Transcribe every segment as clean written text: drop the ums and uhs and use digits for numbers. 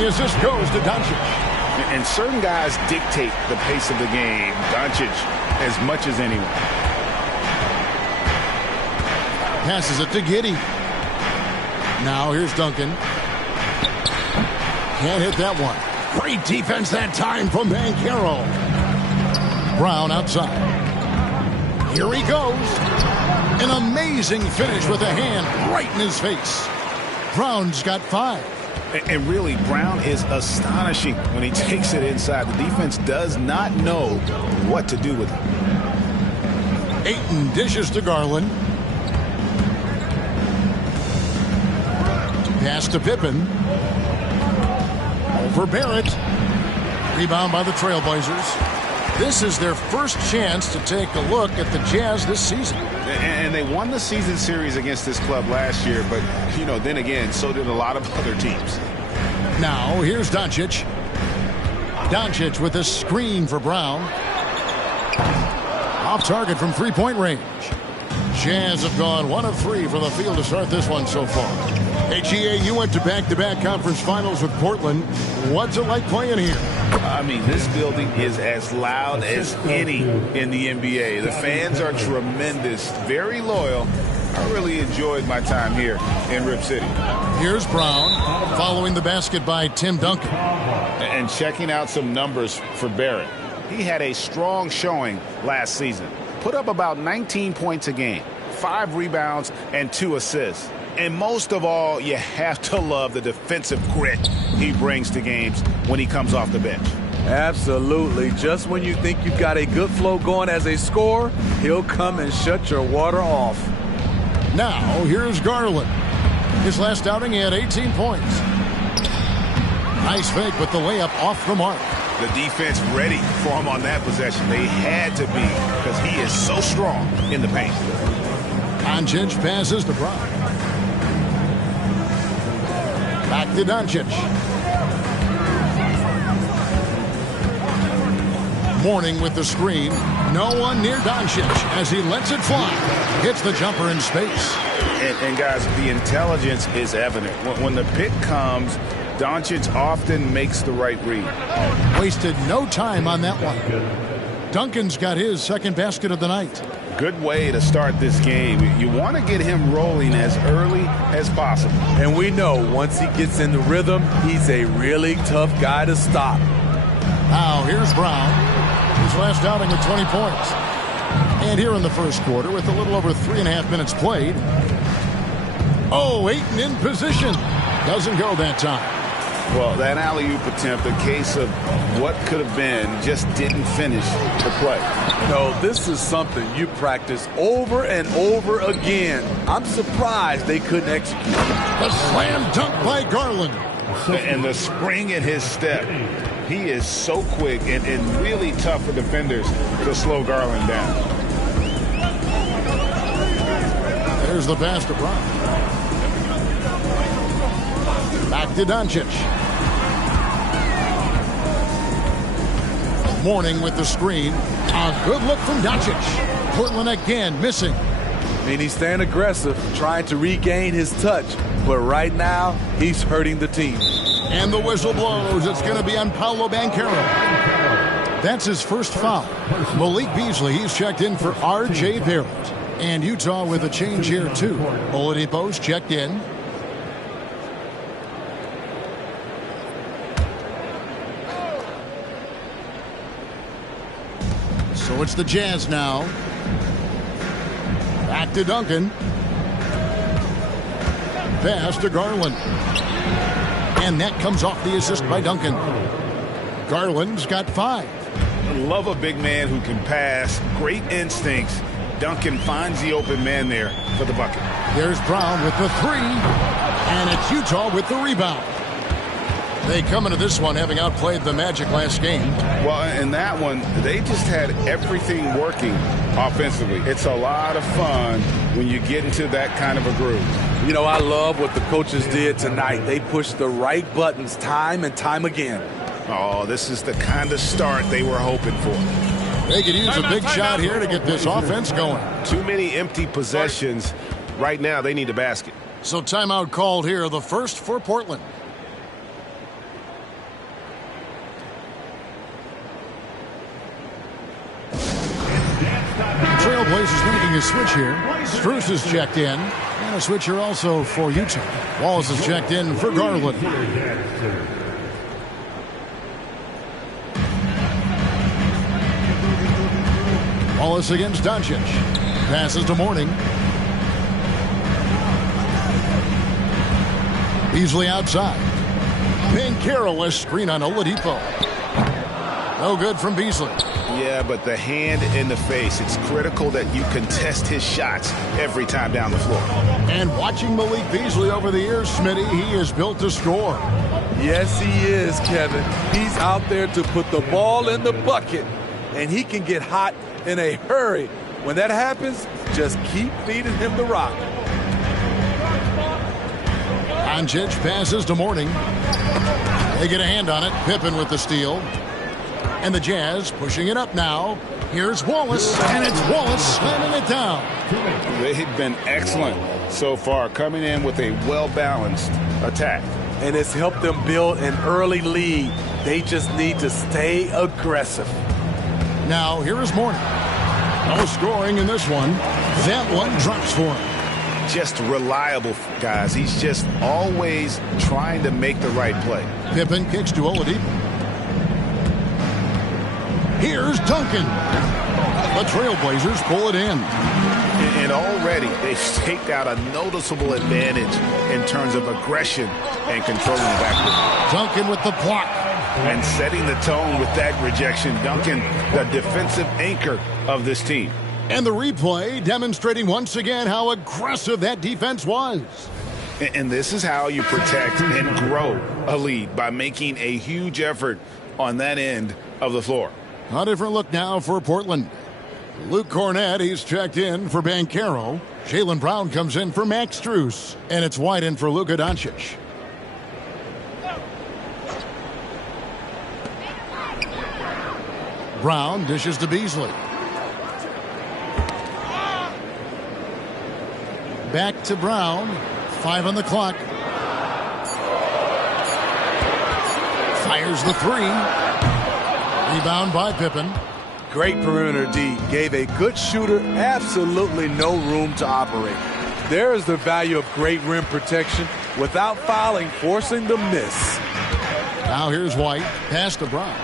the assist goes to Doncic. And certain guys dictate the pace of the game. Doncic as much as anyone. Passes it to Giddey. Now here's Duncan. Can't hit that one. Great defense that time from Banchero. Brown outside. Here he goes. An amazing finish with a hand right in his face. Brown's got 5. And really, Brown is astonishing when he takes it inside. The defense does not know what to do with it. Ayton dishes to Garland. Pass to Pippen. Over Barrett. Rebound by the Trailblazers. This is their first chance to take a look at the Jazz this season. And they won the season series against this club last year, but, you know, then again, so did a lot of other teams. Now, here's Doncic. Doncic with a screen for Brown. Off target from three-point range. Jazz have gone 1 of 3 for the field to start this one so far. Hey, GA, you went to back-to-back conference finals with Portland. What's it like playing here? I mean, this building is as loud as any in the NBA. The fans are tremendous, very loyal. I really enjoyed my time here in Rip City. Here's Brown following the basket by Tim Duncan. And checking out some numbers for Barrett. He had a strong showing last season. Put up about 19 points a game, 5 rebounds, and 2 assists. And most of all, you have to love the defensive grit he brings to games when he comes off the bench. Absolutely. Just when you think you've got a good flow going as a scorer, he'll come and shut your water off. Now, here's Garland. His last outing, he had 18 points. Nice fake with the layup off the mark. The defense ready for him on that possession. They had to be because he is so strong in the paint. Doncic passes to Brown. Back to Doncic. Mourning with the screen. No one near Doncic as he lets it fly. Hits the jumper in space. And guys, the intelligence is evident. When the pick comes, Doncic often makes the right read. Wasted no time on that one. Duncan's got his second basket of the night. Good way to start this game. You want to get him rolling as early as possible. And we know once he gets in the rhythm, he's a really tough guy to stop. Now here's Brown. His last outing with 20 points. And here in the first quarter with a little over 3.5 minutes played. Oh, Ayton in position. Doesn't go that time. Well, that alley-oop attempt, a case of what could have been, just didn't finish the play. No, this is something you practice over and over again. I'm surprised they couldn't execute. The slam dunk by Garland. And the spring in his step. He is so quick and really tough for defenders to slow Garland down. There's the pass to Brown. Back to Doncic. Mourning with the screen. A good look from Doncic. Portland again missing. I mean, he's staying aggressive, trying to regain his touch. But right now, he's hurting the team. And the whistle blows. It's going to be on Paolo Banchero. That's his first foul. Malik Beasley, he's checked in for R.J. Barrett. And Utah with a change here, too. Oladipo's checked in. So it's the Jazz now. Back to Duncan. Pass to Garland. And that comes off the assist by Duncan. Garland's got 5. Love a big man who can pass. Great instincts. Duncan finds the open man there for the bucket. There's Brown with the 3. And it's Utah with the rebound. They come into this one having outplayed the Magic last game. Well, in that one, they just had everything working offensively. It's a lot of fun when you get into that kind of a groove. You know, I love what the coaches did tonight. They pushed the right buttons time and time again. Oh, this is the kind of start they were hoping for. They could use a big shot here to get this offense going. Too many empty possessions. Right now, they need a basket. So timeout called here, the first for Portland. a switch here. Strus is checked in. And a switch here also for Utah. Wallace is checked in for Garland. Wallace against Doncic. Passes to Mourning. Beasley outside. Banchero, a screen on Oladipo. No good from Beasley. Yeah, but the hand in the face, it's critical that you contest his shots every time down the floor. And watching Malik Beasley over the years, Smitty, he is built to score. Yes, he is, Kevin. He's out there to put the ball in the bucket, and he can get hot in a hurry. When that happens, just keep feeding him the rock. Doncic passes to Mourning. They get a hand on it. Pippen with the steal. And the Jazz pushing it up now. Here's Wallace, and it's Wallace slamming it down. They've been excellent so far, coming in with a well-balanced attack. And it's helped them build an early lead. They just need to stay aggressive. Now, here is Mourning. No scoring in this one. That one drops for him. Just reliable, guys. He's just always trying to make the right play. Pippen kicks to Oladipo. Here's Duncan. The Trailblazers pull it in. And already they've staked out a noticeable advantage in terms of aggression and controlling the backcourt. Duncan with the block. And setting the tone with that rejection. Duncan, the defensive anchor of this team. And the replay demonstrating once again how aggressive that defense was. And this is how you protect and grow a lead, by making a huge effort on that end of the floor. A different look now for Portland. Luke Cornett, he's checked in for Banchero. Jaylen Brown comes in for Max Strus. And it's White in for Luka Doncic. Brown dishes to Beasley. Back to Brown. 5 on the clock. Fires the 3. Rebound by Pippen. Great perimeter D. Gave a good shooter absolutely no room to operate. There is the value of great rim protection without fouling, forcing the miss. Now here's White. Pass to Brown.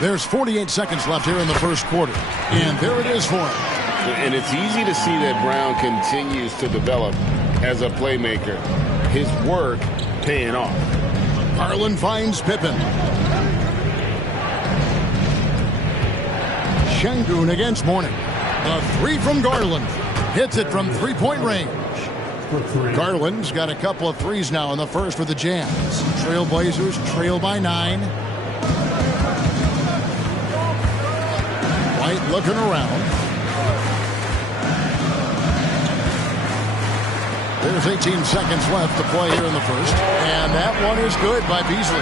There's 48 seconds left here in the first quarter. And there it is for him. And it's easy to see that Brown continues to develop as a playmaker. His work paying off. Garland finds Pippen. Şengün against Mourning. A 3 from Garland. Hits it from three-point range. Garland's got a couple of threes now in the first for the Jazz. Trailblazers trail by 9. White looking around. There's 18 seconds left to play here in the first. And that one is good by Beasley.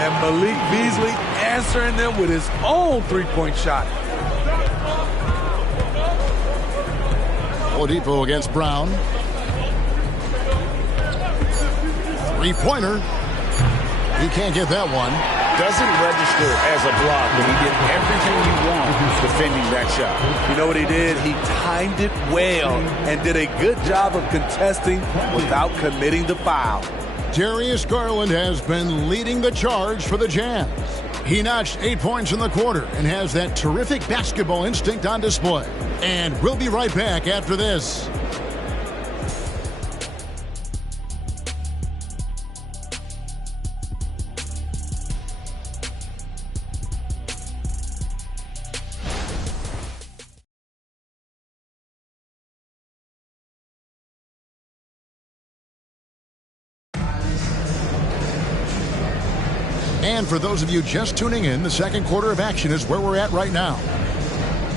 And Malik Beasley answering them with his own three-point shot. Oladipo against Brown. Three-pointer. He can't get that one. Doesn't register as a block, but he did everything you want defending that shot. You know what he did? He timed it well and did a good job of contesting without committing the foul. Darius Garland has been leading the charge for the Jazz. He notched 8 points in the quarter and has that terrific basketball instinct on display. And we'll be right back after this. And for those of you just tuning in, the second quarter of action is where we're at right now.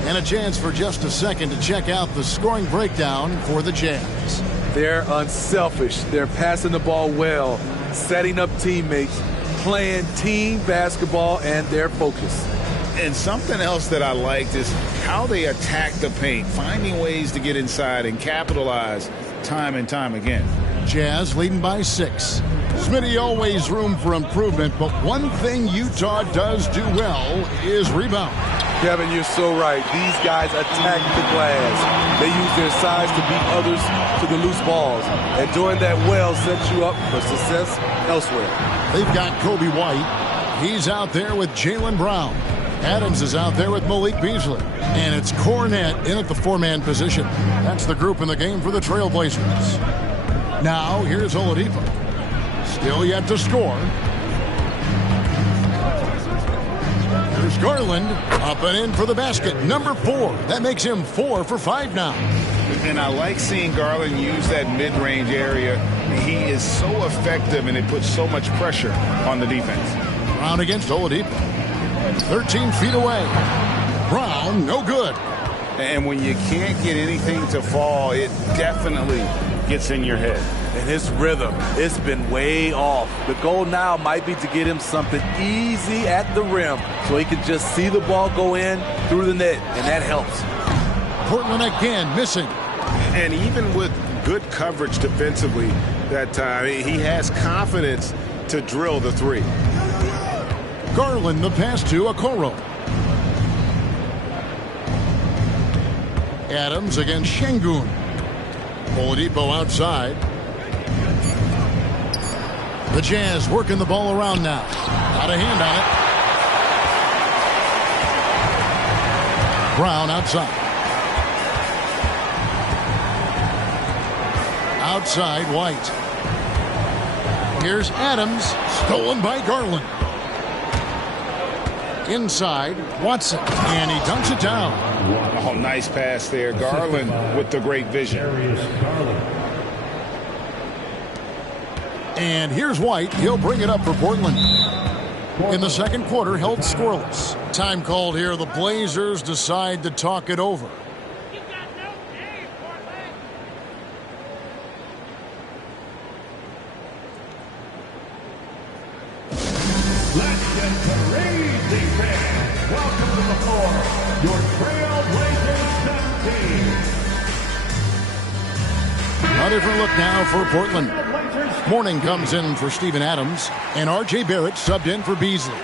And a chance for just a second to check out the scoring breakdown for the Jazz. They're unselfish. They're passing the ball well, setting up teammates, playing team basketball, and their focus. And something else that I liked is how they attack the paint, finding ways to get inside and capitalize time and time again. Jazz leading by 6. Smitty, always room for improvement, but one thing Utah does do well is rebound. Kevin, you're so right. These guys attack the glass. They use their size to beat others to the loose balls. And doing that well sets you up for success elsewhere. They've got Kobe White. He's out there with Jaylen Brown. Adams is out there with Malik Beasley. And it's Cornette in at the four-man position. That's the group in the game for the Trailblazers. Now, here's Oladipo. Still yet to score. Here's Garland. Up and in for the basket. Number 4. That makes him 4 for 5 now. And I like seeing Garland use that mid-range area. He is so effective, and it puts so much pressure on the defense. Brown against Oladipo. 13 feet away. Brown, no good. And when you can't get anything to fall, it definitely gets in your head. And his rhythm, it's been way off. The goal now might be to get him something easy at the rim so he can just see the ball go in through the net, and that helps. Portland again missing. And even with good coverage defensively that time, he has confidence to drill the three. Garland the pass to Okoro. Adams against Şengün. Oladipo outside. The Jazz working the ball around now. Got a hand on it. Brown outside. Outside White. Here's Adams. Stolen by Garland. Inside Watson. And he dunks it down. Oh, nice pass there. Garland with the great vision. And here's White. He'll bring it up for Portland. In the second quarter, held scoreless. Time called here. The Blazers decide to talk it over. Let's get crazy, fans. Welcome to the floor, your Trailblazers 17. A different look now for Portland. Morning comes in for Steven Adams, and R.J. Barrett subbed in for Beasley.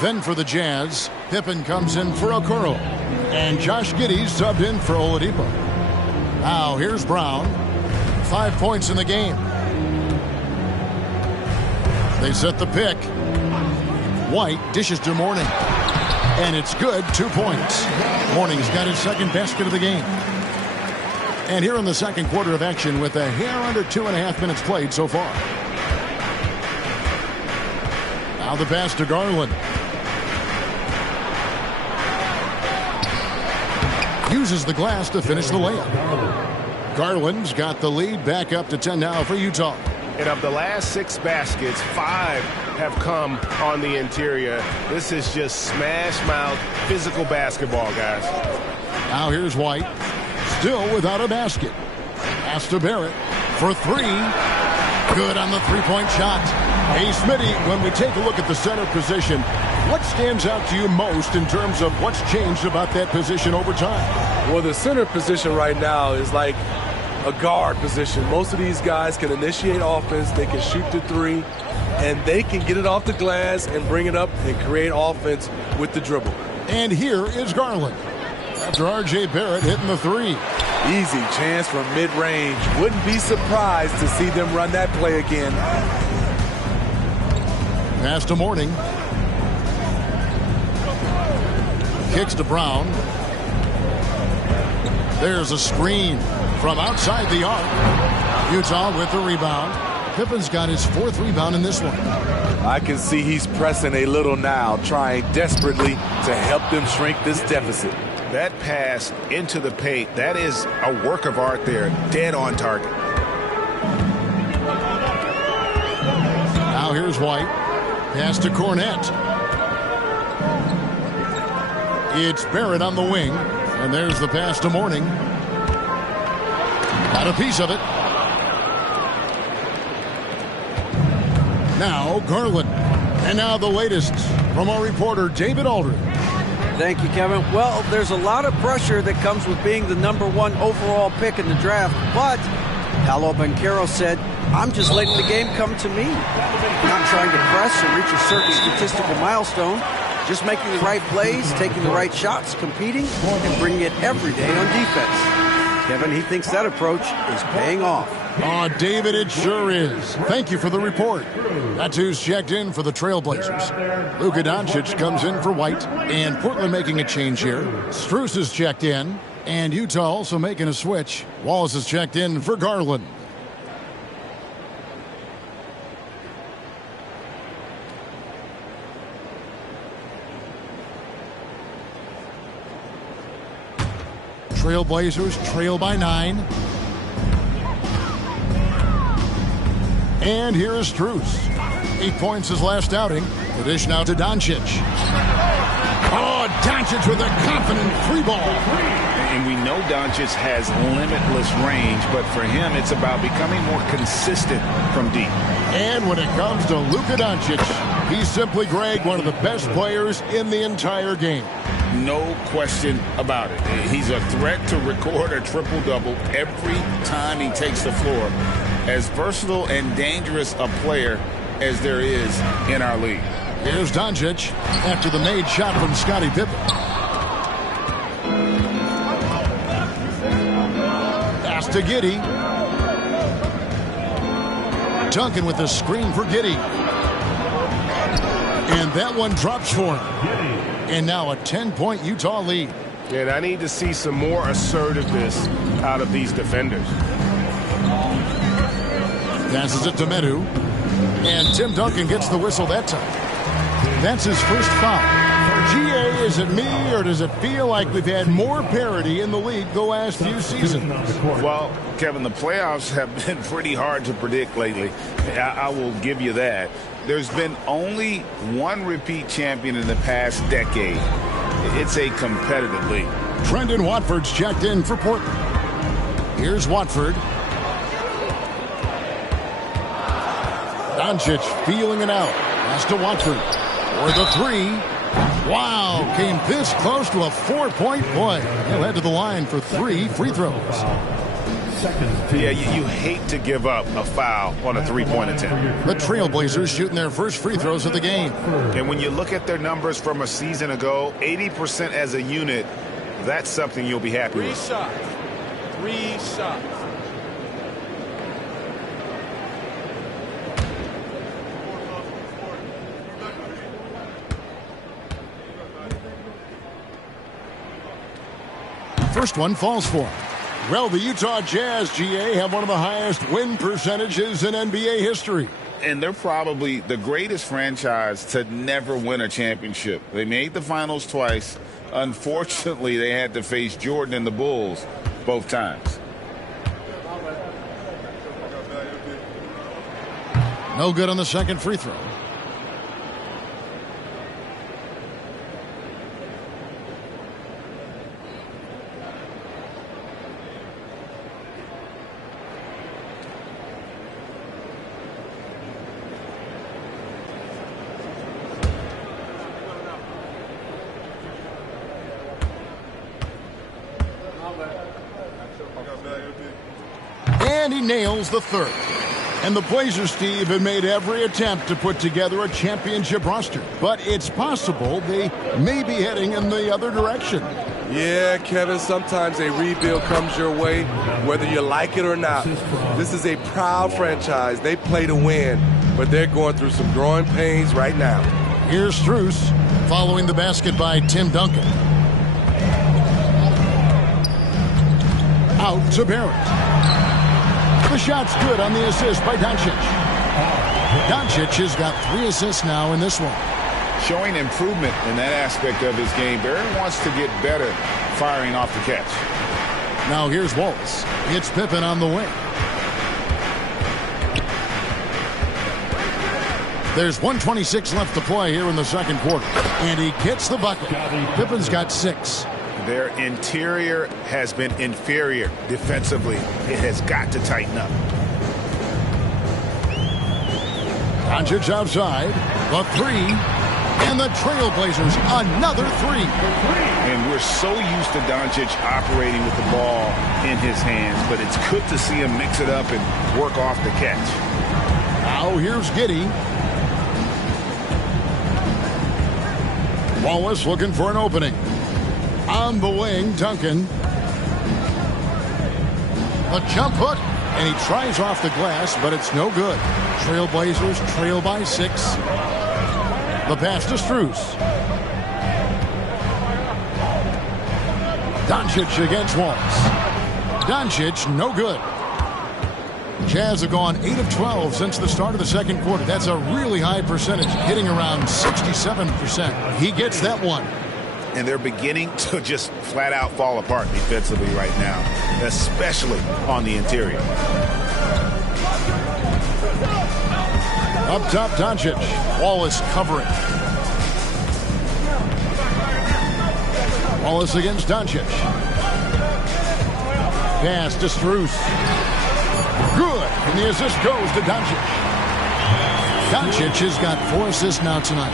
Then for the Jazz, Pippen comes in for Okoro, and Josh Giddey subbed in for Oladipo. Now here's Brown. 5 points in the game. They set the pick. White dishes to Mourning. And it's good, 2 points. Mourning's got his second basket of the game. And here in the second quarter of action with a hair under 2.5 minutes played so far. Now the pass to Garland. Uses the glass to finish the layup. Garland's got the lead back up to 10 now for Utah. And of the last 6 baskets, 5 have come on the interior. This is just smash mouth physical basketball, guys. Now here's White. Still without a basket. Pass to Barrett for 3. Good on the three-point shot. Hey, Smitty, when we take a look at the center position, what stands out to you most in terms of what's changed about that position over time? Well, the center position right now is like a guard position. Most of these guys can initiate offense, they can shoot the three, and they can get it off the glass and bring it up and create offense with the dribble. And here is Garland. After R.J. Barrett hitting the 3. Easy chance from mid-range. Wouldn't be surprised to see them run that play again. Pass to Mourning. Kicks to Brown. There's a screen from outside the arc. Utah with the rebound. Pippen's got his 4th rebound in this one. I can see he's pressing a little now, trying desperately to help them shrink this deficit. That pass into the paint, that is a work of art there. Dead on target. Now here's White. Pass to Cornette. It's Barrett on the wing. And there's the pass to Mourning. Got a piece of it. Now Garland. And now the latest from our reporter David Aldridge. Thank you, Kevin. Well, there's a lot of pressure that comes with being the #1 overall pick in the draft, but Paolo Banchero said, I'm just letting the game come to me. Not trying to press or reach a certain statistical milestone. Just making the right plays, taking the right shots, competing, and bringing it every day on defense. Kevin, he thinks that approach is paying off. Oh, David, it sure is. Thank you for the report. That's who's checked in for the Trailblazers. Luka Doncic comes in for White, and Portland making a change here. Strus is checked in, and Utah also making a switch. Wallace is checked in for Garland. Trailblazers trail by 9. And here is Strus. 8 points his last outing. The dish now to Doncic. Oh, Doncic with a confident free ball. And we know Doncic has limitless range, but for him, it's about becoming more consistent from deep. And when it comes to Luka Doncic, he's simply, Greg, one of the best players in the entire game. No question about it. He's a threat to record a triple-double every time he takes the floor. As versatile and dangerous a player as there is in our league. Here's Doncic after the made shot from Scottie Pippen. Pass to Giddey. Duncan with the screen for Giddey. And that one drops for him. And now a 10-point Utah lead. And I need to see some more assertiveness out of these defenders. Passes it to Medu. And Tim Duncan gets the whistle that time. That's his first foul. GA, is it me, or does it feel like we've had more parity in the league the last few seasons? Well, Kevin, the playoffs have been pretty hard to predict lately. I will give you that. There's been only one repeat champion in the past decade. It's a competitive league. Trendon Watford's checked in for Portland. Here's Watford. Doncic feeling it out. Pass to Watford. For the 3. Wow, came this close to a 4-point play. He'll head to the line for 3 free throws. Yeah, you hate to give up a foul on a three-point attempt. The Trailblazers shooting their first free throws of the game. And when you look at their numbers from a season ago, 80% as a unit, that's something you'll be happy with. 3 shots. First one falls for him. Well, the Utah Jazz, GA, have one of the highest win percentages in NBA history. And they're probably the greatest franchise to never win a championship. They made the finals twice. Unfortunately, they had to face Jordan and the Bulls both times. No good on the second free throw. And he nails the third. And the Blazers, Steve, have made every attempt to put together a championship roster. But it's possible they may be heading in the other direction. Yeah, Kevin, sometimes a rebuild comes your way, whether you like it or not. This is a proud franchise. They play to win, but they're going through some growing pains right now. Here's Strus following the basket by Tim Duncan. Out to Barrett. The shot's good on the assist by Doncic. Doncic has got 3 assists now in this one. Showing improvement in that aspect of his game. Barrett wants to get better firing off the catch. Now here's Wallace. It's Pippen on the wing. There's 1:26 left to play here in the second quarter. And he gets the bucket. Pippen's got 6. Their interior has been inferior defensively. It has got to tighten up. Doncic outside. The 3. And the Trailblazers, another 3. And we're so used to Doncic operating with the ball in his hands, but it's good to see him mix it up and work off the catch. Now here's Giddey. Wallace looking for an opening. On the wing, Duncan. A jump hook, and he tries off the glass, but it's no good. Trailblazers trail by 6. The pass to Strus. Doncic against Wallace. Doncic, no good. Jazz have gone 8 of 12 since the start of the second quarter. That's a really high percentage, hitting around 67%. He gets that one. And they're beginning to just flat out fall apart defensively right now, especially on the interior. Up top, Doncic. Wallace covering. Wallace against Doncic. Pass to Strus. Good. And the assist goes to Doncic. Doncic has got 4 assists now tonight.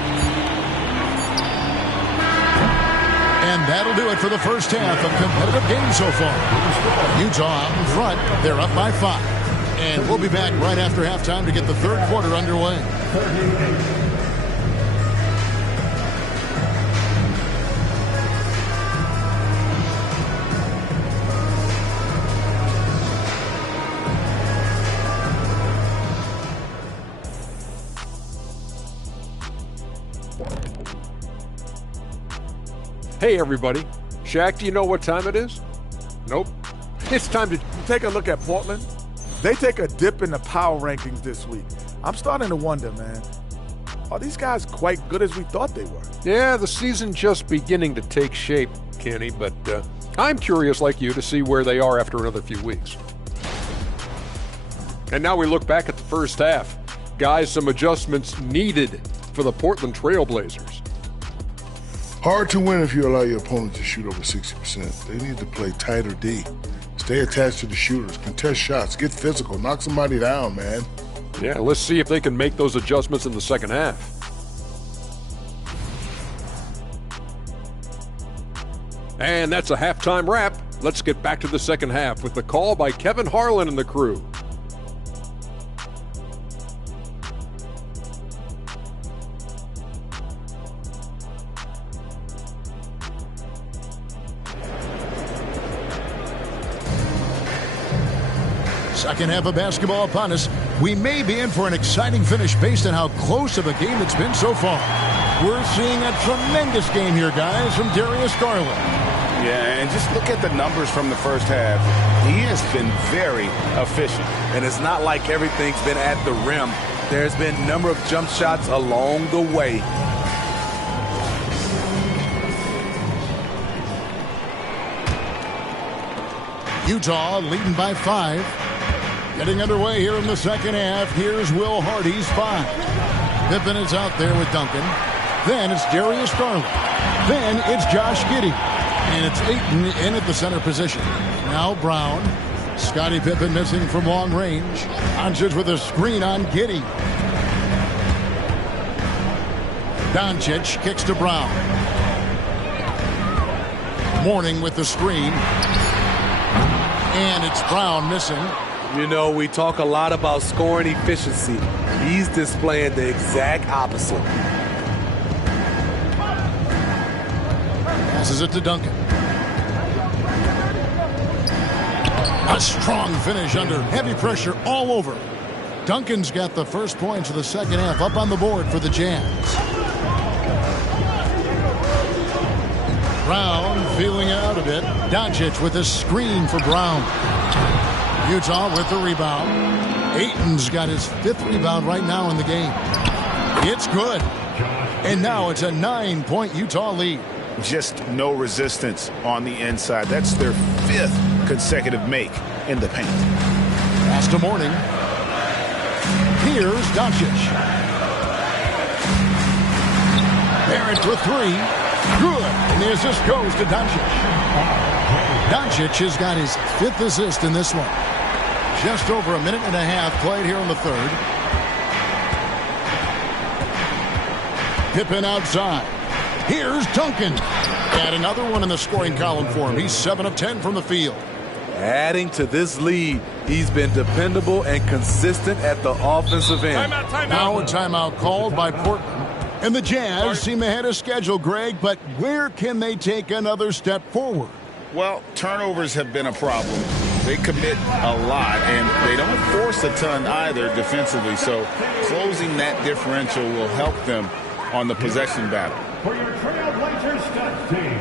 And that'll do it for the first half of competitive games so far. Utah out in front. They're up by 5. And we'll be back right after halftime to get the third quarter underway. Hey everybody, Shaq, do you know what time it is? Nope. It's time to take a look at Portland. They take a dip in the power rankings this week. I'm starting to wonder, man, are these guys quite good as we thought they were? Yeah, the season's just beginning to take shape, Kenny, but I'm curious like you to see where they are after another few weeks. And now we look back at the first half. Guys, some adjustments needed for the Portland Trailblazers. Hard to win if you allow your opponent to shoot over 60%. They need to play tighter D. Stay attached to the shooters, contest shots, get physical, knock somebody down, man. Yeah, let's see if they can make those adjustments in the second half. And that's a halftime wrap. Let's get back to the second half with the call by Kevin Harlan and the crew. Second half of basketball upon us. We may be in for an exciting finish based on how close of a game it's been so far. We're seeing a tremendous game here, guys, from Darius Garland. Yeah, and just look at the numbers from the first half. He has been very efficient. And it's not like everything's been at the rim. There's been a number of jump shots along the way. Utah leading by 5. Getting underway here in the second half. Here's Will Hardy's 5. Pippen is out there with Duncan. Then it's Darius Garland. Then it's Josh Giddey. And it's Ayton in at the center position. Now Brown. Scottie Pippen missing from long range. Doncic with a screen on Giddey. Doncic kicks to Brown. Mourning with the screen. And it's Brown missing. You know, we talk a lot about scoring efficiency. He's displaying the exact opposite. Passes it to Duncan. A strong finish under heavy pressure all over. Duncan's got the first points of the second half up on the board for the Jazz. Brown feeling out a bit. Doncic with a screen for Brown. Utah with the rebound. Ayton's got his 5th rebound right now in the game. It's good. And now it's a 9-point Utah lead. Just no resistance on the inside. That's their 5th consecutive make in the paint. Pass to Mourning. Here's Doncic. Barrett for 3. Good. And the assist goes to Doncic. Doncic has got his 5th assist in this one. Just over a minute and a half played here in the third. Pippen outside. Here's Duncan. And another one in the scoring column for him. He's 7 of 10 from the field. Adding to this lead, he's been dependable and consistent at the offensive end. Now a timeout called by Portland. And the Jazz seem ahead of schedule, Greg, but where can they take another step forward? Well, turnovers have been a problem. They commit a lot, and they don't force a ton either defensively. So closing that differential will help them on the possession battle. For your Trailblazers stud team.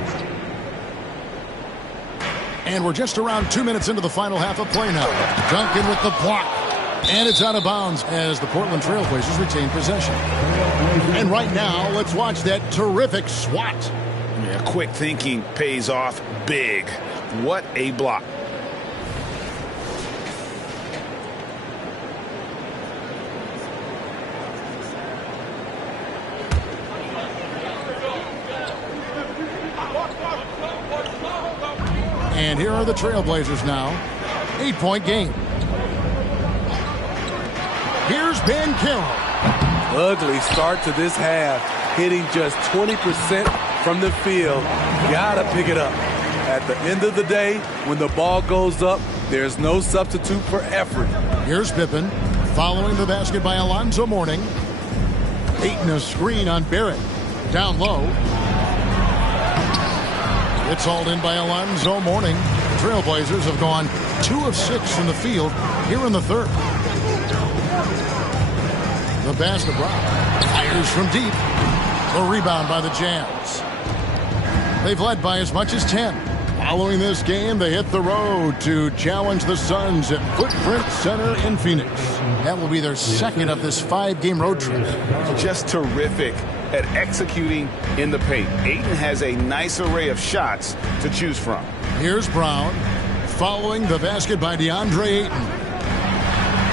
And we're just around 2 minutes into the final half of play now. Duncan with the block. And it's out of bounds as the Portland Trailblazers retain possession. And right now, let's watch that terrific swat. Yeah, quick thinking pays off big. What a block. And here are the Trailblazers now. 8-point game. Here's Banchero. Ugly start to this half. Hitting just 20% from the field. Gotta pick it up. At the end of the day, when the ball goes up, there's no substitute for effort. Here's Pippen. Following the basket by Alonzo Mourning. Ayton a screen on Barrett. Down low. It's hauled in by Alonzo Mourning. The Trailblazers have gone 2 of 6 from the field here in the third. The basket Brown fires from deep. The rebound by the Jazz. They've led by as much as 10. Following this game, they hit the road to challenge the Suns at Footprint Center in Phoenix. That will be their second of this 5-game road trip. Just terrific at executing in the paint. Ayton has a nice array of shots to choose from. Here's Brown. Following the basket by DeAndre Ayton.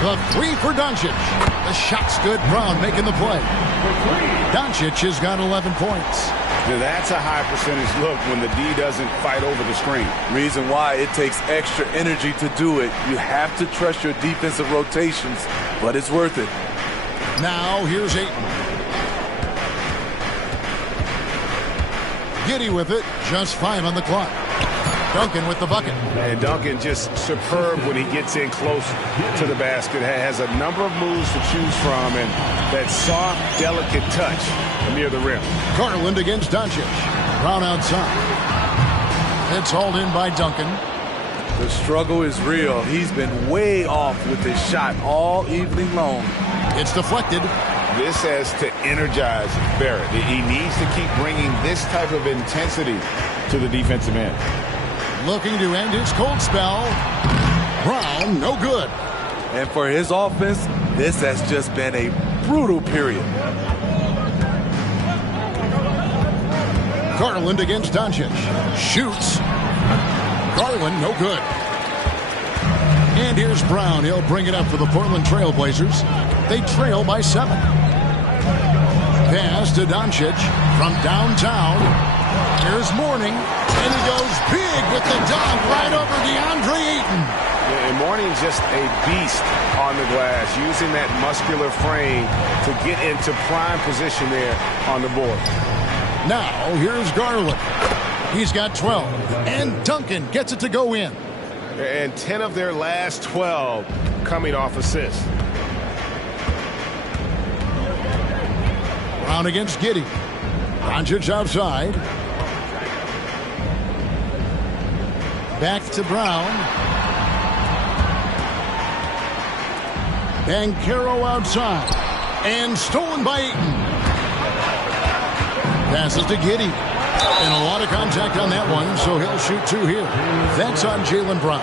The 3 for Doncic. The shot's good. Brown making the play. Doncic has got 11 points. Now that's a high percentage look when the D doesn't fight over the screen. Reason why it takes extra energy to do it. You have to trust your defensive rotations, but it's worth it. Now here's Ayton. Giddy with it. Just 5 on the clock. Duncan with the bucket. And Duncan just superb when he gets in close to the basket. Has a number of moves to choose from, and that soft, delicate touch near the rim. Garland against Doncic. Brown outside. It's hauled in by Duncan. The struggle is real. He's been way off with his shot all evening long. It's deflected. This has to energize Barrett. He needs to keep bringing this type of intensity to the defensive end. Looking to end his cold spell. Brown, no good. And for his offense, this has just been a brutal period. Garland against Doncic. Shoots. Garland, no good. And here's Brown. He'll bring it up for the Portland Trailblazers. They trail by 7. Pass to Doncic from downtown. Here's Mourning. And he goes big with the dunk right over DeAndre Ayton. Yeah, and Mourning's just a beast on the glass, using that muscular frame to get into prime position there on the board. Now, here's Garland. He's got 12. And Duncan gets it to go in. And 10 of their last 12 coming off assists. Brown against Giddy. Doncic outside. Back to Brown. Banchero outside. And stolen by Ayton. Passes to Giddy. And a lot of contact on that one, so he'll shoot 2 here. That's on Jaylen Brown.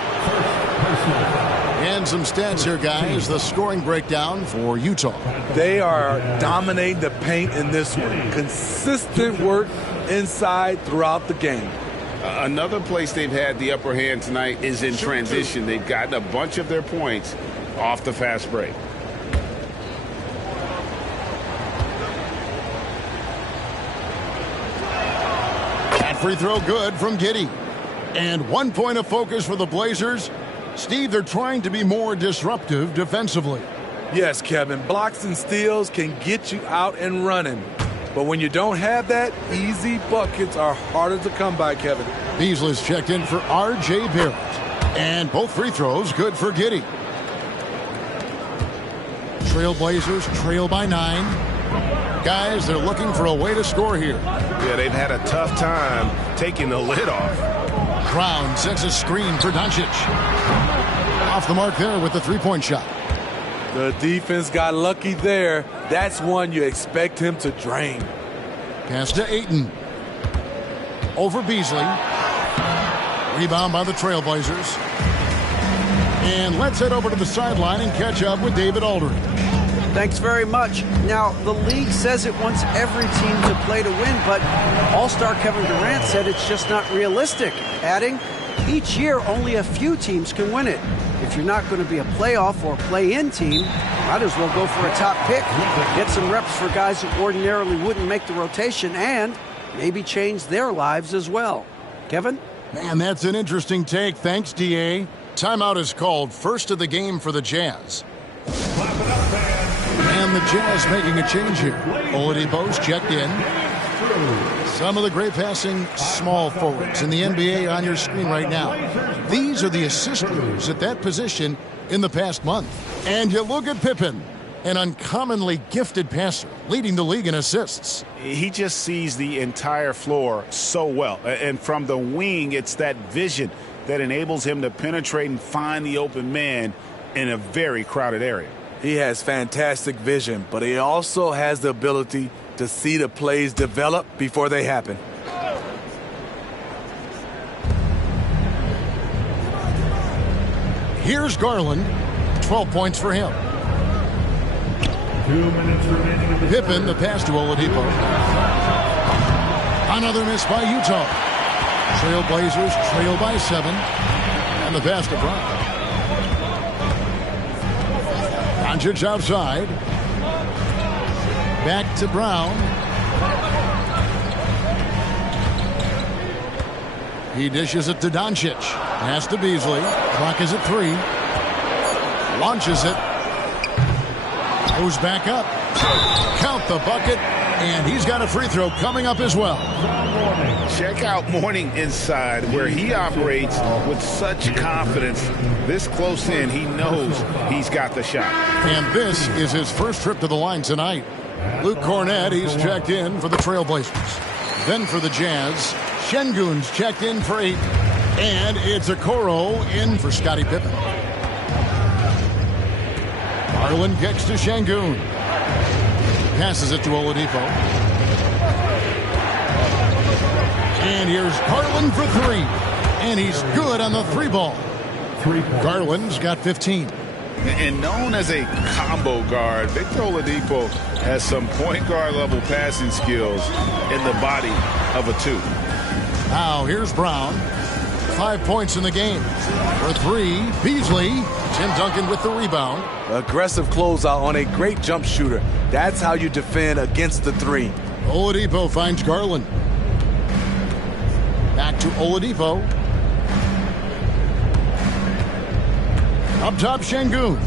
And some stats here, guys. The scoring breakdown for Utah. They are dominating the paint in this one. Consistent work inside throughout the game. Another place they've had the upper hand tonight is in transition. They've gotten a bunch of their points off the fast break. That free throw good from Giddy. And 1 point of focus for the Blazers. Steve, they're trying to be more disruptive defensively. Yes, Kevin. Blocks and steals can get you out and running. But when you don't have that, easy buckets are harder to come by, Kevin. Beasley's checked in for R.J. Barrett. And both free throws good for Giddy. Trailblazers trail by 9. Guys, they're looking for a way to score here. Yeah, they've had a tough time taking the lid off. Brown sets a screen for Doncic. Off the mark there with the three-point shot. The defense got lucky there. That's one you expect him to drain. Pass to Ayton. Over Beasley. Rebound by the Trailblazers. And let's head over to the sideline and catch up with David Aldridge. Thanks very much. Now, the league says it wants every team to play to win, but All-Star Kevin Durant said it's just not realistic, adding, each year only a few teams can win it. If you're not going to be a playoff or play-in team, might as well go for a top pick, get some reps for guys who ordinarily wouldn't make the rotation, and maybe change their lives as well. Kevin? Man, that's an interesting take. Thanks, D.A. Timeout is called. First of the game for the Jazz. And the Jazz making a change here. Oladipo's checked in. Some of the great passing small forwards in the NBA on your screen right now. These are the assist leaders at that position in the past month. And you look at Pippen, an uncommonly gifted passer, leading the league in assists. He just sees the entire floor so well. And from the wing, it's that vision that enables him to penetrate and find the open man in a very crowded area. He has fantastic vision, but he also has the ability to see the plays develop before they happen. Here's Garland. 12 points for him. 2 minutes remaining in the Pippen, the pass to Oladipo. Another miss by Utah. Trailblazers trail by 7. And the pass to Brown. Doncic outside. Back to Brown. He dishes it to Doncic. Pass to Beasley. Clock is at 3. Launches it. Goes back up. Count the bucket. And he's got a free throw coming up as well. Check out Mourning inside, where he operates with such confidence. This close in, he knows he's got the shot. And this is his first trip to the line tonight. Luke Cornett, he's checked in for the Trailblazers. Then for the Jazz, Şengün's checked in for 8. And it's Okoro in for Scottie Pippen. Garland kicks to Şengün. Passes it to Oladipo. And here's Garland for 3. And he's good on the 3 ball. Garland's got 15. And known as a combo guard, Victor Oladipo has some point guard level passing skills in the body of a 2. Now here's Brown. 5 points in the game. For 3, Beasley. Tim Duncan with the rebound. Aggressive closeout on a great jump shooter. That's how you defend against the 3. Oladipo finds Garland. Back to Oladipo. Up top, Şengün.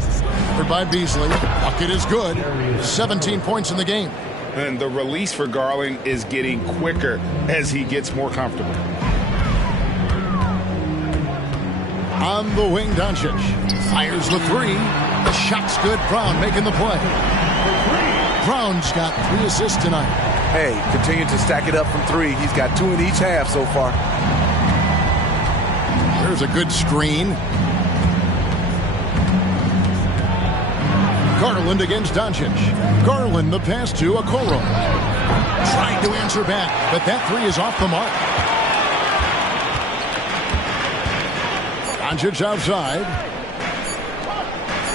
Covered by Beasley. Bucket is good. 17 points in the game. And the release for Garland is getting quicker as he gets more comfortable. On the wing, Doncic. Fires the 3. The shot's good. Brown making the play. Brown's got 3 assists tonight. Hey, continue to stack it up from 3. He's got 2 in each half so far. There's a good screen. Garland against Doncic. Garland the pass to Okoro. Trying to answer back, but that 3 is off the mark. Doncic outside.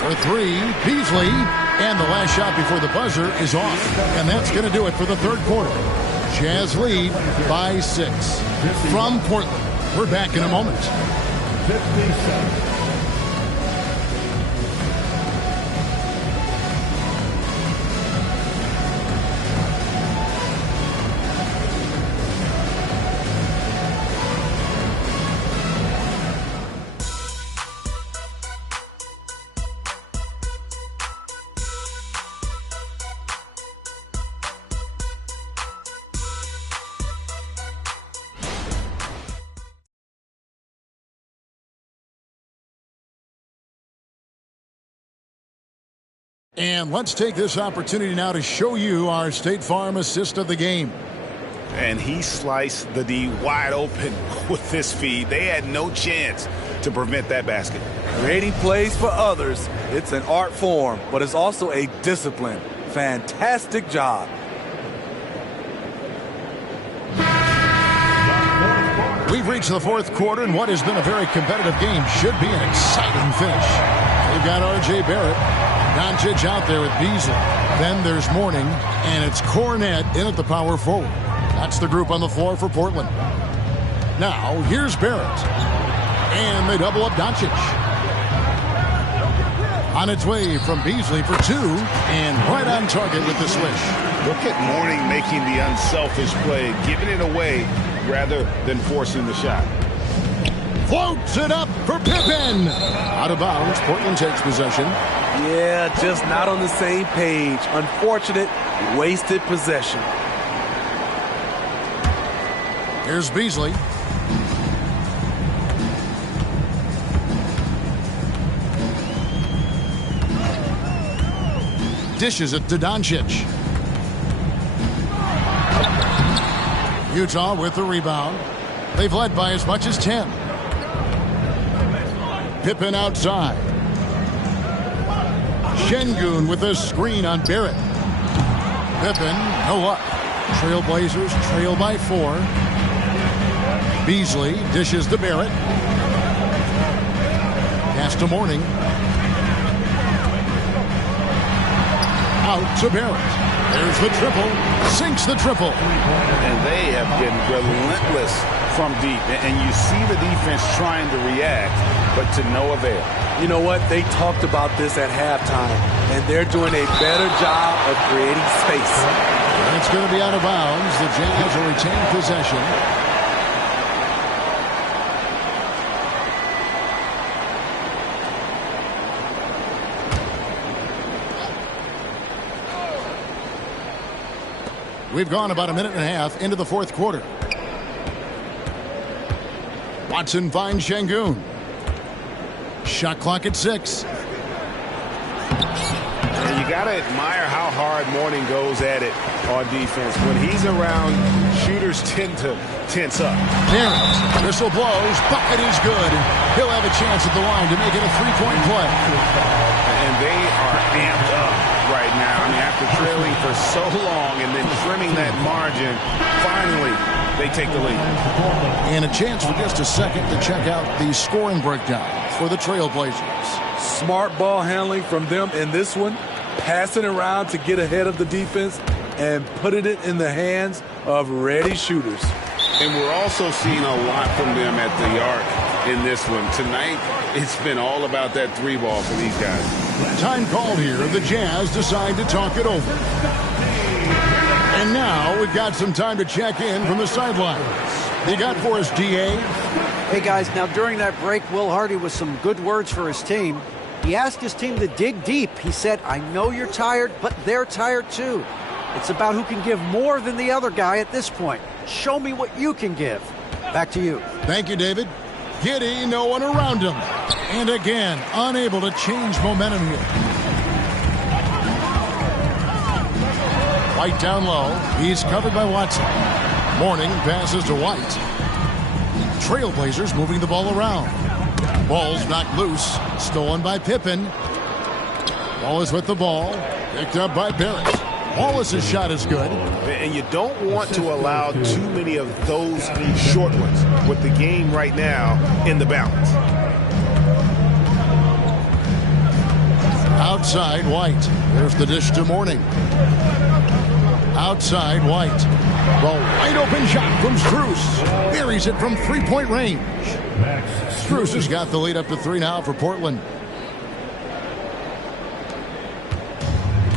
For 3, Beasley. And the last shot before the buzzer is off. And that's going to do it for the third quarter. Jazz lead by 6. From Portland, we're back in a moment. 57. And let's take this opportunity now to show you our State Farm assist of the game. And he sliced the D wide open with this feed. They had no chance to prevent that basket. Creating plays for others, it's an art form, but it's also a discipline. Fantastic job. We've reached the fourth quarter, and what has been a very competitive game should be an exciting finish. They've got R.J. Barrett, Doncic out there with Beasley. Then there's Mourning, and it's Cornette in at the power forward. That's the group on the floor for Portland. Now, here's Barrett. And they double up Doncic. On its way from Beasley for two, and right on target with the swish. Look at Mourning making the unselfish play, giving it away rather than forcing the shot. Floats it up for Pippen. Out of bounds, Portland takes possession. Yeah, just not on the same page. Unfortunate, wasted possession. Here's Beasley. Dishes it to Doncic. Utah with the rebound. They've led by as much as 10. Pippen outside. Şengün with a screen on Barrett. Pippen, no luck. Trailblazers trail by 4. Beasley dishes to Barrett. Pass to Mourning. Out to Barrett. There's the triple. Sinks the triple. And they have been relentless from deep. And you see the defense trying to react, but to no avail. You know what? They talked about this at halftime, and they're doing a better job of creating space. And it's going to be out of bounds. The Jazz will retain possession. We've gone about a minute and a half into the fourth quarter. Watson finds Şengün. Shot clock at 6. And you got to admire how hard Mourning goes at it on defense. When he's around, shooters tend to tense up. Barrett, whistle blows, bucket is good. He'll have a chance at the line to make it a three-point play. And they are amped up right now. I mean, after trailing for so long and then trimming that margin, finally they take the lead. And a chance for just a second to check out the scoring breakdown for the Trailblazers. Smart ball handling from them in this one, passing around to get ahead of the defense and putting it in the hands of ready shooters. And we're also seeing a lot from them at the arc in this one. Tonight, it's been all about that three ball for these guys. Time called here. The Jazz decide to talk it over. And now we've got some time to check in from the sidelines. You got for us, DA? Hey, guys, now during that break, Will Hardy with some good words for his team. He asked his team to dig deep. He said, I know you're tired, but they're tired too. It's about who can give more than the other guy at this point. Show me what you can give. Back to you. Thank you, David. Giddey, no one around him. And again, unable to change momentum here. White down low. He's covered by Watson. Mourning passes to White. Trailblazers moving the ball around. Ball's knocked loose. Stolen by Pippen. Wallace with the ball. Picked up by Barrett. Wallace's shot is good. And you don't want to allow too many of those short ones with the game right now in the balance. Outside White. There's the dish to Mourning. Outside White. The wide open shot from Strus. Buries it from three-point range. Strus has got the lead up to 3 now for Portland.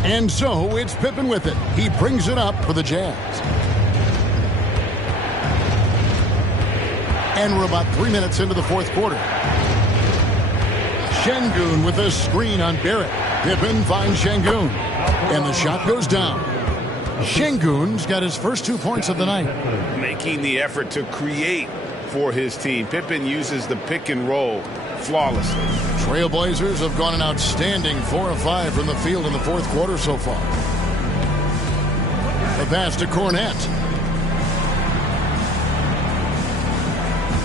And so it's Pippen with it. He brings it up for the Jazz. And we're about 3 minutes into the fourth quarter. Şengün with a screen on Barrett. Pippen finds Şengün. And the shot goes down. Şengün's got his first 2 points of the night. Making the effort to create for his team. Pippen uses the pick and roll flawlessly. Trailblazers have gone an outstanding 4 of 5 from the field in the fourth quarter so far. The pass to Cornette.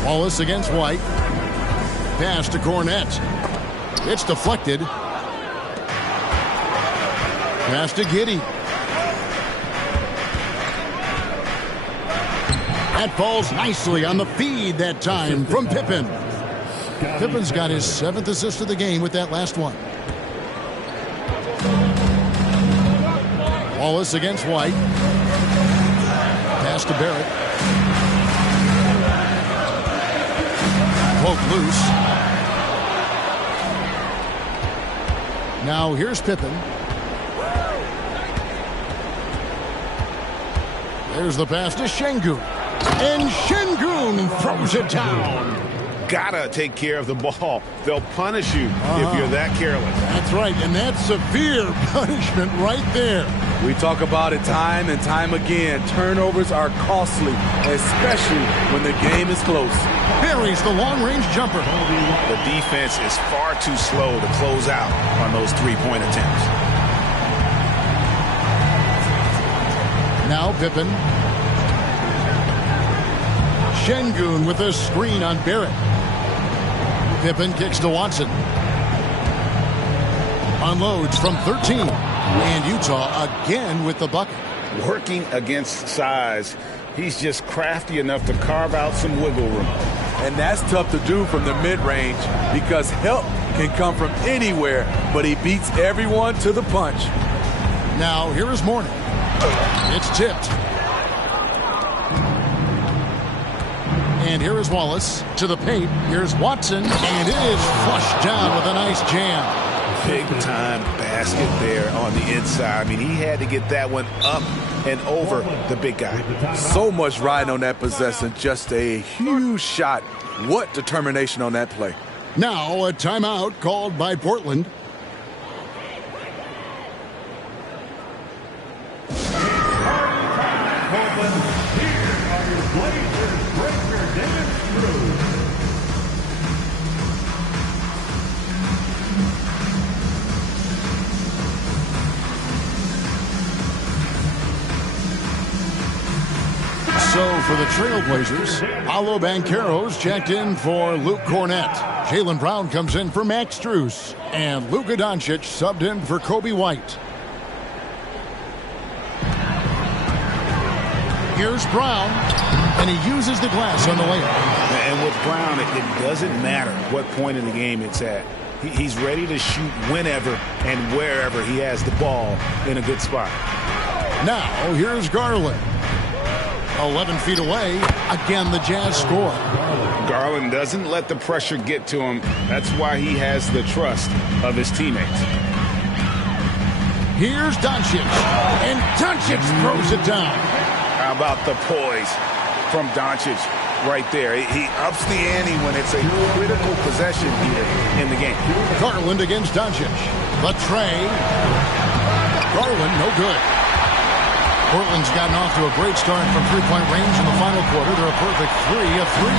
Wallace against White. Pass to Cornette. It's deflected. Pass to Giddey. That falls nicely on the feed that time from Pippen. Pippen's got his 7th assist of the game with that last one. Wallace against White. Pass to Barrett. Poke loose. Now here's Pippen. There's the pass to Şengün. And Şengün throws it down. Gotta take care of the ball. They'll punish you if you're that careless. That's right, and that's severe punishment right there. We talk about it time and time again. Turnovers are costly, especially when the game is close. Buries the long-range jumper. The defense is far too slow to close out on those three-point attempts. Now Pippen. Şengün with a screen on Barrett. Pippen kicks to Watson. Unloads from 13. And Utah again with the bucket. Working against size, he's just crafty enough to carve out some wiggle room. And that's tough to do from the mid-range because help can come from anywhere, but he beats everyone to the punch. Now here is Mourning. It's tipped. And here is Wallace to the paint. Here's Watson, and it is flushed down with a nice jam. Big-time basket there on the inside. I mean, he had to get that one up and over the big guy. So much riding on that possession. Just a huge shot. What determination on that play. Now a timeout called by Portland. So for the Trailblazers, Paolo Banchero's checked in for Luke Cornette. Jaylen Brown comes in for Max Strus. And Luka Doncic subbed in for Kobe White. Here's Brown, and he uses the glass on the layup. And with Brown, it doesn't matter what point in the game it's at. He's ready to shoot whenever and wherever he has the ball in a good spot. Now here's Garland. 11 feet away. Again, the Jazz score. Garland doesn't let the pressure get to him. That's why he has the trust of his teammates. Here's Doncic. And Doncic throws it down. How about the poise from Doncic right there? He ups the ante when it's a critical possession here in the game. Garland against Doncic. The tray. Garland, no good. Portland's gotten off to a great start from three-point range in the final quarter. They're a perfect 3 of 3.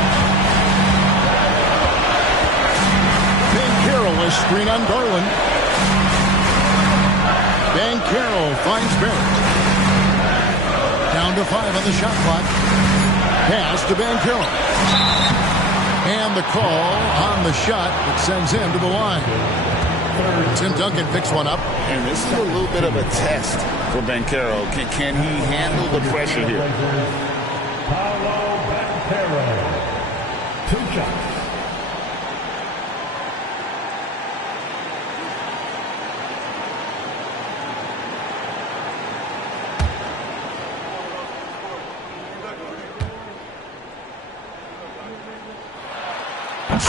Banchero is screen on Garland. Banchero finds Barrett. Down to 5 on the shot clock. Pass to Banchero. And the call on the shot that sends him to the line. Tim Duncan picks one up. And this is a little bit of a test for Banchero. Can he handle the pressure here? Paolo Banchero. 2 shots.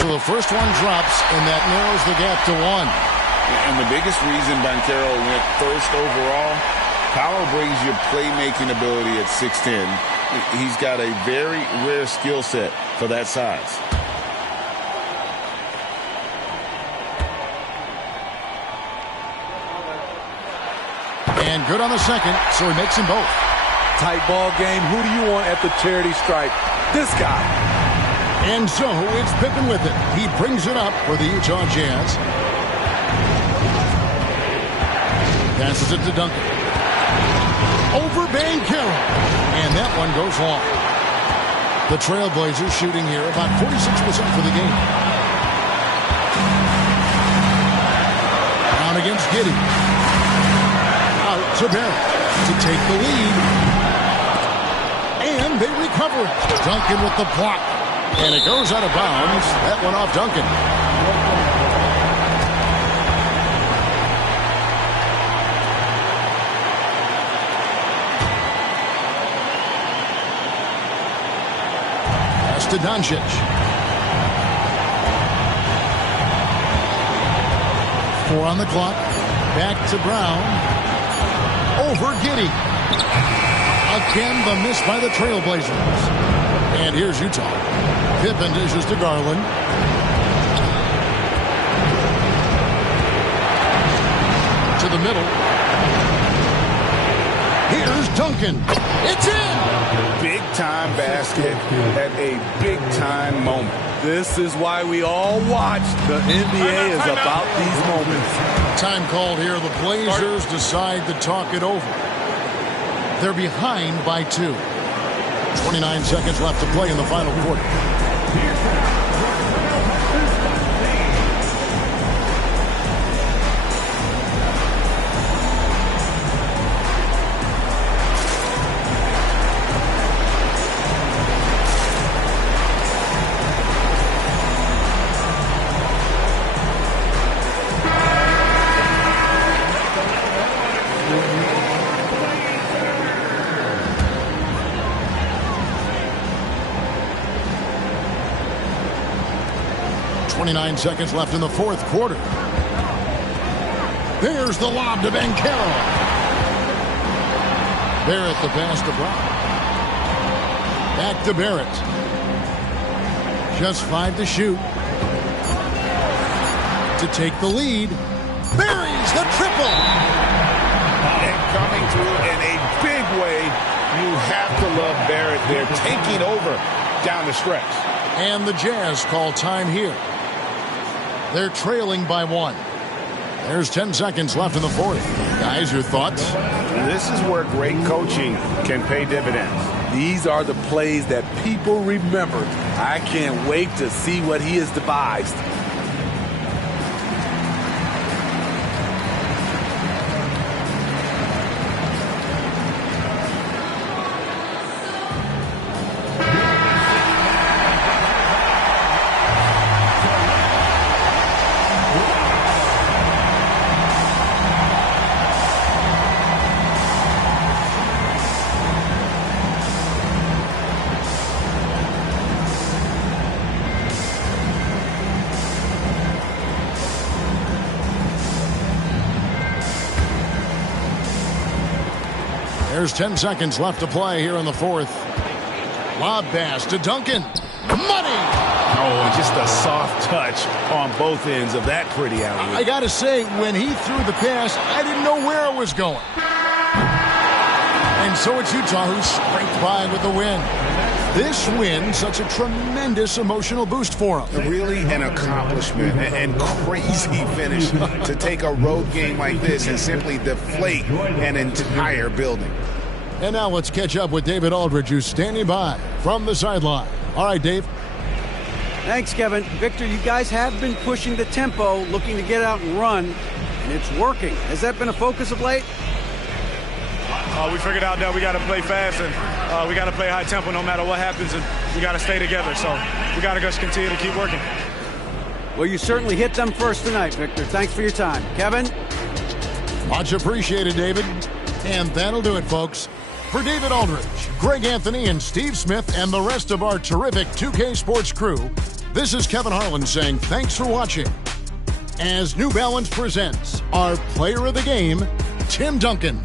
So the first one drops, and that narrows the gap to 1. And the biggest reason Banchero went first overall, Paolo brings your playmaking ability at 6'10". He's got a very rare skill set for that size. And good on the second, so he makes them both. Tight ball game. Who do you want at the charity stripe? This guy. And so it's Pippen with it. He brings it up for the Utah Jazz. Passes it to Duncan. Over Banchero. And that one goes long. The Trailblazers shooting here about 46% for the game. Down against Giddey. Out to Barrett to take the lead. And they recover it. Duncan with the block. And it goes out of bounds. That one off Duncan. Pass to Doncic. Four on the clock. Back to Brown. Over Giddey. Again, the miss by the Trailblazers. And here's Utah. Pippen dishes to Garland. To the middle. Here's Duncan. It's in! Big time basket at a big time moment. This is why we all watch. The NBA is about these moments. Time called here. The Blazers decide to talk it over. They're behind by 2. 29 seconds left to play in the final quarter. 29 seconds left in the fourth quarter. There's the lob to Banchero. Barrett the pass to Brown. Back to Barrett. Just 5 to shoot. To take the lead. Buries the triple. And coming through in a big way. You have to love Barrett there, taking over down the stretch. And the Jazz call time here. They're trailing by 1. There's 10 seconds left in the fourth. Guys, your thoughts? This is where great coaching can pay dividends. These are the plays that people remember. I can't wait to see what he has devised. There's 10 seconds left to play here in the fourth. Lob pass to Duncan. Money! Oh, just a soft touch on both ends of that pretty alley. I got to say, when he threw the pass, I didn't know where it was going. And so it's Utah who scraped by with the win. This win, such a tremendous emotional boost for them. Really an accomplishment and crazy finish to take a road game like this and simply deflate an entire building. And now let's catch up with David Aldridge, who's standing by from the sideline. All right, Dave. Thanks, Kevin. Victor, you guys have been pushing the tempo, looking to get out and run, and it's working. Has that been a focus of late? We figured out that we got to play fast and we got to play high tempo no matter what happens, and we got to stay together. So we got to just continue to keep working. Well, you certainly hit them first tonight, Victor. Thanks for your time. Kevin? Much appreciated, David. And that'll do it, folks. For David Aldridge, Greg Anthony, and Steve Smith, and the rest of our terrific 2K Sports crew, this is Kevin Harlan saying thanks for watching. As New Balance presents our player of the game, Tim Duncan.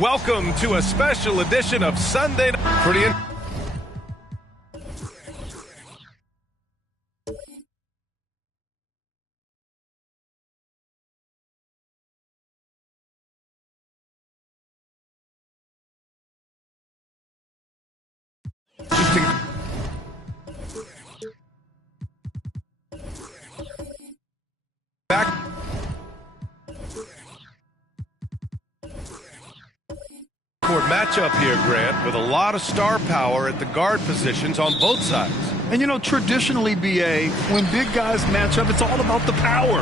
Welcome to a special edition of Sunday Night. Pretty interesting. Back. Matchup here, Grant, with a lot of star power at the guard positions on both sides. And you know, traditionally, BA, when big guys match up, it's all about the power.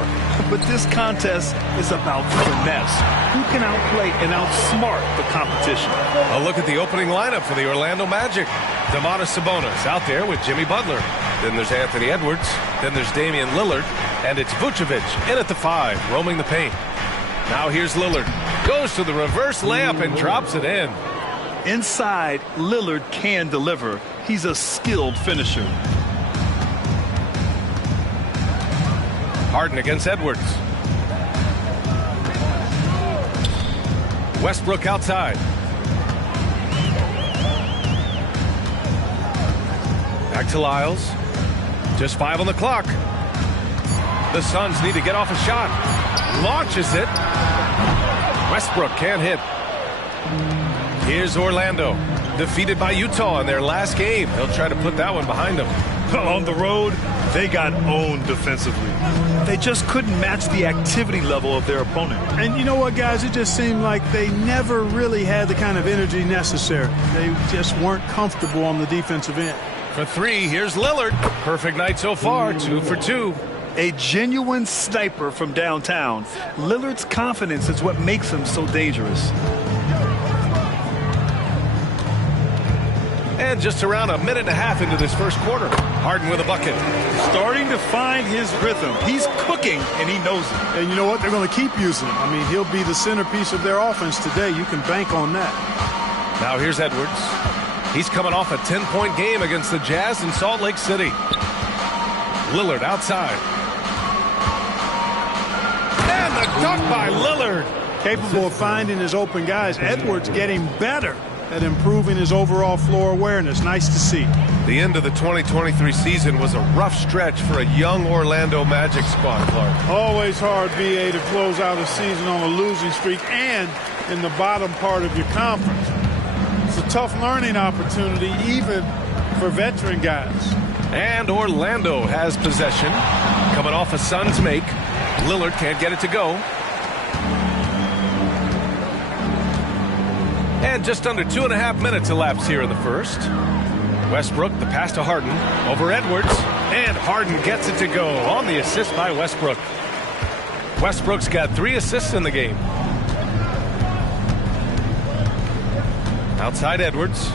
But this contest is about finesse. Who can outplay and outsmart the competition? A look at the opening lineup for the Orlando Magic. Domantas Sabonis out there with Jimmy Butler. Then there's Anthony Edwards. Then there's Damian Lillard. And it's Vucevic in at the 5, roaming the paint. Now here's Lillard. Goes to the reverse layup and drops it in. Inside, Lillard can deliver. He's a skilled finisher. Harden against Edwards. Westbrook outside. Back to Lyles. Just 5 on the clock. The Suns need to get off a shot. Launches it. Westbrook can't hit. Here's Orlando, defeated by Utah in their last game. They'll try to put that one behind them. On the road, they got owned defensively. They just couldn't match the activity level of their opponent. And you know what, guys? It just seemed like they never really had the kind of energy necessary. They just weren't comfortable on the defensive end. For 3, here's Lillard. Perfect night so far, 2 for 2. A genuine sniper from downtown. Lillard's confidence is what makes him so dangerous. And just around a minute and a half into this first quarter, Harden with a bucket. Starting to find his rhythm. He's cooking, and he knows it. And you know what? They're going to keep using him. I mean, he'll be the centerpiece of their offense today. You can bank on that. Now here's Edwards. He's coming off a 10-point game against the Jazz in Salt Lake City. Lillard outside. And the dunk by Lillard. Capable of finding his open guys. Edwards getting better at improving his overall floor awareness. Nice to see. The end of the 2023 season was a rough stretch for a young Orlando Magic squad, Clark. Always hard, BA, to close out a season on a losing streak and in the bottom part of your conference. It's a tough learning opportunity, even for veteran guys. And Orlando has possession. Coming off a Suns make. Lillard can't get it to go. And just under 2.5 minutes elapsed here in the first. Westbrook, the pass to Harden, over Edwards, and Harden gets it to go on the assist by Westbrook. Westbrook's got 3 assists in the game. Outside Edwards.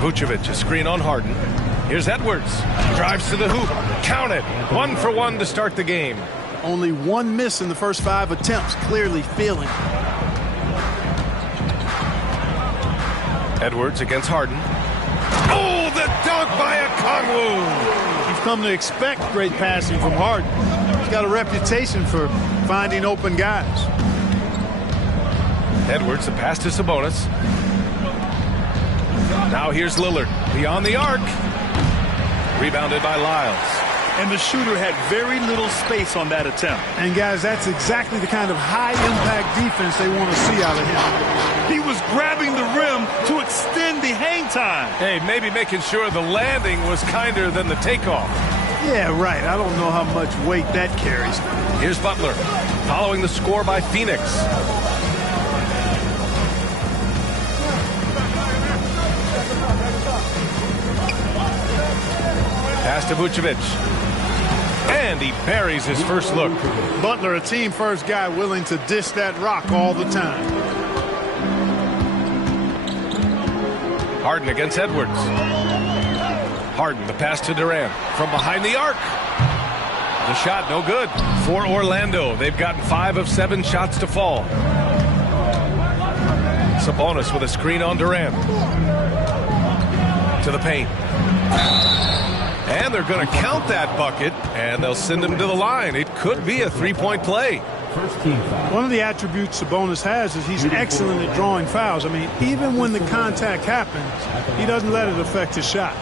Vucevic, a screen on Harden. Here's Edwards. Drives to the hoop. Count it. 1 for 1 to start the game. Only 1 miss in the first 5 attempts, clearly feeling. Edwards against Harden. Oh, the dunk by Okongwu. You've come to expect great passing from Harden. He's got a reputation for finding open guys. Edwards, the pass to Sabonis. Now here's Lillard, beyond the arc. Rebounded by Lyles. And the shooter had very little space on that attempt. And, guys, that's exactly the kind of high-impact defense they want to see out of him. He was grabbing the rim to extend the hang time. Hey, maybe making sure the landing was kinder than the takeoff. Yeah, right. I don't know how much weight that carries. Here's Butler, following the score by Phoenix. Pass to Vucevic. And he buries his first look. Butler, a team-first guy willing to dish that rock all the time. Harden against Edwards. Harden, the pass to Durant. From behind the arc. The shot, no good. For Orlando, they've gotten 5 of 7 shots to fall. Sabonis with a screen on Durant. To the paint. And they're going to count that bucket, and they'll send him to the line. It could be a three-point play. One of the attributes Sabonis has is he's excellent at drawing fouls. I mean, even when the contact happens, he doesn't let it affect his shot.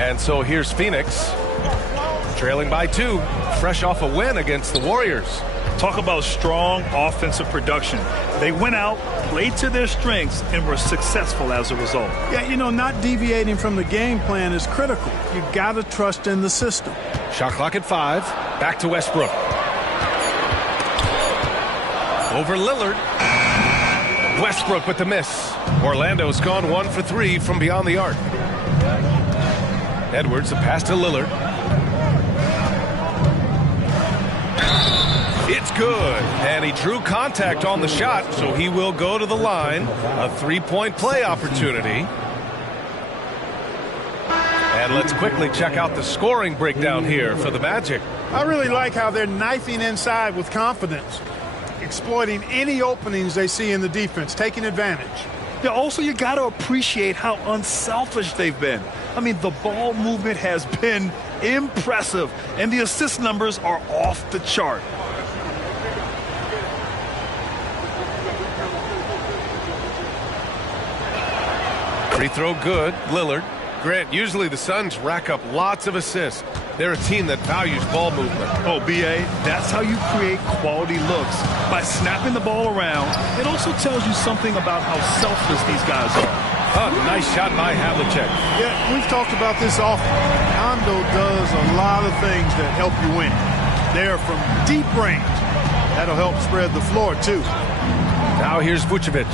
And so here's Phoenix, trailing by 2, fresh off a win against the Warriors. Talk about strong offensive production. They went out, played to their strengths, and were successful as a result. Yeah, you know, not deviating from the game plan is critical. You got to trust in the system. Shot clock at 5. Back to Westbrook. Over Lillard. Westbrook with the miss. Orlando's gone 1 for 3 from beyond the arc. Edwards, the pass to Lillard. It's good. And he drew contact on the shot, so he will go to the line. A three-point play opportunity. And let's quickly check out the scoring breakdown here for the Magic. I really like how they're knifing inside with confidence, exploiting any openings they see in the defense, taking advantage. Yeah, also, you got to appreciate how unselfish they've been. I mean, the ball movement has been impressive, and the assist numbers are off the chart. Free throw good. Lillard. Grant, usually the Suns rack up lots of assists. They're a team that values ball movement. Oh, B.A., that's how you create quality looks. By snapping the ball around, it also tells you something about how selfless these guys are. Nice shot by Havlicek. Yeah, we've talked about this often. Hondo does a lot of things that help you win. They're from deep range. That'll help spread the floor, too. Now here's Vucevic.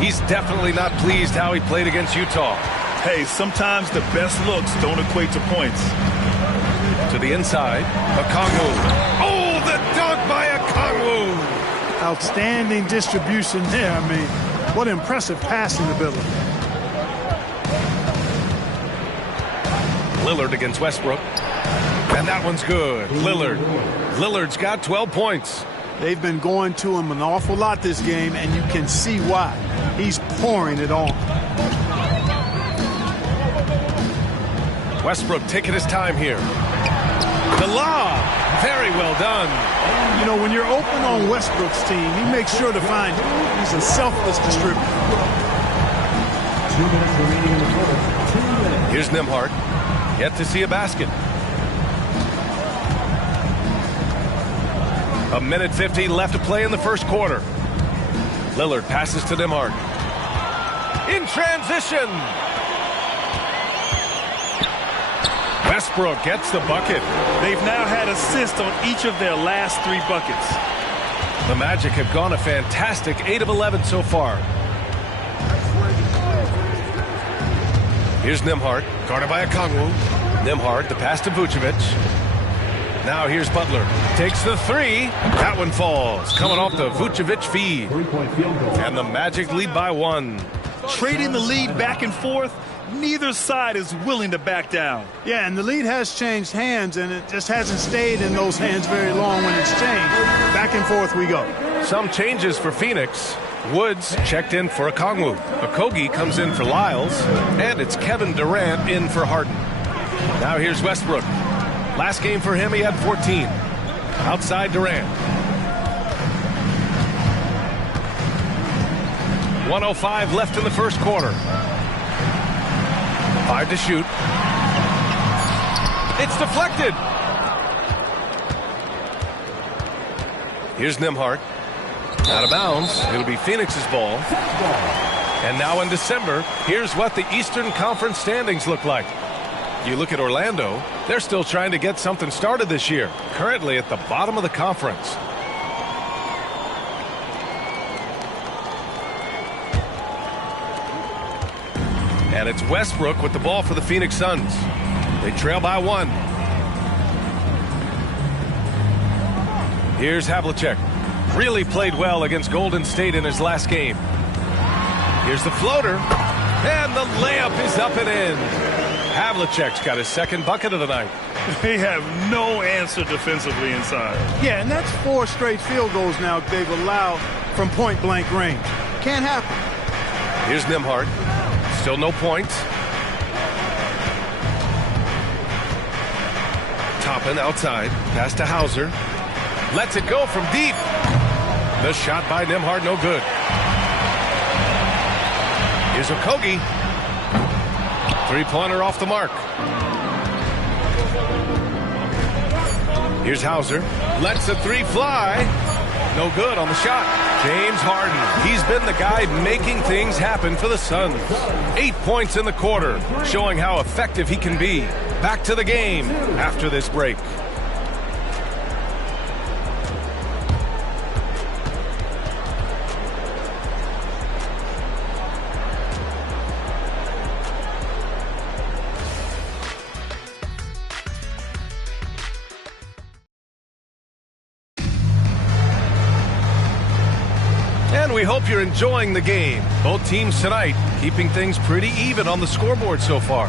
He's definitely not pleased how he played against Utah. Hey, sometimes the best looks don't equate to points. To the inside, Okongwu. Oh, the dunk by Okongwu! Outstanding distribution there. I mean, what impressive passing ability. Lillard against Westbrook. And that one's good. Lillard's got 12 points. They've been going to him an awful lot this game, and you can see why. He's pouring it on. Westbrook taking his time here. The lob. Very well done. You know, when you're open on Westbrook's team, he makes sure to find you. He's a selfless distributor. 2 minutes remaining in the quarter. 2 minutes. Here's Nembhard. Yet to see a basket. A minute 15 left to play in the first quarter. Lillard passes to Nembhard. In transition. Westbrook gets the bucket. They've now had assists on each of their last 3 buckets. The Magic have gone a fantastic 8 of 11 so far. Here's Nembhard, guarded by Okongwu. Nembhard, the pass to Vucevic. Now here's Butler. Takes the three. That one falls. Coming off the Vucevic feed. And the Magic lead by 1. Trading the lead back and forth. Neither side is willing to back down. Yeah, and the lead has changed hands, and it just hasn't stayed in those hands very long when it's changed. Back and forth we go. Some changes for Phoenix. Woods checked in for Okongwu. Okogie comes in for Lyles. And it's Kevin Durant in for Harden. Now here's Westbrook. Last game for him, he had 14. Outside Durant. 1:05 left in the first quarter. 5 to shoot. It's deflected. Here's Nembhard. Out of bounds. It'll be Phoenix's ball. And now in December, here's what the Eastern Conference standings look like. You look at Orlando, they're still trying to get something started this year. Currently at the bottom of the conference. And it's Westbrook with the ball for the Phoenix Suns. They trail by 1. Here's Havlicek. Really played well against Golden State in his last game. Here's the floater. And the layup is up and in. Havlicek's got his second bucket of the night. They have no answer defensively inside. Yeah, and that's 4 straight field goals now they've allowed from point-blank range. Can't happen. Here's Nembhard. Still no points. Toppin outside. Pass to Hauser. Lets it go from deep. The shot by Nembhard, no good. Here's Okogie. Three-pointer off the mark. Here's Hauser. Lets the three fly. No good on the shot. James Harden. He's been the guy making things happen for the Suns. 8 points in the quarter, showing how effective he can be. Back to the game after this break. And we hope you're enjoying the game. Both teams tonight keeping things pretty even on the scoreboard so far.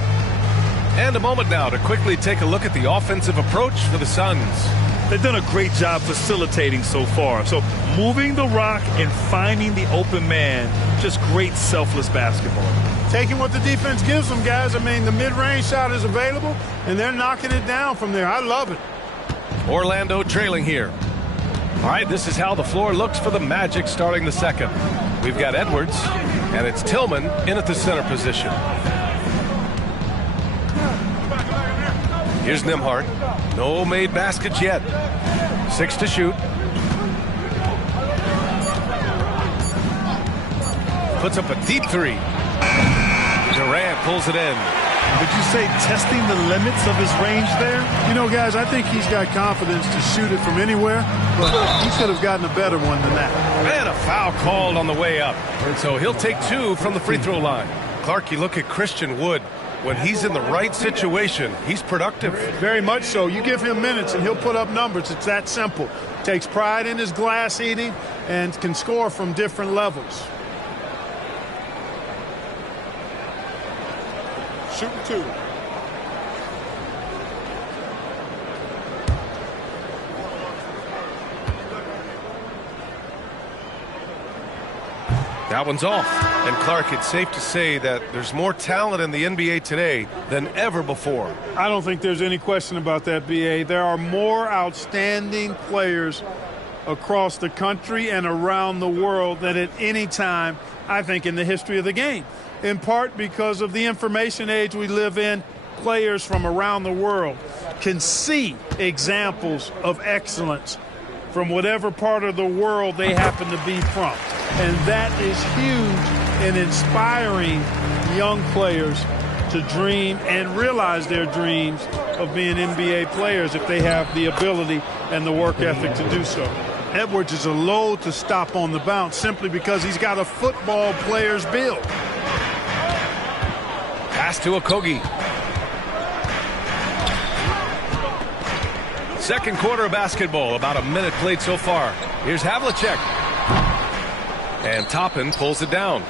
And a moment now to quickly take a look at the offensive approach for the Suns. They've done a great job facilitating so far. So moving the rock and finding the open man, just great selfless basketball. Taking what the defense gives them, guys. I mean, the mid-range shot is available, and they're knocking it down from there. I love it. Orlando trailing here. All right, this is how the floor looks for the Magic starting the second. We've got Edwards, and it's Tillman in at the center position. Here's Nembhard. No made baskets yet. 6 to shoot. Puts up a deep three. Durant pulls it in. Would you say testing the limits of his range there? You know, guys, I think he's got confidence to shoot it from anywhere, but he could have gotten a better one than that. And a foul called on the way up. And so he'll take 2 from the free throw line. Clark, you look at Christian Wood. When he's in the right situation, he's productive. Very much so. You give him minutes and he'll put up numbers. It's that simple. Takes pride in his glass eating and can score from different levels. Shooting 2. That one's off. And Clark, it's safe to say that there's more talent in the NBA today than ever before. I don't think there's any question about that, B.A. There are more outstanding players across the country and around the world than at any time, I think, in the history of the game. In part because of the information age we live in, players from around the world can see examples of excellence from whatever part of the world they happen to be from. And that is huge in inspiring young players to dream and realize their dreams of being NBA players if they have the ability and the work ethic to do so. Edwards is a load to stop on the bounce simply because he's got a football player's build. Pass to Okogie. Second quarter of basketball, about a minute played so far. Here's Havlicek. And Toppin pulls it down.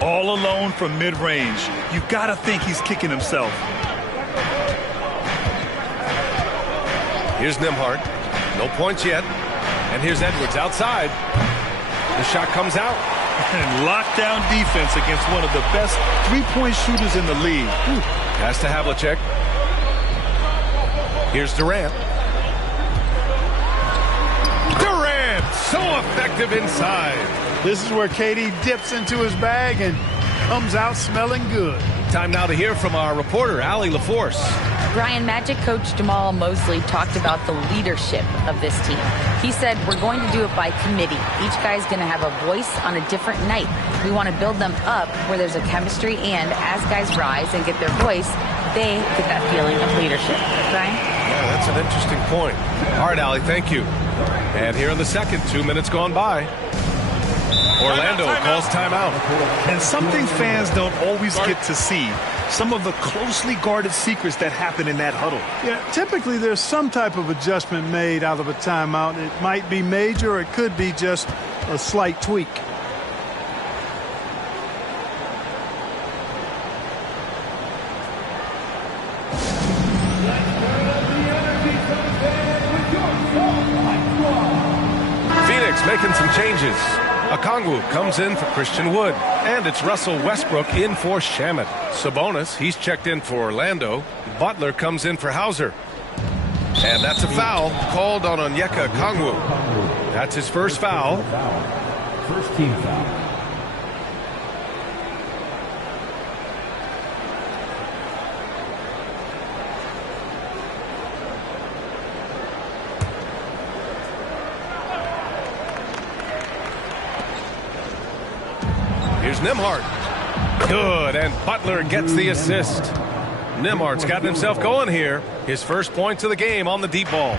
All alone from mid-range. You've got to think he's kicking himself. Here's Nembhard. No points yet. And here's Edwards outside. The shot comes out. And lockdown defense against one of the best three-point shooters in the league. Pass to Havlicek. Here's Durant. Durant, so effective inside. This is where KD dips into his bag and comes out smelling good. Time now to hear from our reporter, Allie LaForce. Brian, Magic coach Jamal Mosley talked about the leadership of this team. He said, we're going to do it by committee. Each guy's going to have a voice on a different night. We want to build them up where there's a chemistry, and as guys rise and get their voice, they get that feeling of leadership. Brian? Yeah, that's an interesting point. All right, Allie, thank you. And here in the second, 2 minutes gone by. Orlando calls timeout. And something fans don't always get to see. Some of the closely guarded secrets that happen in that huddle. Yeah, typically there's some type of adjustment made out of a timeout. It might be major, or it could be just a slight tweak. Phoenix making some changes. Okongwu comes in for Christian Wood. And it's Russell Westbrook in for Shamet. Sabonis, he's checked in for Orlando. Butler comes in for Hauser. And that's a foul called on Onyeka Okongwu. That's his first foul. First team foul. Here's Nembhard. Good, and Butler gets the assist. Nembhard's gotten himself going here. His first points of the game on the deep ball.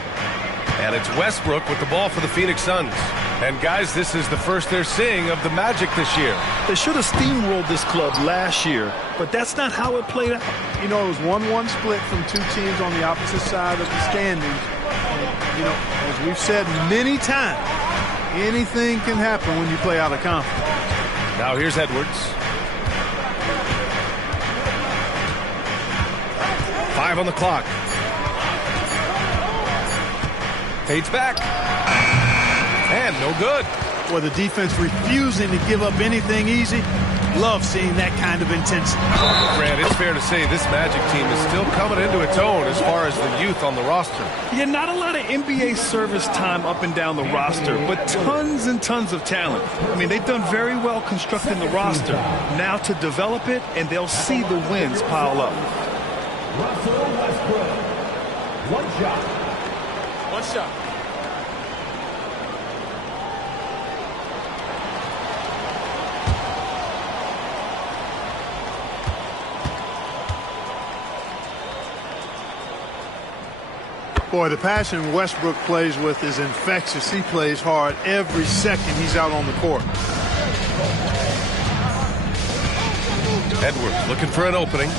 And it's Westbrook with the ball for the Phoenix Suns. And guys, this is the first they're seeing of the Magic this year. They should have steamrolled this club last year, but that's not how it played out. You know, it was 1-1 split from two teams on the opposite side of the standings. And, you know, as we've said many times, anything can happen when you play out of conference. Now here's Edwards. 5 on the clock. Fades back. And no good. Well, the defense refusing to give up anything easy. Love seeing that kind of intensity. Grant, it's fair to say this Magic team is still coming into its own as far as the youth on the roster. Yeah, not a lot of NBA service time up and down the roster, but tons and tons of talent. I mean, they've done very well constructing the roster. Now to develop it, and they'll see the wins pile up. Russell Westbrook. One shot. One shot. Boy, the passion Westbrook plays with is infectious. He plays hard every second he's out on the court. Edwards looking for an opening.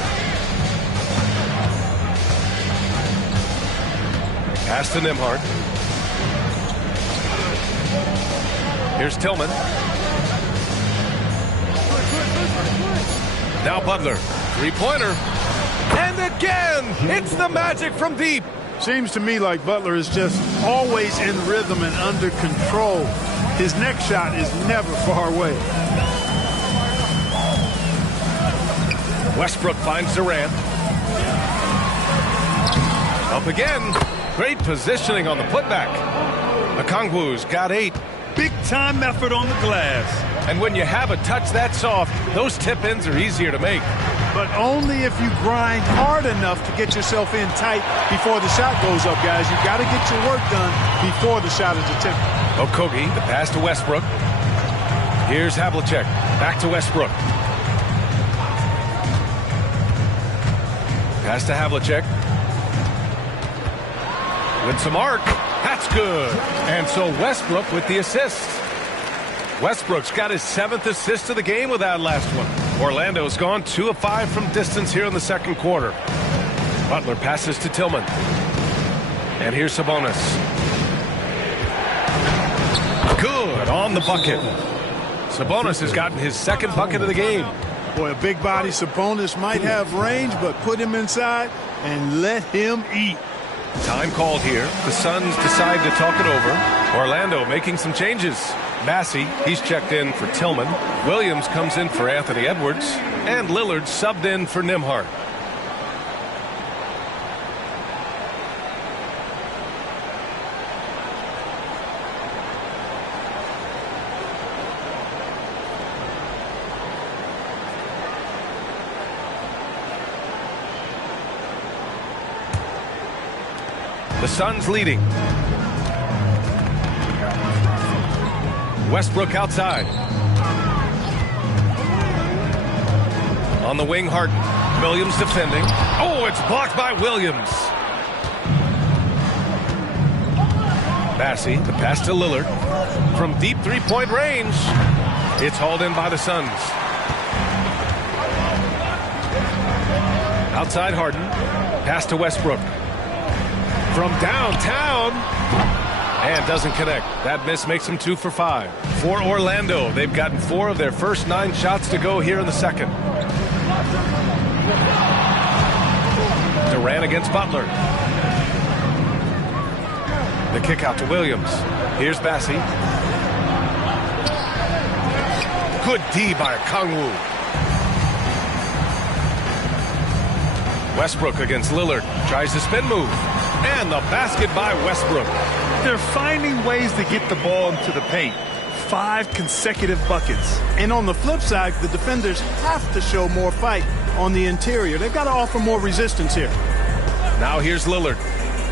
Pass to Nembhard. Here's Tillman. Now Butler. Three-pointer. And again, it's the Magic from deep. Seems to me like Butler is just always in rhythm and under control. His next shot is never far away. Westbrook finds Durant. Up again. Great positioning on the putback. Okongwu's got 8. Big-time effort on the glass. And when you have a touch that soft, those tip-ins are easier to make. But only if you grind hard enough to get yourself in tight before the shot goes up, guys. You've got to get your work done before the shot is attempted. Okogie, the pass to Westbrook. Here's Havlicek. Back to Westbrook. Pass to Havlicek. With some arc. That's good. And so Westbrook with the assist. Westbrook's got his 7th assist of the game with that last one. Orlando's gone 2 of 5 from distance here in the second quarter. Butler passes to Tillman. And here's Sabonis. Good on the bucket. Sabonis has gotten his second bucket of the game. Boy, a big body Sabonis might have range, but put him inside and let him eat. Time called here. The Suns decide to talk it over. Orlando making some changes. Massey, he's checked in for Tillman. Williams comes in for Anthony Edwards. And Lillard subbed in for Nembhard. The Suns leading. Westbrook outside. On the wing, Harden. Williams defending. Oh, it's blocked by Williams. Massey, the pass to Lillard. From deep three-point range. It's hauled in by the Suns. Outside Harden. Pass to Westbrook. From downtown. And doesn't connect. That miss makes them 2 for 5. For Orlando, they've gotten 4 of their first 9 shots to go here in the second. Durant against Butler. The kick out to Williams. Here's Massey. Good D by Kongwu. Westbrook against Lillard. Tries the spin move. And the basket by Westbrook. They're finding ways to get the ball into the paint. 5 consecutive buckets. And on the flip side, the defenders have to show more fight on the interior. They've got to offer more resistance here. Now here's Lillard.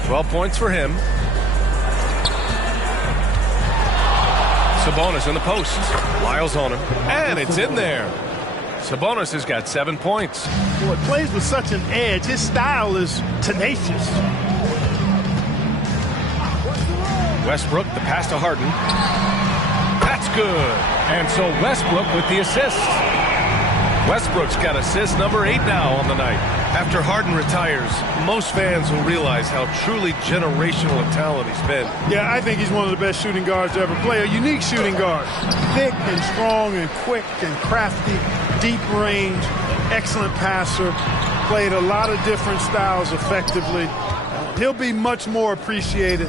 12 points for him. Sabonis in the post. Lyles on him. And it's in there. Sabonis has got 7 points. Boy, plays with such an edge. His style is tenacious. Westbrook, the pass to Harden. That's good. And so Westbrook with the assist. Westbrook's got assist number 8 now on the night. After Harden retires, most fans will realize how truly generational a talent he's been. Yeah, I think he's one of the best shooting guards to ever play. A unique shooting guard. Thick and strong and quick and crafty. Deep range. Excellent passer. Played a lot of different styles effectively. He'll be much more appreciated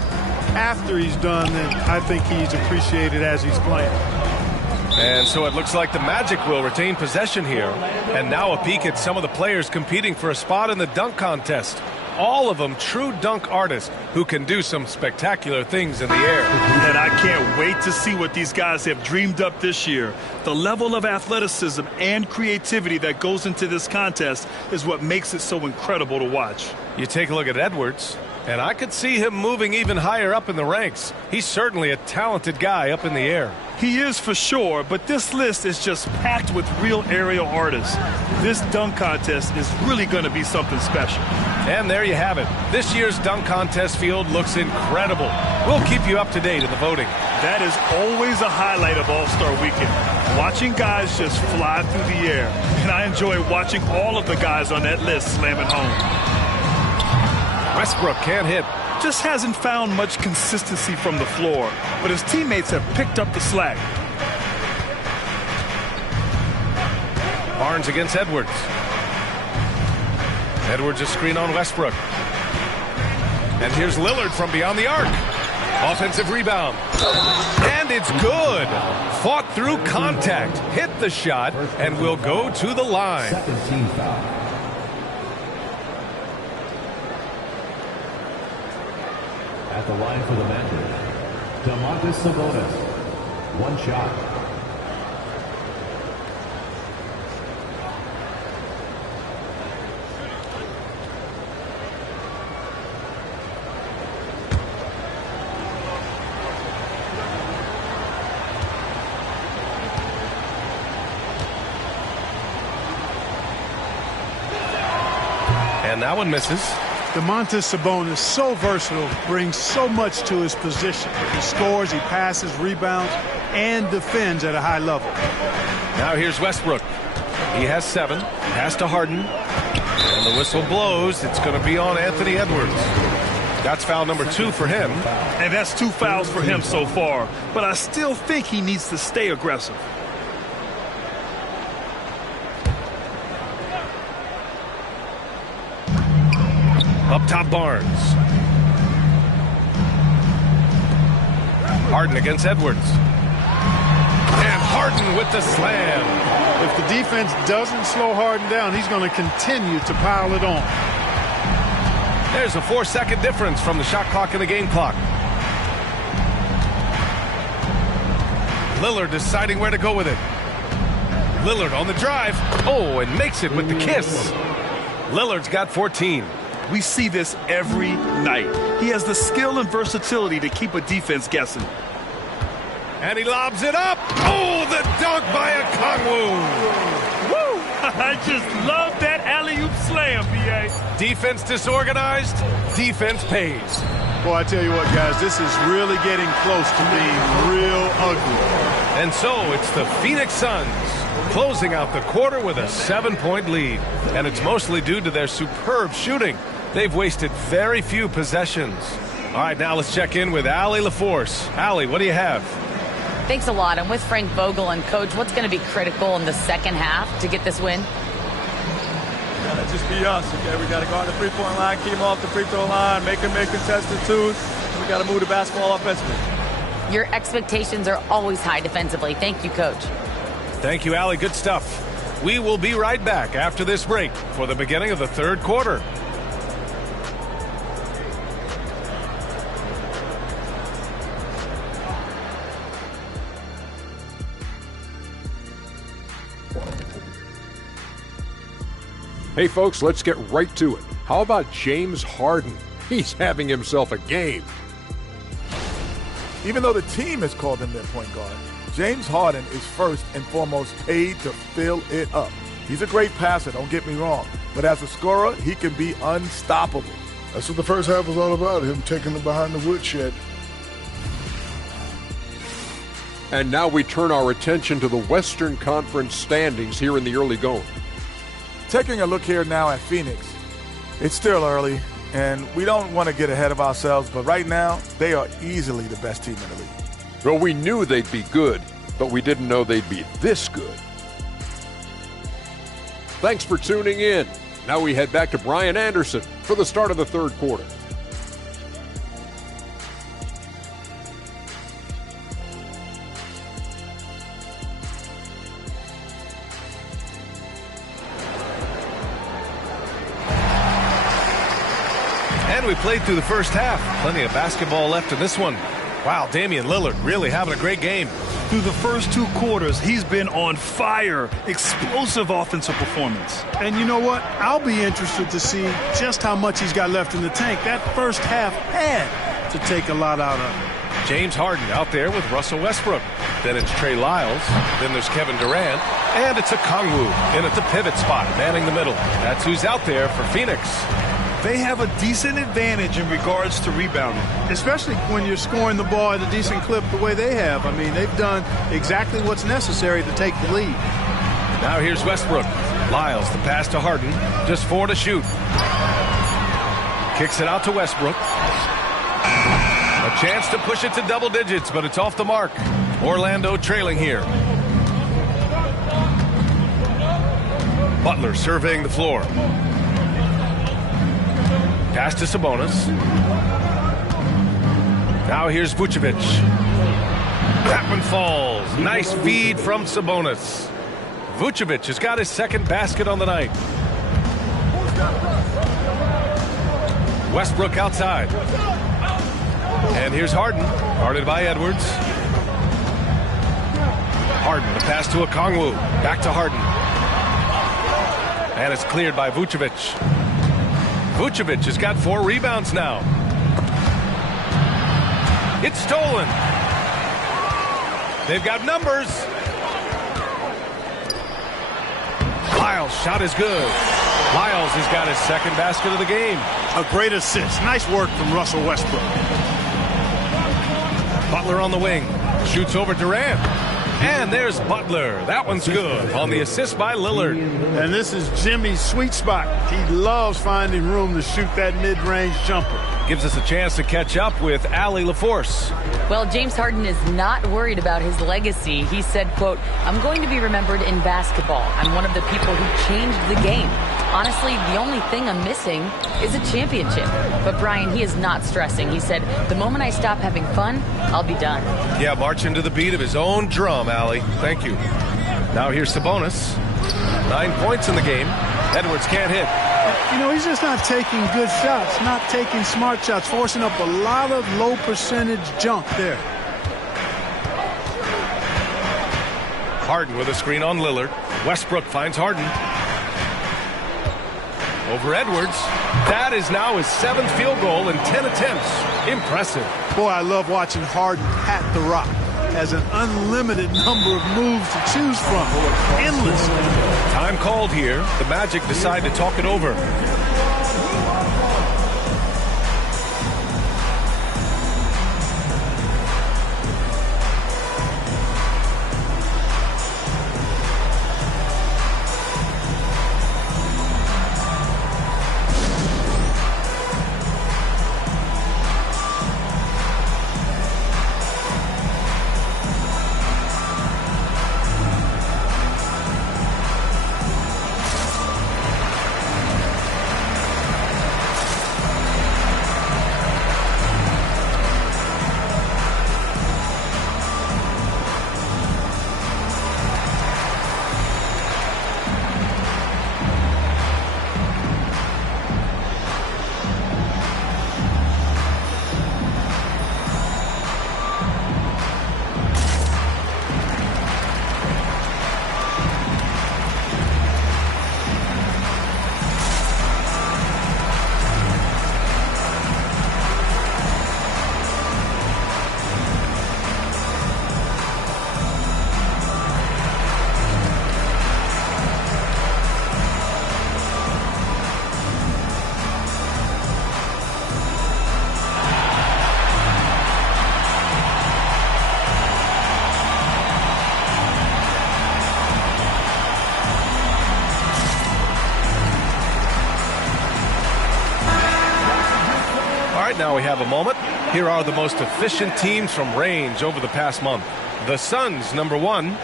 after he's done than I think he's appreciated as he's playing. And so it looks like the Magic will retain possession here. And now a peek at some of the players competing for a spot in the dunk contest. All of them true dunk artists who can do some spectacular things in the air. And I can't wait to see what these guys have dreamed up this year. The level of athleticism and creativity that goes into this contest is what makes it so incredible to watch. You take a look at Edwards, and I could see him moving even higher up in the ranks. He's certainly a talented guy up in the air. He is for sure, but this list is just packed with real aerial artists. This dunk contest is really going to be something special. And there you have it. This year's dunk contest field looks incredible. We'll keep you up to date in the voting. That is always a highlight of All-Star Weekend. Watching guys just fly through the air. And I enjoy watching all of the guys on that list slam it home. Westbrook can't hit. Just hasn't found much consistency from the floor, but his teammates have picked up the slack. Barnes against Edwards. Edwards a screen on Westbrook. And here's Lillard from beyond the arc. Offensive rebound. And it's good. Fought through contact. Hit the shot and will go to the line. At the line for the Magic, Domantas Sabonis. 1 shot. And that one misses. Domantas Sabonis, so versatile, brings so much to his position. He scores, he passes, rebounds, and defends at a high level. Now here's Westbrook. He has 7. Pass to Harden. And the whistle blows. It's going to be on Anthony Edwards. That's foul number 2 for him. And that's 2 fouls for him so far. But I still think he needs to stay aggressive. Up top, Barnes. Harden against Edwards. And Harden with the slam. If the defense doesn't slow Harden down, he's going to continue to pile it on. There's a 4-second difference from the shot clock and the game clock. Lillard deciding where to go with it. Lillard on the drive. Oh, and makes it with the kiss. Lillard's got 14. We see this every night. He has the skill and versatility to keep a defense guessing. And he lobs it up. Oh, the dunk by Okongwu. Woo! I just love that alley-oop slam, B.A. Defense disorganized. Defense pays. Boy, I tell you what, guys, this is really getting close to being real ugly. And so it's the Phoenix Suns closing out the quarter with a 7-point lead. And it's mostly due to their superb shooting. They've wasted very few possessions. All right, now let's check in with Allie LaForce. Allie, what do you have? Thanks a lot. I'm with Frank Vogel. And, Coach, what's going to be critical in the second half to get this win? Gotta just be us, okay? We got to guard the three-point line, keep them off the free throw line, make them make contested twos. We got to move the basketball offensively. Your expectations are always high defensively. Thank you, Coach. Thank you, Allie. Good stuff. We will be right back after this break for the beginning of the third quarter. Hey, folks, let's get right to it. How about James Harden? He's having himself a game. Even though the team has called him their point guard, James Harden is first and foremost paid to fill it up. He's a great passer, don't get me wrong, but as a scorer, he can be unstoppable. That's what the first half was all about, him taking it behind the woodshed. And now we turn our attention to the Western Conference standings here in the early going. Taking a look here now at Phoenix, it's still early, and we don't want to get ahead of ourselves, but right now, they are easily the best team in the league. Well, we knew they'd be good, but we didn't know they'd be this good. Thanks for tuning in. Now we head back to Brian Anderson for the start of the third quarter. And we played through the first half. Plenty of basketball left in this one. Wow, Damian Lillard really having a great game. Through the first 2 quarters, he's been on fire. Explosive offensive performance. And you know what? I'll be interested to see just how much he's got left in the tank. That first half had to take a lot out of him. James Harden out there with Russell Westbrook. Then it's Trey Lyles. Then there's Kevin Durant. And it's Okongwu in at the pivot spot, manning the middle. That's who's out there for Phoenix. They have a decent advantage in regards to rebounding. Especially when you're scoring the ball at a decent clip the way they have. I mean, they've done exactly what's necessary to take the lead. Now here's Westbrook. Lyles, the pass to Harden. Just 4 to shoot. Kicks it out to Westbrook. A chance to push it to double digits, but it's off the mark. Orlando trailing here. Butler surveying the floor. Pass to Sabonis. Now here's Vucevic. That one falls. Nice feed from Sabonis. Vucevic has got his second basket on the night. Westbrook outside. And here's Harden. Guarded by Edwards. Harden, the pass to Okongwu. Back to Harden. And it's cleared by Vucevic. Vucevic has got 4 rebounds now. It's stolen. They've got numbers. Lyles' shot is good. Lyles has got his second basket of the game. A great assist. Nice work from Russell Westbrook. Butler on the wing. Shoots over Durant. And there's Butler. That one's good on the assist by Lillard. And this is Jimmy's sweet spot. He loves finding room to shoot that mid-range jumper. gives us a chance to catch up with Allie LaForce. Well, James Harden is not worried about his legacy. He said, quote, "I'm going to be remembered in basketball. I'm one of the people who changed the game. Honestly, the only thing I'm missing is a championship." But Brian, he is not stressing. He said, "The moment I stop having fun, I'll be done." Yeah, marching to the beat of his own drum, Allie. Thank you. Now here's Sabonis. 9 points in the game. Edwards can't hit. You know, he's just not taking good shots, not taking smart shots, forcing up a lot of low percentage junk there. Harden with a screen on Lillard. Westbrook finds Harden. Over Edwards. That is now his 7th field goal in 10 attempts. Impressive. Boy, I love watching Harden pat the rock. Has an unlimited number of moves to choose from. Endless. Time called here. The Magic decide to talk it over. Now we have a moment. Here are the most efficient teams from range over the past month. The Suns, #1.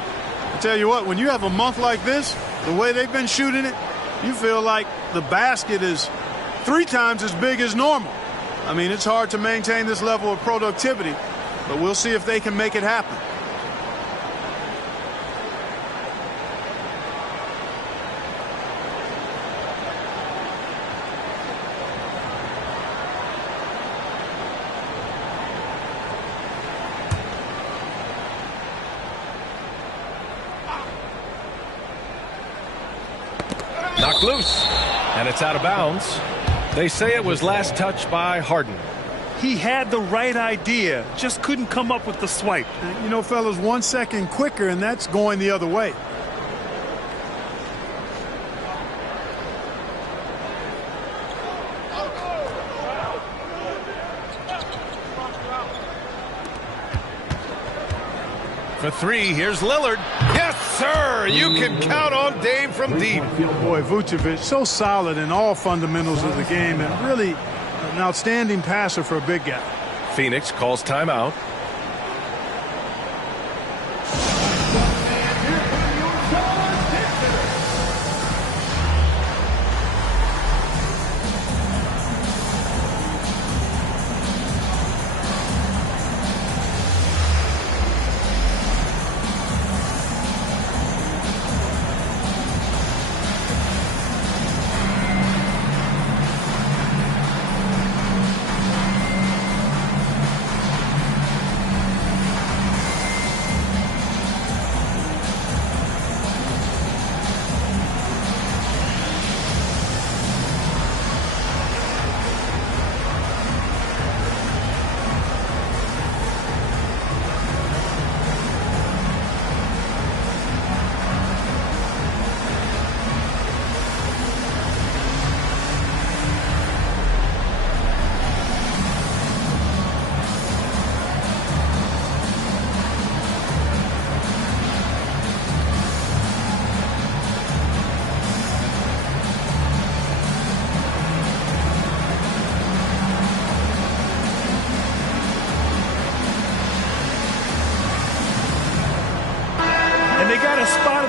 I tell you what, when you have a month like this, the way they've been shooting it, you feel like the basket is 3 times as big as normal. I mean, it's hard to maintain this level of productivity, but we'll see if they can make it happen. Knocked loose, and it's out of bounds. They say it was last touched by Harden. He had the right idea, just couldn't come up with the swipe. You know, fellas, 1 second quicker, and that's going the other way. For 3, here's Lillard. Yes, sir! You can count on Dame from deep. Boy, Vucevic, so solid in all fundamentals of the game, and really an outstanding passer for a big guy. Phoenix calls timeout.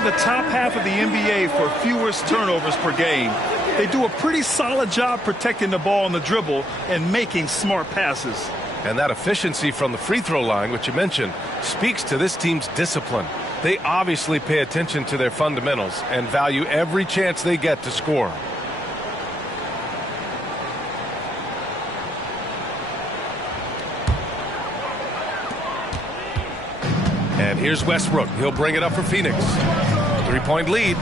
the top half of the NBA for fewest turnovers per game. They do a pretty solid job protecting the ball on the dribble and making smart passes. And that efficiency from the free throw line, which you mentioned, speaks to this team's discipline. They obviously pay attention to their fundamentals and value every chance they get to score. And here's Westbrook. He'll bring it up for Phoenix. 3-point lead.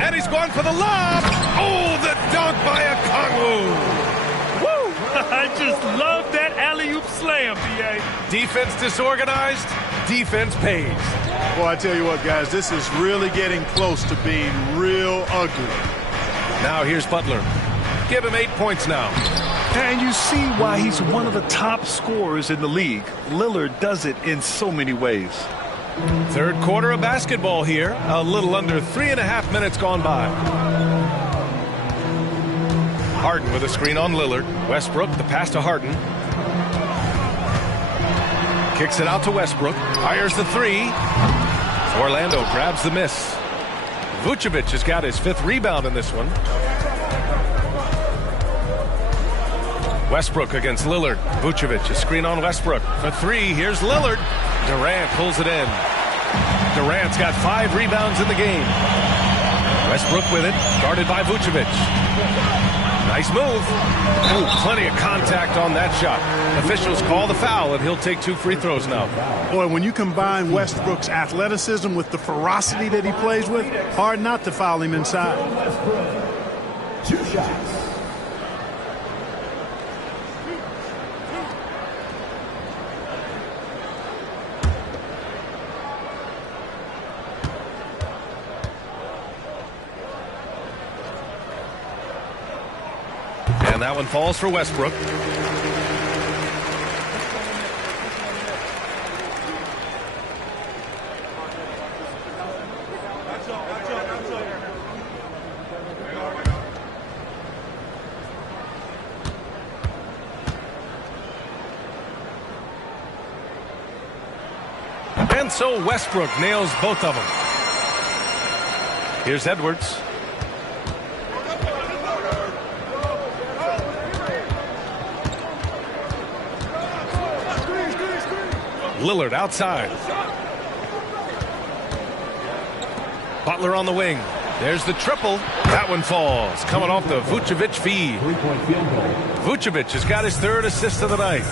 And he's going for the lob. Oh, the dunk by Okongwu. I just love that alley-oop slam, B.A. Defense disorganized, defense pays. Well, I tell you what, guys, this is really getting close to being real ugly. Now here's Butler. Give him 8 points now. And you see why he's one of the top scorers in the league. Lillard does it in so many ways. Third quarter of basketball here. A little under 3.5 minutes gone by. Harden with a screen on Lillard. Westbrook, the pass to Harden. Kicks it out to Westbrook. Fires the three. Orlando grabs the miss. Vucevic has got his 5th rebound in this one. Westbrook against Lillard. Vucevic, a screen on Westbrook. For 3, here's Lillard. Durant pulls it in. Durant's got 5 rebounds in the game. Westbrook with it, guarded by Vucevic. Nice move. Ooh, plenty of contact on that shot. Officials call the foul, and he'll take 2 free throws now. Boy, when you combine Westbrook's athleticism with the ferocity that he plays with, hard not to foul him inside. 2 shots. And that one falls for Westbrook. And so Westbrook nails both of them. Here's Edwards. Lillard outside. Butler on the wing. There's the triple. That one falls. Coming off the Vucevic feed. 3-point field goal. Vucevic has got his 3rd assist of the night.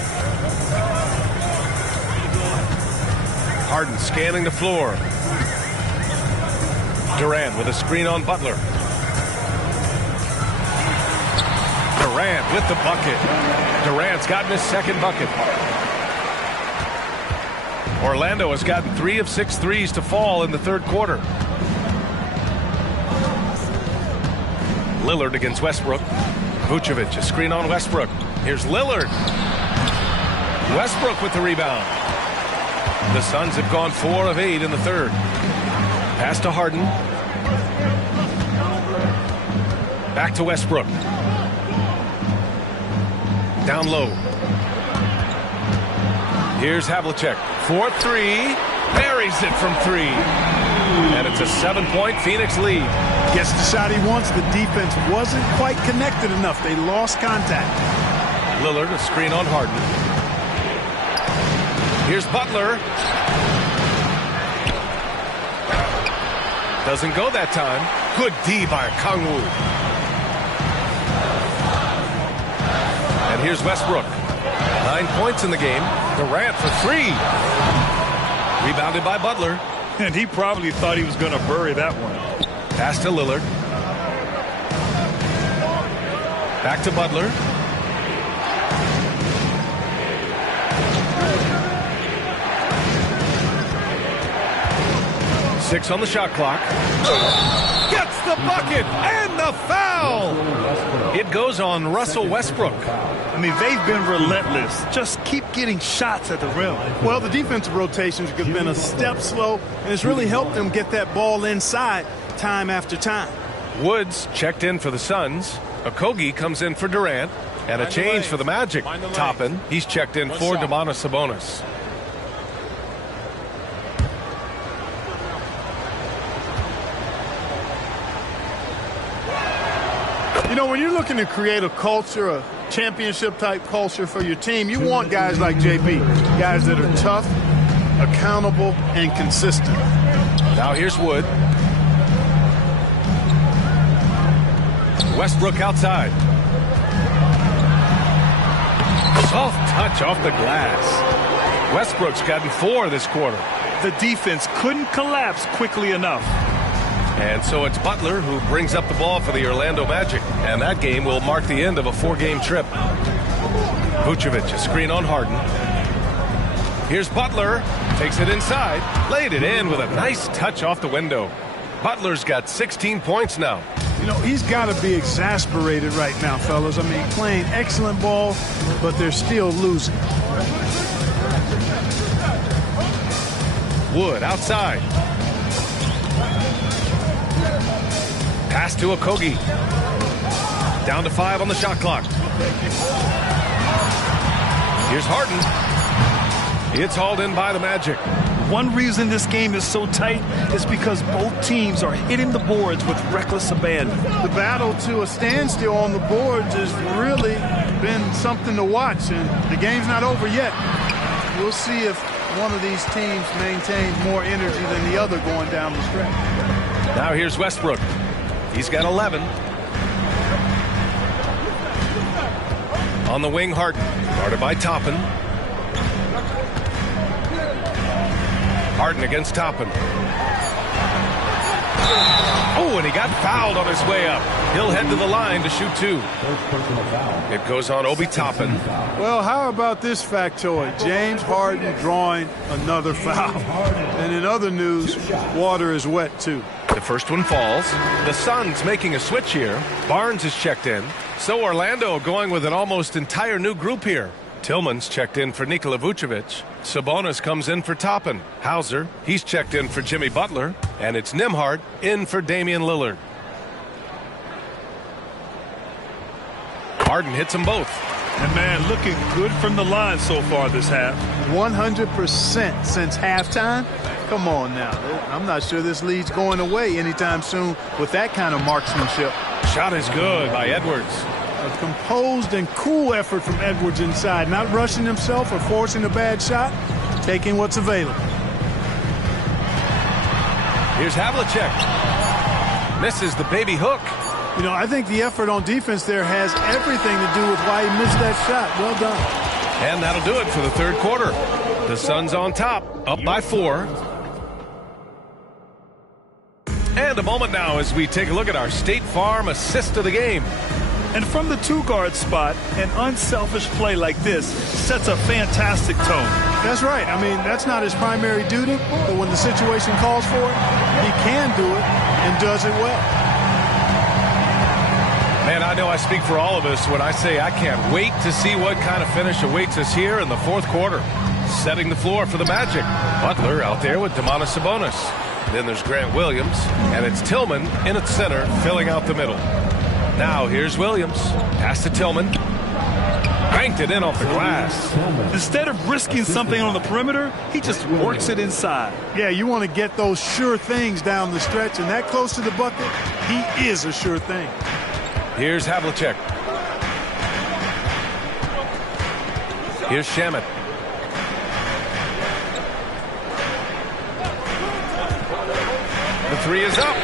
Harden scanning the floor. Durant with a screen on Butler. Durant with the bucket. Durant's gotten his 2nd bucket. Orlando has gotten 3 of 6 threes to fall in the 3rd quarter. Lillard against Westbrook. Vucevic, a screen on Westbrook. Here's Lillard. Westbrook with the rebound. The Suns have gone 4 of 8 in the 3rd. Pass to Harden. Back to Westbrook. Down low. Here's Havlicek. 4-3. Buries it from 3. And it's a 7-point Phoenix lead. Gets the shot he wants. The defense wasn't quite connected enough. They lost contact. Lillard, a screen on Harden. Here's Butler. Doesn't go that time. Good D by Okongwu. And here's Westbrook. 9 points in the game. Durant for 3. Rebounded by Butler. And he probably thought he was going to bury that one. Pass to Lillard. Back to Butler. Six on the shot clock. Gets the bucket and the foul. It goes on Russell Westbrook. I mean, they've been relentless. Just keep getting shots at the rim. Well, the defensive rotations have been a step slow, and it's really helped them get that ball inside time after time. Woods checked in for the Suns. Okogie comes in for Durant. And a change for the Magic. Toppin, he's checked in for Domantas Sabonis. You know, when you're looking to create a culture, a championship-type culture for your team, you want guys like JB, guys that are tough, accountable, and consistent. Now here's Wood. Westbrook outside. Soft touch off the glass. Westbrook's gotten 4 this quarter. The defense couldn't collapse quickly enough. And so it's Butler who brings up the ball for the Orlando Magic. And that game will mark the end of a 4-game trip. Vucevic, a screen on Harden. Here's Butler. Takes it inside. Laid it in with a nice touch off the window. Butler's got 16 points now. You know, he's got to be exasperated right now, fellas. I mean, playing excellent ball, but they're still losing. Wood outside. Pass to Okogie. Down to 5 on the shot clock. Here's Harden. It's hauled in by the Magic. One reason this game is so tight is because both teams are hitting the boards with reckless abandon. The battle to a standstill on the boards has really been something to watch, and the game's not over yet. We'll see if one of these teams maintains more energy than the other going down the stretch. Now here's Westbrook. He's got 11. On the wing, Harden. Guarded by Toppin. Harden against Toppin. Oh, and he got fouled on his way up. He'll head to the line to shoot 2. It goes on Obi Toppin. Well, how about this factoid? James Harden drawing another foul. And in other news, water is wet, too. The first one falls. The Suns making a switch here. Barnes is checked in. So Orlando going with an almost entire new group here. Tillman's checked in for Nikola Vucevic. Sabonis comes in for Toppin. Hauser, he's checked in for Jimmy Butler. And it's Nembhard in for Damian Lillard. Harden hits them both. And man, looking good from the line so far this half. 100% since halftime. Come on now. I'm not sure this lead's going away anytime soon with that kind of marksmanship. Shot is good by Edwards. A composed and cool effort from Edwards inside, not rushing himself or forcing a bad shot, taking what's available. Here's Havlicek. Misses the baby hook. You know, I think the effort on defense there has everything to do with why he missed that shot. Well done. And that'll do it for the third quarter. The Suns on top, up by 4. And a moment now as we take a look at our State Farm assist of the game. And from the 2-guard spot, an unselfish play like this sets a fantastic tone. That's right. I mean, that's not his primary duty, but when the situation calls for it, he can do it and does it well. Man, I know I speak for all of us when I say I can't wait to see what kind of finish awaits us here in the fourth quarter. Setting the floor for the Magic. Butler out there with Domantas Sabonis. Then there's Grant Williams, and it's Tillman in at center, filling out the middle. Now here's Williams. Pass to Tillman. Banked it in off the glass. Instead of risking something on the perimeter, he just works it inside. Yeah, you want to get those sure things down the stretch, and that close to the bucket, he is a sure thing. Here's Havlicek. Here's Shamet. The 3 is up.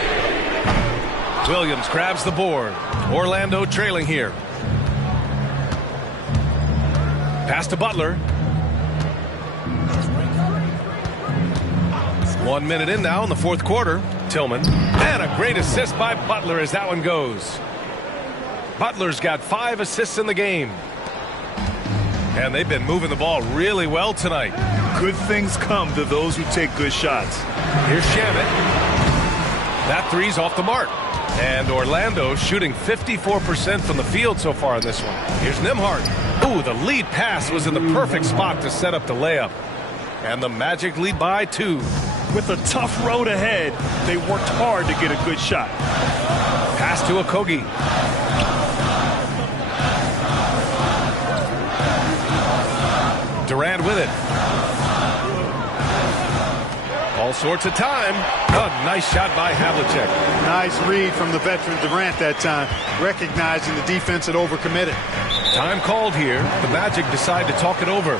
Williams grabs the board. Orlando trailing here. Pass to Butler. 1 minute in now in the fourth quarter. Tillman. And a great assist by Butler as that one goes. Butler's got 5 assists in the game. And they've been moving the ball really well tonight. Good things come to those who take good shots. Here's Shamet. That 3's off the mark. And Orlando shooting 54% from the field so far in this one. Here's Nembhard. Ooh, the lead pass was in the perfect spot to set up the layup. And the Magic lead by 2. With a tough road ahead, they worked hard to get a good shot. Pass to Okogie. Durant with it. All All sorts of time. A nice shot by Havlicek. Nice read from the veteran Durant that time, recognizing the defense had overcommitted. Time called here. The Magic decide to talk it over.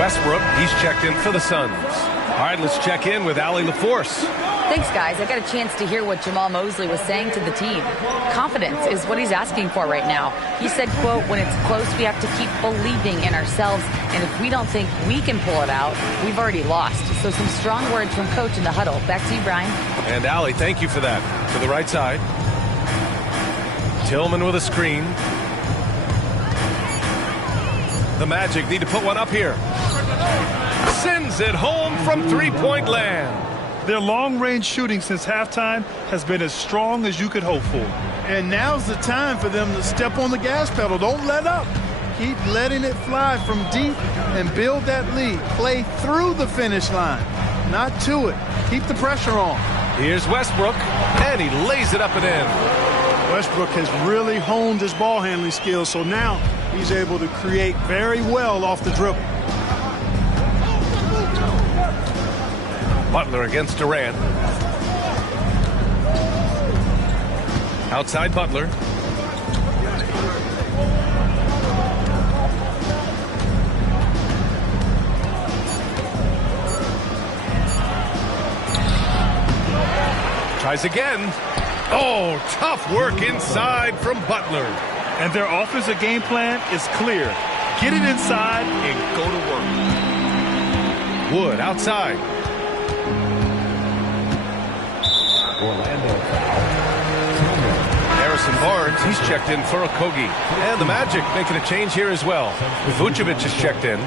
Westbrook, he's checked in for the Suns. All right, let's check in with Allie LaForce. Thanks, guys. I got a chance to hear what Jamal Mosley was saying to the team. Confidence is what he's asking for right now. He said, quote, when it's close, we have to keep believing in ourselves. And if we don't think we can pull it out, we've already lost. So some strong words from Coach in the huddle. Back to you, Brian. And Allie, thank you for that. To the right side. Tillman with a screen. The Magic need to put one up here. Sends it home from three-point land. Their long-range shooting since halftime has been as strong as you could hope for. And now's the time for them to step on the gas pedal. Don't let up. Keep letting it fly from deep and build that lead. Play through the finish line, not to it. Keep the pressure on. Here's Westbrook, and he lays it up and in. Westbrook has really honed his ball handling skills, so now he's able to create very well off the dribble. Butler against Durant. Outside Butler. Tries again. Oh, tough work inside from Butler. And their offensive game plan is clear. Get it inside and go to work. Wood outside. Orlando foul. Harrison Barnes, he's checked in for Okogie. And the Magic making a change here as well. Vucevic is checked in.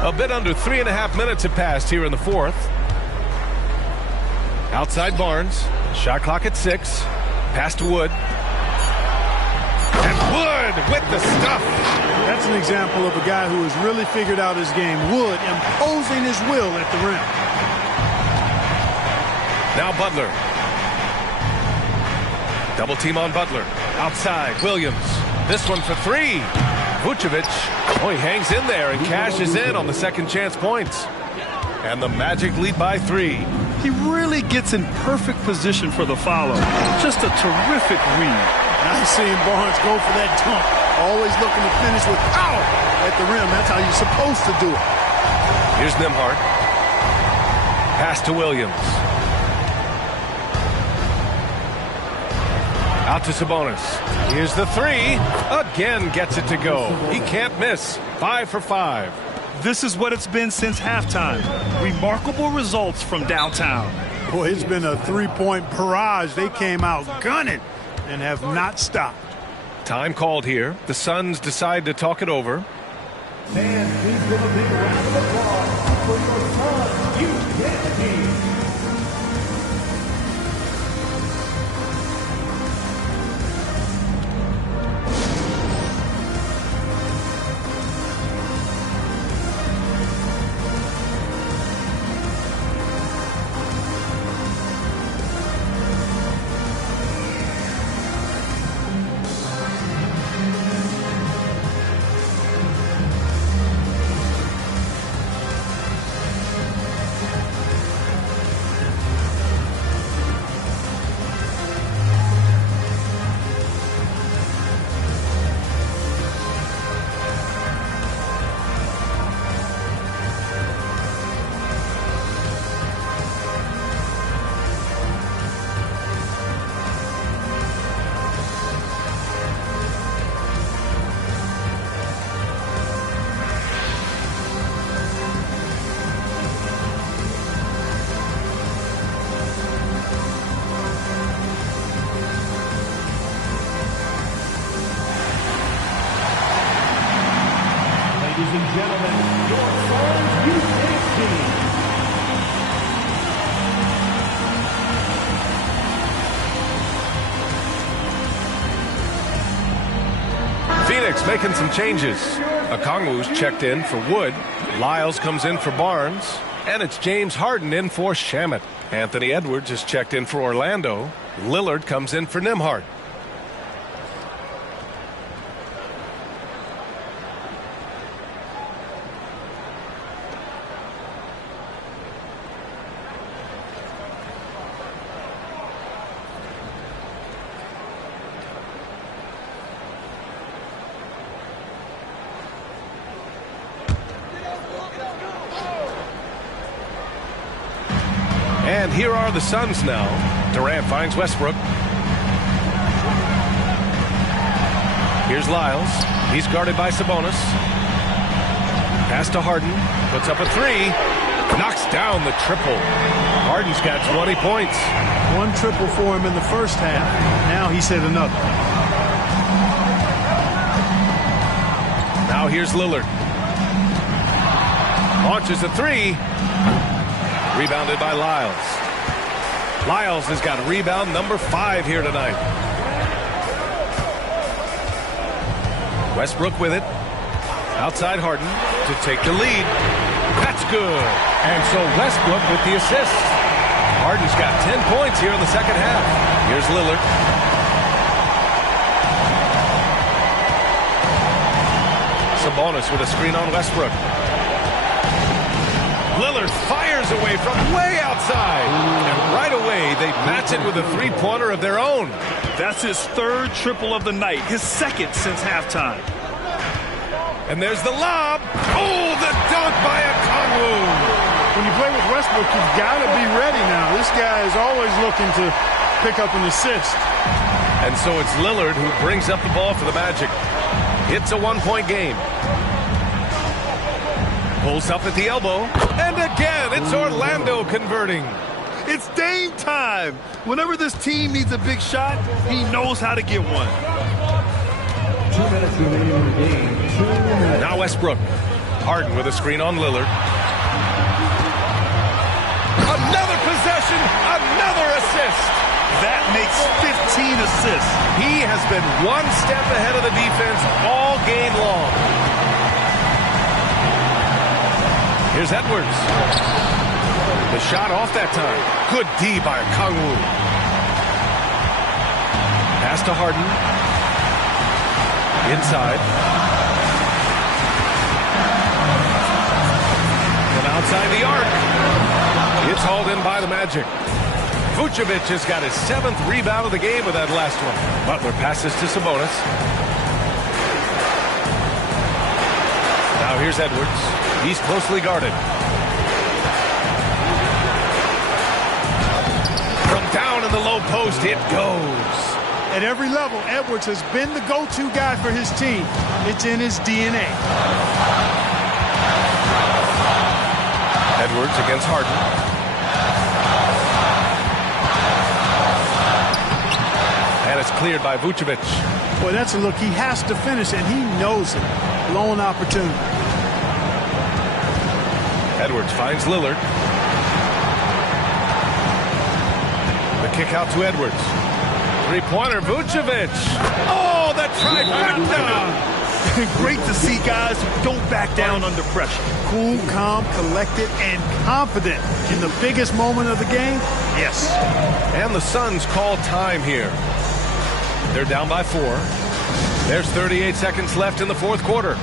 A bit under 3.5 minutes have passed here in the fourth. Outside Barnes. Shot clock at 6. Pass to Wood. And Wood with the stuff. That's an example of a guy who has really figured out his game. Wood imposing his will at the rim. Now Butler. Double team on Butler. Outside Williams. This one for 3. Vucevic. Oh, he hangs in there and cashes in on the second chance points. And the Magic lead by 3. He really gets in perfect position for the follow. Just a terrific read. Nice seeing Barnes go for that dunk. Always looking to finish with power at the rim. That's how you're supposed to do it. Here's Nembhard. Pass to Williams. Out to Sabonis. Here's the 3. Again gets it to go. He can't miss. 5 for 5. This is what it's been since halftime. Remarkable results from downtown. Boy, it's been a three-point barrage. They came out gunning and have not stopped. Time called here. The Suns decide to talk it over. Fans, please give a big round of applause for your Suns U.S. team. Ladies and gentlemen, your Suns U.S. team. Phoenix making some changes. Okongwu's checked in for Wood. Lyles comes in for Barnes. And it's James Harden in for Shamet. Anthony Edwards is checked in for Orlando. Lillard comes in for Nembhard. And here are the Suns now. Durant finds Westbrook. Here's Lyles. He's guarded by Sabonis. Pass to Harden. Puts up a three. Knocks down the triple. Harden's got 20 points. One triple for him in the first half. Now he's hit another. Now here's Lillard. Launches a three. Rebounded by Lyles. Lyles has got rebound number 5 here tonight. Westbrook with it. Outside Harden to take the lead. That's good. And so Westbrook with the assist. Harden's got 10 points here in the second half. Here's Lillard. Sabonis with a screen on Westbrook. Lillard fires away from way outside. And right away, they match it with a three-pointer of their own. That's his third triple of the night, his second since halftime. And there's the lob. Oh, the dunk by Okongwu. When you play with Westbrook, you've got to be ready now. This guy is always looking to pick up an assist. And so it's Lillard who brings up the ball for the Magic. It's a one-point game. Pulls up at the elbow. And again, it's Orlando converting. It's Dame time. Whenever this team needs a big shot, he knows how to get one. 2 minutes remaining in the game. 2 minutes. Now Westbrook. Harden with a screen on Lillard. Another possession, another assist. That makes 15 assists. He has been one step ahead of the defense all game long. Here's Edwards. The shot off that time. Good D by Okongwu. Pass to Harden. Inside. From outside the arc. It's hauled in by the Magic. Vucevic has got his 7th rebound of the game with that last one. Butler passes to Sabonis. Now here's Edwards. He's closely guarded. From down in the low post, it goes. At every level, Edwards has been the go-to guy for his team. It's in his DNA. Edwards against Harden. And it's cleared by Vucevic. Boy, that's a look he has to finish, and he knows it. Lone opportunity. Edwards finds Lillard. The kick out to Edwards. Three-pointer, Vucevic. Oh, the trifecta! Great to see guys who don't back down under pressure. Cool, calm, collected, and confident in the biggest moment of the game. Yes. And the Suns call time here. They're down by 4. There's 38 seconds left in the fourth quarter.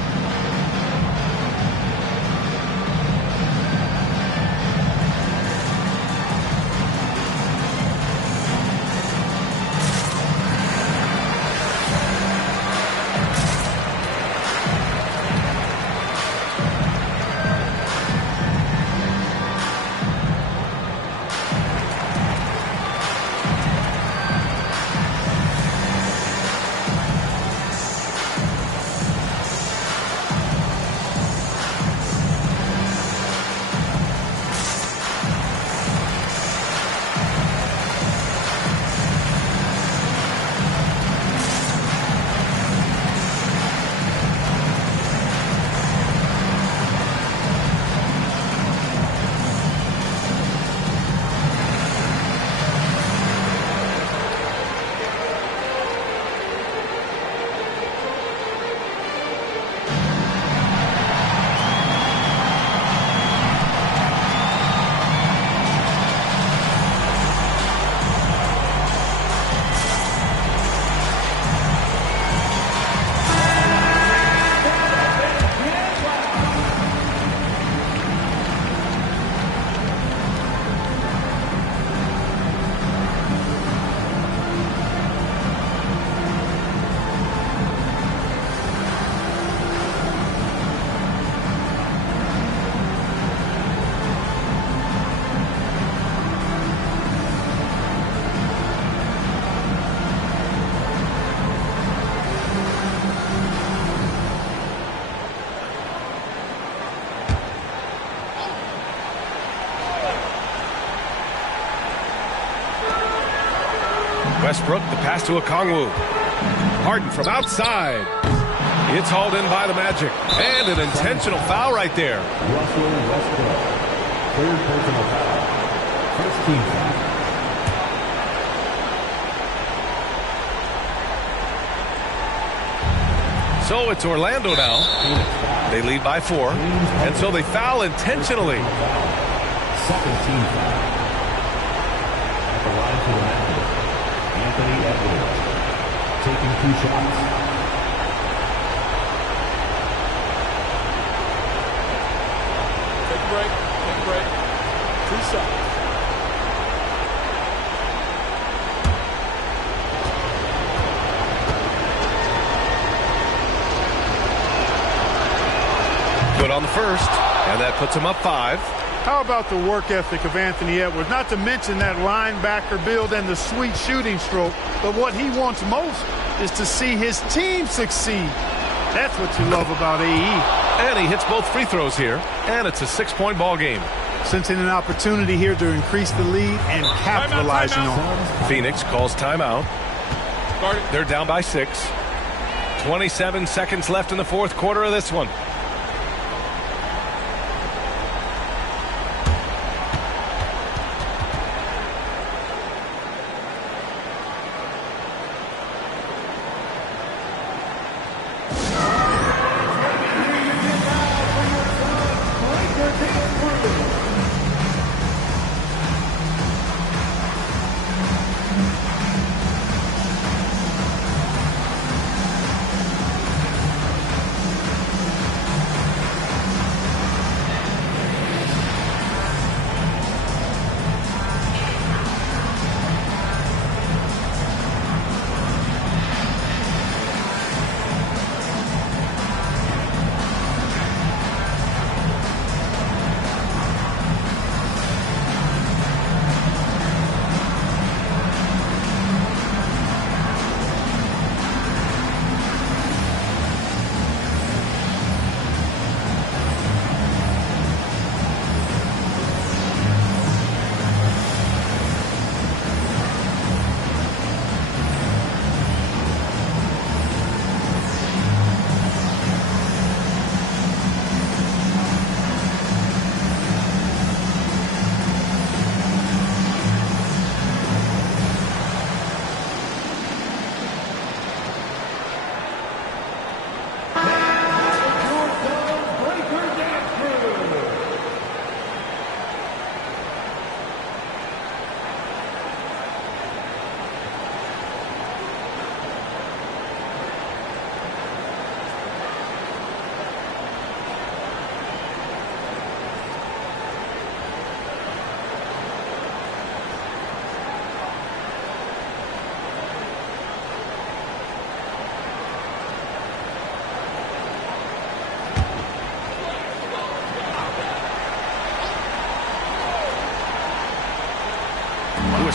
Westbrook, the pass to Okongwu. Harden from outside. It's hauled in by the Magic. And an intentional foul right there. Russell Westbrook. Third personal foul. First team foul. So it's Orlando now. They lead by 4. And so they foul intentionally. Second team foul. At the line for the Magic, Anthony Edwards. Taking 2 shots. Take a break. Take a break. 2 shots. Good on the first, and that puts him up 5. How about the work ethic of Anthony Edwards? Not to mention that linebacker build and the sweet shooting stroke, but what he wants most is to see his team succeed. That's what you love about AE. And he hits both free throws here, and it's a 6-point ball game. Sensing an opportunity here to increase the lead and capitalizing on it. Phoenix calls timeout. They're down by 6. 27 seconds left in the fourth quarter of this one.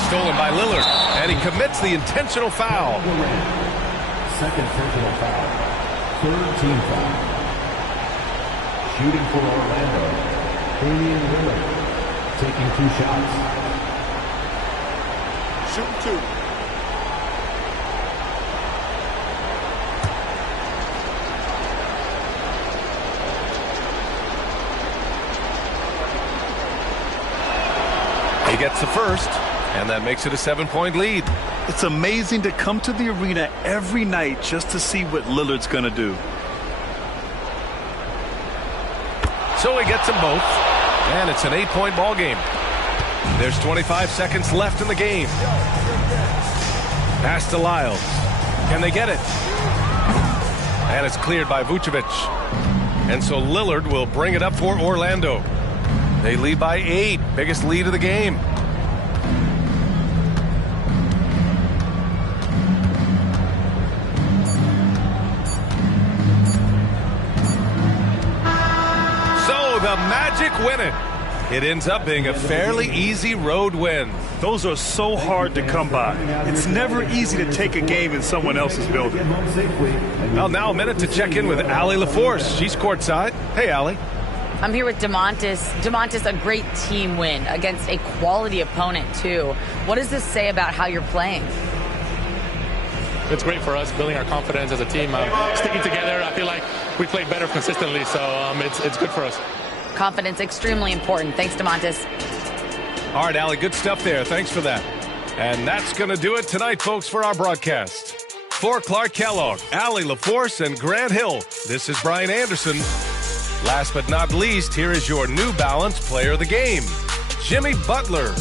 Stolen by Lillard, and he commits the intentional foul. Second personal foul. Third team foul. Shooting for Orlando, Damian Lillard, taking 2 shots. Shooting 2. He gets the first. And that makes it a 7-point lead. It's amazing to come to the arena every night just to see what Lillard's going to do. So he gets them both. And it's an 8-point ball game. There's 25 seconds left in the game. Pass to Lyles. Can they get it? And it's cleared by Vucevic. And so Lillard will bring it up for Orlando. They lead by 8. Biggest lead of the game. The Magic win it. It ends up being a fairly easy road win. Those are so hard to come by. It's never easy to take a game in someone else's building. Well, now a minute to check in with Allie LaForce. She's courtside. Hey, Allie. I'm here with DeMontis. DeMontis, a great team win against a quality opponent, too. What does this say about how you're playing? it's great for us, building our confidence as a team, sticking together. I feel like we play better consistently, so it's good for us. Confidence extremely important. Thanks, DeMontis. All right, Allie, good stuff there. Thanks for that. And that's going to do it tonight, folks, for our broadcast. For Clark Kellogg, Allie LaForce, and Grant Hill, this is Brian Anderson. Last but not least, here is your New Balance player of the game, Jimmy Butler.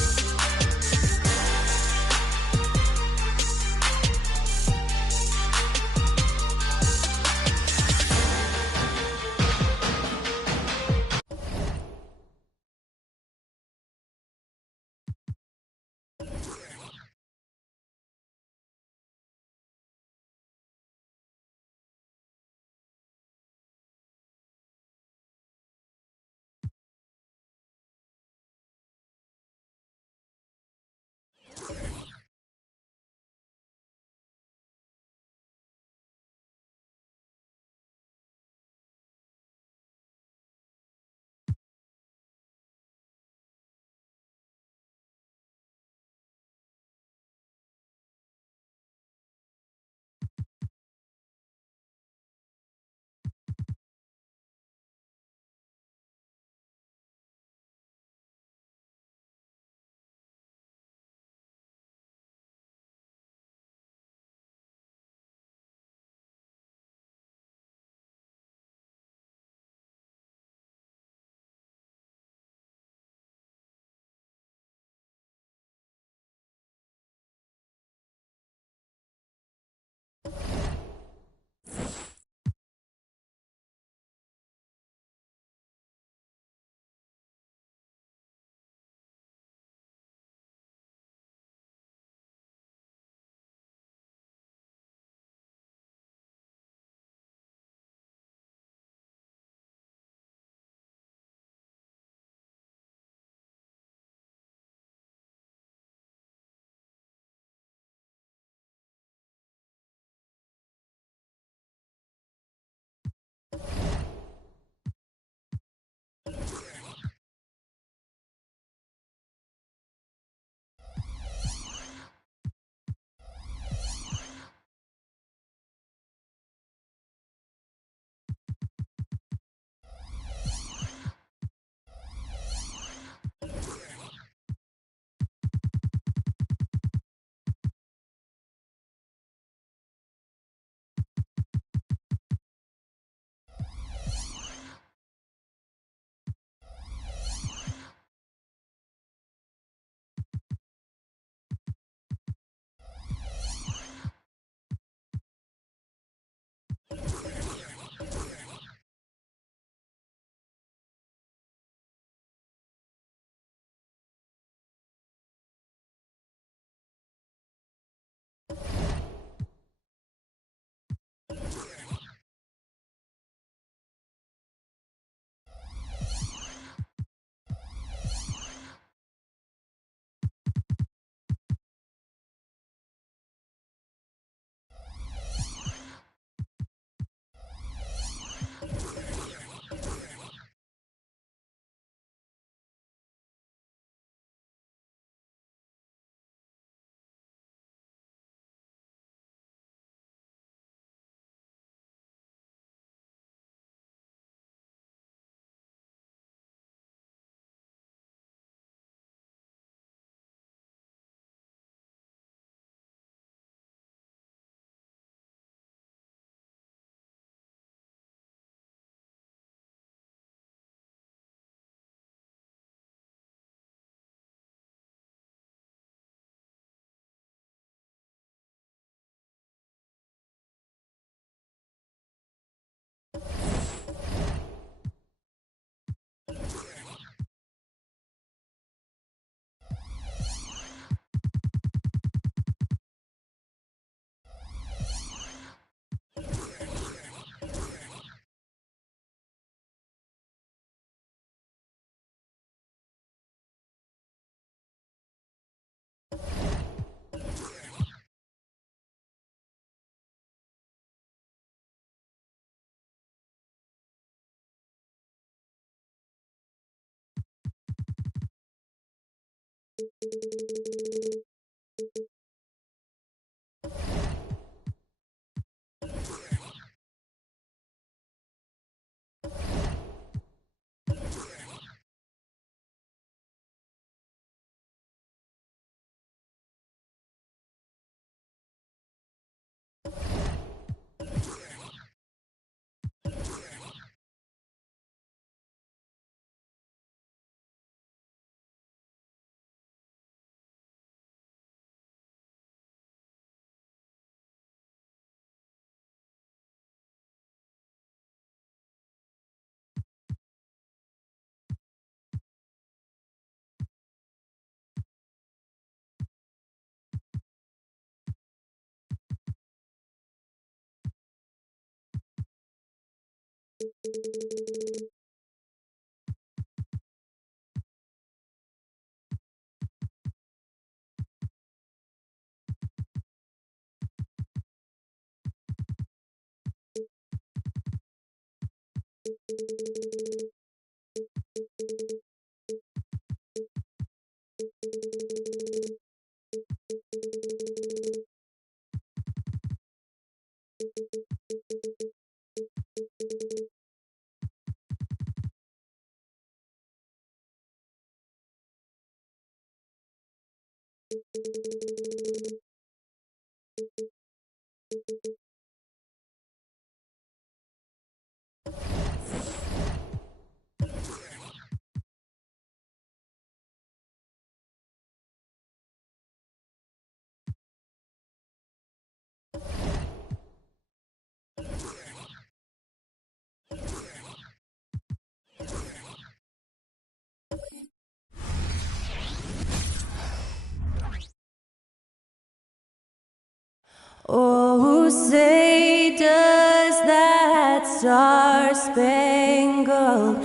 Oh, say does that star-spangled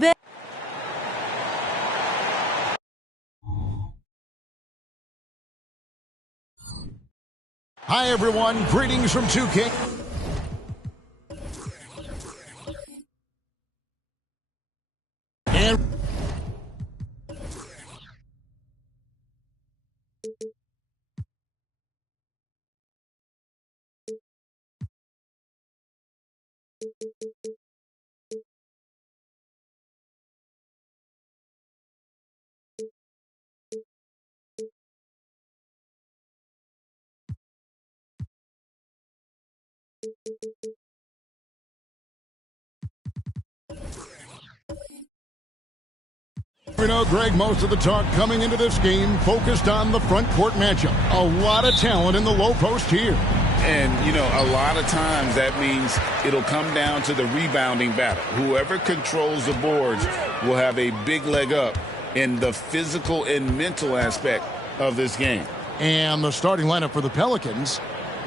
banner. Hi, everyone. Greetings from 2K. And you know, Greg, most of the talk coming into this game focused on the front court matchup. A lot of talent in the low post here. And, you know, a lot of times that means it'll come down to the rebounding battle. Whoever controls the boards will have a big leg up in the physical and mental aspect of this game. And the starting lineup for the Pelicans.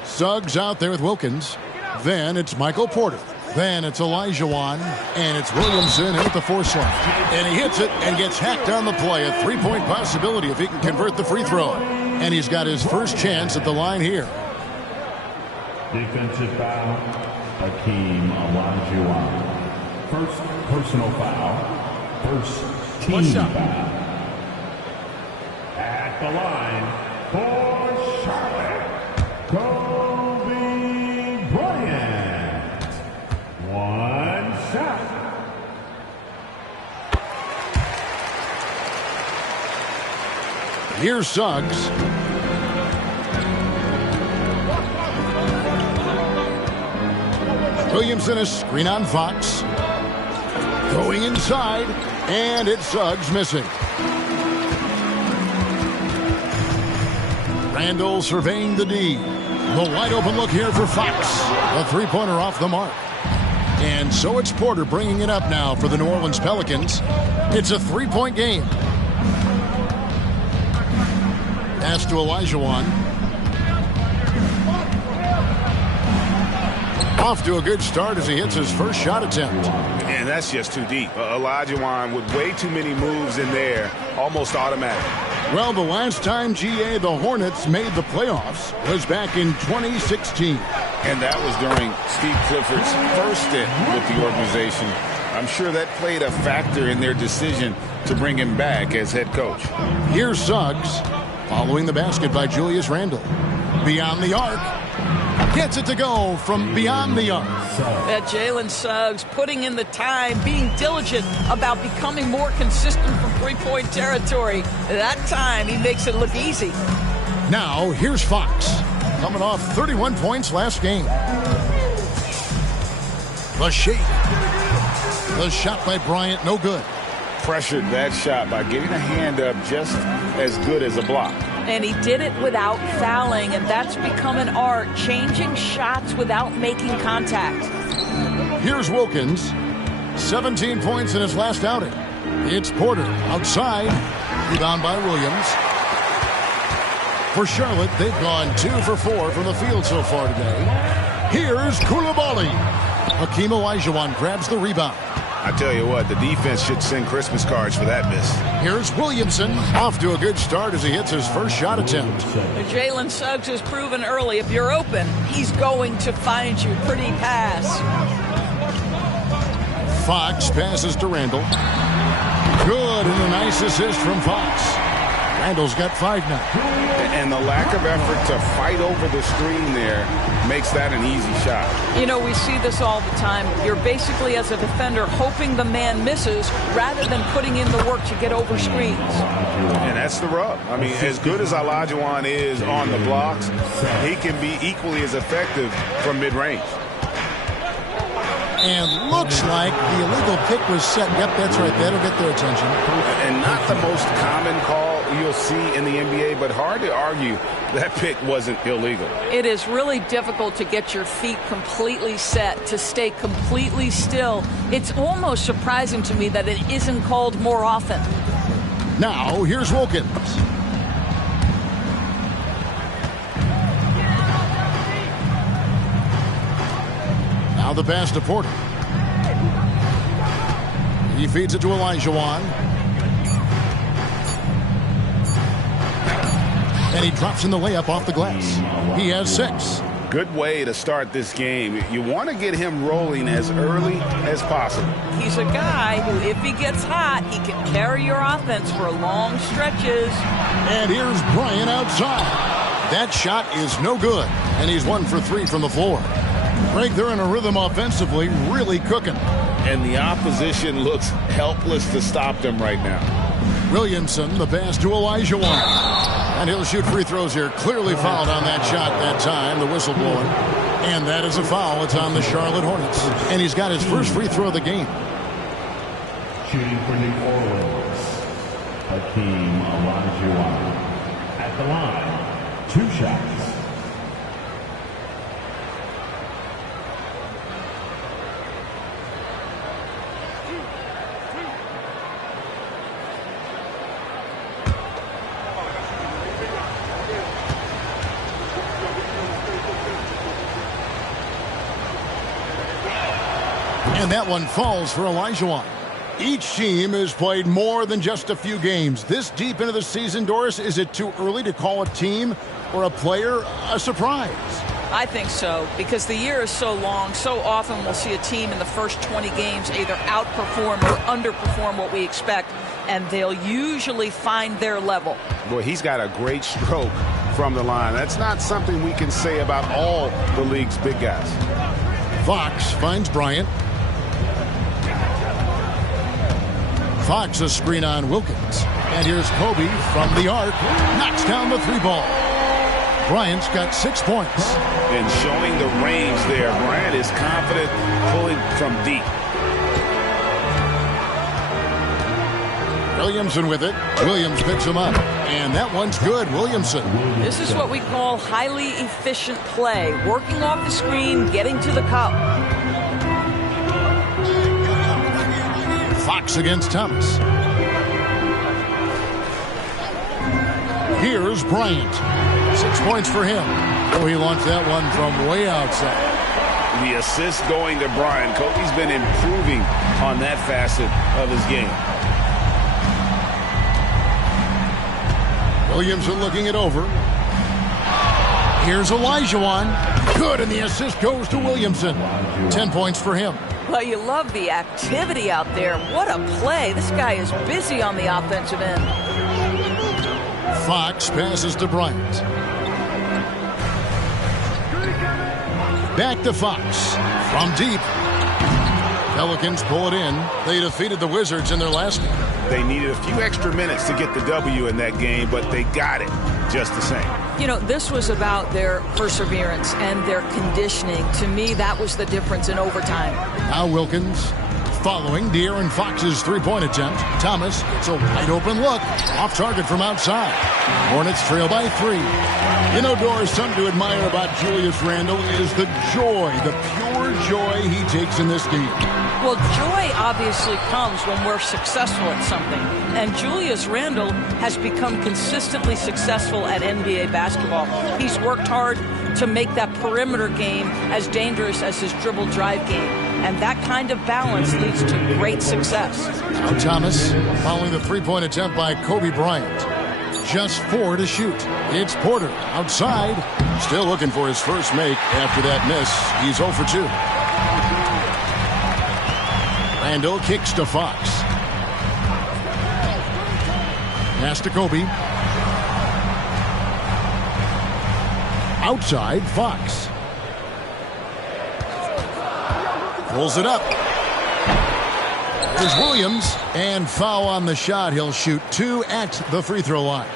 Suggs out there with Wilkins. Then it's Michael Porter. Then it's Olajuwon, and it's Williamson in at the 4 slot. And he hits it and gets hacked on the play. A 3-point possibility if he can convert the free throw. And he's got his first chance at the line here. Defensive foul, Hakeem Olajuwon. First personal foul, first team foul. At the line for Charlotte, Kobe Bryant. 1 shot. Here's Suggs. Williamson a screen on Fox. Going inside, and it's Suggs missing. Randall surveying the D. The wide open look here for Fox. A 3-pointer off the mark. And so it's Porter bringing it up now for the New Orleans Pelicans. It's a 3-point game. Pass to Olajuwon. Off to a good start as he hits his first shot attempt. And that's just too deep. Olajuwon with way too many moves in there, almost automatic. Well, the last time, GA, the Hornets made the playoffs was back in 2016. And that was during Steve Clifford's first stint with the organization. I'm sure that played a factor in their decision to bring him back as head coach. Here's Suggs, following the basket by Julius Randle. Beyond the arc. Gets it to go from beyond the arc. That Jalen Suggs putting in the time, being diligent about becoming more consistent from three-point territory. That time, he makes it look easy. Now, here's Fox, coming off 31 points last game. The shake. The shot by Bryant, no good. Pressured that shot by getting a hand up just as good as a block. And he did it without fouling, and that's become an art, changing shots without making contact. Here's Wilkins, 17 points in his last outing. It's Porter outside, rebound by Williams. For Charlotte, they've gone 2 for 4 from the field so far today. Here's Coulibaly. Hakeem Olajuwon grabs the rebound. I tell you what, the defense should send Christmas cards for that miss. Here's Williamson, off to a good start as he hits his first shot attempt. Jalen Suggs has proven early, if you're open, he's going to find you. Pretty pass. Fox passes to Randall. Good, and a nice assist from Fox. Randall's got 5 now. And the lack of effort to fight over the screen there makes that an easy shot. You know, we see this all the time. You're basically, as a defender, hoping the man misses rather than putting in the work to get over screens. And that's the rub. I mean, as good as Olajuwon is on the blocks, he can be equally as effective from mid-range. And looks like the illegal pick was set. Yep, that's right. That'll get their attention. And not the most common call you'll see in the NBA, but hard to argue that pick wasn't illegal. It is really difficult to get your feet completely set, to stay completely still. It's almost surprising to me that it isn't called more often. Now, here's Wilkins. Now the pass to Porter. He feeds it to Olajuwon. And he drops in the layup off the glass. He has 6. Good way to start this game. You want to get him rolling as early as possible. He's a guy who, if he gets hot, he can carry your offense for long stretches. And here's Bryant outside. That shot is no good. And he's 1 for 3 from the floor. Greg, they're in a rhythm offensively, really cooking. And the opposition looks helpless to stop them right now. Williamson, the pass to Olajuwon. And he'll shoot free throws here. Clearly fouled on that shot that time, the whistle blowing. And that is a foul. It's on the Charlotte Hornets. And he's got his first free throw of the game. Shooting for New Orleans, Hakeem Olajuwon. At the line, 2 shots. And that one falls for Olajuwon. Each team has played more than just a few games. This deep into the season, Doris, is it too early to call a team or a player a surprise? I think so, because the year is so long. So often we'll see a team in the first 20 games either outperform or underperform what we expect, and they'll usually find their level. Boy, he's got a great stroke from the line. That's not something we can say about all the league's big guys. Fox finds Bryant. Fox a screen on Wilkins. And here's Kobe from the arc. Knocks down the 3-ball. Bryant's got 6 points. And showing the range there. Bryant is confident pulling from deep. Williamson with it. Williams picks him up. And that one's good. Williamson. This is what we call highly efficient play. Working off the screen, getting to the cup. Fox against Thomas. Here's Bryant. 6 points for him. Oh, he launched that one from way outside. The assist going to Bryant. Kobe's been improving on that facet of his game. Williamson looking it over. Here's Olajuwon. Good, and the assist goes to Williamson. 10 points for him. Well, you love the activity out there. What a play. This guy is busy on the offensive end. Fox passes to Bryant. Back to Fox. From deep. Pelicans pull it in. They defeated the Wizards in their last game. They needed a few extra minutes to get the W in that game, but they got it just the same. You know, this was about their perseverance and their conditioning. To me, that was the difference in overtime. Now Wilkins following De'Aaron Fox's 3-point attempt. Thomas gets a wide open look. Off target from outside. Hornets trail by 3. You know, Doris, something to admire about Julius Randle is the joy, the pure joy he takes in this game. Well, joy obviously comes when we're successful at something. And Julius Randle has become consistently successful at NBA basketball. He's worked hard to make that perimeter game as dangerous as his dribble drive game. And that kind of balance leads to great success. Now Thomas following the three-point attempt by Kobe Bryant. Just 4 to shoot. It's Porter outside. Still looking for his first make after that miss. He's 0 for 2. Randall kicks to Fox. Pass to Kobe. Outside, Fox. Pulls it up. There's Williams, and foul on the shot. He'll shoot 2 at the free throw line.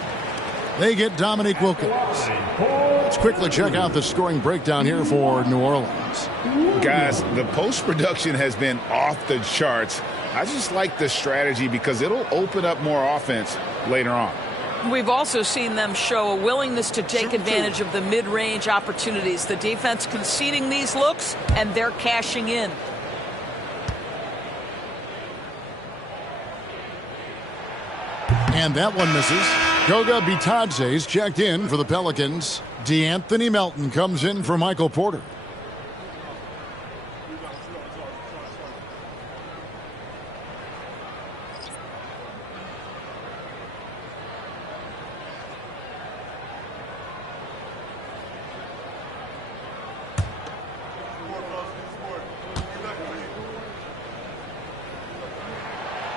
They get Dominique Wilkins. Let's quickly check out the scoring breakdown here for New Orleans. Guys, the post production has been off the charts. I just like the strategy because it'll open up more offense later on. We've also seen them show a willingness to take advantage of the mid-range opportunities. The defense conceding these looks, and they're cashing in. And that one misses. Goga Bitadze's checked in for the Pelicans. DeAnthony Melton comes in for Michael Porter.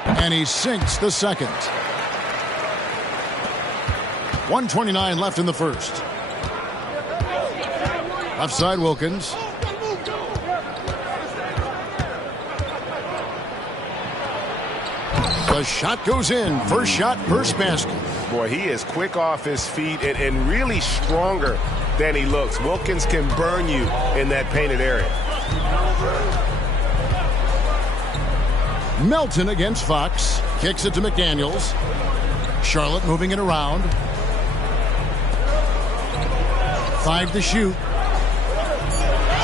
And he sinks the second. 1:29 left in the first. Left side Wilkins. The shot goes in. First shot, first basket. Boy, he is quick off his feet and really stronger than he looks. Wilkins can burn you in that painted area. Melton against Fox. Kicks it to McDaniels. Charlotte moving it around. 5 to shoot.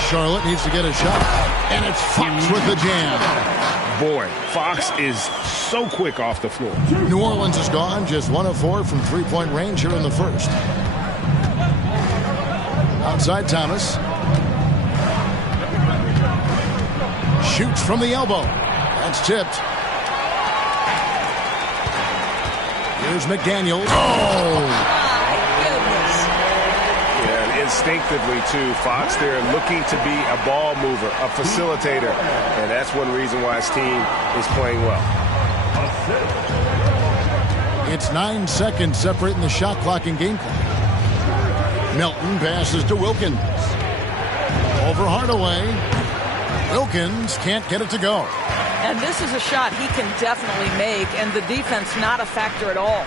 Charlotte needs to get a shot. And it's Fox with the jam. Boy, Fox is so quick off the floor. New Orleans is gone. Just 1 of 4 from three-point range here in the first. Outside Thomas. Shoots from the elbow. That's tipped. Here's McDaniels. Oh! Instinctively, too, Fox there looking to be a ball mover, a facilitator, and that's one reason why his team is playing well. It's 9 seconds separating the shot clock and game clock. Melton passes to Wilkins. Over Hardaway. Wilkins can't get it to go. And this is a shot he can definitely make, and the defense not a factor at all.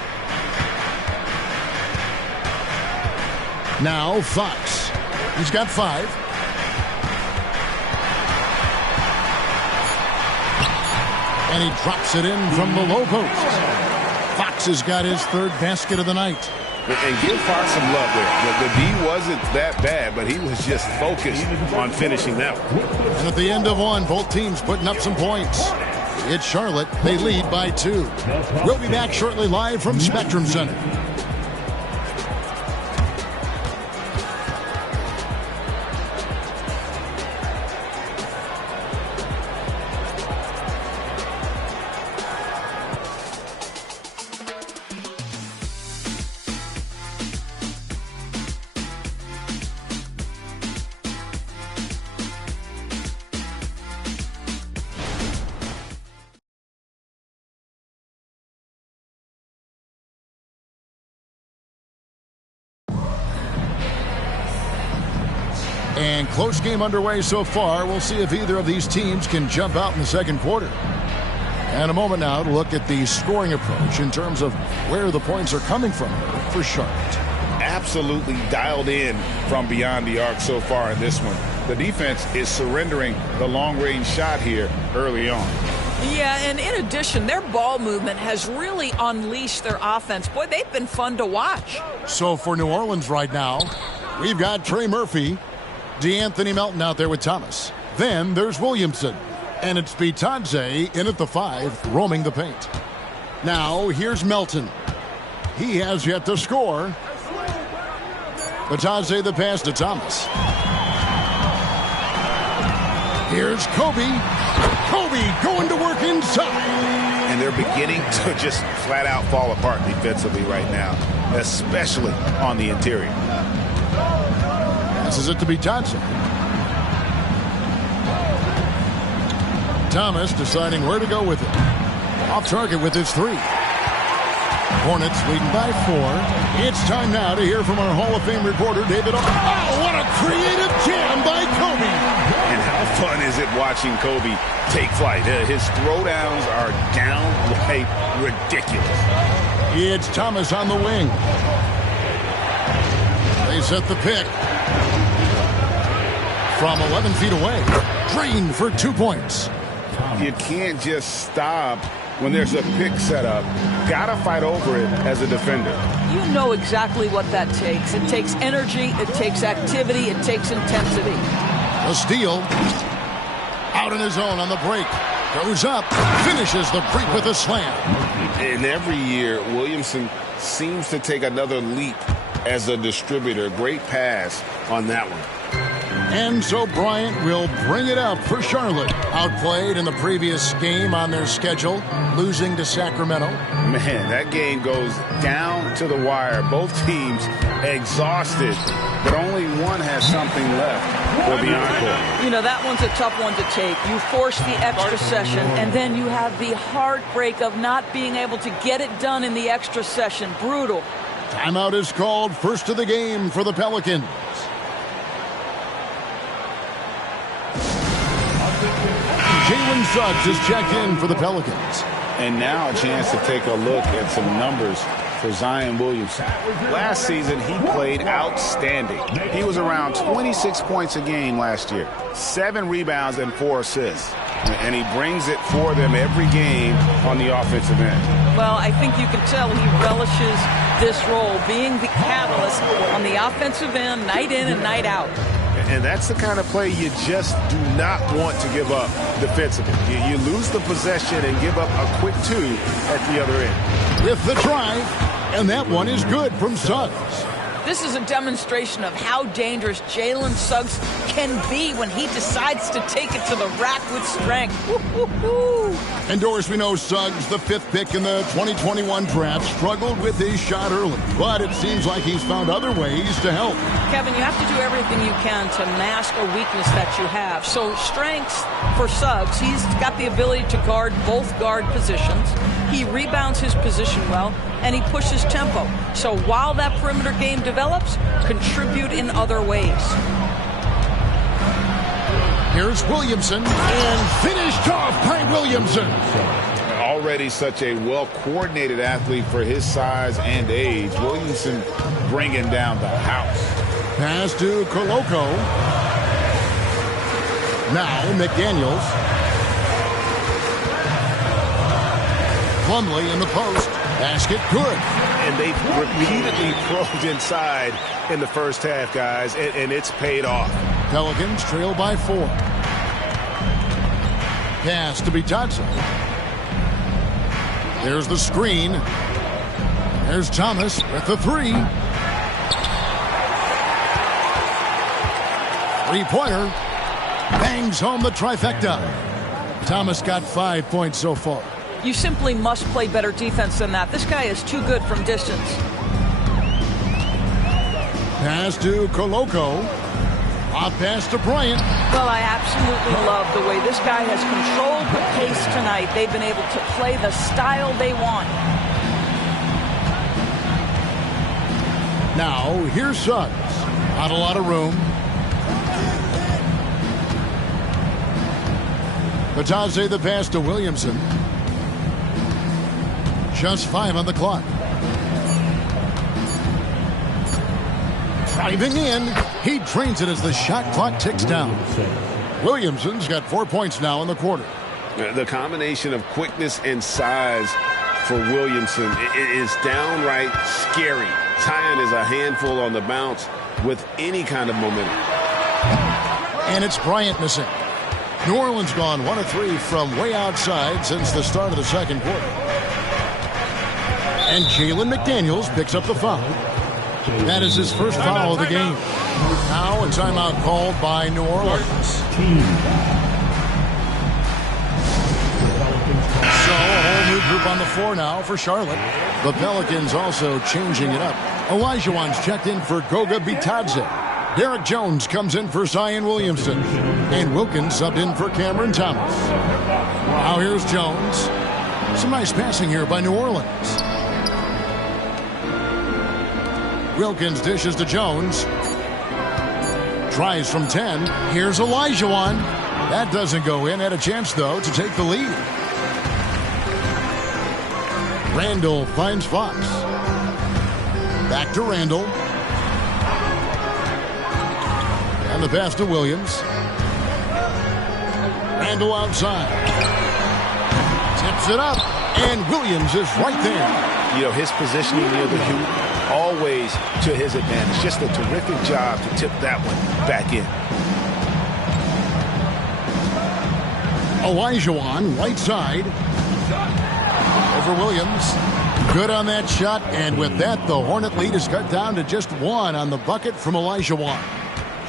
Now Fox. He's got 5. And he drops it in from the low post. Fox has got his 3rd basket of the night. And give Fox some love there. The D wasn't that bad, but he was just focused on finishing that one. And at the end of one, both teams putting up some points. It's Charlotte. They lead by 2. We'll be back shortly live from Spectrum Center. And close game underway so far. We'll see if either of these teams can jump out in the second quarter. And a moment now to look at the scoring approach in terms of where the points are coming from for Charlotte. Absolutely dialed in from beyond the arc so far in this one. The defense is surrendering the long-range shot here early on. Yeah, and in addition, their ball movement has really unleashed their offense. Boy, they've been fun to watch. So for New Orleans right now, we've got Trey Murphy, DeAnthony Melton out there with Thomas. Then there's Williamson. And it's Bitadze in at the 5, roaming the paint. Now here's Melton. He has yet to score. Bitadze the pass to Thomas. Here's Kobe. Kobe going to work inside. And they're beginning to just flat out fall apart defensively right now, especially on the interior. Passes it to be Johnson. Thomas deciding where to go with it. Off target with his three. Hornets leading by 4. It's time now to hear from our Hall of Fame reporter, David. Oh, what a creative jam by Kobe. And how fun is it watching Kobe take flight? His throwdowns are downright ridiculous. It's Thomas on the wing. They set the pick. From 11 feet away. Drained for 2 points. You can't just stop when there's a pick set up. Gotta fight over it as a defender. You know exactly what that takes. It takes energy, it takes activity, it takes intensity. A steal. Out on his own on the break. Goes up. Finishes the break with a slam. And every year, Williamson seems to take another leap as a distributor. Great pass on that one. And so Bryant will bring it up for Charlotte. Outplayed in the previous game on their schedule, losing to Sacramento. Man, that game goes down to the wire. Both teams exhausted, but only one has something left for the encore. You know, that one's a tough one to take. You force the extra session, and then you have the heartbreak of not being able to get it done in the extra session. Brutal. Timeout is called. First of the game for the Pelicans. Jalen Suggs is checked in for the Pelicans. And now a chance to take a look at some numbers for Zion Williamson. Last season, he played outstanding. He was around 26 points a game last year, 7 rebounds and 4 assists. And he brings it for them every game on the offensive end. Well, I think you can tell he relishes this role, being the catalyst on the offensive end, night in and night out. And that's the kind of play you just do not want to give up defensively. You lose the possession and give up a quick 2 at the other end. With the drive, and that one is good from Suggs. This is a demonstration of how dangerous Jalen Suggs can be when he decides to take it to the rack with strength. And Doris, we know Suggs, the 5th pick in the 2021 draft, struggled with his shot early. But it seems like he's found other ways to help. Kevin, you have to do everything you can to mask a weakness that you have. So strengths for Suggs, he's got the ability to guard both guard positions. He rebounds his position well, and he pushes tempo. So while that perimeter game develops, contribute in other ways. Here's Williamson, and finished off by Williamson. Already such a well-coordinated athlete for his size and age. Williamson bringing down the house. Pass to Koloko. Now McDaniels. Plumlee in the post. Basket good. And they've repeatedly probed inside in the first half, guys, and it's paid off. Pelicans trail by 4. Pass to Johnson. There's the screen. There's Thomas with the 3. Three-pointer. Bangs home the trifecta. Thomas got 5 points so far. You simply must play better defense than that. This guy is too good from distance. Pass to Koloko. Off pass to Bryant. Well, I absolutely love the way this guy has controlled the pace tonight. They've been able to play the style they want. Now, here's Suggs. Not a lot of room. Batadze the pass to Williamson. Just 5 on the clock. Driving in. He drains it as the shot clock ticks down. Williamson's got 4 points now in the quarter. The combination of quickness and size for Williamson is downright scary. Zion is a handful on the bounce with any kind of momentum. And it's Bryant missing. New Orleans gone 1 of 3 from way outside since the start of the second quarter. And Jalen McDaniels picks up the foul. That is his first foul of the game. Now a timeout called by New Orleans. group on the floor now for Charlotte. The Pelicans also changing it up. Olajuwon's checked in for Goga Bitadze. Derek Jones comes in for Zion Williamson. And Wilkins subbed in for Cameron Thomas. Now here's Jones. Some nice passing here by New Orleans. Wilkins dishes to Jones. Tries from 10. Here's Olajuwon. That doesn't go in. Had a chance, though, to take the lead. Randall finds Fox. Back to Randall. And the pass to Williams. Randall outside. Tips it up. And Williams is right there. You know, his positioning near the hoop, always to his advantage. Just a terrific job to tip that one back in. Olajuwon, right side. Over Williams. Good on that shot. And with that, the Hornet lead is cut down to just one on the bucket from Olajuwon.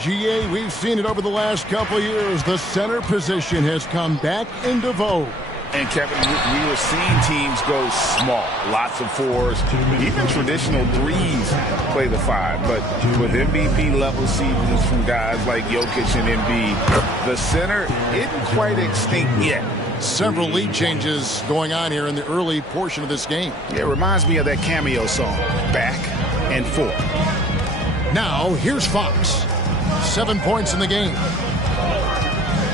GA, we've seen it over the last couple of years. The center position has come back into vogue. And Kevin, we were seeing teams go small, lots of fours, even traditional threes play the five. But with MVP level seasons from guys like Jokic and Embiid, the center isn't quite extinct yet. Several lead changes going on here in the early portion of this game. Yeah, it reminds me of that cameo song, Back and Forth. Now, here's Fox. 7 points in the game.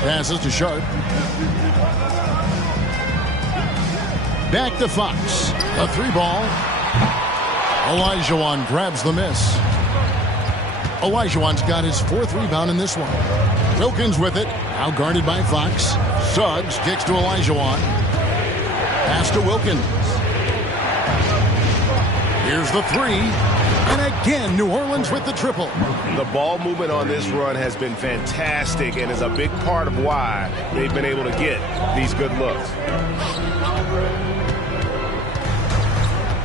Passes to Sharp. Back to Fox. A 3-ball. Olajuwon grabs the miss. Olajuwon's got his 4th rebound in this one. Wilkins with it. Now guarded by Fox. Suggs kicks to Olajuwon. Pass to Wilkins. Here's the 3. And again, New Orleans with the triple. The ball movement on this run has been fantastic and is a big part of why they've been able to get these good looks.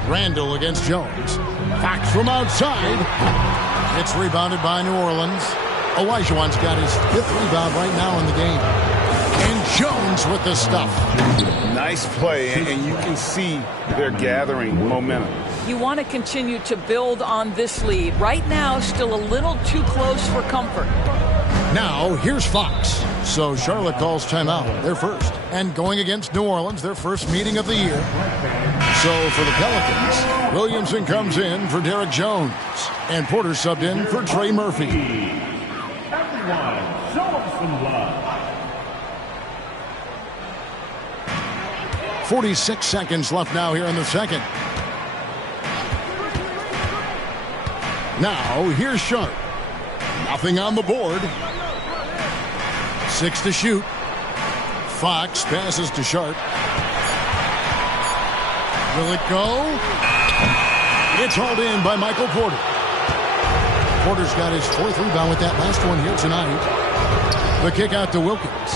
Randall against Jones. Fox from outside. It's rebounded by New Orleans. Olajuwon's got his 5th rebound right now in the game. And Jones with the stuff. Nice play, and you can see they're gathering momentum. You want to continue to build on this lead. Right now, still a little too close for comfort. Now, here's Fox. So Charlotte calls timeout, their first. And going against New Orleans, their first meeting of the year. So for the Pelicans, Williamson comes in for Derek Jones. And Porter subbed in for Trey Murphy. Everyone, show us some love. 46 seconds left now here in the second. Now, here's Sharp. Nothing on the board. 6 to shoot. Fox passes to Sharp. Will it go? It's hauled in by Michael Porter. Porter's got his 4th rebound with that last one here tonight. The kick out to Wilkins.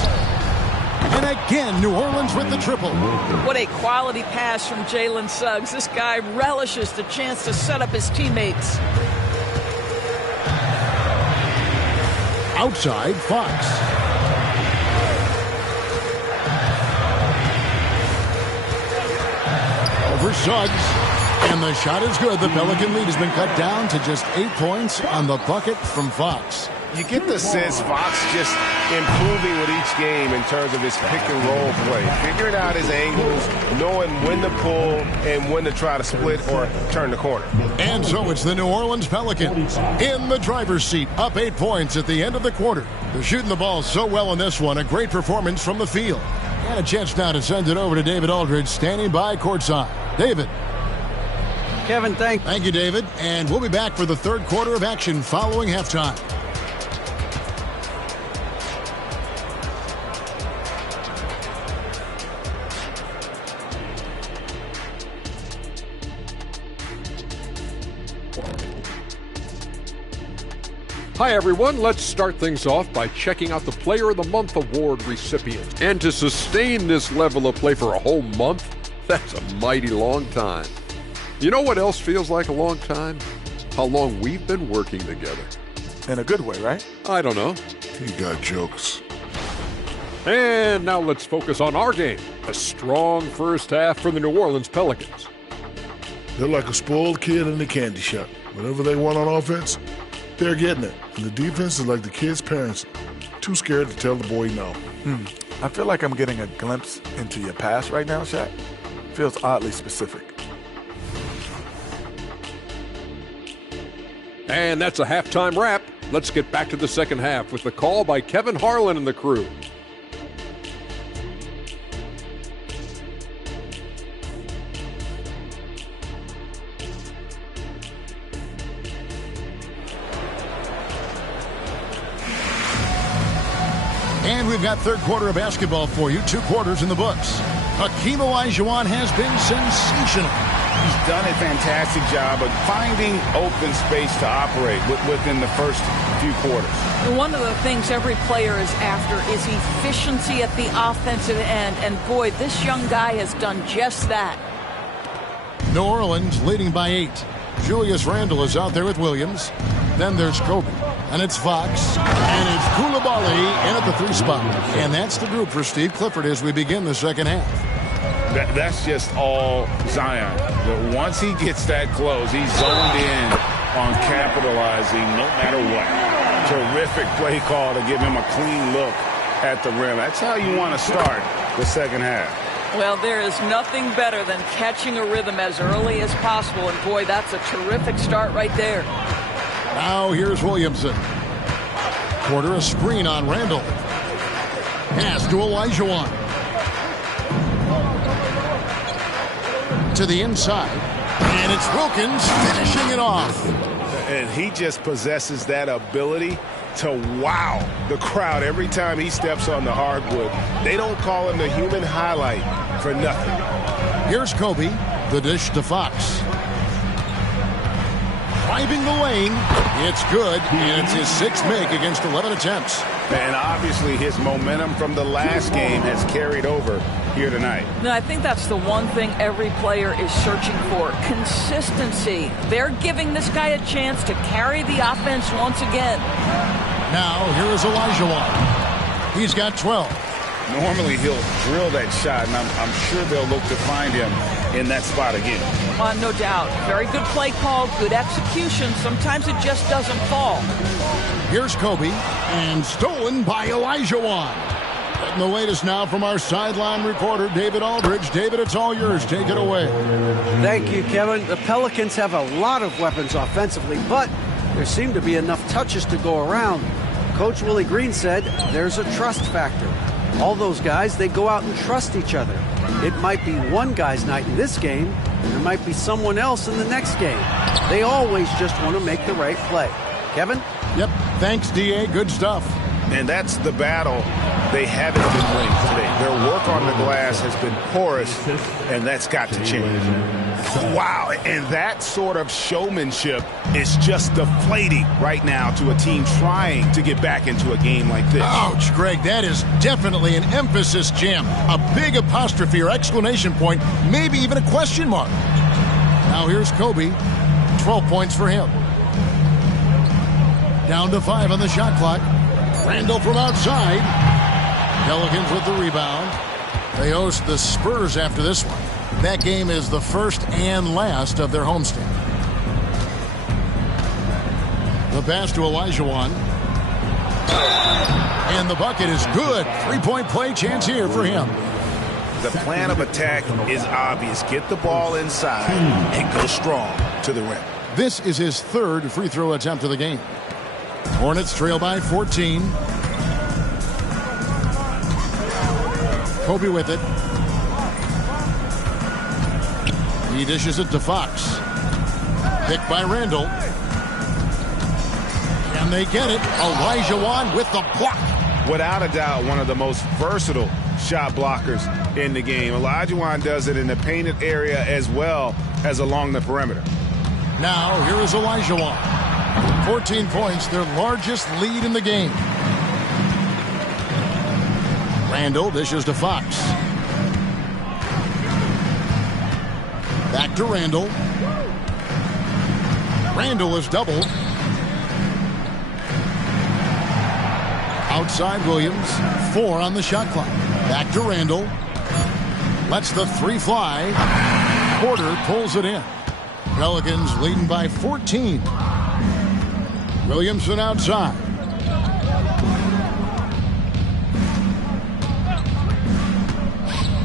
And again, New Orleans with the triple. What a quality pass from Jalen Suggs. This guy relishes the chance to set up his teammates. Outside, Fox. Over Suggs. And the shot is good. The Pelican lead has been cut down to just 8 points on the bucket from Fox. You get the sense Fox just improving with each game in terms of his pick and roll play. Figuring out his angles, knowing when to pull and when to try to split or turn the corner. And so it's the New Orleans Pelicans in the driver's seat, up 8 points at the end of the quarter. They're shooting the ball so well in this one. A great performance from the field. And a chance now to send it over to David Aldridge, standing by courtside. David. Kevin, thank you, David. And we'll be back for the third quarter of action following halftime. Hi everyone, let's start things off by checking out the Player of the Month award recipients. And to sustain this level of play for a whole month, that's a mighty long time. You know what else feels like a long time? How long we've been working together. In a good way, right? I don't know. You got jokes. And now let's focus on our game. A strong first half for the New Orleans Pelicans. They're like a spoiled kid in the candy shop. Whatever they want on offense, they're getting it. And the defense is like the kid's parents, too scared to tell the boy no. I feel like I'm getting a glimpse into your past right now, Shaq. Feels oddly specific. And that's a halftime wrap. Let's get back to the second half with the call by Kevin Harlan and the crew. And we've got third quarter of basketball for you. 2 quarters in the books. Hakeem Olajuwon has been sensational. He's done a fantastic job of finding open space to operate within the first few quarters. One of the things every player is after is efficiency at the offensive end. And boy, this young guy has done just that. New Orleans leading by 8. Julius Randle is out there with Williams. Then there's Kobe. And it's Fox. And it's Koulibaly in at the 3 spot. And that's the group for Steve Clifford as we begin the second half. That's just all Zion. But once he gets that close, he's zoned in on capitalizing no matter what. Terrific play call to give him a clean look at the rim. That's how you want to start the second half. Well, there is nothing better than catching a rhythm as early as possible. And boy, that's a terrific start right there. Now here's Williamson. Quarter a screen on Randle. Pass to Olajuwon. To the inside. And it's Wilkins finishing it off. And he just possesses that ability to wow the crowd every time he steps on the hardwood. They don't call him the human highlight for nothing. Here's Kobe. The dish to Fox. Driving the lane. It's good. And it's his 6th make against 11 attempts. And obviously his momentum from the last game has carried over here tonight. No, I think that's the one thing every player is searching for. Consistency. They're giving this guy a chance to carry the offense once again. Now, here is Olajuwon. He's got 12. Normally he'll drill that shot, and I'm sure they'll look to find him in that spot again. No doubt. Very good play call, good execution. Sometimes it just doesn't fall. Here's Kobe, and stolen by Olajuwon. Getting the latest now from our sideline reporter, David Aldridge. David, it's all yours. Take it away. Thank you, Kevin. The Pelicans have a lot of weapons offensively, but there seem to be enough touches to go around. Coach Willie Green said there's a trust factor. All those guys, they go out and trust each other. It might be one guy's night in this game, and there might be someone else in the next game. They always just want to make the right play. Kevin? Yep. Thanks, D.A. Good stuff. And that's the battle they haven't been winning today. Their work on the glass has been porous, and that's got to change. Wow, and that sort of showmanship is just deflating right now to a team trying to get back into a game like this. Ouch, Greg, that is definitely an emphasis jam. A big apostrophe or exclamation point, maybe even a question mark. Now here's Kobe, 12 points for him. Down to 5 on the shot clock. Randle from outside. Pelicans with the rebound. They host the Spurs after this one. That game is the first and last of their homestand. The pass to Olajuwon. And the bucket is good. 3-point play chance here for him. The plan of attack is obvious. Get the ball inside and go strong to the rim. This is his 3rd free throw attempt of the game. Hornets trail by 14. Kobe with it. He dishes it to Fox. Picked by Randle. And they get it. Olajuwon with the block. Without a doubt, one of the most versatile shot blockers in the game. Olajuwon does it in the painted area as well as along the perimeter. Now, here is Olajuwon. 14 points, their largest lead in the game. Randle dishes to Fox. Back to Randle. Randle is doubled. Outside Williams. 4 on the shot clock. Back to Randle. Lets the three fly. Porter pulls it in. Pelicans leading by 14. Williamson outside.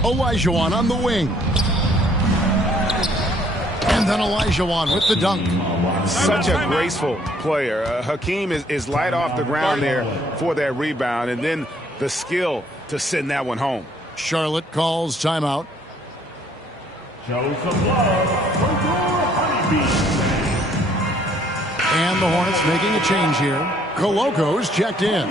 Olajuwon on the wing. And then Olajuwon with the dunk. Such a graceful player. Hakeem is light off the ground there for that rebound, and then the skill to send that one home. Charlotte calls timeout. And the Hornets making a change here. Coloco's checked in.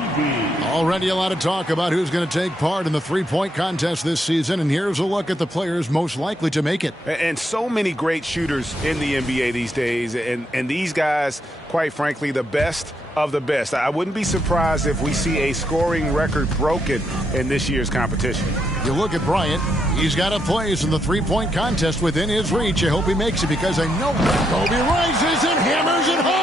Already a lot of talk about who's going to take part in the three-point contest this season, and here's a look at the players most likely to make it. And so many great shooters in the NBA these days, and these guys, quite frankly, the best of the best. I wouldn't be surprised if we see a scoring record broken in this year's competition. You look at Bryant, he's got a place in the three-point contest within his reach. I hope he makes it because I know Kobe rises and hammers it home.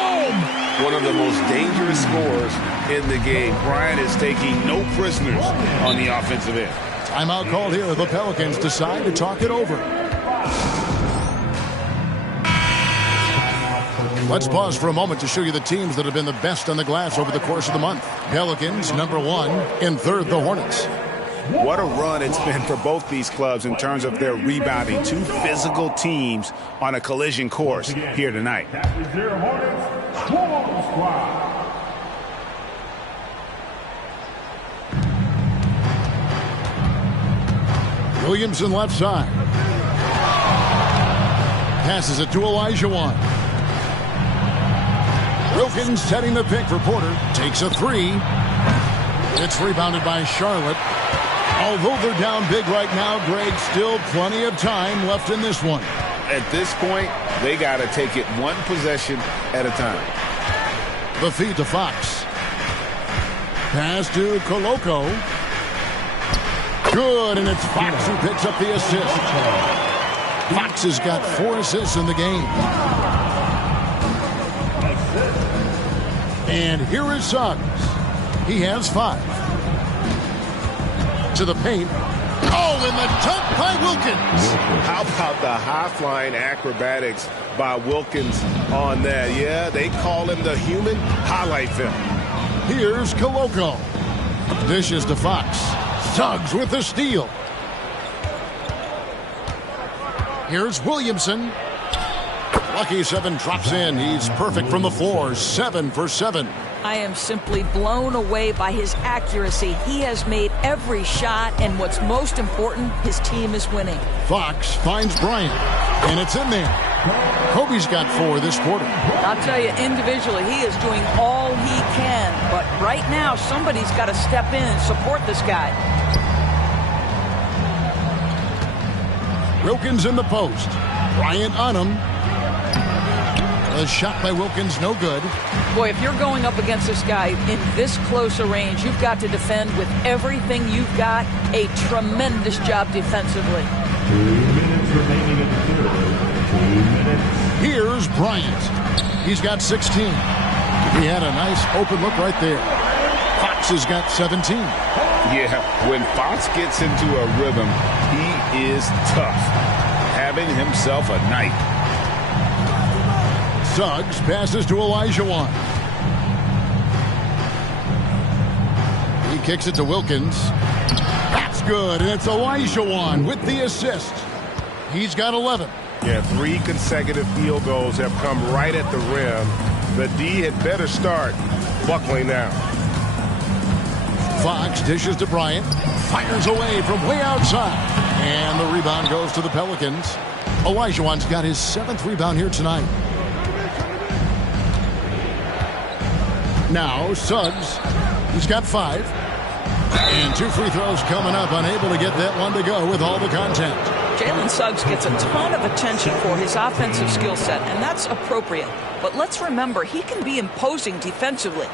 One of the most dangerous scorers in the game. Bryant is taking no prisoners on the offensive end. Timeout called here. The Pelicans decide to talk it over. Let's pause for a moment to show you the teams that have been the best on the glass over the course of the month. Pelicans, number 1. In third, the Hornets. What a run it's been for both these clubs in terms of their rebounding. Two physical teams on a collision course here tonight. Williamson left side. Passes it to Olajuwon. Wilkins setting the pick for Porter. Takes a three. It's rebounded by Charlotte. Although they're down big right now, Greg, still plenty of time left in this one. At this point, they got to take it one possession at a time. The feed to Fox. Pass to Coloco. Good, and it's Fox who picks up the assist. Fox has got 4 assists in the game. And here is Suggs. He has 5. To the paint. Oh, and the dunk by Wilkins. How about the high-flying acrobatics by Wilkins on that? Yeah, they call him the human highlight film. Here's Coloco. Dishes to Fox. Suggs with the steal. Here's Williamson. Lucky 7 drops in. He's perfect from the floor. 7 for 7. I am simply blown away by his accuracy. He has made every shot, and what's most important, his team is winning. Fox finds Bryant, and it's in there. Kobe's got 4 this quarter. I'll tell you, individually, he is doing all he can, but right now, somebody's got to step in and support this guy. Wilkins in the post. Bryant on him. A shot by Wilkins, no good. Boy, if you're going up against this guy in this close a range, you've got to defend with everything you've got. A tremendous job defensively. 2 minutes remaining in the third. 2 minutes. Here's Bryant. He's got 16. He had a nice open look right there. Fox has got 17. Yeah, when Fox gets into a rhythm, he is tough. Having himself a night. Suggs passes to Olajuwon. He kicks it to Wilkins. That's good, and it's Olajuwon with the assist. He's got 11. Yeah, 3 consecutive field goals have come right at the rim. The D had better start buckling now. Fox dishes to Bryant. Fires away from way outside. And the rebound goes to the Pelicans. Olajuwon's got his 7th rebound here tonight. Now Suggs, he's got 5. And 2 free throws coming up, unable to get that one to go with all the contact. Jalen Suggs gets a ton of attention for his offensive skill set, and that's appropriate. But let's remember, he can be imposing defensively.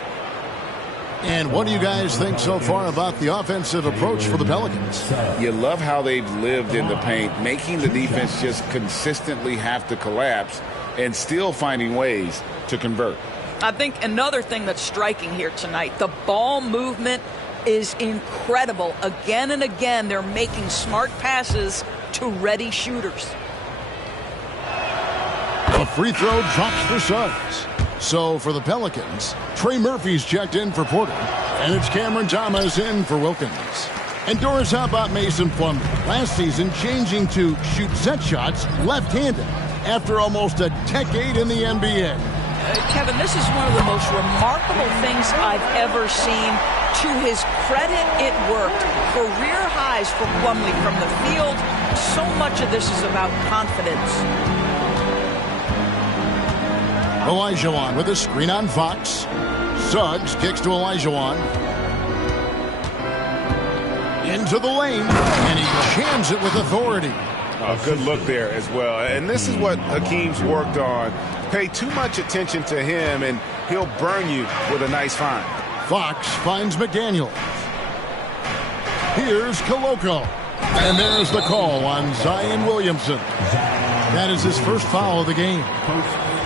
And what do you guys think so far about the offensive approach for the Pelicans? You love how they've lived in the paint, making the defense just consistently have to collapse and still finding ways to convert. I think another thing that's striking here tonight, the ball movement is incredible. Again and again, they're making smart passes to ready shooters. A free throw drops for Suggs. So for the Pelicans, Trey Murphy's checked in for Porter, and it's Cameron Thomas in for Wilkins. And Doris, how about Mason Plumlee? Last season, changing to shoot set shots left-handed after almost a decade in the NBA. Kevin, this is one of the most remarkable things I've ever seen. To his credit, it worked. Career highs for Plumlee from the field. So much of this is about confidence. Olajuwon with a screen on Fox. Suggs kicks to Olajuwon. Into the lane, and he jams it with authority. A good look there as well. And this is what Hakeem's worked on. Pay too much attention to him, and he'll burn you with a nice find. Fox finds McDaniel. Here's Koloko. And there's the call on Zion Williamson. That is his first foul of the game.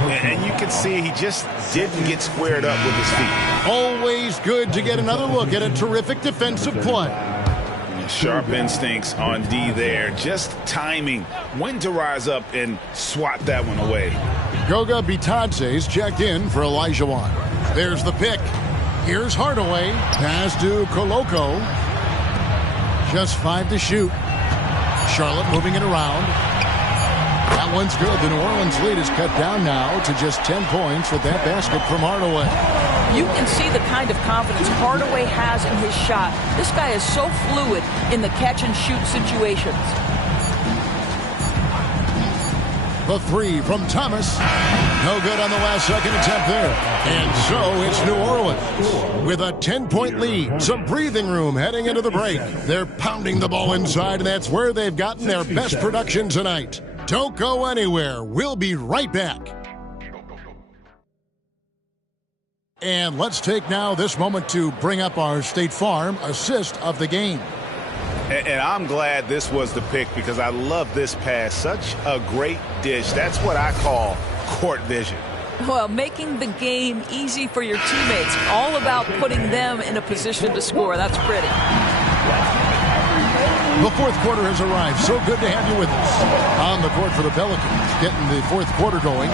And you can see he just didn't get squared up with his feet. Always good to get another look at a terrific defensive play. Sharp instincts on D there. Just timing when to rise up and swat that one away. Goga Bitadze's checked in for Olajuwon. There's the pick. Here's Hardaway. Pass to Koloko. Just 5 to shoot. Charlotte moving it around. That one's good. The New Orleans lead is cut down now to just 10 points with that basket from Hardaway. You can see the kind of confidence Hardaway has in his shot. This guy is so fluid in the catch-and-shoot situations. The three from Thomas. No good on the last second attempt there. And so it's New Orleans with a 10-point lead. Some breathing room heading into the break. They're pounding the ball inside, and that's where they've gotten their best production tonight. Don't go anywhere. We'll be right back. And let's take now this moment to bring up our State Farm assist of the game. And I'm glad this was the pick because I love this pass. Such a great dish. That's what I call court vision. Well, making the game easy for your teammates. All about putting them in a position to score. That's pretty. The fourth quarter has arrived. So good to have you with us. On the court for the Pelicans, getting the fourth quarter going.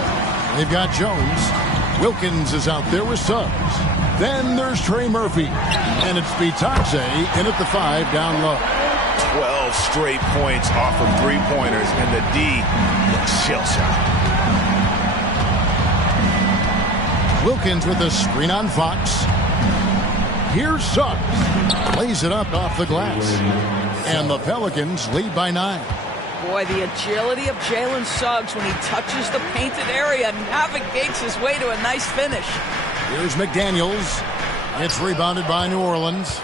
They've got Jones. Wilkins is out there with Suggs. Then there's Trey Murphy. And it's Bitadze in at the 5 down low. 12 straight points off of three-pointers, and the D looks shell-shocked. Wilkins with a screen on Fox. Here's Suggs. Lays it up off the glass. And the Pelicans lead by 9. Boy, the agility of Jalen Suggs when he touches the painted area navigates his way to a nice finish. Here's McDaniels. It's rebounded by New Orleans.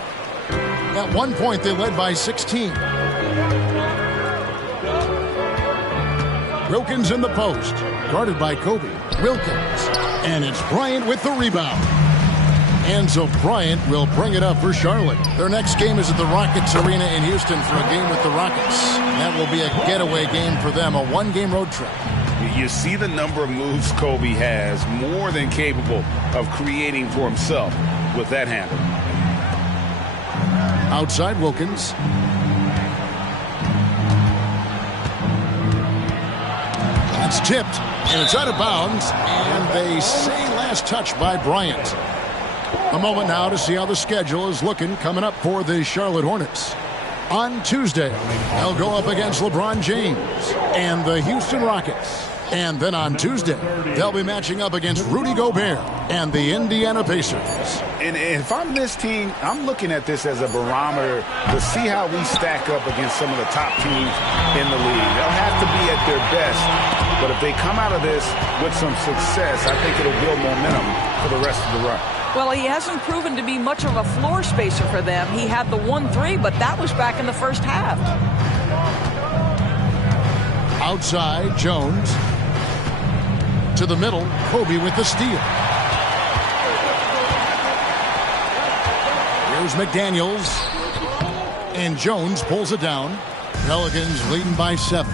At one point, they led by 16. Wilkins in the post. Guarded by Kobe. Wilkins. And it's Bryant with the rebound. And so Bryant will bring it up for Charlotte. Their next game is at the Rockets Arena in Houston for a game with the Rockets. That will be a getaway game for them, a one-game road trip. You see the number of moves Kobe has, more than capable of creating for himself with that handle. Outside Wilkins. It's tipped, and it's out of bounds, and they say last touch by Bryant. A moment now to see how the schedule is looking coming up for the Charlotte Hornets. On Tuesday, they'll go up against LeBron James and the Houston Rockets. And then on Tuesday, they'll be matching up against Rudy Gobert and the Indiana Pacers. And if I'm this team, I'm looking at this as a barometer to see how we stack up against some of the top teams in the league. They'll have to be at their best, but if they come out of this with some success, I think it'll build momentum for the rest of the run. Well, he hasn't proven to be much of a floor spacer for them. He had the 1-3, but that was back in the first half. Outside, Jones. To the middle, Kobe with the steal. Here's McDaniels. And Jones pulls it down. Pelicans leading by 7.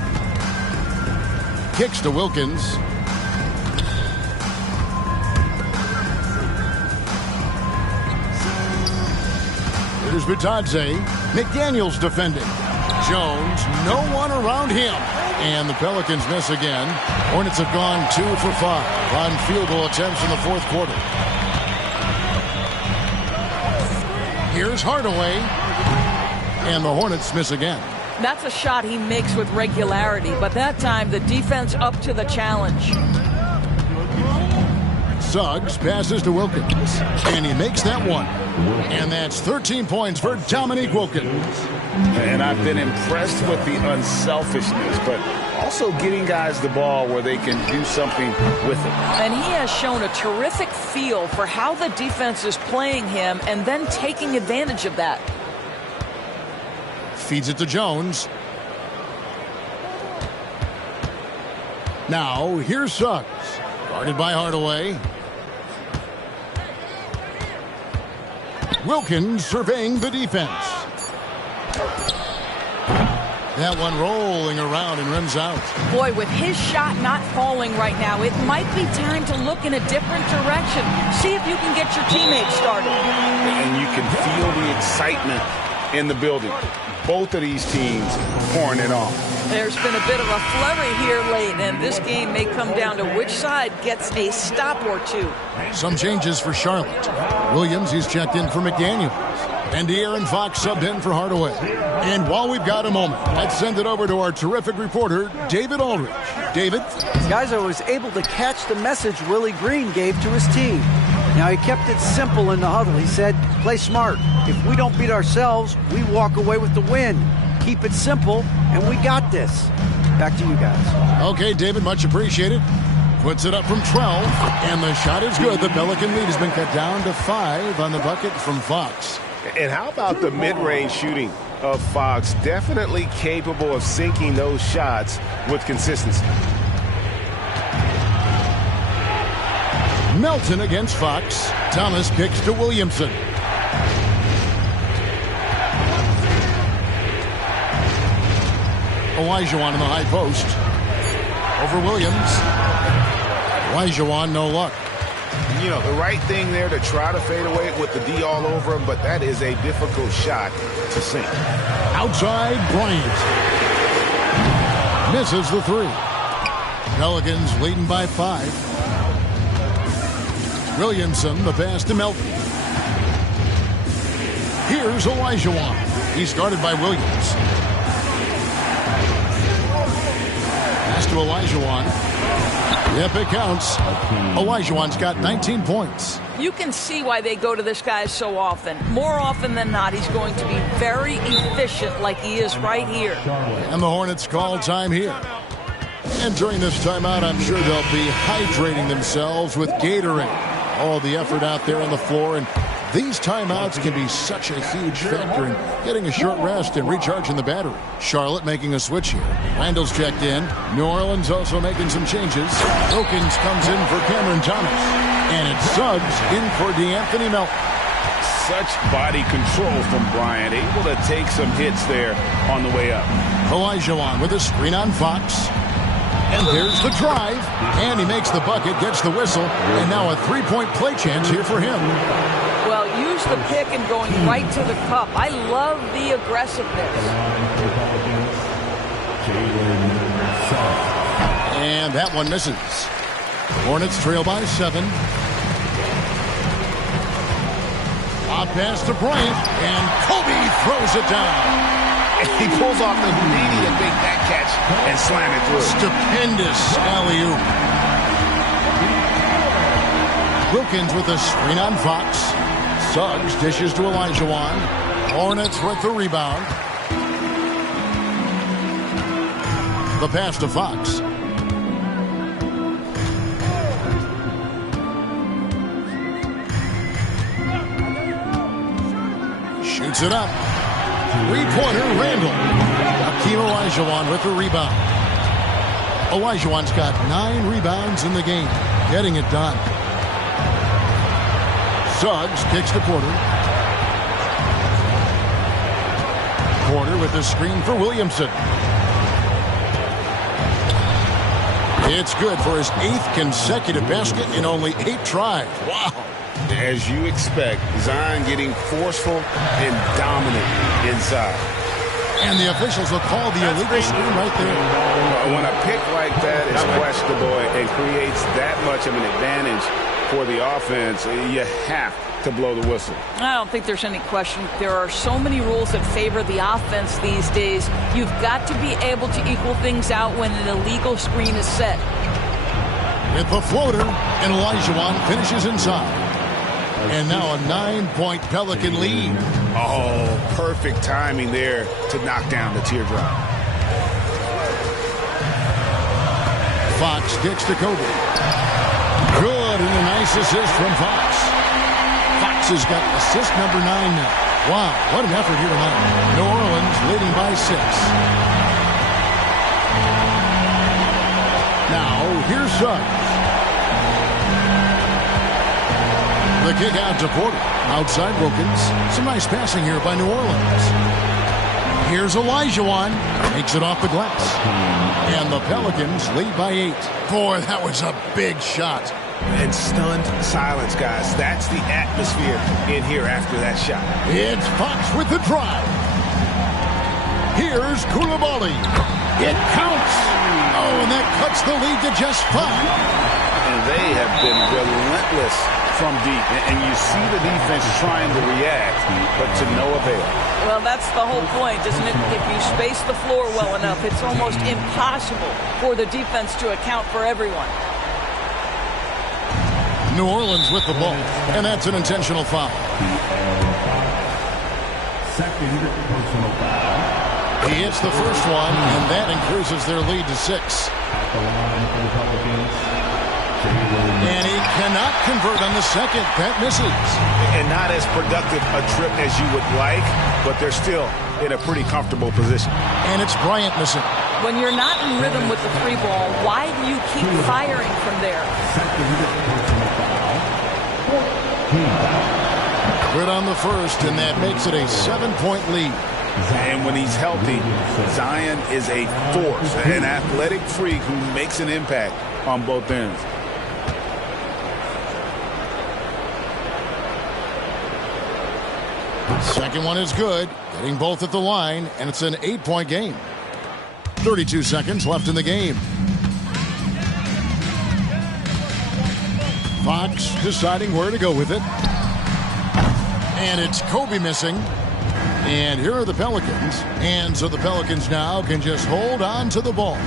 Kicks to Wilkins. Here's Here's Bitadze. McDaniels defending. Jones, no one around him. And the Pelicans miss again. Hornets have gone 2 for 5 on field goal attempts in the fourth quarter. Here's Hardaway. And the Hornets miss again. That's a shot he makes with regularity, but that time the defense up to the challenge. Suggs passes to Wilkins, and he makes that one. And that's 13 points for Dominique Wilkins. And I've been impressed with the unselfishness, but also getting guys the ball where they can do something with it. And he has shown a terrific feel for how the defense is playing him and then taking advantage of that. Feeds it to Jones. Now, here's Suggs. Guarded by Hardaway. Wilkins surveying the defense. That one rolling around and rims out. Boy, with his shot not falling right now, it might be time to look in a different direction. See if you can get your teammates started. And you can feel the excitement in the building. Both of these teams pouring it on. There's been a bit of a flurry here late, and this game may come down to which side gets a stop or two. Some changes for Charlotte. Williams, he's checked in for McDaniels. And De'Aaron Fox subbed in for Hardaway. And while we've got a moment, let's send it over to our terrific reporter, David Aldridge. David? Guys, I was able to catch the message Willie Green gave to his team. Now, he kept it simple in the huddle. He said, play smart. If we don't beat ourselves, we walk away with the win. Keep it simple, and we got this. Back to you guys. Okay, David, much appreciated. Puts it up from 12, and the shot is good. The Pelican lead has been cut down to 5 on the bucket from Fox. And how about the mid-range shooting of Fox? Definitely capable of sinking those shots with consistency. Melton against Fox. Thomas kicks to Williamson. Olajuwon in the high post. Over Williams. Olajuwon, no luck. You know, the right thing there to try to fade away with the D all over him, but that is a difficult shot to sink. Outside, Bryant. Misses the 3. Pelicans leading by 5. Williamson, the pass to Melton. Here's Olajuwon. He's guarded by Williams. Pass to Olajuwon. Yep, it counts. Olajuwon's got 19 points. You can see why they go to this guy so often. More often than not, he's going to be very efficient like he is right here. And the Hornets call time here. And during this timeout, I'm sure they'll be hydrating themselves with Gatorade. All the effort out there on the floor, and these timeouts can be such a huge factor in getting a short rest and recharging the battery. Charlotte making a switch here. Randall's checked in. New Orleans also making some changes. Wilkins comes in for Cameron Thomas. And it's Suggs in for DeAnthony Melton. Such body control from Bryant, able to take some hits there on the way up. Olajuwon with a screen on Fox. And there's the drive. And he makes the bucket, gets the whistle. And now a three-point play chance here for him. Well, use the pick and going right to the cup. I love the aggressiveness. And that one misses. Hornets trail by 7. Off pass to Bryant. And Kobe throws it down. He pulls off the Houdini to make that catch and slam it through. Stupendous alley-oop. Wilkins with a screen on Fox. Suggs dishes to Olajuwon. Hornets with the rebound. The pass to Fox. Shoots it up. Three-pointer, Randall. Hakeem Olajuwon with the rebound. Olajuwon's got 9 rebounds in the game. Getting it done. Suggs kicks to Porter. Porter with the screen for Williamson. It's good for his 8th consecutive basket in only 8 tries. Wow. As you expect, Zion getting forceful and dominant inside. And the officials will call the illegal screen right there. When a pick like that is questionable and creates that much of an advantage for the offense, you have to blow the whistle. I don't think there's any question. There are so many rules that favor the offense these days. You've got to be able to equal things out when an illegal screen is set. With the floater, and Olajuwon finishes inside. And now a 9-point Pelican lead. Oh, perfect timing there to knock down the teardrop. Fox kicks to Kobe. Good, and a nice assist from Fox. Fox has got assist number 9 now. Wow, what an effort here tonight. New Orleans leading by 6. Now, here's Suggs. The kick out to Porter. Outside Wilkins. Some nice passing here by New Orleans. Here's Olajuwon. Makes it off the glass. And the Pelicans lead by 8. Boy, that was a big shot. And stunned silence, guys. That's the atmosphere in here after that shot. It's Fox with the drive. Here's Koulibaly. It counts. Oh, and that cuts the lead to just 5. And they have been relentless from deep. And you see the defense trying to react, but to no avail. Well, that's the whole point, isn't it? If you space the floor well enough, it's almost impossible for the defense to account for everyone. New Orleans with the ball, and that's an intentional foul. Second personal foul. He hits the first one, and that increases their lead to 6. At the line for the Pelicans. And he cannot convert on the second. That misses. And not as productive a trip as you would like, but they're still in a pretty comfortable position. And it's Bryant missing. When you're not in rhythm with the 3 ball, why do you keep firing from there? Quit on the first, and that makes it a 7-point lead. And when he's healthy, Zion is a force, an athletic freak who makes an impact on both ends. Second one is good, getting both at the line, and it's an 8-point game. 32 seconds left in the game. Fox deciding where to go with it. And it's Kobe missing. And here are the Pelicans. And so the Pelicans now can just hold on to the ball.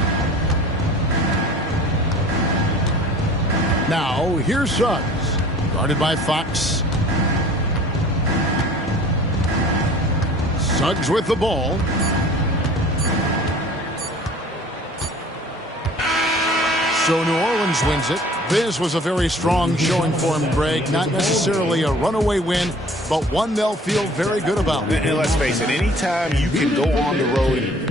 Now, here's Suggs. Guarded by Fox. Suggs with the ball. So New Orleans wins it. This was a very strong showing for him, Greg. Not necessarily a runaway win, but one they'll feel very good about. And let's face it, anytime you can go on the road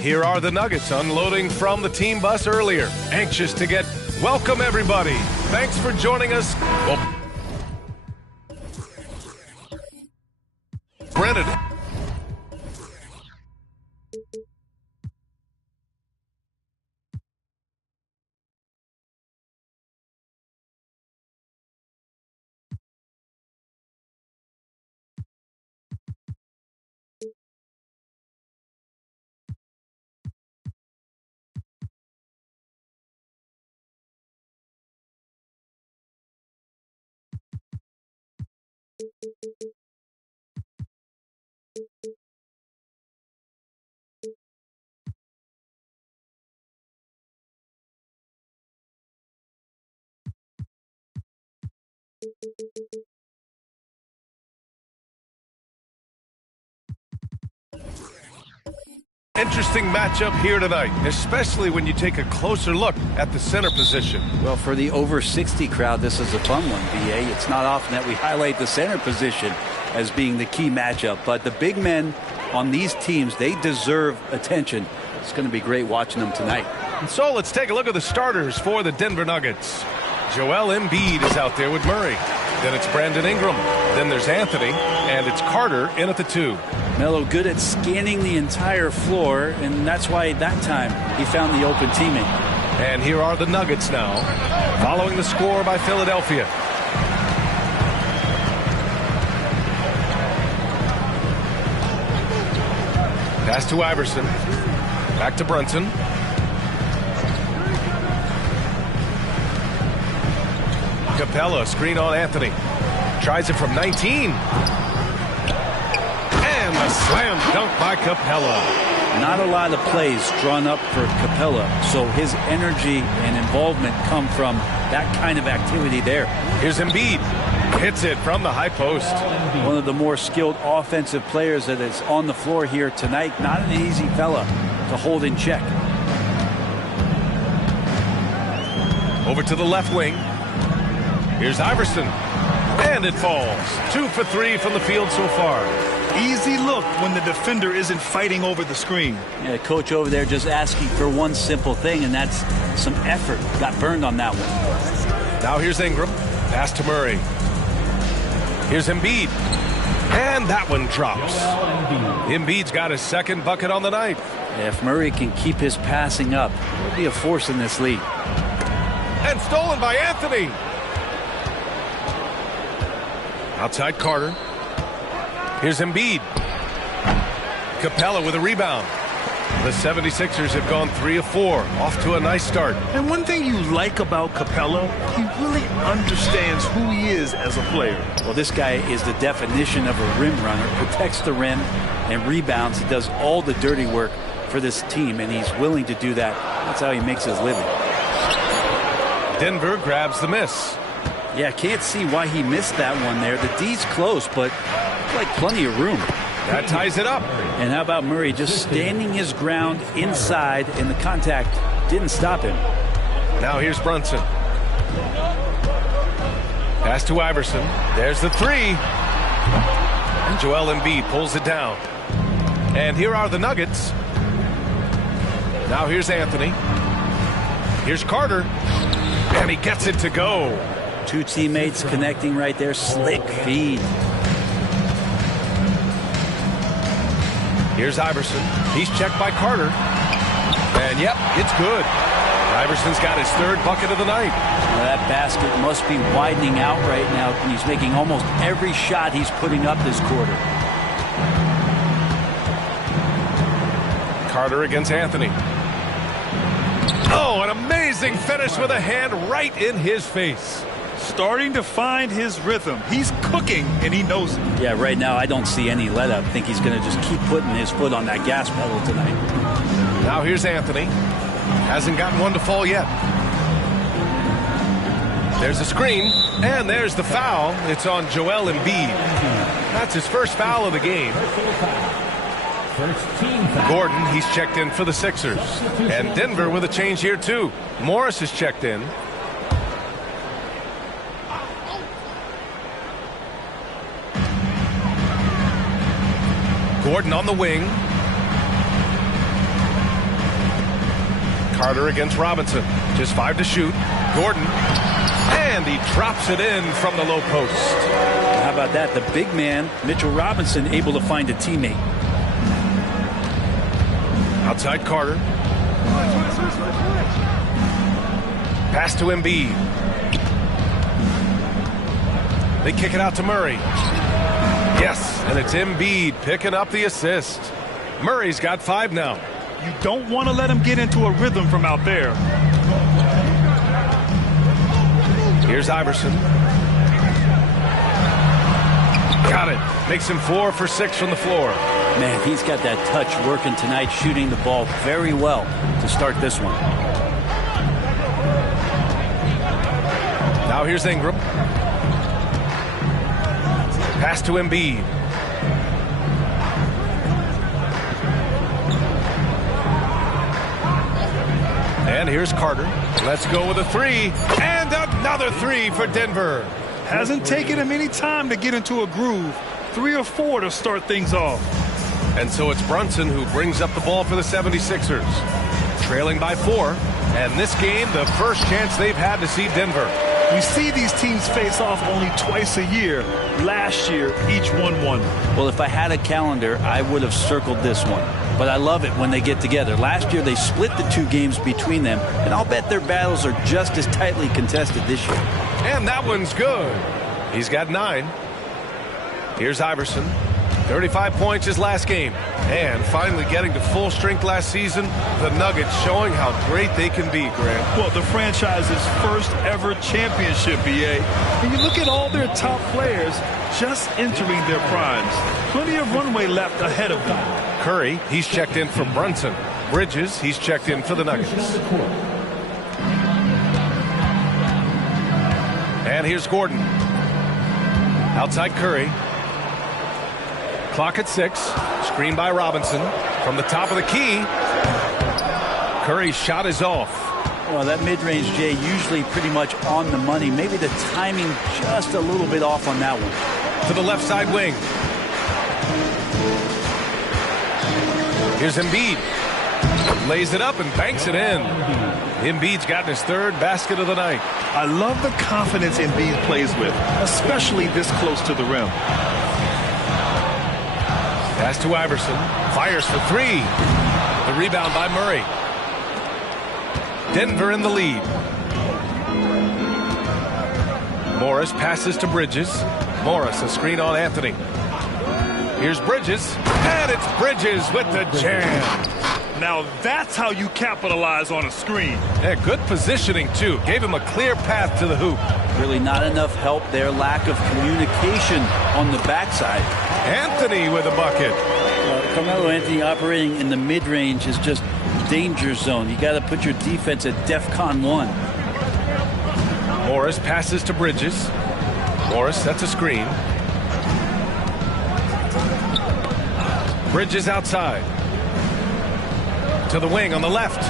Here are the Nuggets unloading from the team bus earlier. Anxious to get welcome, everybody. Thanks for joining us. Well, Brennan. Interesting matchup here tonight, especially when you take a closer look at the center position. Well, for the over 60 crowd, this is a fun one, BA. It's not often that we highlight the center position as being the key matchup, but the big men on these teams, they deserve attention. It's going to be great watching them tonight. And so let's take a look at the starters for the Denver Nuggets. Joel Embiid is out there with Murray. Then it's Brandon Ingram. Then there's Anthony. And it's Carter in at the 2. Melo good at scanning the entire floor, and that's why that time he found the open teammate. And here are the Nuggets now, following the score by Philadelphia. Pass to Iverson. Back to Brunson. Capella, screen on Anthony. Tries it from 19. And a slam dunk by Capella. Not a lot of plays drawn up for Capella, so his energy and involvement come from that kind of activity there. Here's Embiid. Hits it from the high post. One of the more skilled offensive players that is on the floor here tonight. Not an easy fella to hold in check. Over to the left wing. Here's Iverson. And it falls. 2 for 3 from the field so far. Easy look when the defender isn't fighting over the screen. Yeah, coach over there just asking for one simple thing, and that's some effort. Got burned on that one. Now here's Ingram. Pass to Murray. Here's Embiid. And that one drops. Embiid's got his second bucket on the night. Yeah, if Murray can keep his passing up, he'll be a force in this league. And stolen by Anthony. Outside Carter. Here's Embiid. Capella with a rebound. The 76ers have gone 3 of 4. Off to a nice start. And one thing you like about Capella, he really understands who he is as a player. Well, this guy is the definition of a rim runner. Protects the rim and rebounds. He does all the dirty work for this team, and he's willing to do that. That's how he makes his living. Denver grabs the miss. Yeah, can't see why he missed that one there. The D's close, but like plenty of room. That ties it up. And how about Murray just standing his ground inside, and the contact didn't stop him. Now here's Brunson. Pass to Iverson. There's the 3. And Joel Embiid pulls it down. And here are the Nuggets. Now here's Anthony. Here's Carter. And he gets it to go. 2 teammates connecting right there. Slick feed. Here's Iverson. He's checked by Carter. And yep, it's good. Iverson's got his 3rd bucket of the night. Well, that basket must be widening out right now. He's making almost every shot he's putting up this quarter. Carter against Anthony. Oh, an amazing finish with a hand right in his face. Starting to find his rhythm. He's cooking, and he knows it. Yeah, right now I don't see any let up. I think he's going to just keep putting his foot on that gas pedal tonight. Now here's Anthony. Hasn't gotten one to fall yet. There's a screen, and there's the foul. It's on Joel Embiid. That's his first foul of the game. Gordon, he's checked in for the Sixers. And Denver with a change here, too. Morris is checked in. Gordon on the wing. Carter against Robinson. Just 5 to shoot. Gordon. And he drops it in from the low post. How about that? The big man, Mitchell Robinson, able to find a teammate. Outside Carter. Pass to Embiid. They kick it out to Murray. Yes, and it's Embiid picking up the assist. Murray's got 5 now. You don't want to let him get into a rhythm from out there. Here's Iverson. Got it. Makes him 4 for 6 from the floor. Man, he's got that touch working tonight, shooting the ball very well to start this one. Now here's Ingram. Pass to Embiid. And here's Carter. Let's go with a 3. And another 3 for Denver. Hasn't taken him any time to get into a groove. 3 or 4 to start things off. And so it's Brunson who brings up the ball for the 76ers. Trailing by 4. And this game, the first chance they've had to see Denver. We see these teams face off only twice a year. Last year, each won 1. Well, if I had a calendar, I would have circled this one. But I love it when they get together. Last year, they split the 2 games between them, and I'll bet their battles are just as tightly contested this year. And that one's good. He's got 9. Here's Iverson. 35 points his last game. And finally getting to full strength last season, the Nuggets showing how great they can be, Grant. Well, the franchise's first ever championship, BA. And you look at all their top players just entering their primes. Plenty of runway left ahead of them. Curry, he's checked in for Brunson. Bridges, he's checked in for the Nuggets. And here's Gordon. Outside Curry. Clock at 6. Screen by Robinson. From the top of the key. Curry's shot is off. Well, that mid-range, Jay, usually pretty much on the money. Maybe the timing just a little bit off on that one. To the left side wing. Here's Embiid. Lays it up and banks it in. Embiid's gotten his 3rd basket of the night. I love the confidence Embiid plays with, especially this close to the rim. Pass to Iverson. Fires for 3. The rebound by Murray. Denver in the lead. Morris passes to Bridges. Morris, a screen on Anthony. Here's Bridges. And it's Bridges with the jam. Now that's how you capitalize on a screen. Yeah, good positioning, too. Gave him a clear path to the hoop. Really not enough help there. Lack of communication on the backside. Anthony with a bucket. Carmelo Anthony operating in the mid-range is just danger zone. You got to put your defense at DEFCON 1. Morris passes to Bridges. Morris sets a screen. Bridges outside. To the wing on the left.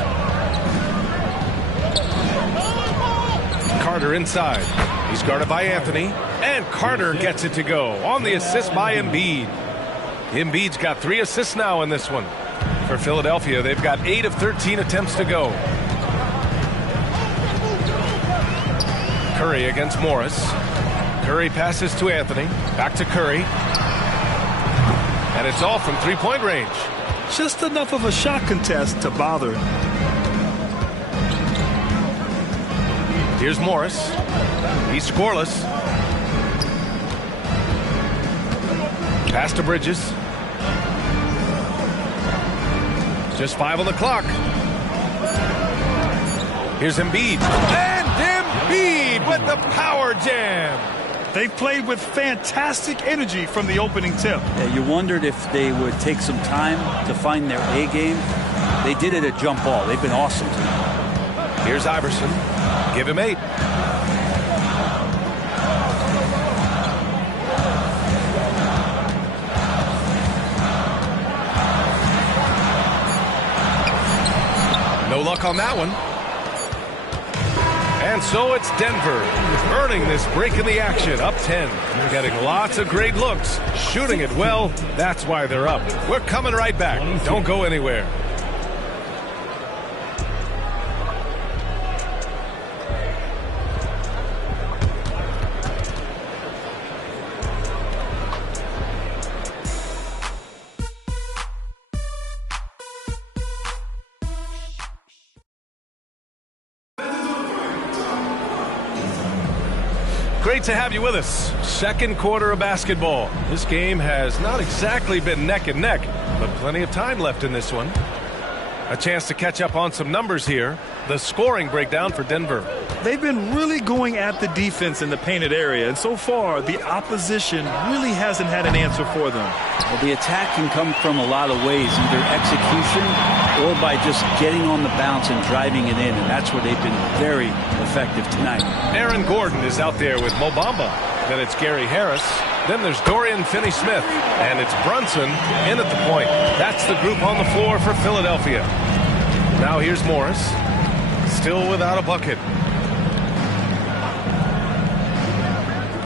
Carter inside. He's guarded by Anthony. And Carter gets it to go on the assist by Embiid. Embiid's got 3 assists now in this one. For Philadelphia, they've got 8 of 13 attempts to go. Curry against Morris. Curry passes to Anthony. Back to Curry. And it's all from 3-point range. Just enough of a shot contest to bother. Here's Morris. He's scoreless. Pass to Bridges. Just 5 on the clock. Here's Embiid. And Embiid with the power jam. They played with fantastic energy from the opening tip. Yeah, you wondered if they would take some time to find their A game. They did it at jump ball. They've been awesome tonight. Here's Iverson. Give him 8. No luck on that one. And so it's Denver earning this break in the action, up 10. They're getting lots of great looks, shooting it well. That's why they're up. We're coming right back. Don't go anywhere. Great to have you with us. Second quarter of basketball. This game has not exactly been neck and neck, but plenty of time left in this one. A chance to catch up on some numbers here. The scoring breakdown for Denver. They've been really going at the defense in the painted area, and so far the opposition really hasn't had an answer for them. Well, the attack can come from a lot of ways, either execution or by just getting on the bounce and driving it in, and that's where they've been very effective tonight. Aaron Gordon is out there with Mo Bamba. Then it's Gary Harris. Then there's Dorian Finney-Smith. And it's Brunson in at the point. That's the group on the floor for Philadelphia. Now here's Morris. Still without a bucket.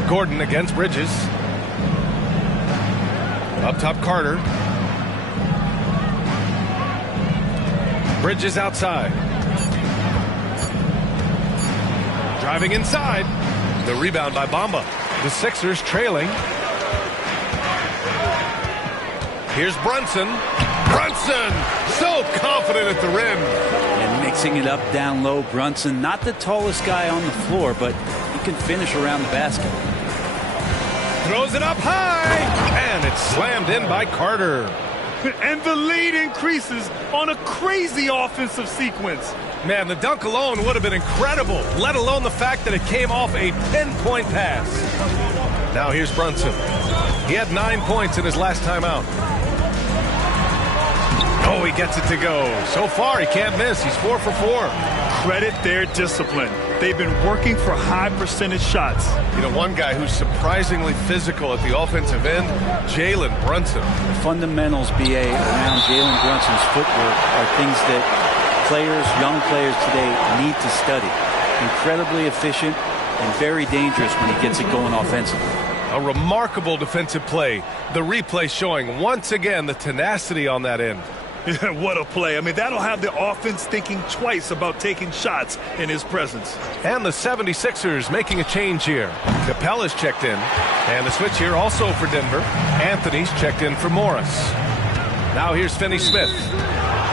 Gordon against Bridges. Up top, Carter. Bridges outside. Driving inside. The rebound by Bamba. The Sixers trailing. Here's Brunson. Brunson! So confident at the rim. And mixing it up down low. Brunson, not the tallest guy on the floor, but he can finish around the basket. Throws it up high. And it's slammed in by Carter. And the lead increases on a crazy offensive sequence. Man, the dunk alone would have been incredible, let alone the fact that it came off a 10-point pass. Now here's Brunson. He had 9 points in his last time out. Oh, he gets it to go. So far, he can't miss. He's 4 for 4. Credit their discipline. They've been working for high percentage shots. You know, one guy who's surprisingly physical at the offensive end, Jalen Brunson. The fundamentals, BA, around Jalen Brunson's footwork are things that players, young players today need to study. Incredibly efficient and very dangerous when he gets it going offensively. A remarkable defensive play. The replay showing once again the tenacity on that end. Yeah, what a play. I mean, that'll have the offense thinking twice about taking shots in his presence. And the 76ers making a change here. Capella's checked in. And the switch here also for Denver. Anthony's checked in for Morris. Now here's Finney-Smith.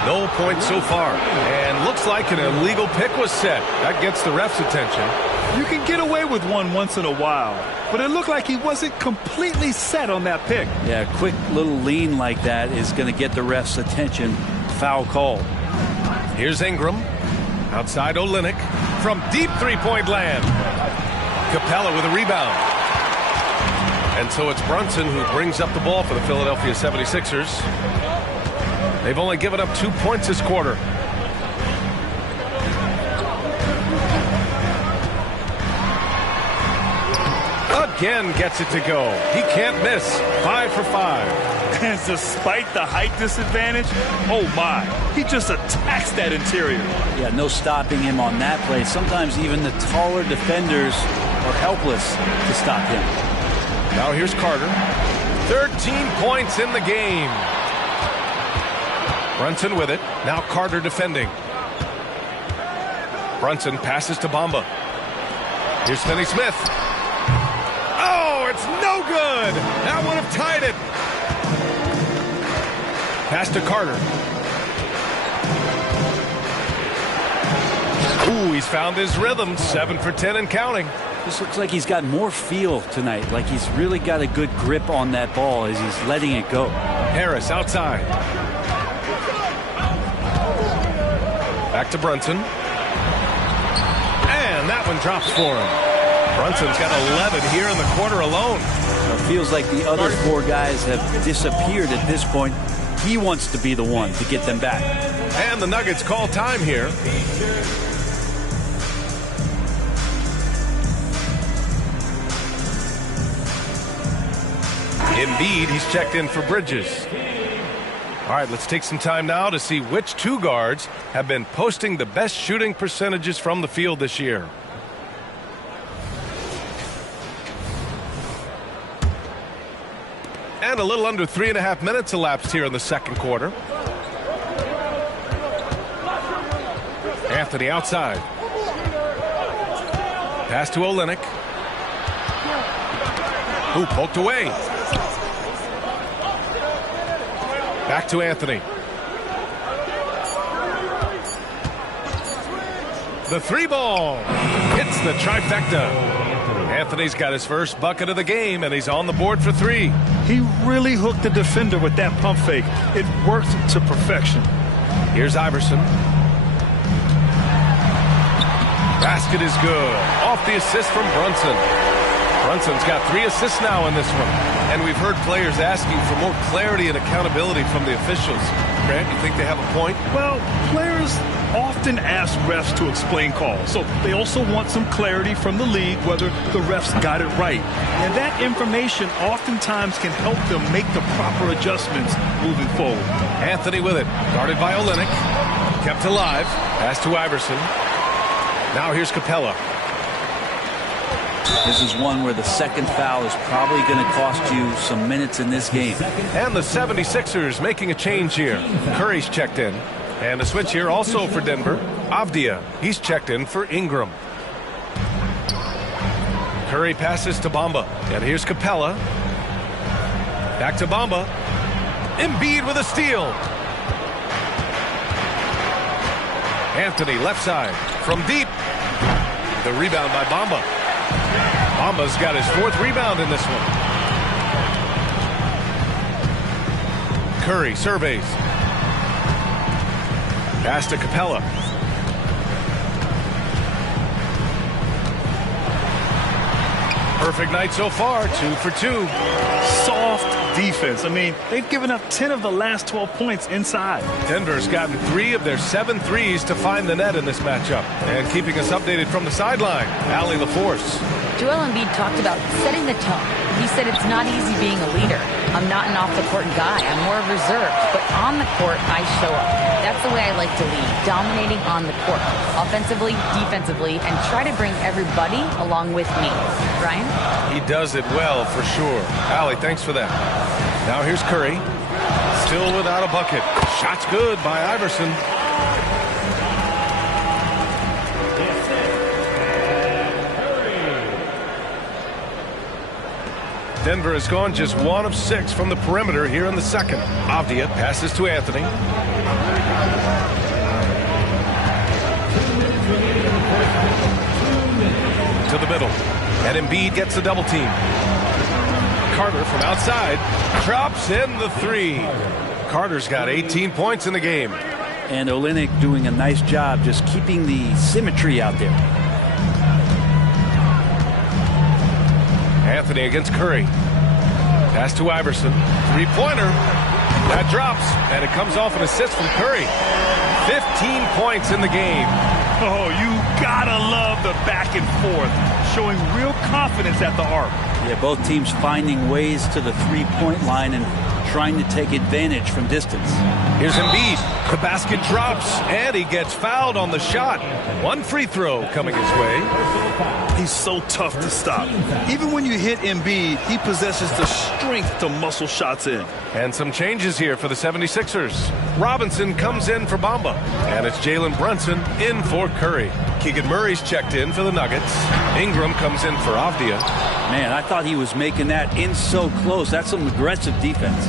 No points so far. And looks like an illegal pick was set. That gets the ref's attention. You can get away with one once in a while, but it looked like he wasn't completely set on that pick. Yeah, a quick little lean like that is going to get the ref's attention. Foul call. Here's Ingram. Outside Olynyk. From deep three-point land. Capella with a rebound. And so it's Brunson who brings up the ball for the Philadelphia 76ers. They've only given up 2 points this quarter. Again gets it to go. He can't miss. 5 for 5. And despite the height disadvantage, oh my, he just attacks that interior. Yeah, no stopping him on that play. Sometimes even the taller defenders are helpless to stop him. Now here's Carter. 13 points in the game. Brunson with it. Now Carter defending. Brunson passes to Bamba. Here's Finney-Smith. Oh, it's no good. That would have tied it. Pass to Carter. Ooh, he's found his rhythm. 7 for 10 and counting. This looks like he's got more feel tonight. Like he's really got a good grip on that ball as he's letting it go. Harris outside. Back to Brunson. That one drops for him. Brunson's got 11 here in the quarter alone. It feels like the other 4 guys have disappeared at this point. He wants to be the one to get them back. And the Nuggets call time here. Embiid, he's checked in for Bridges. All right, let's take some time now to see which 2 guards have been posting the best shooting percentages from the field this year. And a little under 3.5 minutes elapsed here in the second quarter. Anthony outside. Pass to Olynyk. Who poked away. Back to Anthony. The 3 ball hits the trifecta. Anthony's got his first bucket of the game, and he's on the board for 3. He really hooked the defender with that pump fake. It worked to perfection. Here's Iverson. Basket is good. Off the assist from Brunson. Brunson's got 3 assists now in this one. And we've heard players asking for more clarity and accountability from the officials. Grant, you think they have a point? Well, players often ask refs to explain calls. So they also want some clarity from the league whether the refs got it right. And that information oftentimes can help them make the proper adjustments moving forward. Anthony with it. Guarded by Olynyk. Kept alive. Pass to Iverson. Now here's Capella. This is one where the second foul is probably going to cost you some minutes in this game. And the 76ers making a change here. Curry's checked in. And a switch here also for Denver. Avdia, he's checked in for Ingram. Curry passes to Bamba. And here's Capella. Back to Bamba. Embiid with a steal. Anthony left side from deep. The rebound by Bamba. Bamba's got his 4th rebound in this one. Curry surveys. Pass to Capella. Perfect night so far, 2 for 2. Soft defense. I mean, they've given up 10 of the last 12 points inside. Denver's gotten 3 of their 7 threes to find the net in this matchup. And keeping us updated from the sideline, Allie LaForce. Joel Embiid talked about setting the tone. He said it's not easy being a leader. I'm not an off-the-court guy. I'm more reserved. But on the court, I show up. That's the way I like to lead, dominating on the court, offensively, defensively, and try to bring everybody along with me. Ryan? He does it well, for sure. Allie, thanks for that. Now here's Curry. Still without a bucket. Shot's good by Iverson. Denver has gone just 1 of 6 from the perimeter here in the second. Avdia passes to Anthony. To the middle. And Embiid gets the double team. Carter from outside drops in the 3. Carter's got 18 points in the game. And Olynyk doing a nice job just keeping the symmetry out there. Anthony against Curry. Pass to Iverson. 3-pointer. That drops, and it comes off an assist from Curry. 15 points in the game. Oh, you gotta love the back and forth, showing real confidence at the arc. Yeah, both teams finding ways to the 3-point line and trying to take advantage from distance. Here's Embiid. The basket drops, and he gets fouled on the shot. 1 free throw coming his way. He's so tough to stop. Even when you hit Embiid, he possesses the strength to muscle shots in. And some changes here for the 76ers. Robinson comes in for Bamba. And it's Jalen Brunson in for Curry. Keegan Murray's checked in for the Nuggets. Ingram comes in for Avdia. Man, I thought he was making that in so close. That's some aggressive defense.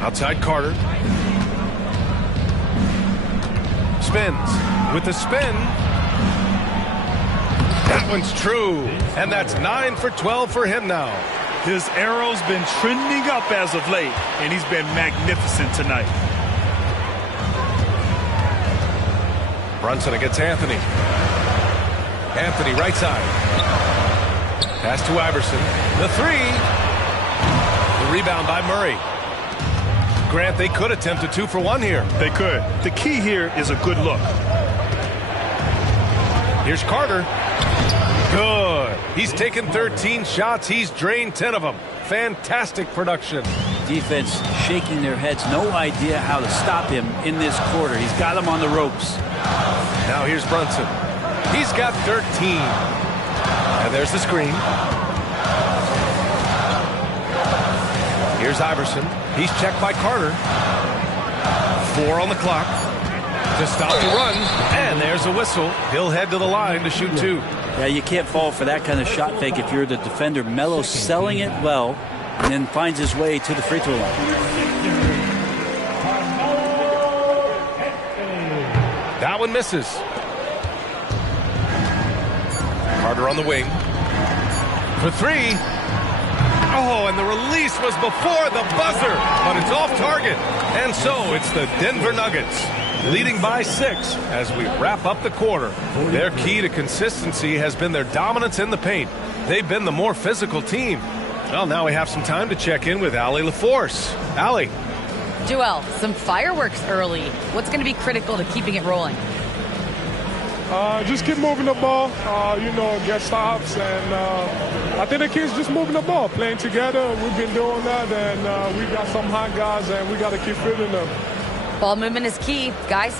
Outside Carter. Spins. With the spin. That one's true. And that's 9 for 12 for him now. His arrow's been trending up as of late, and he's been magnificent tonight. Brunson against Anthony. Anthony right side. Pass to Iverson. The three. The rebound by Murray. Grant, they could attempt a 2-for-1 here. They could. The key here is a good look. Here's Carter. Good. He's taken 13 shots. He's drained 10 of them. Fantastic production. Defense shaking their heads. No idea how to stop him in this quarter. He's got him on the ropes. Now here's Brunson. He's got 13. And there's the screen. Here's Iverson. He's checked by Carter. 4 on the clock to stop the run. And there's a whistle. He'll head to the line to shoot 2. Yeah, you can't fall for that kind of shot fake if you're the defender. Melo selling it well and then finds his way to the free throw line. That one misses. Carter on the wing. For 3. Oh, and the release was before the buzzer, but it's off target. And so it's the Denver Nuggets leading by 6 as we wrap up the quarter. Their key to consistency has been their dominance in the paint. They've been the more physical team. Well, now we have some time to check in with Allie LaForce. Allie. Joel, some fireworks early. What's going to be critical to keeping it rolling? Just keep moving the ball, get stops, and I think the kids just moving the ball, playing together. We've been doing that, and we got some hot guys, and we got to keep feeding them. Ball movement is key, guys.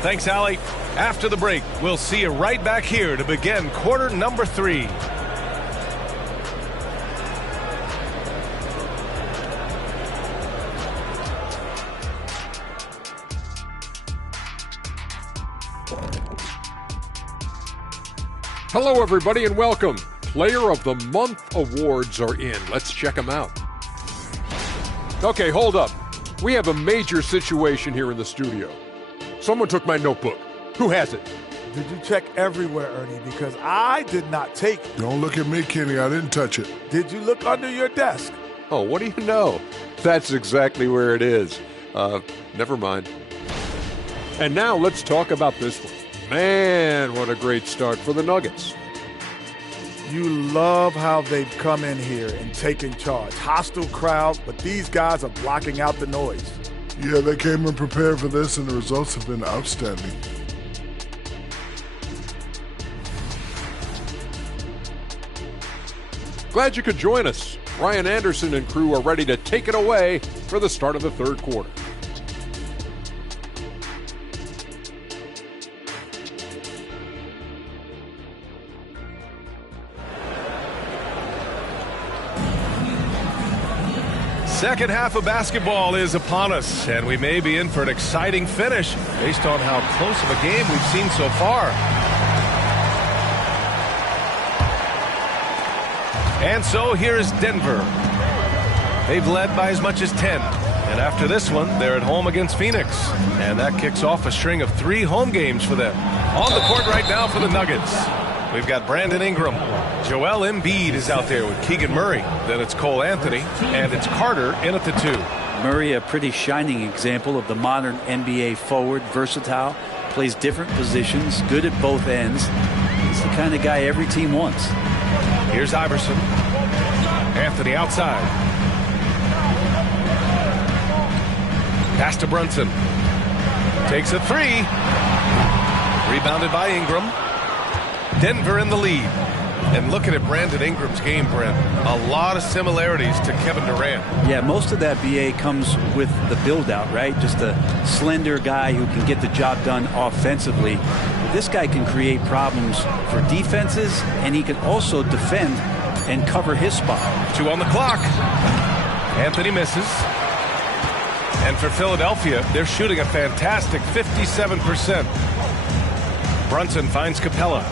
Thanks, Allie. After the break, we'll see you right back here to begin quarter number 3. Hello, everybody, and welcome. Player of the Month awards are in. Let's check them out. Okay, hold up. We have a major situation here in the studio. Someone took my notebook. Who has it? Did you check everywhere, Ernie? Because I did not take it. Don't look at me, Kenny. I didn't touch it. Did you look under your desk? Oh, what do you know? That's exactly where it is. Never mind. And now let's talk about this one. Man, what a great start for the Nuggets. You love how they've come in here and taken charge. Hostile crowd, but these guys are blocking out the noise. Yeah, they came in prepared for this, and the results have been outstanding. Glad you could join us. Ryan Anderson and crew are ready to take it away for the start of the third quarter. Second half of basketball is upon us, and we may be in for an exciting finish based on how close of a game we've seen so far. And so here is Denver. They've led by as much as 10. And after this one, they're at home against Phoenix. And that kicks off a string of 3 home games for them. On the court right now for the Nuggets, we've got Brandon Ingram. Joel Embiid is out there with Keegan Murray. Then it's Cole Anthony, and it's Carter in at the 2. Murray, a pretty shining example of the modern NBA forward, versatile, plays different positions, good at both ends. He's the kind of guy every team wants. Here's Iverson. Anthony outside. Pass to Brunson. Takes a 3. Rebounded by Ingram. Denver in the lead. And looking at Brandon Ingram's game, Brent, a lot of similarities to Kevin Durant. Yeah, most of that BA comes with the build-out, right? Just a slender guy who can get the job done offensively. This guy can create problems for defenses, and he can also defend and cover his spot. 2 on the clock. Anthony misses. And for Philadelphia, they're shooting a fantastic 57%. Brunson finds Capella.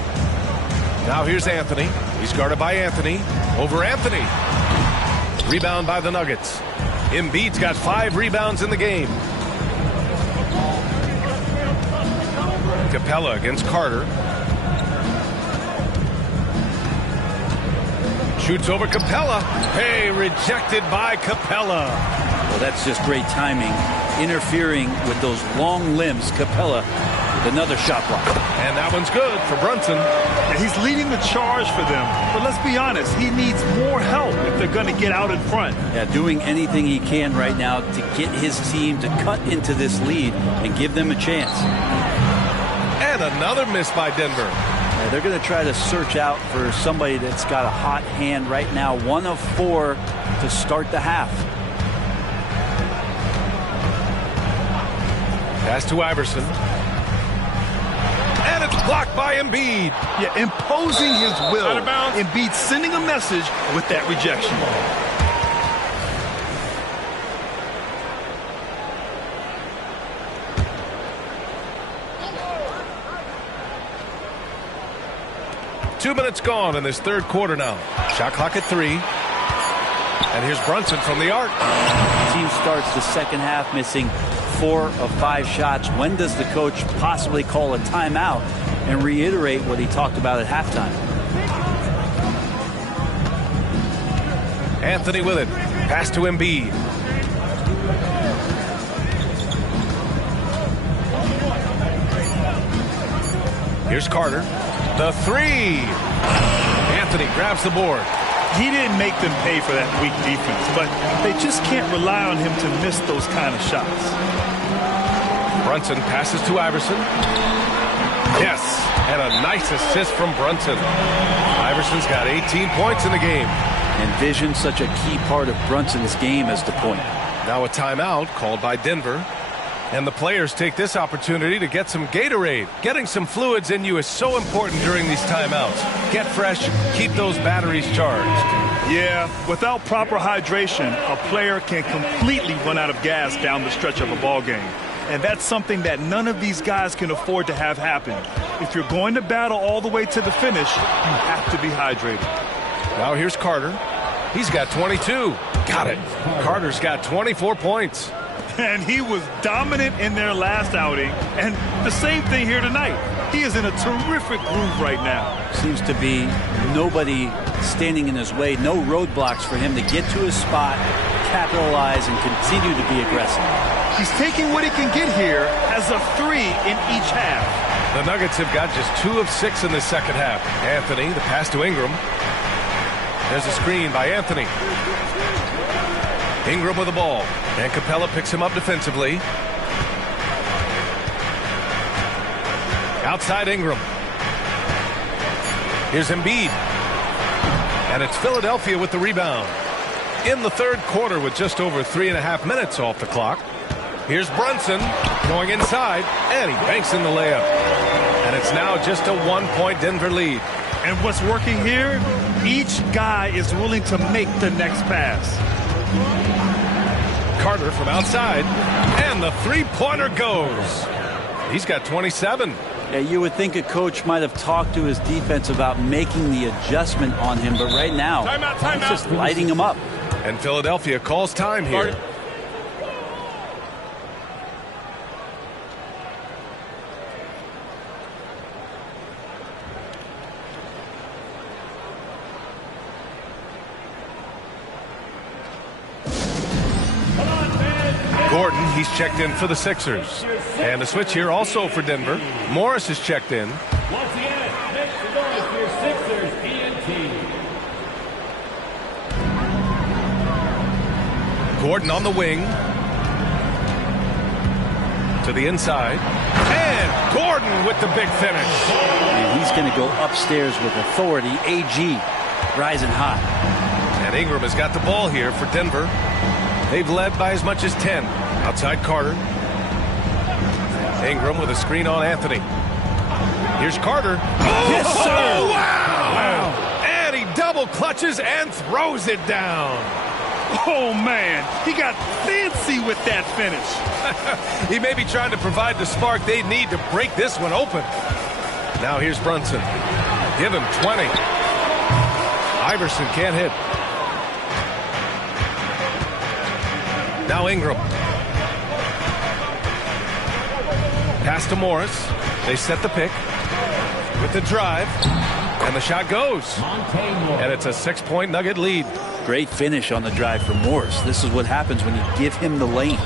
Now here's Anthony. He's guarded by Anthony. Over Anthony. Rebound by the Nuggets. Embiid's got 5 rebounds in the game. Capella against Carter. Shoots over Capella. Hey, rejected by Capella. Well, that's just great timing. Interfering with those long limbs. Capella Another shot block. And that one's good for Brunson. Yeah, he's leading the charge for them. But let's be honest, he needs more help if they're going to get out in front. Yeah, doing anything he can right now to get his team to cut into this lead and give them a chance. And another miss by Denver. Yeah, they're going to try to search out for somebody that's got a hot hand right now. 1 of 4 to start the half. Pass to Iverson. And it's blocked by Embiid. Yeah, imposing his will. Embiid sending a message with that rejection. Two minutes gone in this third quarter now. Shot clock at 3. And here's Brunson from the arc. The team starts the second half missing 4 of 5 shots. When does the coach possibly call a timeout and reiterate what he talked about at halftime? Anthony with it. Pass to Embiid. Here's Carter. The 3. Anthony grabs the board. He didn't make them pay for that weak defense, but they just can't rely on him to miss those kind of shots. Brunson passes to Iverson. Yes, and a nice assist from Brunson. Iverson's got 18 points in the game. And vision, such a key part of Brunson's game as the point. Now a timeout called by Denver. And the players take this opportunity to get some Gatorade. Getting some fluids in you is so important during these timeouts. Get fresh, keep those batteries charged. Yeah, without proper hydration, a player can completely run out of gas down the stretch of a ball game. And that's something that none of these guys can afford to have happen. If you're going to battle all the way to the finish, you have to be hydrated. Now here's Carter. He's got 22. Got it. Carter's got 24 points. And he was dominant in their last outing. And the same thing here tonight. He is in a terrific groove right now. Seems to be nobody standing in his way. No roadblocks for him to get to his spot, capitalize, and continue to be aggressive. He's taking what he can get here as a 3 in each half. The Nuggets have got just 2 of 6 in the second half. Anthony, the pass to Ingram. There's a screen by Anthony. Ingram with the ball. And Capella picks him up defensively. Outside Ingram. Here's Embiid. And it's Philadelphia with the rebound. In the third quarter with just over 3.5 minutes off the clock. Here's Brunson going inside. And he banks in the layup. And it's now just a 1-point Denver lead. And what's working here? Each guy is willing to make the next pass. Carter from outside, and the three-pointer goes. He's got 27. Yeah, you would think a coach might have talked to his defense about making the adjustment on him, but right now, he's just lighting him up. And Philadelphia calls time here. Gordon, he's checked in for the Sixers. And a switch here also for Denver. Morris is checked in. Once again, next to go is your Sixers ENT. Gordon on the wing. To the inside. And Gordon with the big finish. And he's going to go upstairs with authority. AG rising hot. And Ingram has got the ball here for Denver. They've led by as much as 10. Outside Carter. Ingram with a screen on Anthony. Here's Carter. Oh, yes, sir. Oh, wow. And he double clutches and throws it down. Oh, man. He got fancy with that finish. He may be trying to provide the spark they need to break this one open. Now here's Brunson. Give him 20. Iverson can't hit. Now Ingram. Pass to Morris. They set the pick with the drive. And the shot goes. And it's a 6-point Nugget lead. Great finish on the drive for Morris. This is what happens when you give him the lane.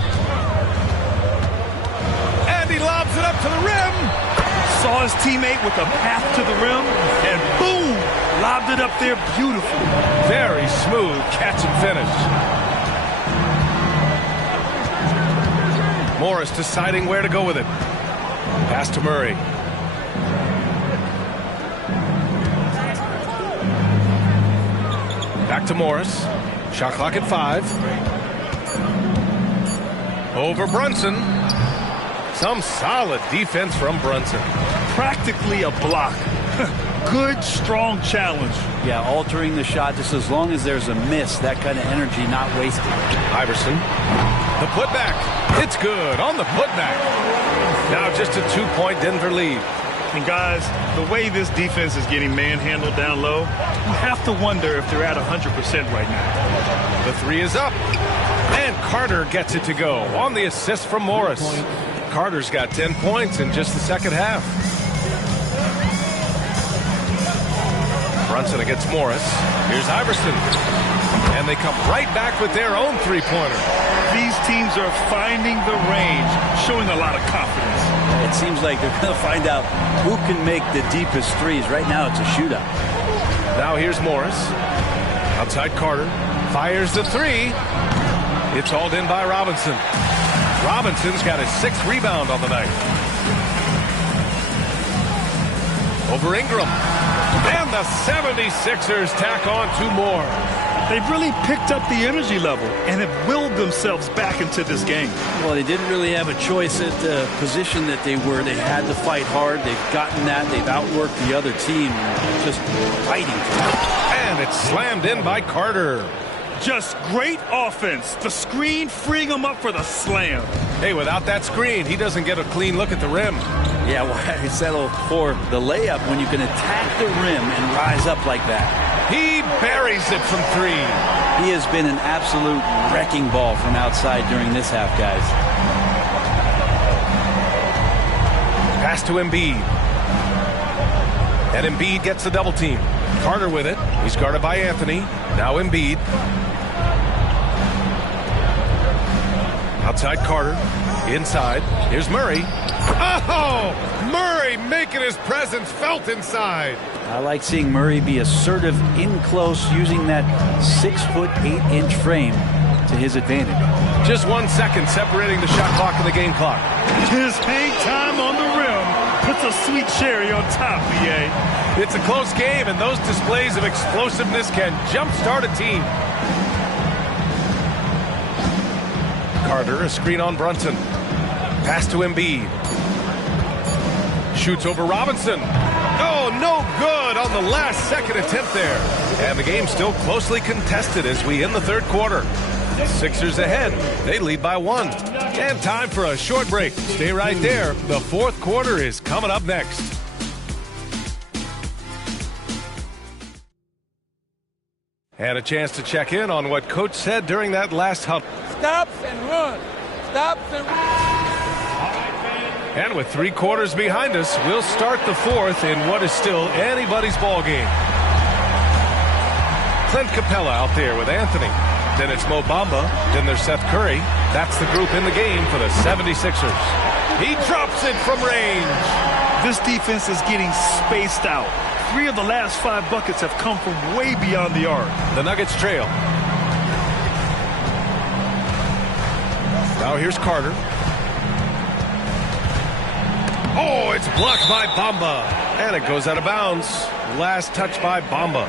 And he lobs it up to the rim. Saw his teammate with a path to the rim, and boom, lobbed it up there beautiful. Very smooth catch and finish. Morris deciding where to go with it. Pass to Murray. Back to Morris. Shot clock at 5. Over Brunson. Some solid defense from Brunson. Practically a block. Good, strong challenge. Yeah, altering the shot just as long as there's a miss. That kind of energy not wasted. Iverson. The putback. It's good on the putback. Now just a 2-point Denver lead. And guys, the way this defense is getting manhandled down low, you have to wonder if they're at 100% right now. The 3 is up. And Carter gets it to go on the assist from Morris. Carter's got 10 points in just the second half. Brunson against Morris. Here's Iverson. And they come right back with their own 3-pointer. These teams are finding the range, showing a lot of confidence. It seems like they're going to find out who can make the deepest threes. Right now, it's a shootout. Now here's Morris. Outside Carter. Fires the 3. It's hauled in by Robinson. Robinson's got his 6th rebound on the night. Over Ingram. And the 76ers tack on 2 more. They've really picked up the energy level and have willed themselves back into this game. Well, they didn't really have a choice at the position that they were. They had to fight hard. They've gotten that. They've outworked the other team. Just fighting. And it's slammed in by Carter. Just great offense. The screen freeing him up for the slam. Hey, without that screen, he doesn't get a clean look at the rim. Yeah, why settle for the layup when you can attack the rim and rise up like that? He buries it from 3. He has been an absolute wrecking ball from outside during this half, guys. Pass to Embiid. And Embiid gets the double team. Carter with it. He's guarded by Anthony. Now Embiid. Outside Carter. Inside. Here's Murray. Oh! Murray making his presence felt inside. I like seeing Murray be assertive in close, using that 6'8" frame to his advantage. Just 1 second separating the shot clock and the game clock. His hang time on the rim puts a sweet cherry on top, BA. It's a close game, and those displays of explosiveness can jumpstart a team. Carter, a screen on Brunson. Pass to Embiid. Shoots over Robinson. Oh, no good on the last second attempt there. And the game's still closely contested as we end the 3rd quarter. Sixers ahead. They lead by 1. And time for a short break. Stay right there. The 4th quarter is coming up next. And a chance to check in on what Coach said during that last huddle. Stops and run. Stops and run. And with 3 quarters behind us, we'll start the 4th in what is still anybody's ball game. Clint Capella out there with Anthony. Then it's Mo Bamba. Then there's Seth Curry. That's the group in the game for the 76ers. He drops it from range. This defense is getting spaced out. 3 of the last 5 buckets have come from way beyond the arc. The Nuggets trail. Now here's Carter. Oh, it's blocked by Bamba. And it goes out of bounds. Last touch by Bamba.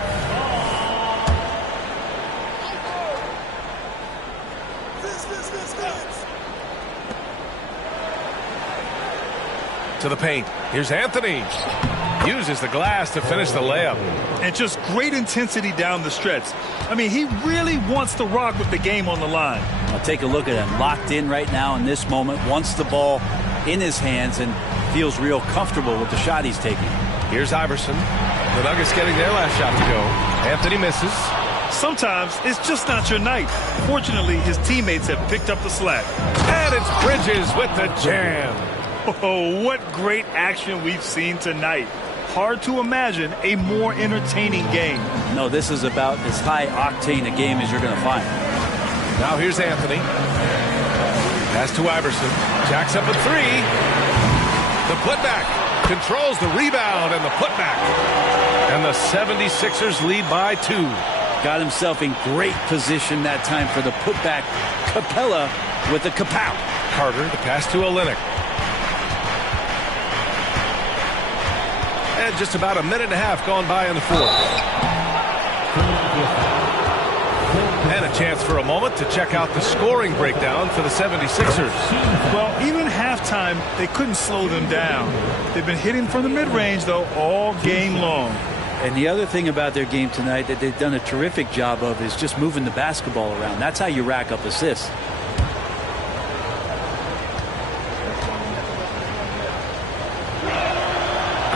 To the paint. Here's Anthony. Uses the glass to finish the layup. And just great intensity down the stretch. I mean, he really wants to rock with the game on the line. I'll take a look at him. Locked in right now in this moment. Wants the ball in his hands and feels real comfortable with the shot he's taking. Here's Iverson. The Nuggets getting their last shot to go. Anthony misses. Sometimes it's just not your night. Fortunately, his teammates have picked up the slack. And it's Bridges with the jam. Oh, what great action we've seen tonight. Hard to imagine a more entertaining game. No, this is about as high-octane a game as you're going to find. Now here's Anthony. Pass to Iverson. Jacks up a 3. The putback. Controls the rebound and the putback. And the 76ers lead by 2. Got himself in great position that time for the putback. Capella with the kapow. Carter, the pass to Olynyk. And just about a minute and a half gone by in the fourth. And a chance for a moment to check out the scoring breakdown for the 76ers. Well, even halftime, they couldn't slow them down. They've been hitting from the mid-range, though, all game long. And the other thing about their game tonight that they've done a terrific job of is just moving the basketball around. That's how you rack up assists.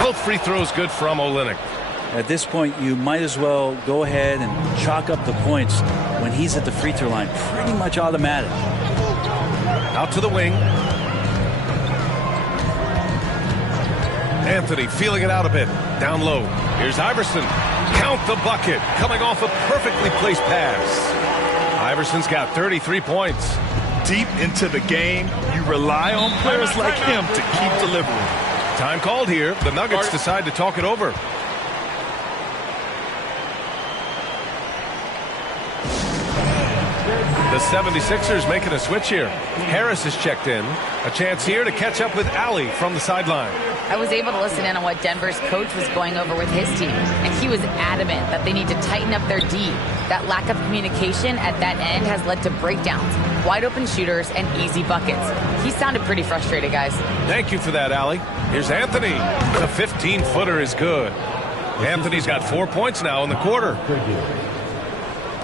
Both free throws good from Olynyk. At this point, you might as well go ahead and chalk up the points when he's at the free throw line. Pretty much automatic. Out to the wing. Anthony feeling it out a bit. Down low. Here's Iverson. Count the bucket. Coming off a perfectly placed pass. Iverson's got 33 points. Deep into the game, you rely on players like him to keep delivering. Time called here. The Nuggets decide to talk it over. The 76ers making a switch here. Harris is checked in. A chance here to catch up with Allie from the sideline. I was able to listen in on what Denver's coach was going over with his team, and he was adamant that they need to tighten up their D. That lack of communication at that end has led to breakdowns, wide open shooters, and easy buckets. He sounded pretty frustrated, guys. Thank you for that, Allie. Here's Anthony. The 15-footer is good. Anthony's got 4 points now in the quarter.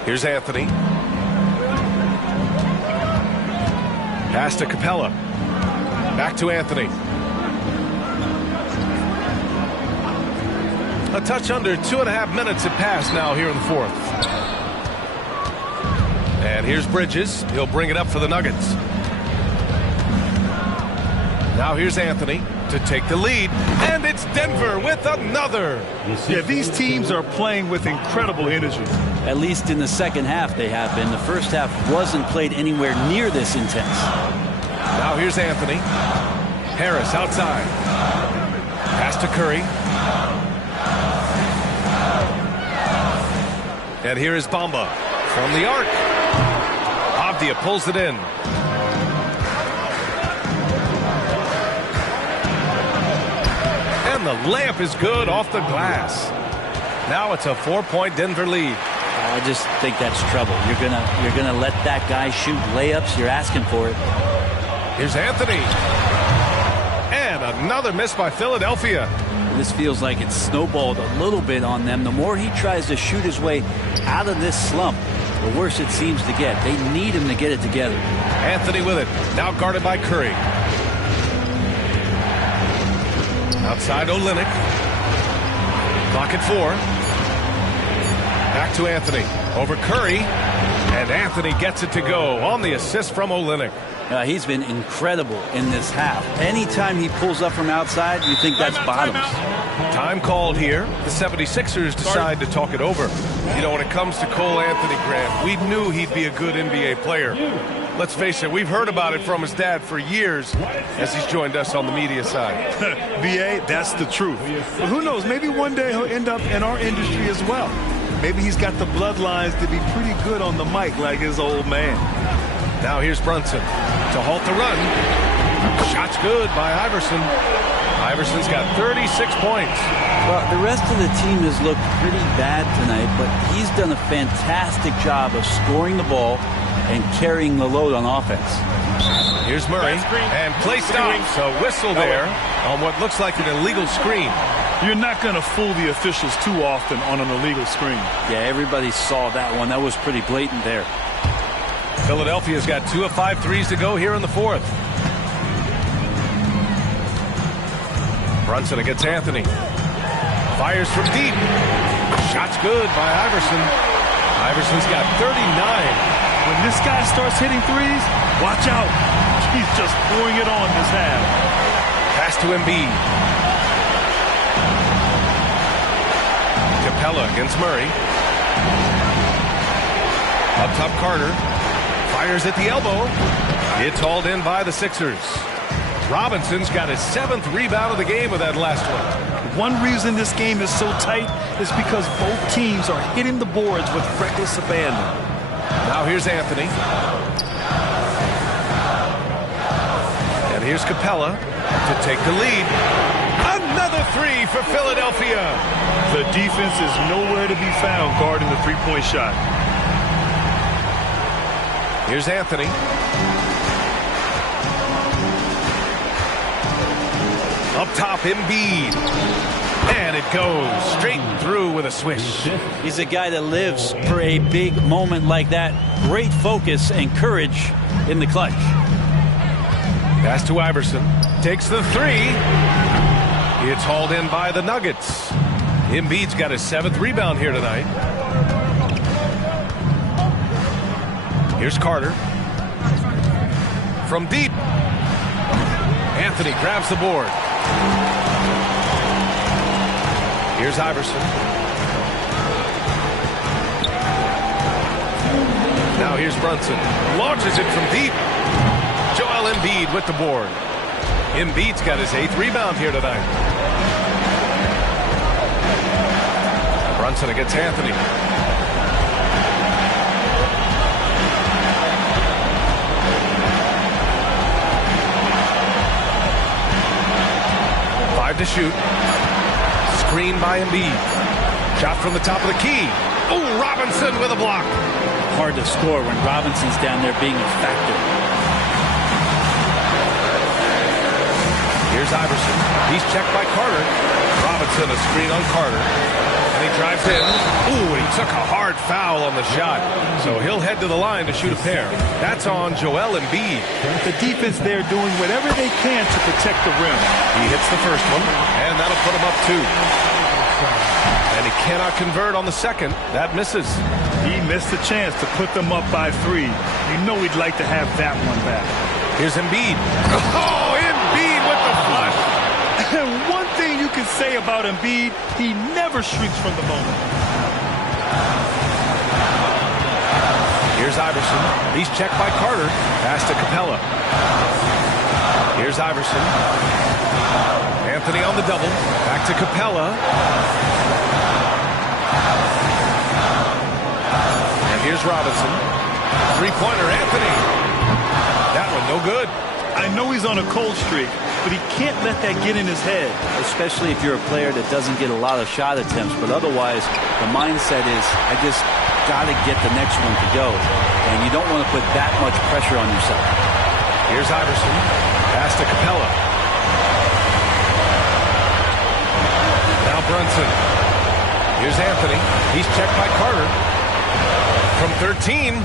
Here's Anthony. Pass to Capella. Back to Anthony. A touch under 2.5 minutes have passed now here in the fourth. And here's Bridges. He'll bring it up for the Nuggets. Now here's Anthony to take the lead. And it's Denver with another. Yeah, these teams are playing with incredible energy. At least in the second half they have been. The first half wasn't played anywhere near this intense. Now here's Anthony. Harris outside. Pass to Curry. And here is Bamba from the arc. Avdia pulls it in. And the layup is good off the glass. Now it's a 4-point Denver lead. I just think that's trouble. You're gonna let that guy shoot layups. You're asking for it. Here's Anthony. And another miss by Philadelphia. This feels like it's snowballed a little bit on them. The more he tries to shoot his way out of this slump, the worse it seems to get. They need him to get it together. Anthony with it. Now guarded by Curry. Outside Olynyk. Clock at 4. Back to Anthony. Over Curry. And Anthony gets it to go on the assist from Olynyk. He's been incredible in this half. Anytime he pulls up from outside, you think that's bottoms. Time called here. The 76ers decide to talk it over. You know, when it comes to Cole Anthony, Grant, we knew he'd be a good NBA player. Let's face it, we've heard about it from his dad for years as he's joined us on the media side. VA, that's the truth. But who knows, maybe one day he'll end up in our industry as well. Maybe he's got the bloodlines to be pretty good on the mic like his old man. Now here's Brunson to halt the run. Shot's good by Iverson. Iverson's got 36 points. Well, the rest of the team has looked pretty bad tonight, but he's done a fantastic job of scoring the ball and carrying the load on offense. Here's Murray, and play stops. A whistle there on what looks like an illegal screen. You're not going to fool the officials too often on an illegal screen. Yeah, everybody saw that one. That was pretty blatant there. Philadelphia's got 2 of 5 threes to go here in the fourth. Brunson against Anthony. Fires from deep. Shot's good by Iverson. Iverson's got 39. When this guy starts hitting threes, watch out. He's just pouring it on this half. Pass to Embiid. Capella against Murray. Up top, Carter. Fires at the elbow. It's hauled in by the Sixers. Robinson's got his 7th rebound of the game with that last one. One reason this game is so tight is because both teams are hitting the boards with reckless abandon. Now here's Anthony. And here's Capella to take the lead. Another three for Philadelphia. The defense is nowhere to be found guarding the three-point shot. Here's Anthony. Up top, Embiid. And it goes straight through with a swish. He's a guy that lives for a big moment like that. Great focus and courage in the clutch. Pass to Iverson. Takes the three. It's hauled in by the Nuggets. Embiid's got his 7th rebound here tonight. Here's Carter. From deep. Anthony grabs the board. Here's Iverson. Now here's Brunson. Launches it from deep. Joel Embiid with the board. Embiid's got his 8th rebound here tonight. Brunson against Anthony. Five to shoot. Screen by Embiid. Shot from the top of the key. Oh, Robinson with a block. Hard to score when Robinson's down there being a factor. Here's Iverson. He's checked by Carter. Robinson a screen on Carter. And he drives in. Ooh, and he took a hard foul on the shot. So he'll head to the line to shoot a pair. That's on Joel Embiid. The defense there doing whatever they can to protect the rim. He hits the first one, and that'll put him up 2. And he cannot convert on the second. That misses. He missed a chance to put them up by 3. You know he'd like to have that one back. Here's Embiid. Oh, Embiid with the flush. And one thing you can say about Embiid, he never shrinks from the moment. Here's Iverson. He's checked by Carter. Pass to Capella. Here's Iverson. Anthony on the double. Back to Capella. And here's Robinson. Three-pointer, Anthony. That one no good. I know he's on a cold streak, but he can't let that get in his head. Especially if you're a player that doesn't get a lot of shot attempts, but otherwise the mindset is, I just got to get the next one to go. And you don't want to put that much pressure on yourself. Here's Iverson. Pass to Capella. Now Brunson. Here's Anthony. He's checked by Carter. From 13.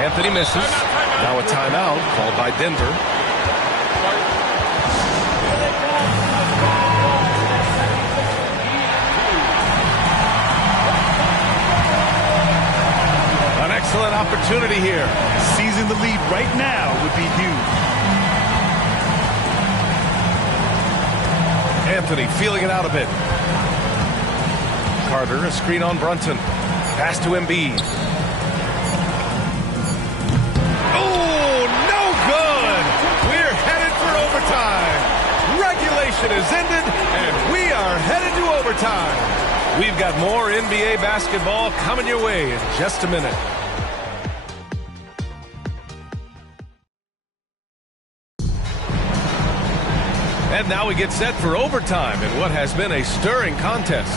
Anthony misses. Now a timeout called by Denver. An excellent opportunity here. Seizing the lead right now would be huge. Anthony feeling it out a bit. Carter, a screen on Brunson. Pass to Embiid. Oh, no good! We're headed for overtime. Regulation is ended, and we are headed to overtime. We've got more NBA basketball coming your way in just a minute. And now we get set for overtime in what has been a stirring contest.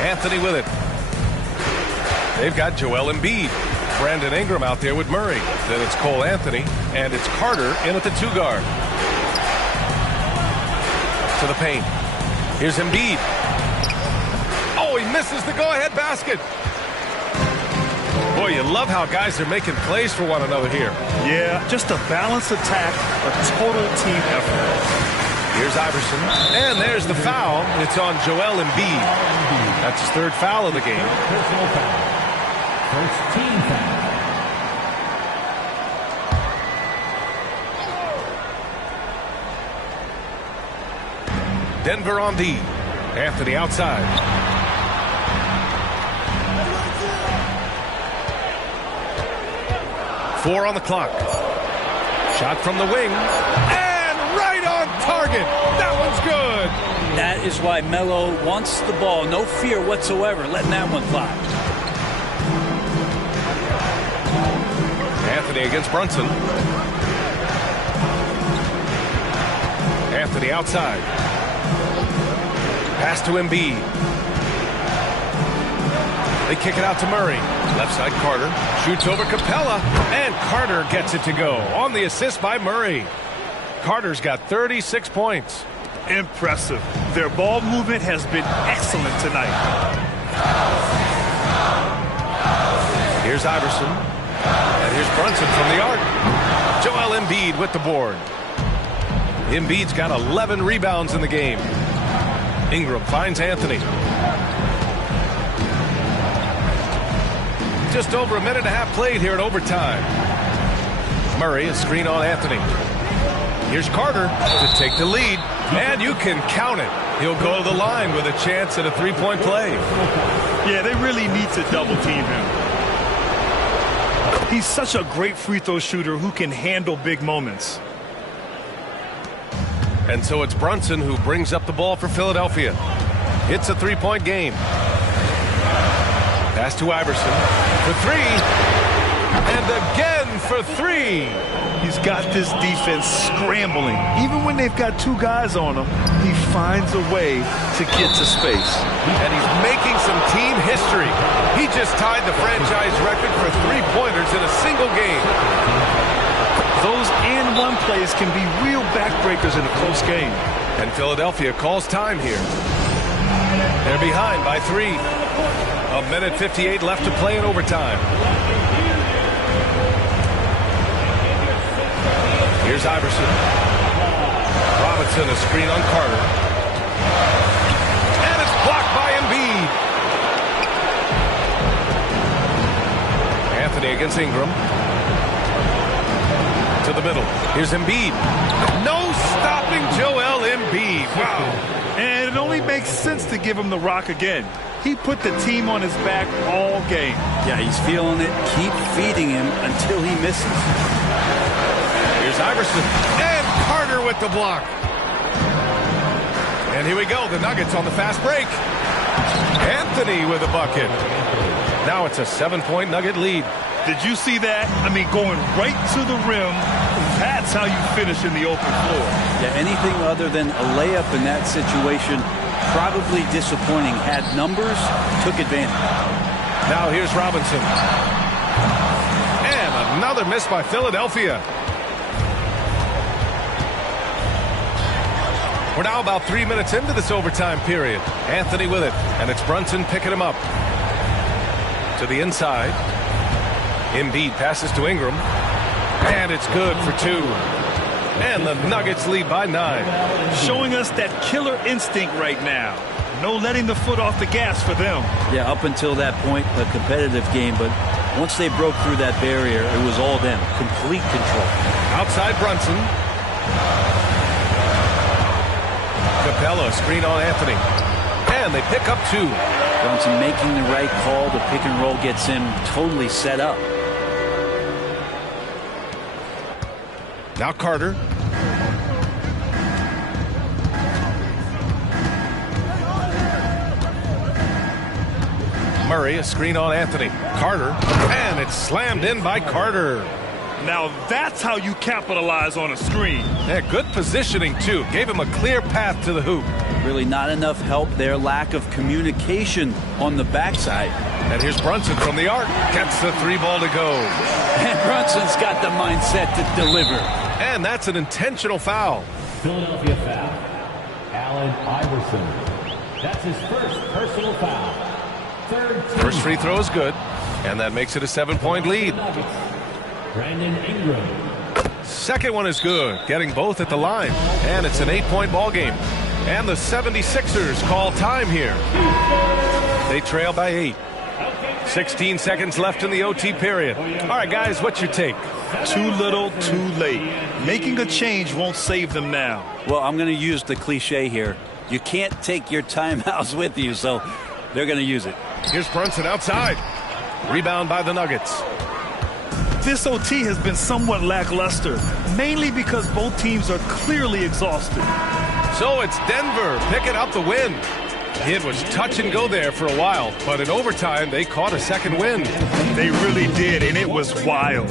Anthony with it. They've got Joel Embiid. Brandon Ingram out there with Murray. Then it's Cole Anthony, and it's Carter in at the 2 guard. To the paint. Here's Embiid. Oh, he misses the go-ahead basket. Boy, you love how guys are making plays for one another here. Yeah, just a balanced attack, a total team effort. Here's Iverson. And there's the foul. It's on Joel Embiid. That's his 3rd foul of the game. Personal foul. First team foul. Denver on D. Anthony outside. Four on the clock. Shot from the wing. And right on target. That one's good. That is why Melo wants the ball. No fear whatsoever letting that one fly. Anthony against Brunson. Anthony outside. Pass to Embiid. They kick it out to Murray. Left side Carter. Shoots over Capella. And Carter gets it to go. On the assist by Murray. Carter's got 36 points. Impressive. Their ball movement has been excellent tonight. Here's Iverson. And here's Brunson from the arc. Joel Embiid with the board. Embiid's got 11 rebounds in the game. Ingram finds Anthony. Just over a minute and a half played here in overtime. Murray, a screen on Anthony. Here's Carter to take the lead. And you can count it. He'll go to the line with a chance at a three-point play. Yeah, they really need to double team him. He's such a great free throw shooter who can handle big moments. And so it's Brunson who brings up the ball for Philadelphia. It's a three-point game. Pass to Iverson for three. And again for three. He's got this defense scrambling. Even when they've got two guys on him, he finds a way to get to space. And he's making some team history. He just tied the franchise record for three-pointers in a single game. Those and one plays can be real backbreakers in a close game. And Philadelphia calls time here. They're behind by 3. A minute 58 left to play in overtime. Here's Iverson. Robinson, a screen on Carter. And it's blocked by Embiid. Anthony against Ingram. To the middle. Here's Embiid. No stopping Joel Embiid. Wow. And it only makes sense to give him the rock again. He put the team on his back all game. Yeah, he's feeling it. Keep feeding him until he misses. Here's Iverson. And Carter with the block. And here we go. The Nuggets on the fast break. Anthony with a bucket. Now it's a 7-point Nugget lead. Did you see that? I mean, going right to the rim. That's how you finish in the open floor. Yeah, anything other than a layup in that situation, probably disappointing. Had numbers, took advantage. Now here's Robinson. And another miss by Philadelphia. We're now about 3 minutes into this overtime period. Anthony with it, and it's Brunson picking him up. To the inside. Embiid passes to Ingram. And it's good for 2. And the Nuggets lead by 9. Showing us that killer instinct right now. No letting the foot off the gas for them. Yeah, up until that point, a competitive game. But once they broke through that barrier, it was all them. Complete control. Outside Brunson. Capella, screen on Anthony. And they pick up 2. Brunson making the right call. The pick and roll gets him totally set up. Now Carter. Murray, a screen on Anthony. Carter. And it's slammed in by Carter. Now that's how you capitalize on a screen. Yeah, good positioning, too. Gave him a clear path to the hoop. Really not enough help there. Lack of communication on the backside. And here's Brunson from the arc. Gets the 3 ball to go. And Brunson's got the mindset to deliver. And that's an intentional foul. Philadelphia foul. Allen Iverson. That's his first personal foul. First free throw is good. And that makes it a 7-point lead. Brandon Ingram. Second one is good. Getting both at the line. And it's an 8-point ball game. And the 76ers call time here. They trail by 8. 16 seconds left in the OT period. All right, guys, what's your take? Too little, too late. Making a change won't save them now. Well, I'm going to use the cliche here. You can't take your timeouts with you, so they're going to use it. Here's Brunson outside. Rebound by the Nuggets. This OT has been somewhat lackluster, mainly because both teams are clearly exhausted. So it's Denver picking up the win. It was touch and go there for a while, but in overtime, they caught a second win. They really did, and it was wild.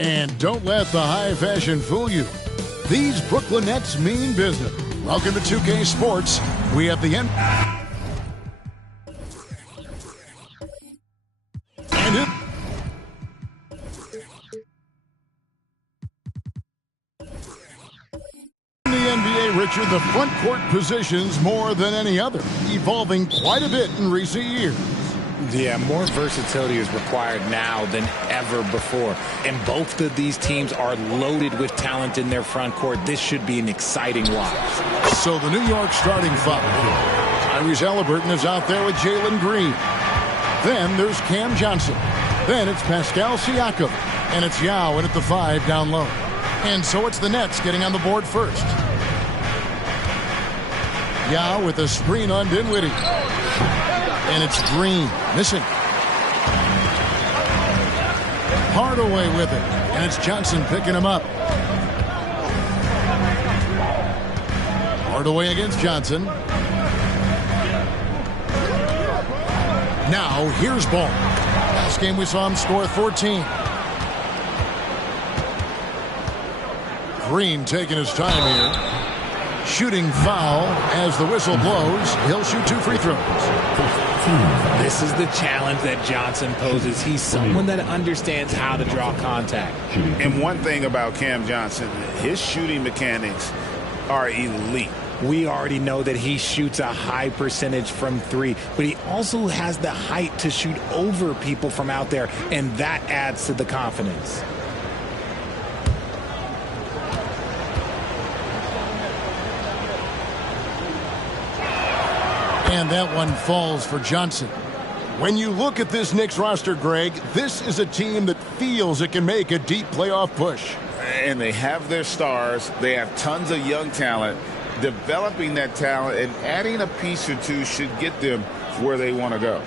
And don't let the high fashion fool you. These Brooklyn Nets mean business. Welcome to 2K Sports. We have the end. And it. In the NBA, Richard, the front court positions more than any other, evolving quite a bit in recent years. Yeah, more versatility is required now than ever before. And both of these teams are loaded with talent in their front court. This should be an exciting watch. So the New York starting five. Tyrese Halliburton is out there with Jalen Green. Then there's Cam Johnson. Then it's Pascal Siakam. And it's Yao in at the 5 down low. And so it's the Nets getting on the board first. Yao with a screen on Dinwiddie. And it's Green missing. Hardaway with it. And it's Johnson picking him up. Hardaway against Johnson. Now, here's Ball. Last game we saw him score 14. Green taking his time here. Shooting foul as the whistle blows. He'll shoot 2 free throws. This is the challenge that Johnson poses. He's someone that understands how to draw contact. And one thing about Cam Johnson, his shooting mechanics are elite. We already know that he shoots a high percentage from 3, but he also has the height to shoot over people from out there, and that adds to the confidence. And that one falls for Johnson. When you look at this Knicks roster, Greg, this is a team that feels it can make a deep playoff push. And they have their stars. They have tons of young talent. Developing that talent and adding a piece or two should get them where they want to go.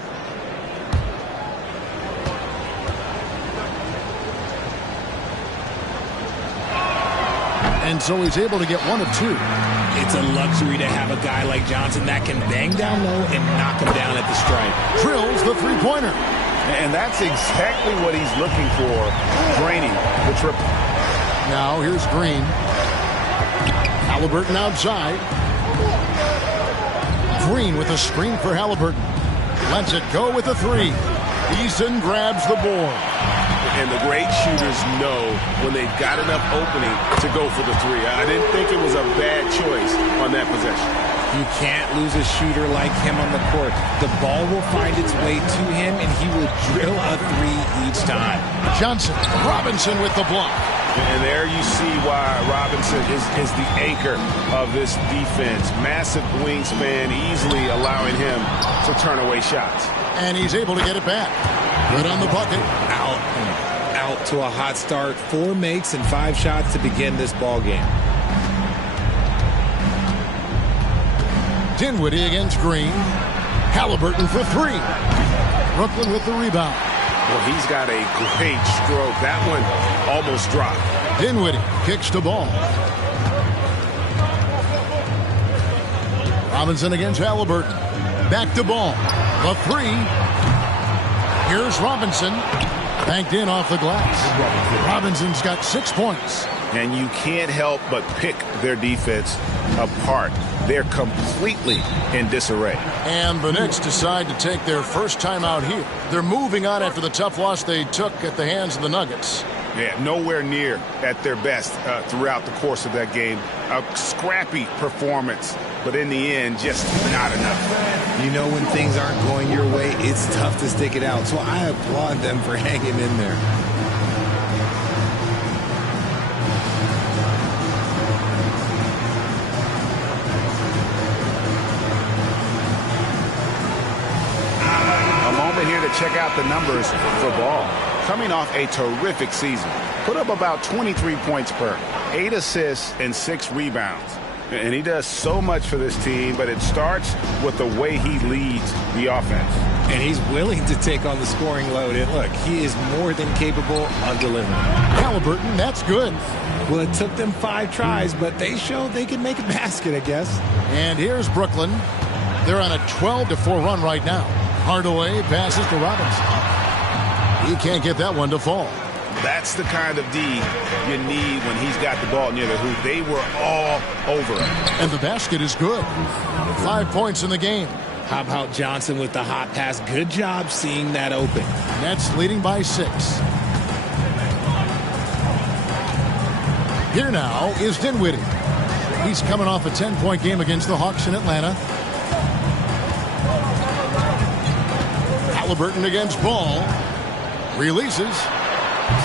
And so he's able to get 1 of 2. It's a luxury to have a guy like Johnson that can bang down low and knock him down at the stripe. Drills the three-pointer. And that's exactly what he's looking for, draining the triple. Now here's Green. Halliburton outside. Green with a screen for Halliburton. Lets it go with a 3. Eason grabs the board. And the great shooters know when they've got enough opening to go for the 3. I didn't think it was a bad choice on that possession. You can't lose a shooter like him on the court. The ball will find its way to him, and he will drill a 3 each time. Johnson, Robinson with the block. And there you see why Robinson is the anchor of this defense. Massive wingspan, easily allowing him to turn away shots. And he's able to get it back. Good on the bucket. Out to a hot start. 4 makes and 5 shots to begin this ball game. Dinwiddie against Green. Halliburton for 3. Brooklyn with the rebound. Well, he's got a great stroke. That one almost dropped. Dinwiddie kicks the ball. Robinson against Halliburton. Back to Ball. The 3. Here's Robinson. Banked in off the glass. Robinson's got 6 points. And you can't help but pick their defense apart. They're completely in disarray. And the Knicks decide to take their first time out here. They're moving on after the tough loss they took at the hands of the Nuggets. Yeah, nowhere near at their best throughout the course of that game. A scrappy performance, but in the end, just not enough. You know, when things aren't going your way, it's tough to stick it out. So I applaud them for hanging in there. Here to check out the numbers for Ball. Coming off a terrific season. Put up about 23 points per, 8 assists, and 6 rebounds. And he does so much for this team, but it starts with the way he leads the offense. And he's willing to take on the scoring load. And look, he is more than capable of delivering. Halliburton, that's good. Well, it took them 5 tries, but they showed they can make a basket, I guess. And here's Brooklyn. They're on a 12-4 run right now. Hardaway passes to Robinson. He can't get that one to fall. That's the kind of D you need when he's got the ball near the hoop. They were all over him. And the basket is good. 5 points in the game. How about Johnson with the hot pass? Good job seeing that open. Nets leading by 6. Here now is Dinwiddie. He's coming off a 10-point game against the Hawks in Atlanta. Halliburton against Ball. Releases.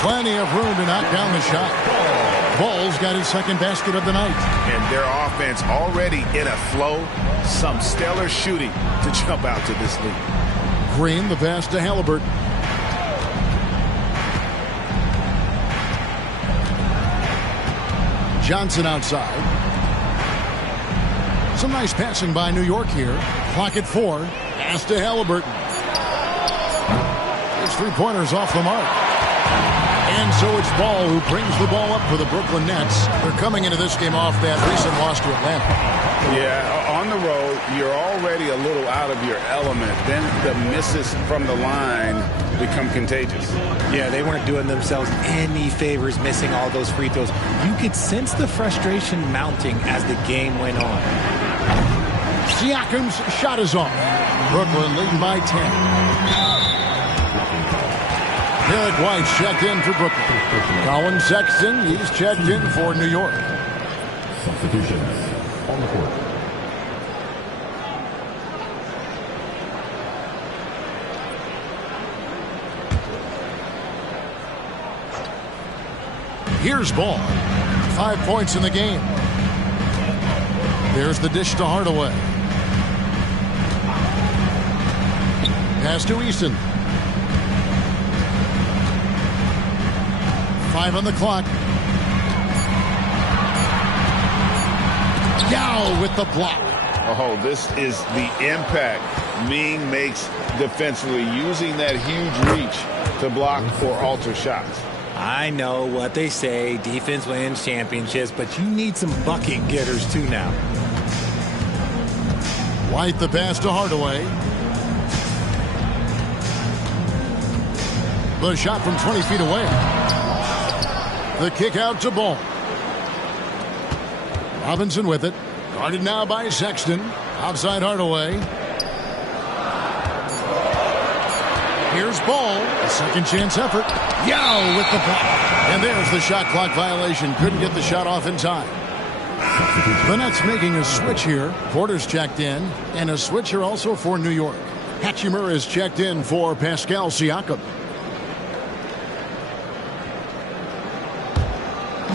Plenty of room to knock down the shot. Ball's got his second basket of the night. And their offense already in a flow. Some stellar shooting to jump out to this lead. Green, the pass to Halliburton. Johnson outside. Some nice passing by New York here. Clock at 4. Pass to Halliburton. His 3-pointer's off the mark. And so it's Ball who brings the ball up for the Brooklyn Nets. They're coming into this game off that recent loss to Atlanta. Yeah, on the road, you're already a little out of your element. Then the misses from the line become contagious. Yeah, they weren't doing themselves any favors missing all those free throws. You could sense the frustration mounting as the game went on. Siakam's shot is off. Brooklyn leading by 10. Derek White checked in for Brooklyn. Colin Sexton, he's checked in for New York. Substitutions on the court. Here's Ball. 5 points in the game. There's the dish to Hardaway. Pass to Easton. 5 on the clock. Yao with the block. Oh, this is the impact Ming makes defensively, using that huge reach to block or alter shots. I know what they say, defense wins championships, but you need some bucket getters too now. White the pass to Hardaway. The shot from 20 feet away. The kick out to Ball. Robinson with it. Guarded now by Sexton. Outside Hardaway. Here's Ball. A second chance effort. Yao with the block. And there's the shot clock violation. Couldn't get the shot off in time. The Nets making a switch here. Porter's checked in. And a switch here also for New York. Hachimura is checked in for Pascal Siakam.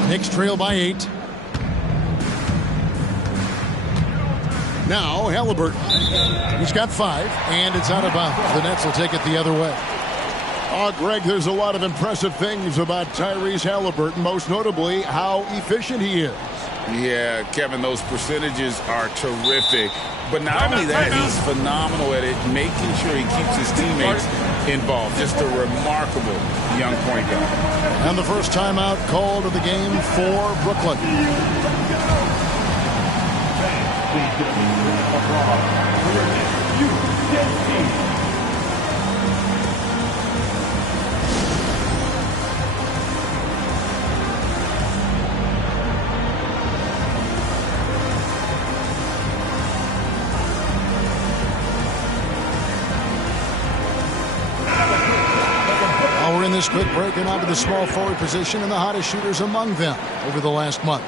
Knicks trail by 8. Now Halliburton. He's got 5, and it's out of bounds. The Nets will take it the other way. Greg, there's a lot of impressive things about Tyrese Halliburton, most notably how efficient he is. Yeah, Kevin, those percentages are terrific. But not only that, he's phenomenal at it, making sure he keeps his teammates involved. Just a remarkable young point guard. And the first timeout called of the game for Brooklyn. We're in this quick break and onto the small forward position and the hottest shooters among them over the last month.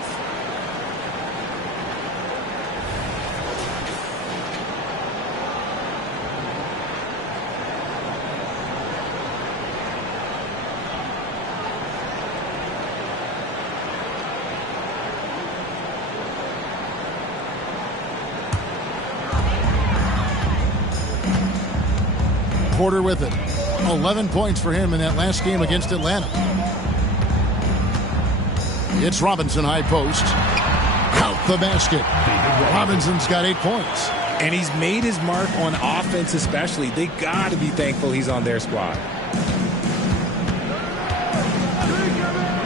Porter with it. 11 points for him in that last game against Atlanta. It's Robinson high post. Out the basket. Robinson's got 8 points. And he's made his mark on offense especially. They got to be thankful he's on their squad.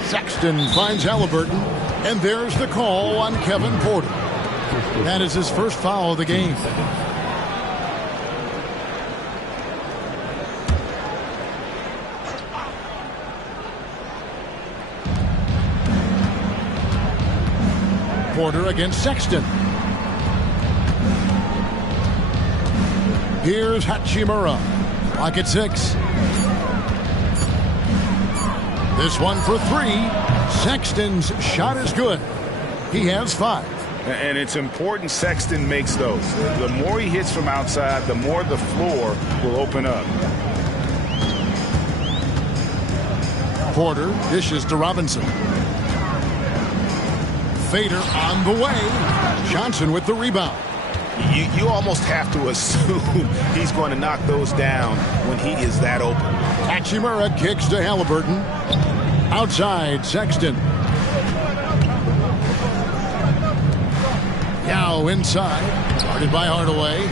Sexton finds Halliburton. And there's the call on Kevin Porter. That is his first foul of the game. Porter against Sexton. Here's Hachimura. Clock at 6. This one for 3. Sexton's shot is good. He has 5. And it's important Sexton makes those. The more he hits from outside, the more the floor will open up. Porter dishes to Robinson. Fader on the way. Johnson with the rebound. You almost have to assume he's going to knock those down when he is that open. Hachimura kicks to Halliburton. Outside, Sexton. Yao inside. Guarded by Hardaway.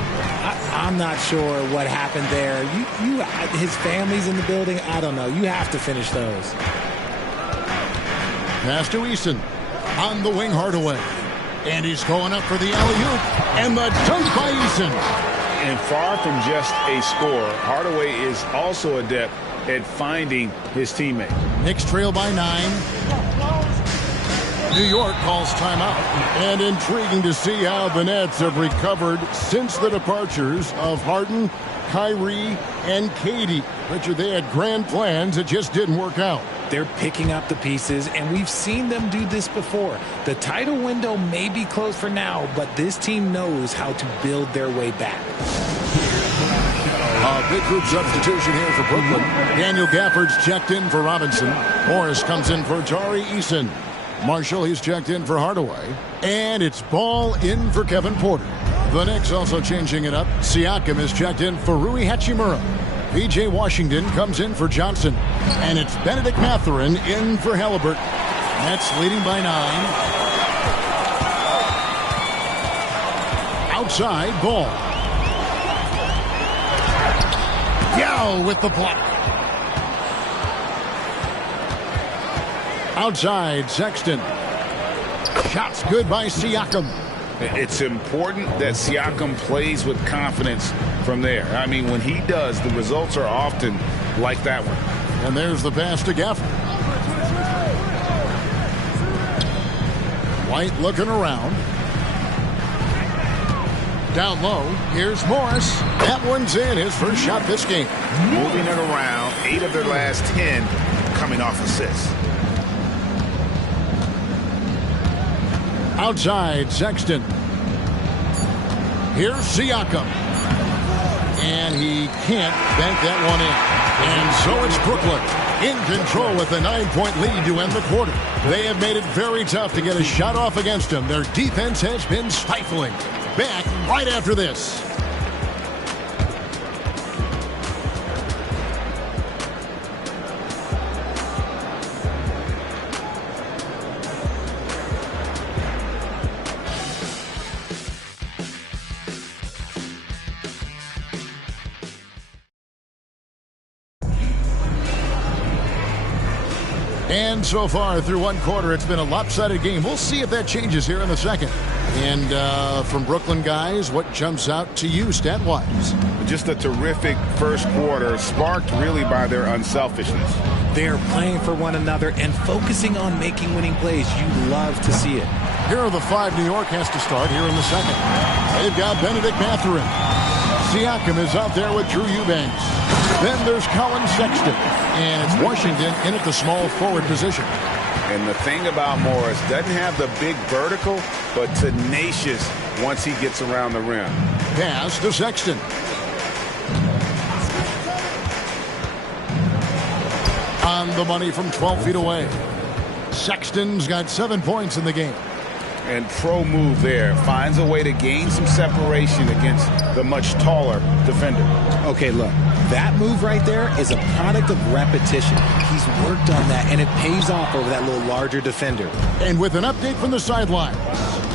I'm not sure what happened there. His family's in the building. I don't know. You have to finish those. Pass to Eason. On the wing, Hardaway. And he's going up for the alley-oop. And the dunk by Eason. And far from just a scorer, Hardaway is also adept at finding his teammate. Knicks trail by 9. New York calls timeout. And intriguing to see how the Nets have recovered since the departures of Harden, Kyrie, and KD. Richard, they had grand plans. It just didn't work out. They're picking up the pieces, and we've seen them do this before. The title window may be closed for now, but this team knows how to build their way back. A big group substitution here for Brooklyn. Daniel Gafford's checked in for Robinson. Morris comes in for Tari Eason. Marshall, he's checked in for Hardaway. And it's Ball in for Kevin Porter. The Knicks also changing it up. Siakam is checked in for Rui Hachimura. P.J. Washington comes in for Johnson. And it's Benedict Mathurin in for Halliburton. Nets leading by 9. Outside, Ball. Yao with the block. Outside, Sexton. Shots good by Siakam. It's important that Siakam plays with confidence from there. I mean, when he does, the results are often like that one. And there's the pass to Gafford. White looking around. Down low, here's Morris. That one's in, his first shot this game. Moving it around, 8 of their last 10 coming off assists. Outside, Sexton. Here's Siakam. And he can't bank that one in. And so it's Brooklyn in control with a 9-point lead to end the quarter. They have made it very tough to get a shot off against them. Their defense has been stifling. Back right after this. And so far through one quarter, it's been a lopsided game. We'll see if that changes here in the second. And from Brooklyn guys, what jumps out to you stat-wise? Just a terrific first quarter, sparked really by their unselfishness. They're playing for one another and focusing on making winning plays. You love to see it. Here are the 5 New York has to start here in the second. They've got Benedict Mathurin. Siakam is out there with Drew Eubanks. Then there's Colin Sexton. And it's Washington in at the small forward position. And the thing about Morris, doesn't have the big vertical, but tenacious once he gets around the rim. Pass to Sexton. On the money from 12 feet away. Sexton's got 7 points in the game. And pro move there. Finds a way to gain some separation against the much taller defender. Okay, look. That move right there is a product of repetition. He's worked on that, and it pays off over that little larger defender. And with an update from the sidelines,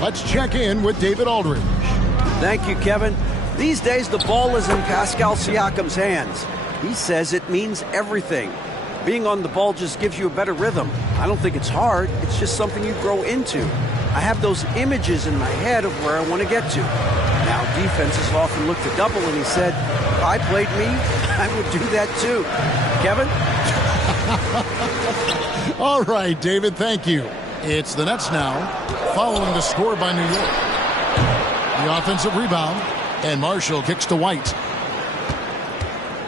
let's check in with David Aldridge. Thank you, Kevin. These days, the ball is in Pascal Siakam's hands. He says it means everything. Being on the ball just gives you a better rhythm. I don't think it's hard. It's just something you grow into. I have those images in my head of where I want to get to. Now, defenses often look to double, and he said, if I played me, I would do that too. Kevin? All right, David, thank you. It's the Nets now, following the score by New York. The offensive rebound, and Marshall kicks to White.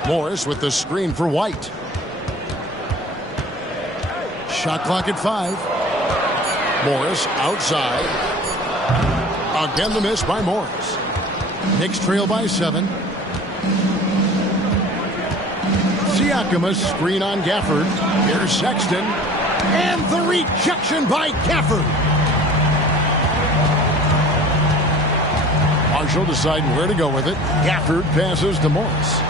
Morris with the screen for White. Shot clock at 5. Morris outside. Again the miss by Morris. Knicks trail by 7. Siakam, a screen on Gafford. Here's Sexton. And the rejection by Gafford. Marshall deciding where to go with it. Gafford passes to Morris.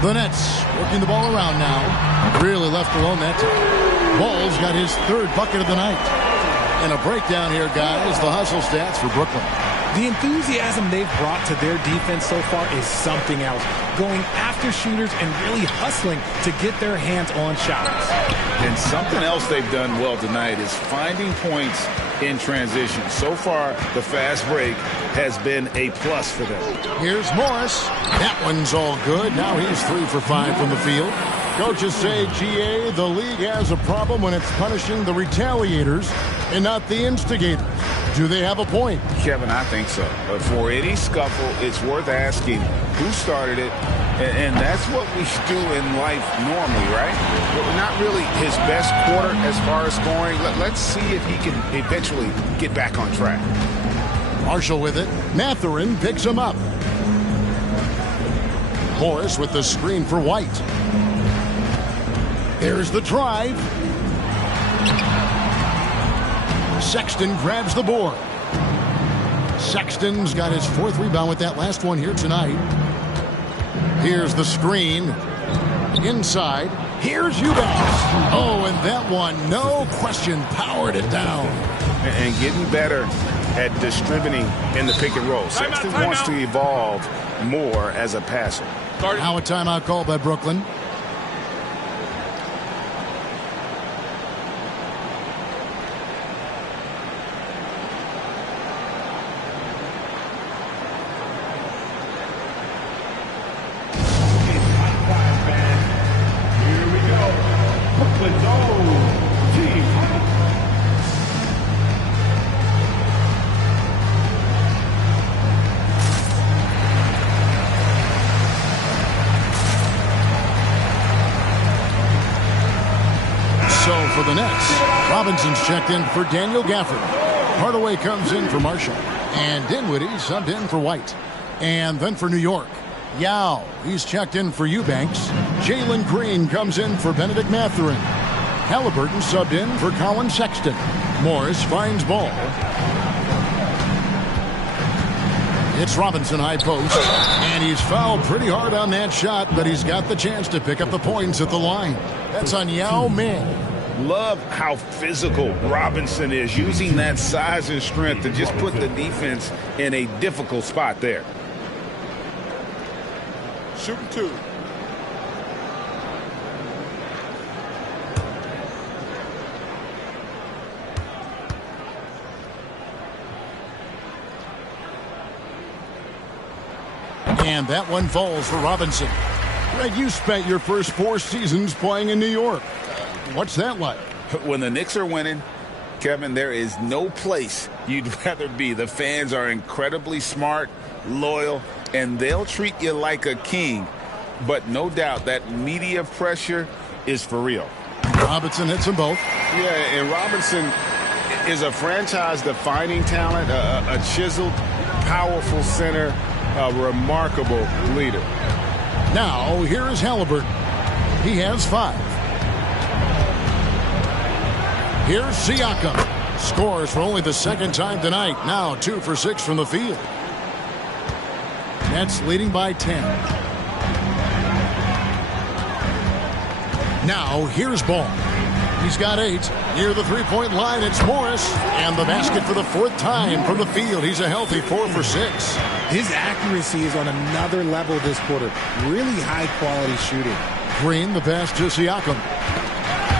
The Nets working the ball around now. Really left alone that time. Ball's got his 3rd bucket of the night. And a breakdown here, guys. The hustle stats for Brooklyn. The enthusiasm they've brought to their defense so far is something else. Going after shooters and really hustling to get their hands on shots. And something else they've done well tonight is finding points in transition. So far, the fast break has been a plus for them. Here's Morris. That one's all good. Now he's 3 for 5 from the field. Coaches say, GA, the league has a problem when it's punishing the retaliators and not the instigators. Do they have a point? Kevin, I think so. But for any scuffle, it's worth asking who started it, and that's what we do in life normally, right? But not really his best quarter as far as scoring. Let's see if he can eventually get back on track. Marshall with it. Mathurin picks him up. Morris with the screen for White. There's the drive. Sexton grabs the board. Sexton's got his 4th rebound with that last one here tonight. Here's the screen. Inside. Here's Eubanks. Oh, and that one, no question, powered it down. And getting better at distributing in the pick and roll. Sexton wants to evolve more as a passer. Now a timeout call by Brooklyn. For the Nets, Robinson's checked in for Daniel Gafford. Hardaway comes in for Marshall. And Dinwiddie subbed in for White. And then for New York, Yao, he's checked in for Eubanks. Jalen Green comes in for Benedict Mathurin. Halliburton subbed in for Colin Sexton. Morris finds ball. It's Robinson high post. And he's fouled pretty hard on that shot, but he's got the chance to pick up the points at the line. That's on Yao Ming. Love how physical Robinson is, using that size and strength to just put the defense in a difficult spot there. Shooting 2. And that one falls for Robinson. Greg, you spent your first 4 seasons playing in New York. What's that like? When the Knicks are winning, Kevin, there is no place you'd rather be. The fans are incredibly smart, loyal, and they'll treat you like a king. But no doubt that media pressure is for real. Robinson hits them both. Yeah, and Robinson is a franchise-defining talent, a chiseled, powerful center, a remarkable leader. Now, here is Halliburton. He has 5. Here's Siakam. Scores for only the 2nd time tonight. Now 2 for 6 from the field. Nets leading by 10. Now here's Ball. He's got 8. Near the 3-point line, it's Morris. And the basket for the 4th time from the field. He's a healthy 4 for 6. His accuracy is on another level this quarter. Really high-quality shooting. Green, the pass to Siakam.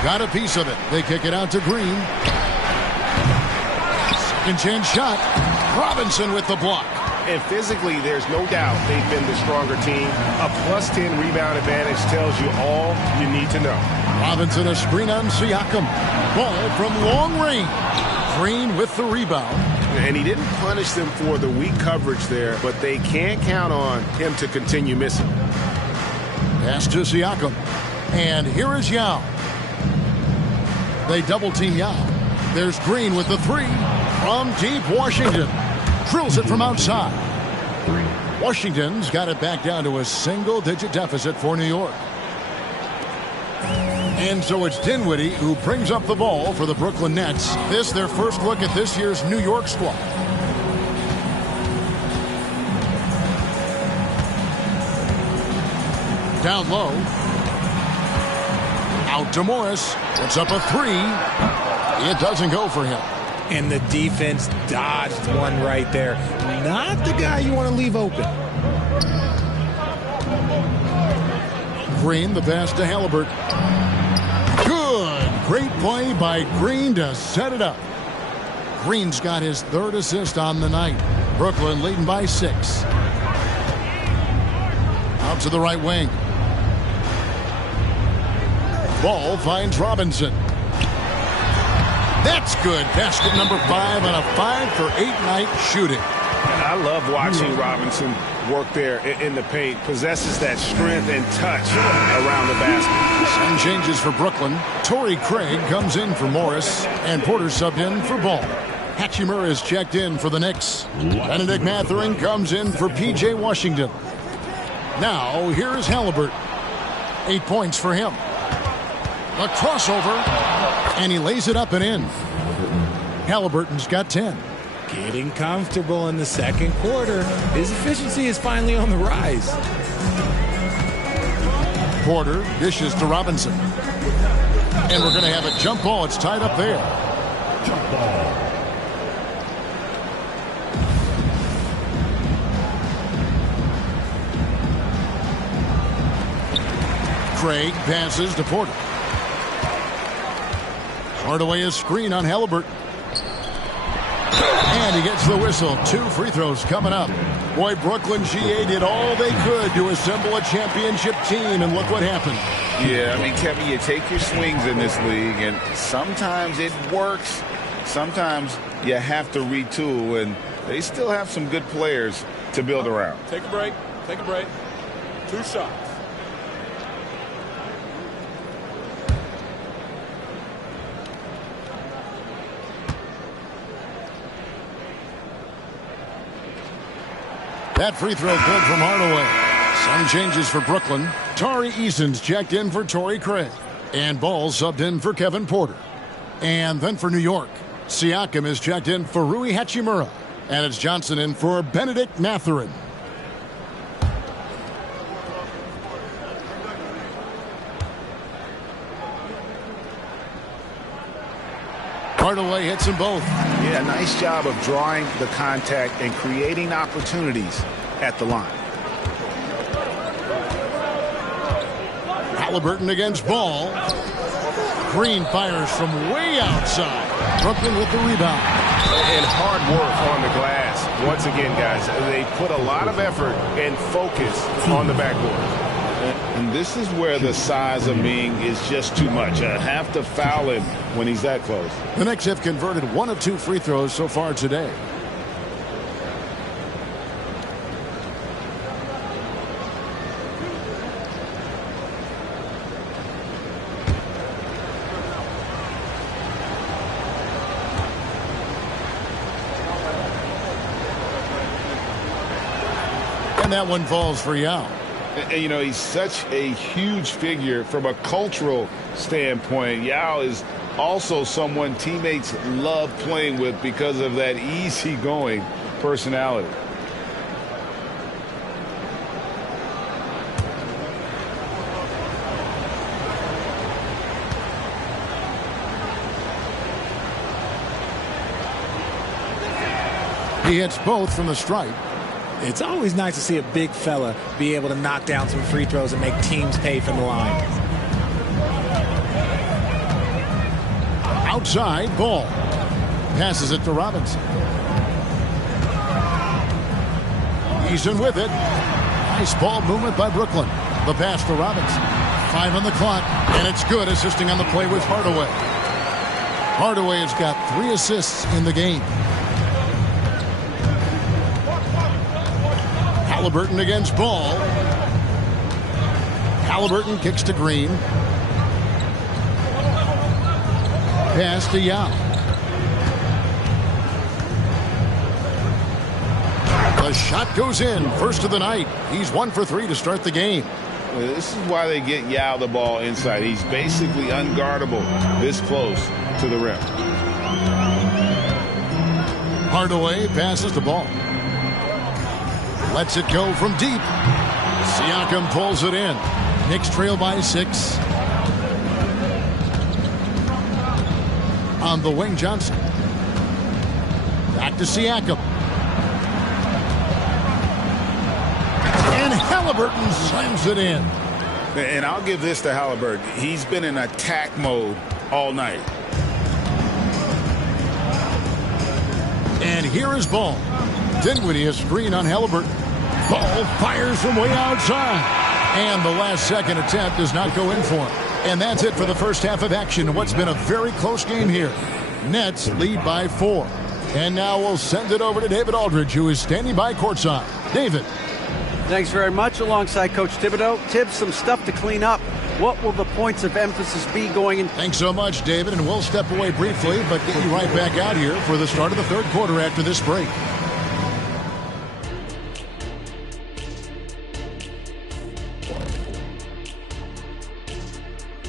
Got a piece of it. They kick it out to Green. Second chance shot. Robinson with the block. And physically, there's no doubt they've been the stronger team. A +10 rebound advantage tells you all you need to know. Robinson a screen on Siakam. Ball from long range. Green with the rebound. And he didn't punish them for the weak coverage there, but they can't count on him to continue missing. Pass to Siakam. And here is Yao. They double-team Yao. There's Green with the 3 from deep Washington. Drills it from outside. Washington's got it back down to a single-digit deficit for New York. And so it's Dinwiddie who brings up the ball for the Brooklyn Nets. This their first look at this year's New York squad. Down low. Out to Morris. Puts up a 3. It doesn't go for him. and the defense dodged one right there. Not the guy you want to leave open. Green, the pass to Halliburton. Good. Great play by Green to set it up. Green's got his third assist on the night. Brooklyn leading by 6. Out to the right wing. Ball finds Robinson. That's good. Basket number 5 on a 5-for-8 night shooting. I love watching Robinson work there in the paint. Possesses that strength and touch around the basket. Some changes for Brooklyn. Torrey Craig comes in for Morris, and Porter subbed in for Ball. Hachimura is checked in for the Knicks. Benedict Mathurin comes in for P.J. Washington. Now, here's Halliburton. 8 points for him. A crossover, and he lays it up and in. Halliburton's got 10. Getting comfortable in the second quarter. His efficiency is finally on the rise. Porter dishes to Robinson. And we're going to have a jump ball. It's tied up there. Jump ball. Craig passes to Porter. Hardaway a screen on Halliburton. And he gets the whistle. 2 free throws coming up. Boy, Brooklyn GA did all they could to assemble a championship team, and look what happened. Yeah, I mean, Kevin, you take your swings in this league, and sometimes it works. Sometimes you have to retool, and they still have some good players to build around. Take a break. Take a break. 2 shots. That free throw good from Hardaway. Some changes for Brooklyn. Tari Eason's checked in for Torrey Craig. And Ball subbed in for Kevin Porter. And then for New York, Siakam is checked in for Rui Hachimura. And it's Johnson in for Benedict Mathurin. Hardaway hits them both. Yeah, nice job of drawing the contact and creating opportunities at the line. Halliburton against Ball. Green fires from way outside. Brooklyn with the rebound. And hard work on the glass. Once again, guys, they put a lot of effort and focus on the backboard. And this is where the size of Ming is just too much. I have to foul him when he's that close. The Knicks have converted 1 of 2 free throws so far today. And that one falls for Yao. And, you know, he's such a huge figure from a cultural standpoint. Yao is also someone teammates love playing with because of that easygoing personality. He hits both from the stripe. It's always nice to see a big fella be able to knock down some free throws and make teams pay from the line. Outside, Ball. Passes it to Robinson. Eason with it. Nice ball movement by Brooklyn. The pass to Robinson. 5 on the clock, and it's good, assisting on the play with Hardaway. Hardaway has got 3 assists in the game. Halliburton against Ball. Halliburton kicks to Green. Pass to Yao. The shot goes in. First of the night. He's 1 for 3 to start the game. This is why they get Yao the ball inside. He's basically unguardable this close to the rim. Hardaway passes the ball. Lets it go from deep. Siakam pulls it in. Knicks trail by 6. On the wing, Johnson. Back to Siakam. And Halliburton slams it in. And I'll give this to Halliburton. He's been in attack mode all night. And here is Ball. Dinwiddie a screen on Halliburton. Ball fires from way outside. And the last second attempt does not go in for him. And that's it for the first half of action in what's been a very close game here. Nets lead by 4. And now we'll send it over to David Aldridge, who is standing by courtside. David. Thanks very much. Alongside Coach Thibodeau. Tibbs, some stuff to clean up. What will the points of emphasis be going in? Thanks so much, David. And we'll step away briefly, but get you right back out here for the start of the third quarter after this break.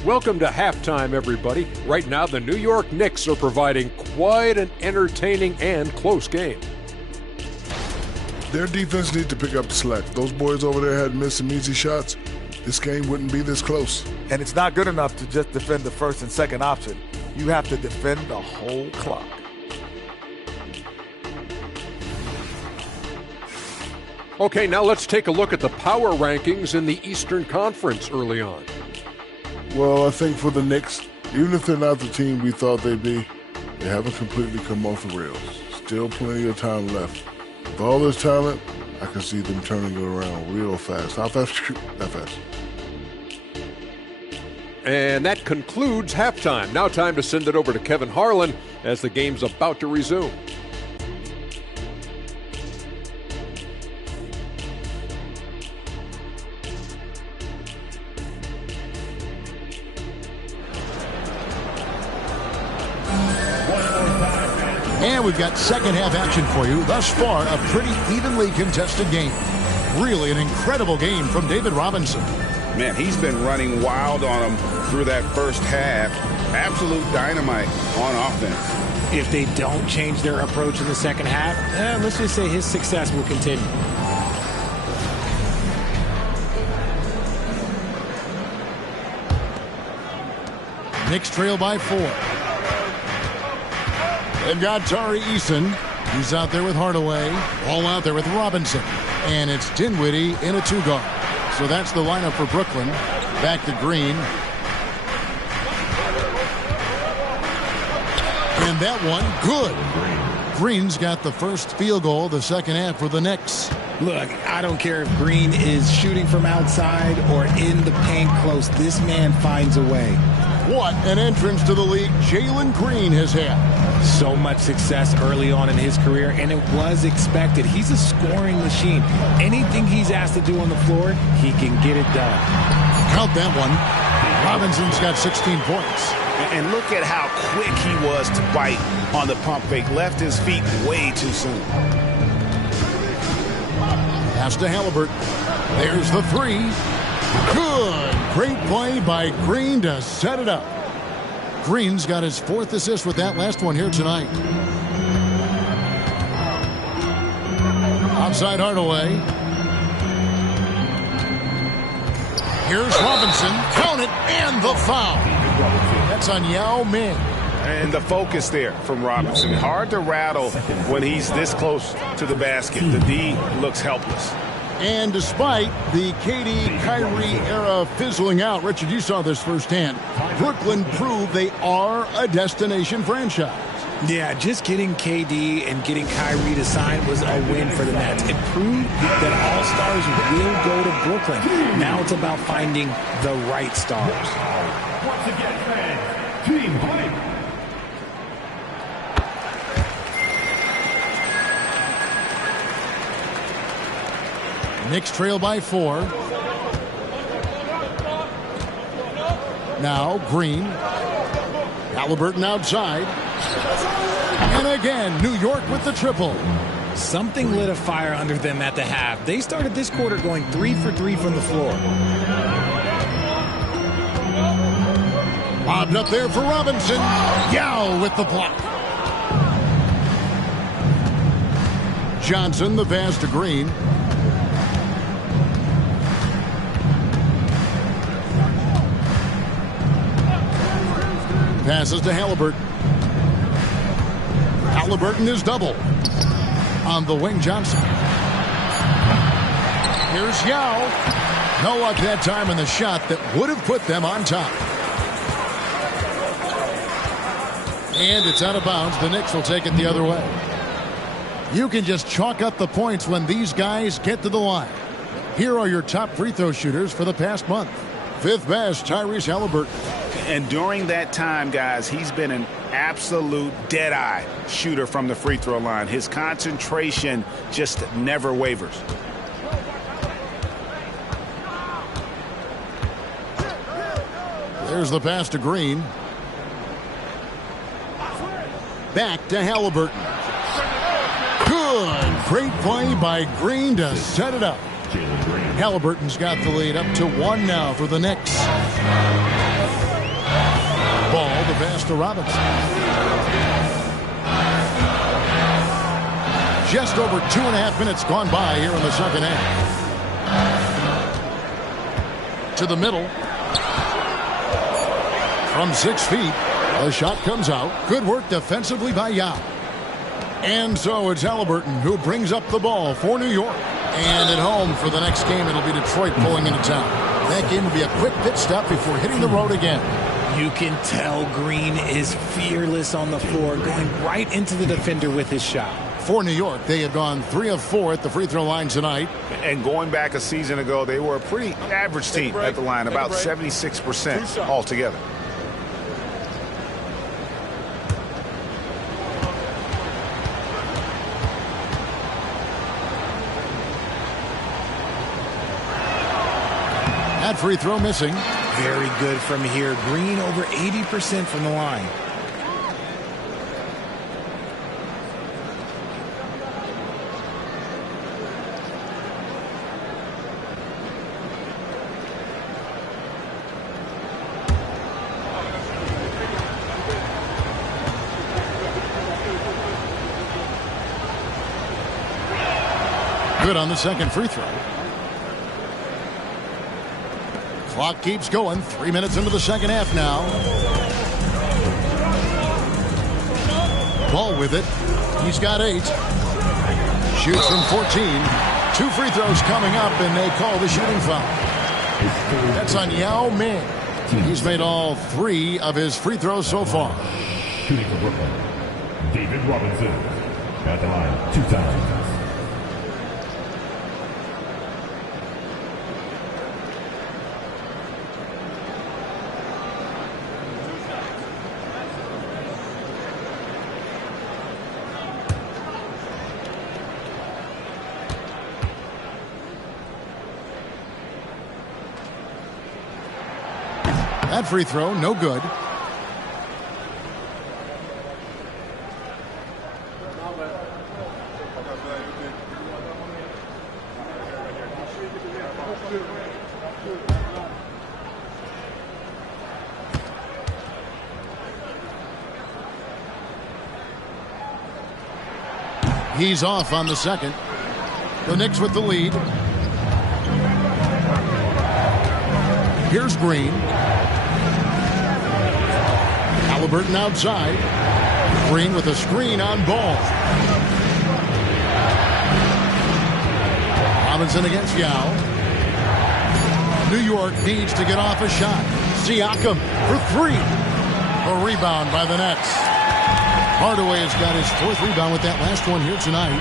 Welcome to halftime, everybody. Right now, the New York Knicks are providing quite an entertaining and close game. Their defense needs to pick up the slack. Those boys over there had missed some easy shots. This game wouldn't be this close. And it's not good enough to just defend the first and second option. You have to defend the whole clock. Okay, now let's take a look at the power rankings in the Eastern Conference early on. Well, I think for the Knicks, even if they're not the team we thought they'd be, they haven't completely come off the rails. Still plenty of time left. With all this talent, I can see them turning it around real fast. How fast? That fast. And that concludes halftime. Now time to send it over to Kevin Harlan as the game's about to resume. And we've got second half action for you. Thus far, a pretty evenly contested game. Really an incredible game from David Robinson. Man, he's been running wild on them through that first half. Absolute dynamite on offense. If they don't change their approach in the second half, let's just say his success will continue. Knicks trail by 4. They've got Tari Eason. He's out there with Hardaway. All out there with Robinson. And it's Dinwiddie in a 2-guard. So that's the lineup for Brooklyn. Back to Green. And that one, good. Green's got the first field goal of the second half for the Knicks. Look, I don't care if Green is shooting from outside or in the paint close. This man finds a way. What an entrance to the league Jalen Green has had. So much success early on in his career, and it was expected. He's a scoring machine. Anything he's asked to do on the floor, he can get it done. Count that one. Robinson's got 16 points. And look at how quick he was to bite on the pump fake. Left his feet way too soon. Pass to Halliburton. There's the 3. Good. Great play by Green to set it up. Green's got his 4th assist with that last one here tonight. Outside Hardaway. Here's Robinson. Count it, and the foul. That's on Yao Ming. And the focus there from Robinson. Hard to rattle when he's this close to the basket. The D looks helpless. And despite the KD Kyrie era fizzling out, Richard, you saw this firsthand. Brooklyn proved they are a destination franchise. Yeah, just getting KD and getting Kyrie to sign was a win for the Nets. It proved that all stars will go to Brooklyn. Now it's about finding the right stars. Once again, fans, team hype. Knicks trail by 4. Now Green. Halliburton outside. And again, New York with the triple. Something lit a fire under them at the half. They started this quarter going 3 for 3 from the floor. Bobbed up there for Robinson. Yao with the block. Johnson, the pass to Green. Passes to Halliburton. Halliburton is double. On the wing, Johnson. Here's Yao. No luck that time in the shot that would have put them on top. And it's out of bounds. The Knicks will take it the other way. You can just chalk up the points when these guys get to the line. Here are your top free throw shooters for the past month. Fifth best, Tyrese Halliburton. And during that time, guys, he's been an absolute dead-eye shooter from the free throw line. His concentration just never wavers. There's the pass to Green. Back to Halliburton. Good. Great play by Green to set it up. Halliburton's got the lead up to 1 now for the Knicks. Ball, the pass to Robinson. Just over 2.5 minutes gone by here in the second half. To the middle. From 6 feet, the shot comes out. Good work defensively by Yao. And so it's Halliburton who brings up the ball for New York. And at home for the next game, it'll be Detroit pulling into town. That game will be a quick pit stop before hitting the road again. You can tell Green is fearless on the floor, going right into the defender with his shot. For New York, they had gone 3 of 4 at the free throw line tonight. And going back a season ago, they were a pretty average team at the line, about 76% altogether. That free throw missing. Very good from here. Green over 80% from the line. Good on the second free throw. Clock keeps going. 3 minutes into the second half now. Ball with it. He's got 8. Shoots from 14. 2 free throws coming up, and they call the shooting foul. That's on Yao Ming. He's made all 3 of his free throws so far. Shooting for Brooklyn, David Robinson. At the line 2 times. That free throw, no good. He's off on the second. The Knicks with the lead. Here's Green. Halliburton outside. Green with a screen on Ball. Robinson against Yao. New York needs to get off a shot. Siakam for 3. A rebound by the Nets. Hardaway has got his 4th rebound with that last one here tonight.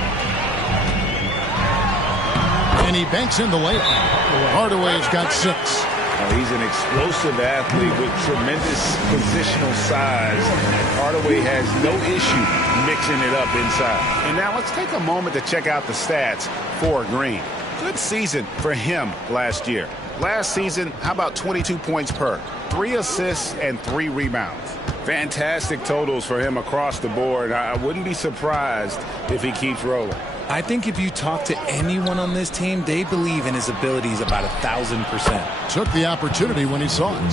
And he banks in the layup. Hardaway's got 6. He's an explosive athlete with tremendous positional size. Hardaway has no issue mixing it up inside. And now let's take a moment to check out the stats for Green. Good season for him last year. Last season, how about 22 points per? 3 assists and 3 rebounds. Fantastic totals for him across the board. I wouldn't be surprised if he keeps rolling. I think if you talk to anyone on this team, they believe in his abilities about 1,000%. Took the opportunity when he saw it.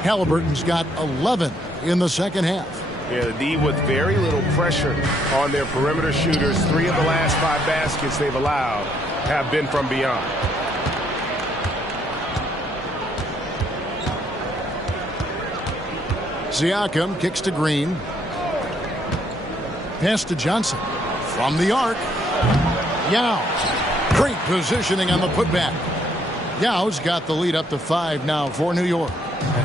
Halliburton's got 11 in the second half. Yeah, the D with very little pressure on their perimeter shooters. 3 of the last 5 baskets they've allowed have been from beyond. Siakam kicks to Green. Pass to Johnson. From the arc. Yao. Great positioning on the putback. Yao's got the lead up to 5 now for New York.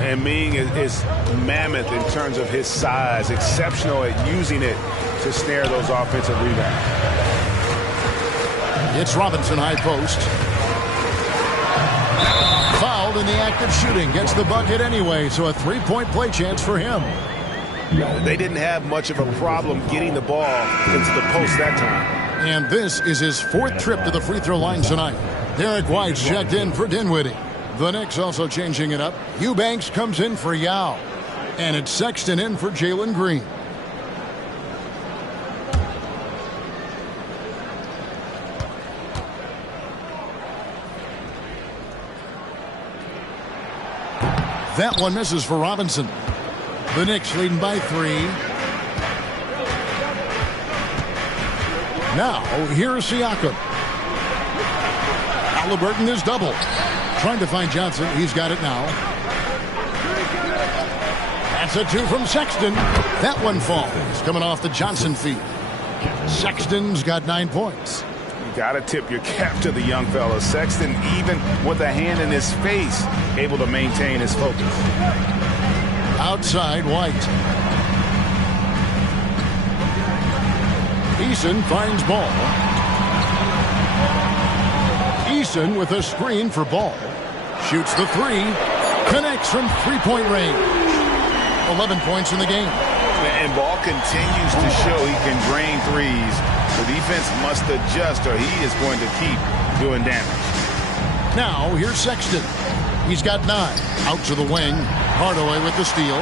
And Ming is mammoth in terms of his size, exceptional at using it to snare those offensive rebounds. It's Robinson high post. Fouled in the act of shooting. Gets the bucket anyway, so a 3-point play chance for him. They didn't have much of a problem getting the ball into the post that time. And this is his 4th trip to the free throw line tonight. Derek White's checked in for Dinwiddie. The Knicks also changing it up. Eubanks comes in for Yao. And it's Sexton in for Jalen Green. That one misses for Robinson. The Knicks leading by 3. Now, here's Siakam. Halliburton is double. Trying to find Johnson. He's got it now. That's a 2 from Sexton. That one falls. Coming off the Johnson feed. Sexton's got 9 points. You got to tip your cap to the young fella. Sexton, even with a hand in his face, able to maintain his focus. Outside, White. Eason finds Ball. Eason with a screen for Ball. Shoots the 3. Connects from 3-point range. 11 points in the game. And Ball continues to show he can drain threes. The defense must adjust or he is going to keep doing damage. Now, here's Sexton. He's got 9. Out to the wing. Hardaway with the steal.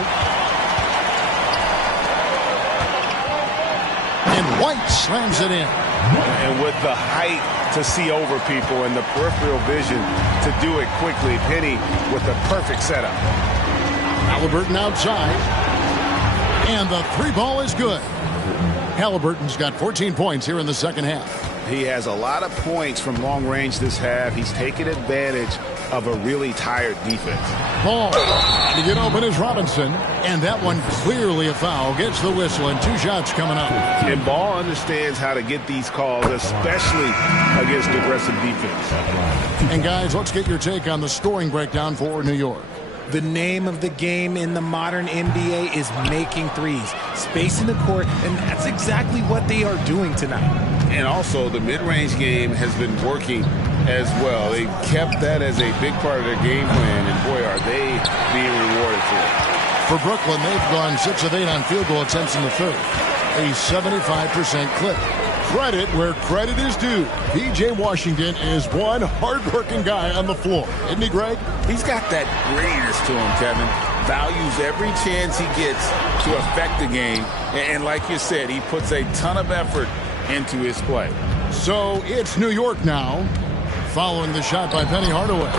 And White slams it in. And with the height to see over people and the peripheral vision to do it quickly, Penny with the perfect setup. Halliburton outside. And the 3 ball is good. Halliburton's got 14 points here in the second half. He has a lot of points from long range this half. He's taken advantage of a really tired defense. Ball to get open is Robinson. And that one clearly a foul. Gets the whistle and 2 shots coming up. And Ball understands how to get these calls, especially against aggressive defense. And guys, let's get your take on the scoring breakdown for New York. The name of the game in the modern NBA is making threes, spacing the court, and that's exactly what they are doing tonight. And also, the mid-range game has been working as well. They kept that as a big part of their game plan, and boy, are they being rewarded for it. For Brooklyn, they've gone 6 of 8 on field goal attempts in the third, a 75% clip. Credit where credit is due. P.J. Washington is one hard-working guy on the floor. Isn't he, Greg? He's got that grittiness to him, Kevin. Values every chance he gets to affect the game. And like you said, he puts a ton of effort into his play. So it's New York now. Following the shot by Penny Hardaway.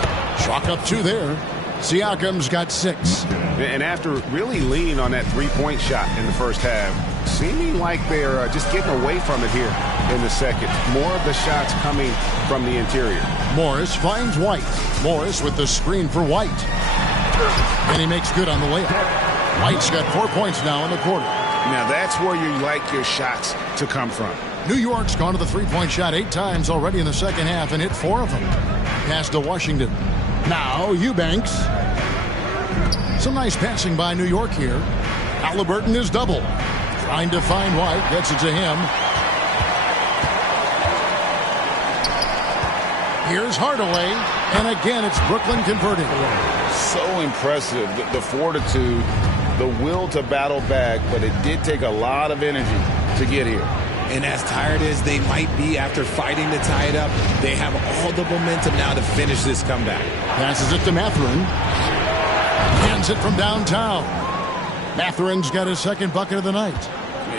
Chalk up 2 there. Siakam's got 6. And after really leaning on that 3-point shot in the first half, seeming like they're just getting away from it here in the second. More of the shots coming from the interior. Morris finds White. Morris with the screen for White. And he makes good on the layup. White's got 4 points now in the quarter. Now that's where you like your shots to come from. New York's gone to the 3-point shot 8 times already in the second half and hit 4 of them. Pass to Washington. Now Eubanks. Some nice passing by New York here. Halliburton is double. Trying to find White. Gets it to him. Here's Hardaway. And again, it's Brooklyn converting. So impressive. The fortitude, the will to battle back, but it did take a lot of energy to get here. And as tired as they might be after fighting to tie it up, they have all the momentum now to finish this comeback. Passes it to Mathurin. Hands it from downtown. Mathurin's got his second bucket of the night.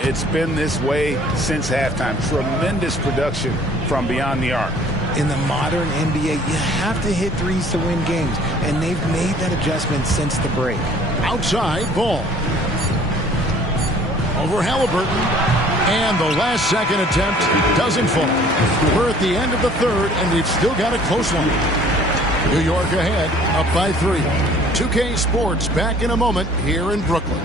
It's been this way since halftime. Tremendous production from beyond the arc. In the modern NBA, you have to hit threes to win games, and they've made that adjustment since the break. Outside, Ball. Over Halliburton. And the last second attempt doesn't fall. We're at the end of the third, and we've still got a close one. New York ahead, up by 3. 2K Sports back in a moment here in Brooklyn.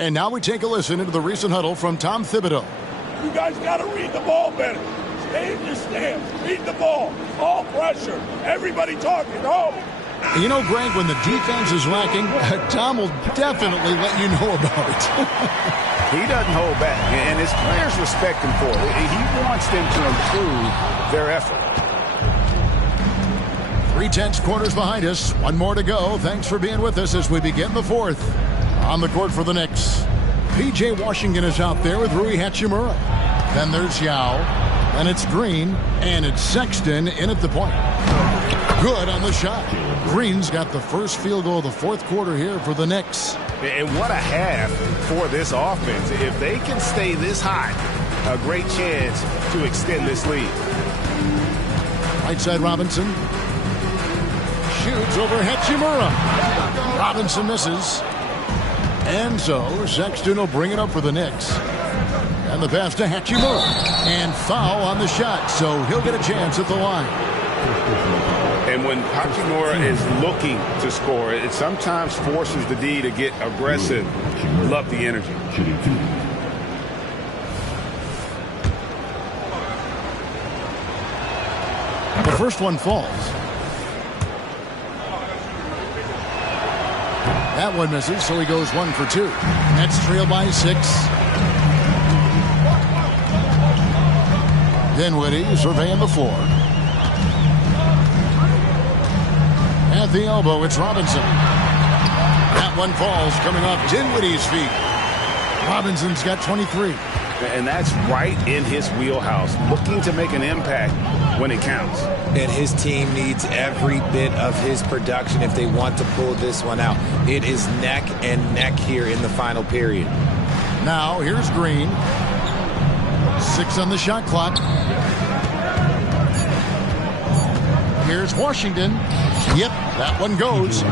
And now we take a listen into the recent huddle from Tom Thibodeau. You guys got to read the ball better. Stay in your stance. Read the ball. All pressure. Everybody talking. Oh. You know, Greg, when the defense is lacking, Tom will definitely let you know about it. He doesn't hold back, and his players respect him for it. He wants them to improve their effort. 3/10 quarters behind us. One more to go. Thanks for being with us as we begin the fourth. On the court for the Knicks, P.J. Washington is out there with Rui Hachimura. Then there's Yao. Then it's Green. And it's Sexton in at the point. Good on the shot. Green's got the first field goal of the fourth quarter here for the Knicks. And what a half for this offense. If they can stay this high, a great chance to extend this lead. Right side Robinson. Shoots over Hachimura. Robinson misses. And so Sexton will bring it up for the Knicks. And the pass to Hachimura. And foul on the shot, so he'll get a chance at the line. And when Hachimura is looking to score, it sometimes forces the D to get aggressive. Love the energy. The first one falls. That one misses, so he goes 1 for 2. Nets trail by 6. Dinwiddie surveying the floor. At the elbow, it's Robinson. That one falls, coming off Dinwiddie's feet. Robinson's got 23. And that's right in his wheelhouse, looking to make an impact when it counts. And his team needs every bit of his production if they want to pull this one out. It is neck and neck here in the final period. Now, here's Green. 6 on the shot clock. Here's Washington. Yep, that one goes.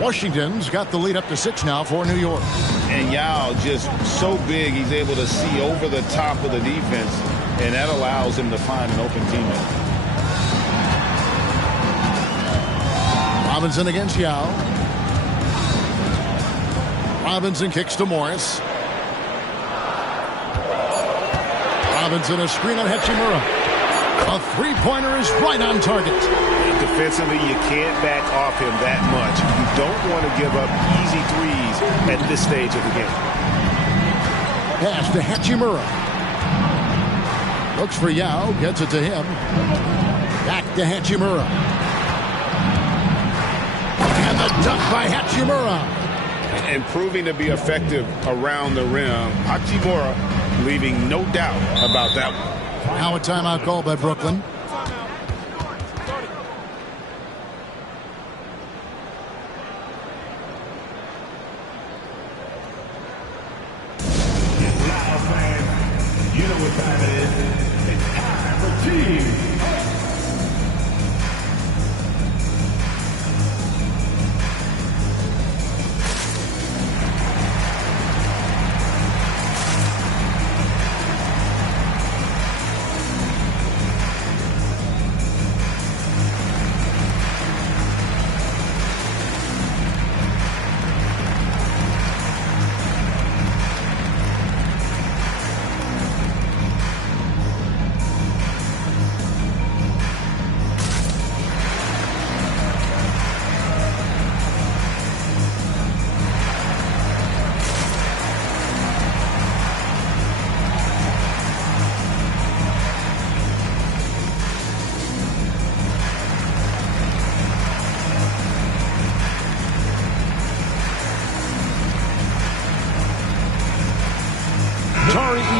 Washington's got the lead up to 6 now for New York. And Yao just so big, he's able to see over the top of the defense, and that allows him to find an open teammate. Robinson against Yao. Robinson kicks to Morris. Robinson a screen on Hachimura. A three-pointer is right on target. Defensively, you can't back off him that much. You don't want to give up easy threes at this stage of the game. Pass to Hachimura. Looks for Yao, gets it to him. Back to Hachimura. And the dunk by Hachimura. And proving to be effective around the rim. Hachimura leaving no doubt about that one. Now a timeout call by Brooklyn. You know what time it is. It's time for team.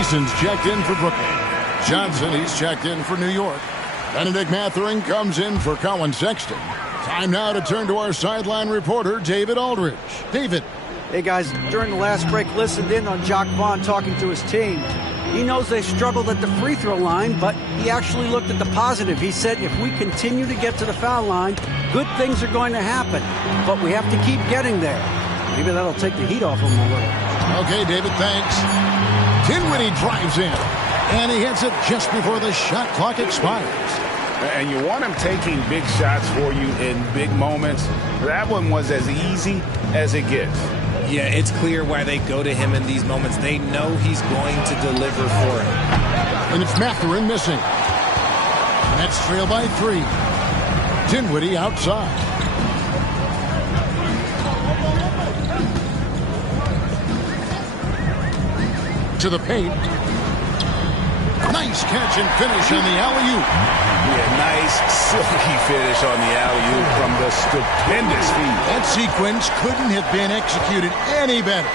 Eason's checked in for Brooklyn. Johnson, he's checked in for New York. Benedict Mathurin comes in for Colin Sexton. Time now to turn to our sideline reporter, David Aldridge. David. Hey, guys, during the last break, listened in on Jacques Vaughn talking to his team. He knows they struggled at the free throw line, but he actually looked at the positive. He said, if we continue to get to the foul line, good things are going to happen. But we have to keep getting there. Maybe that'll take the heat off him a little. Okay, David, thanks. Dinwiddie drives in, and he hits it just before the shot clock expires. And you want him taking big shots for you in big moments. That one was as easy as it gets. Yeah, it's clear why they go to him in these moments. They know he's going to deliver for him. And it's Mathurin missing. Nets trail by 3. Dinwiddie outside. To the paint. Nice catch and finish on the alley-oop. Yeah, nice, silky finish on the alley-oop from the stupendous feed. That sequence couldn't have been executed any better.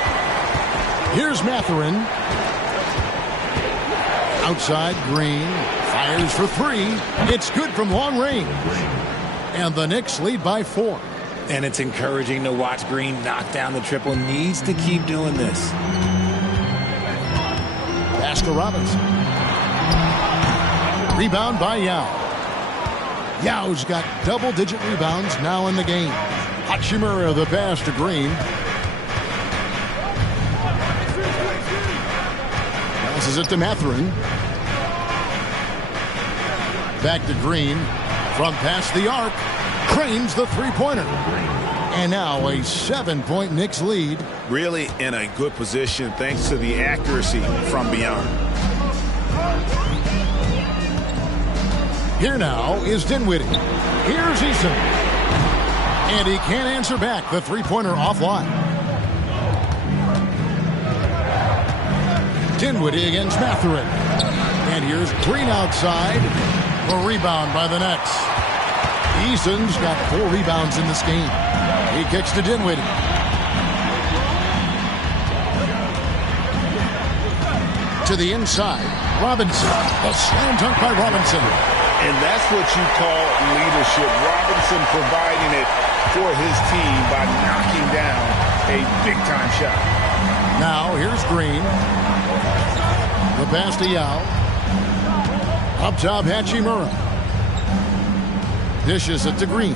Here's Mathurin. Outside, Green. Fires for 3. It's good from long range. And the Knicks lead by 4. And it's encouraging to watch Green knock down the triple. Needs to keep doing this. Pass to Robinson. Rebound by Yao. Yao's got double-digit rebounds now in the game. Hachimura the pass to Green. Passes it to Mathurin. Back to Green. From past the arc. Cranes the three-pointer. And now a 7-point Knicks lead. Really in a good position thanks to the accuracy from beyond. Here now is Dinwiddie. Here's Eason. And he can't answer back. The three-pointer offline. Dinwiddie against Mathurin. And here's Green outside. A rebound by the Nets. Eason's got 4 rebounds in this game. He kicks to Dinwiddie. To the inside. Robinson. A slam dunk by Robinson. And that's what you call leadership. Robinson providing it for his team by knocking down a big-time shot. Now, here's Green. The pass to Yao. Up top, Hachimura. Dishes it to Green.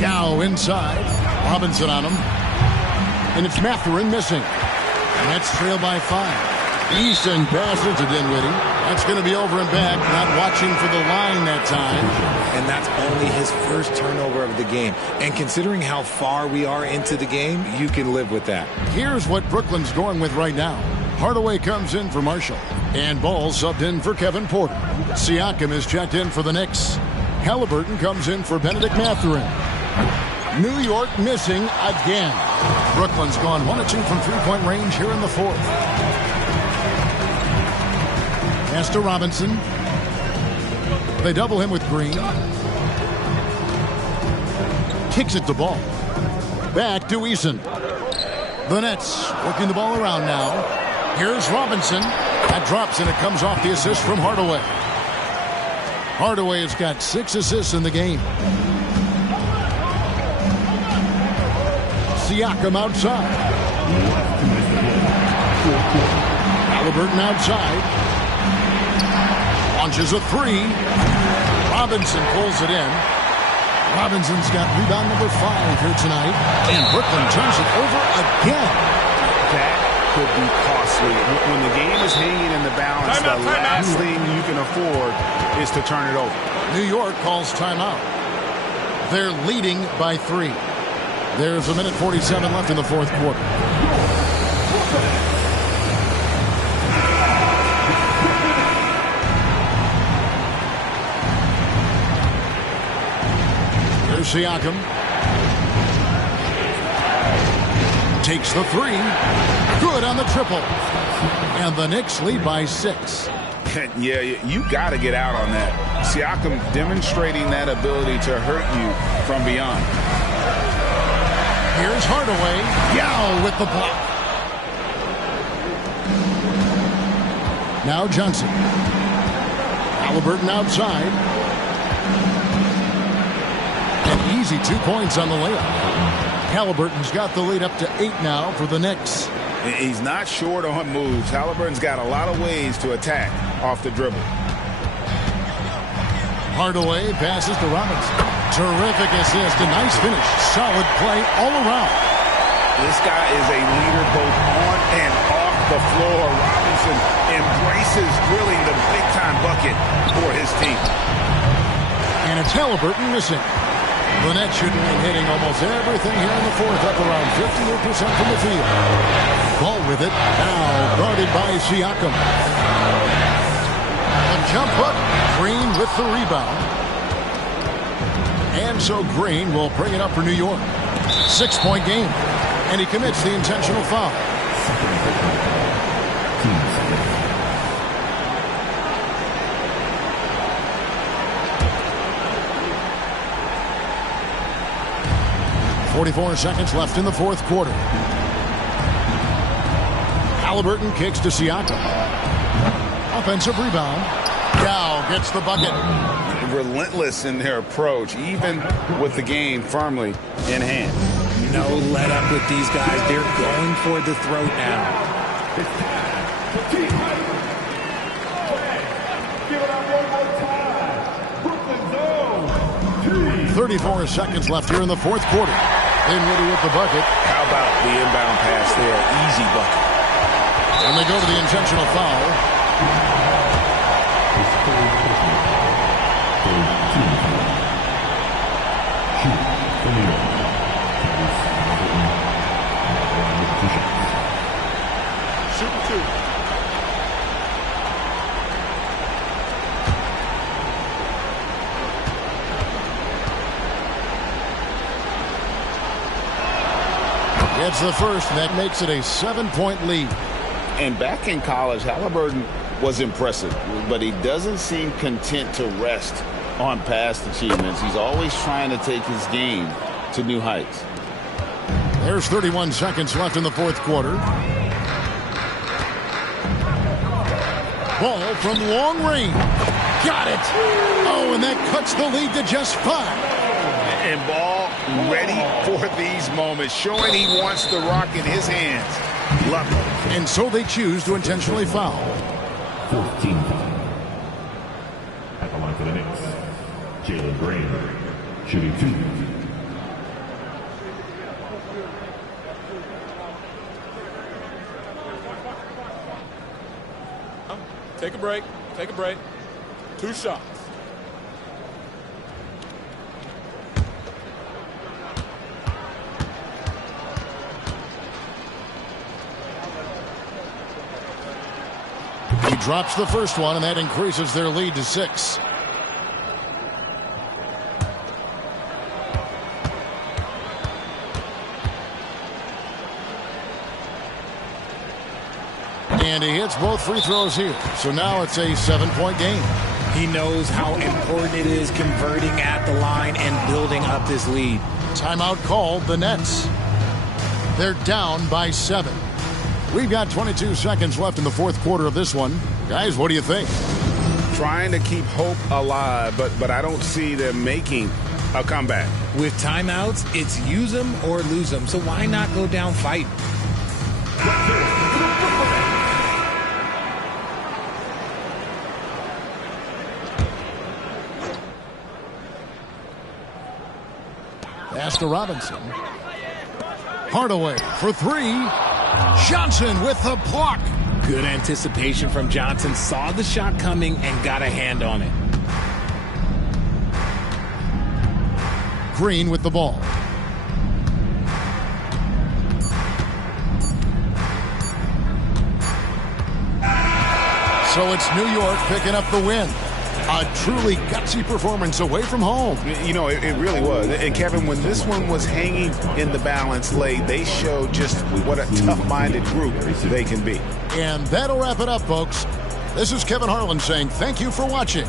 Yao inside. Robinson on him. And it's Mathurin missing. Nets trail by 5. Easton passes to Dinwiddie. That's going to be over and back. Not watching for the line that time. And that's only his first turnover of the game. And considering how far we are into the game, you can live with that. Here's what Brooklyn's going with right now. Hardaway comes in for Marshall. And Ball subbed in for Kevin Porter. Siakam is checked in for the Knicks. Halliburton comes in for Benedict Mathurin. New York missing again. Brooklyn's gone 1 of 2 from three-point range here in the fourth. Pass to Robinson. They double him with Green. Kicks it to Ball. Back to Eason. The Nets working the ball around now. Here's Robinson. That drops and it comes off the assist from Hardaway. Hardaway has got 6 assists in the game. Siakam outside. Halliburton outside. Launches a 3. Robinson pulls it in. Robinson's got rebound number 5 here tonight. And Brooklyn turns it over again. That could be costly. When the game is hanging in the balance, the last thing you can afford is to turn it over. New York calls timeout. They're leading by 3. There's 1:47 left in the fourth quarter. Here's Siakam. Takes the 3. Good on the triple. And the Knicks lead by 6. Yeah, you got to get out on that. Siakam demonstrating that ability to hurt you from beyond. Here's Hardaway. Yao with the block. Now Johnson. Halliburton outside. An easy 2 points on the layup. Halliburton's got the lead up to 8 now for the Knicks. He's not short on moves. Halliburton's got a lot of ways to attack off the dribble. Hardaway passes to Robinson. Terrific assist. A nice finish. Solid play all around. This guy is a leader both on and off the floor. Robinson embraces drilling the big-time bucket for his team. And it's Halliburton missing. The net shooting and hitting almost everything here in the fourth, up around 58% from the field. Ball with it, now guarded by Siakam. A jump hook, Green with the rebound. And so Green will bring it up for New York. 6-point game, and he commits the intentional foul. Team 44 seconds left in the fourth quarter. Halliburton kicks to Siakam. Offensive rebound. Dow gets the bucket. Relentless in their approach, even with the game firmly in hand. No let up with these guys. They're going for the throat now. 34 seconds left here in the fourth quarter. Dinwiddie with the bucket. How about the inbound pass there? Easy bucket. And they go to the intentional foul. Shooting two. Gets the first, and that makes it a 7-point lead. And back in college, Halliburton was impressive, but he doesn't seem content to rest on past achievements. He's always trying to take his game to new heights. There's 31 seconds left in the fourth quarter. Ball from long range. Got it. Oh, and that cuts the lead to just 5. And Ball ready for these moments, showing he wants the rock in his hands. Love it. And so they choose to intentionally foul. 14 foul. At the line for the Knicks, Jalen Green, shooting 2. Take a break. Take a break. 2 shots. He drops the first one, and that increases their lead to 6. And he hits both free throws here. So now it's a 7-point game. He knows how important it is converting at the line and building up this lead. Timeout called, the Nets. They're down by 7. We've got 22 seconds left in the fourth quarter of this one. Guys, what do you think? Trying to keep hope alive, but I don't see them making a comeback. With timeouts, it's use them or lose them. So why not go down fighting? Pass to Robinson. Hardaway for 3. Johnson with the block. Good anticipation from Johnson. Saw the shot coming and got a hand on it. Green with the ball. So it's New York picking up the win. A truly gutsy performance away from home. You know, it really was. And, Kevin, when this one was hanging in the balance late, they showed just what a tough-minded group they can be. And that'll wrap it up, folks. This is Kevin Harlan saying thank you for watching.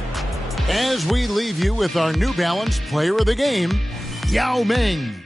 As we leave you with our New Balance Player of the Game, Yao Ming.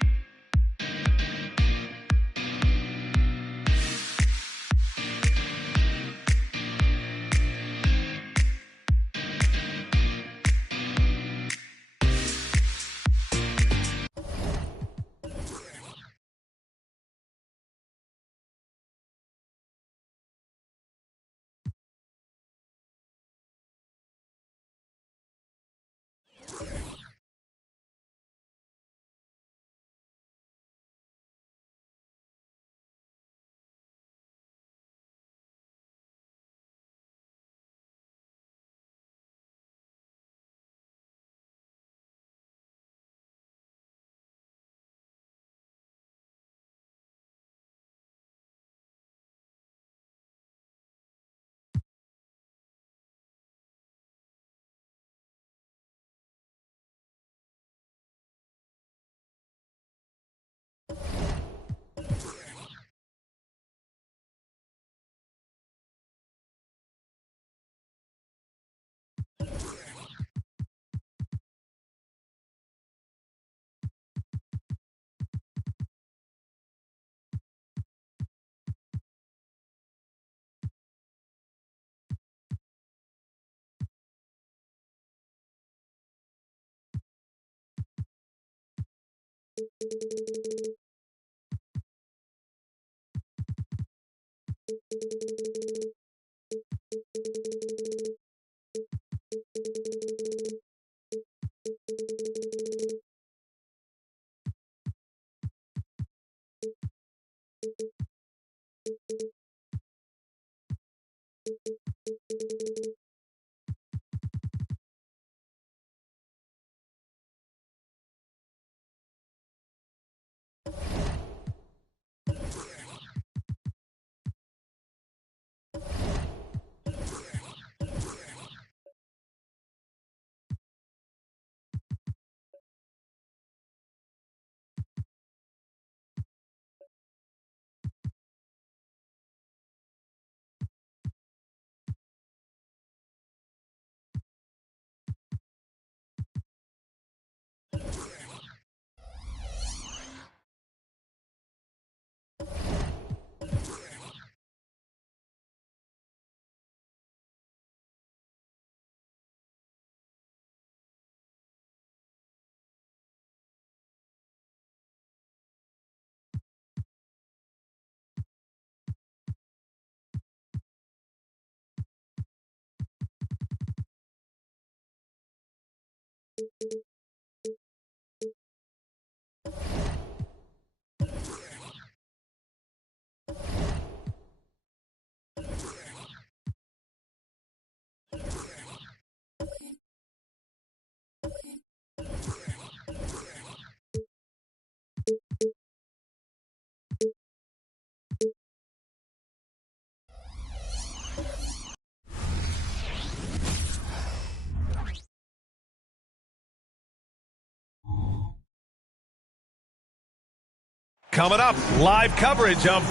Coming up, live coverage of...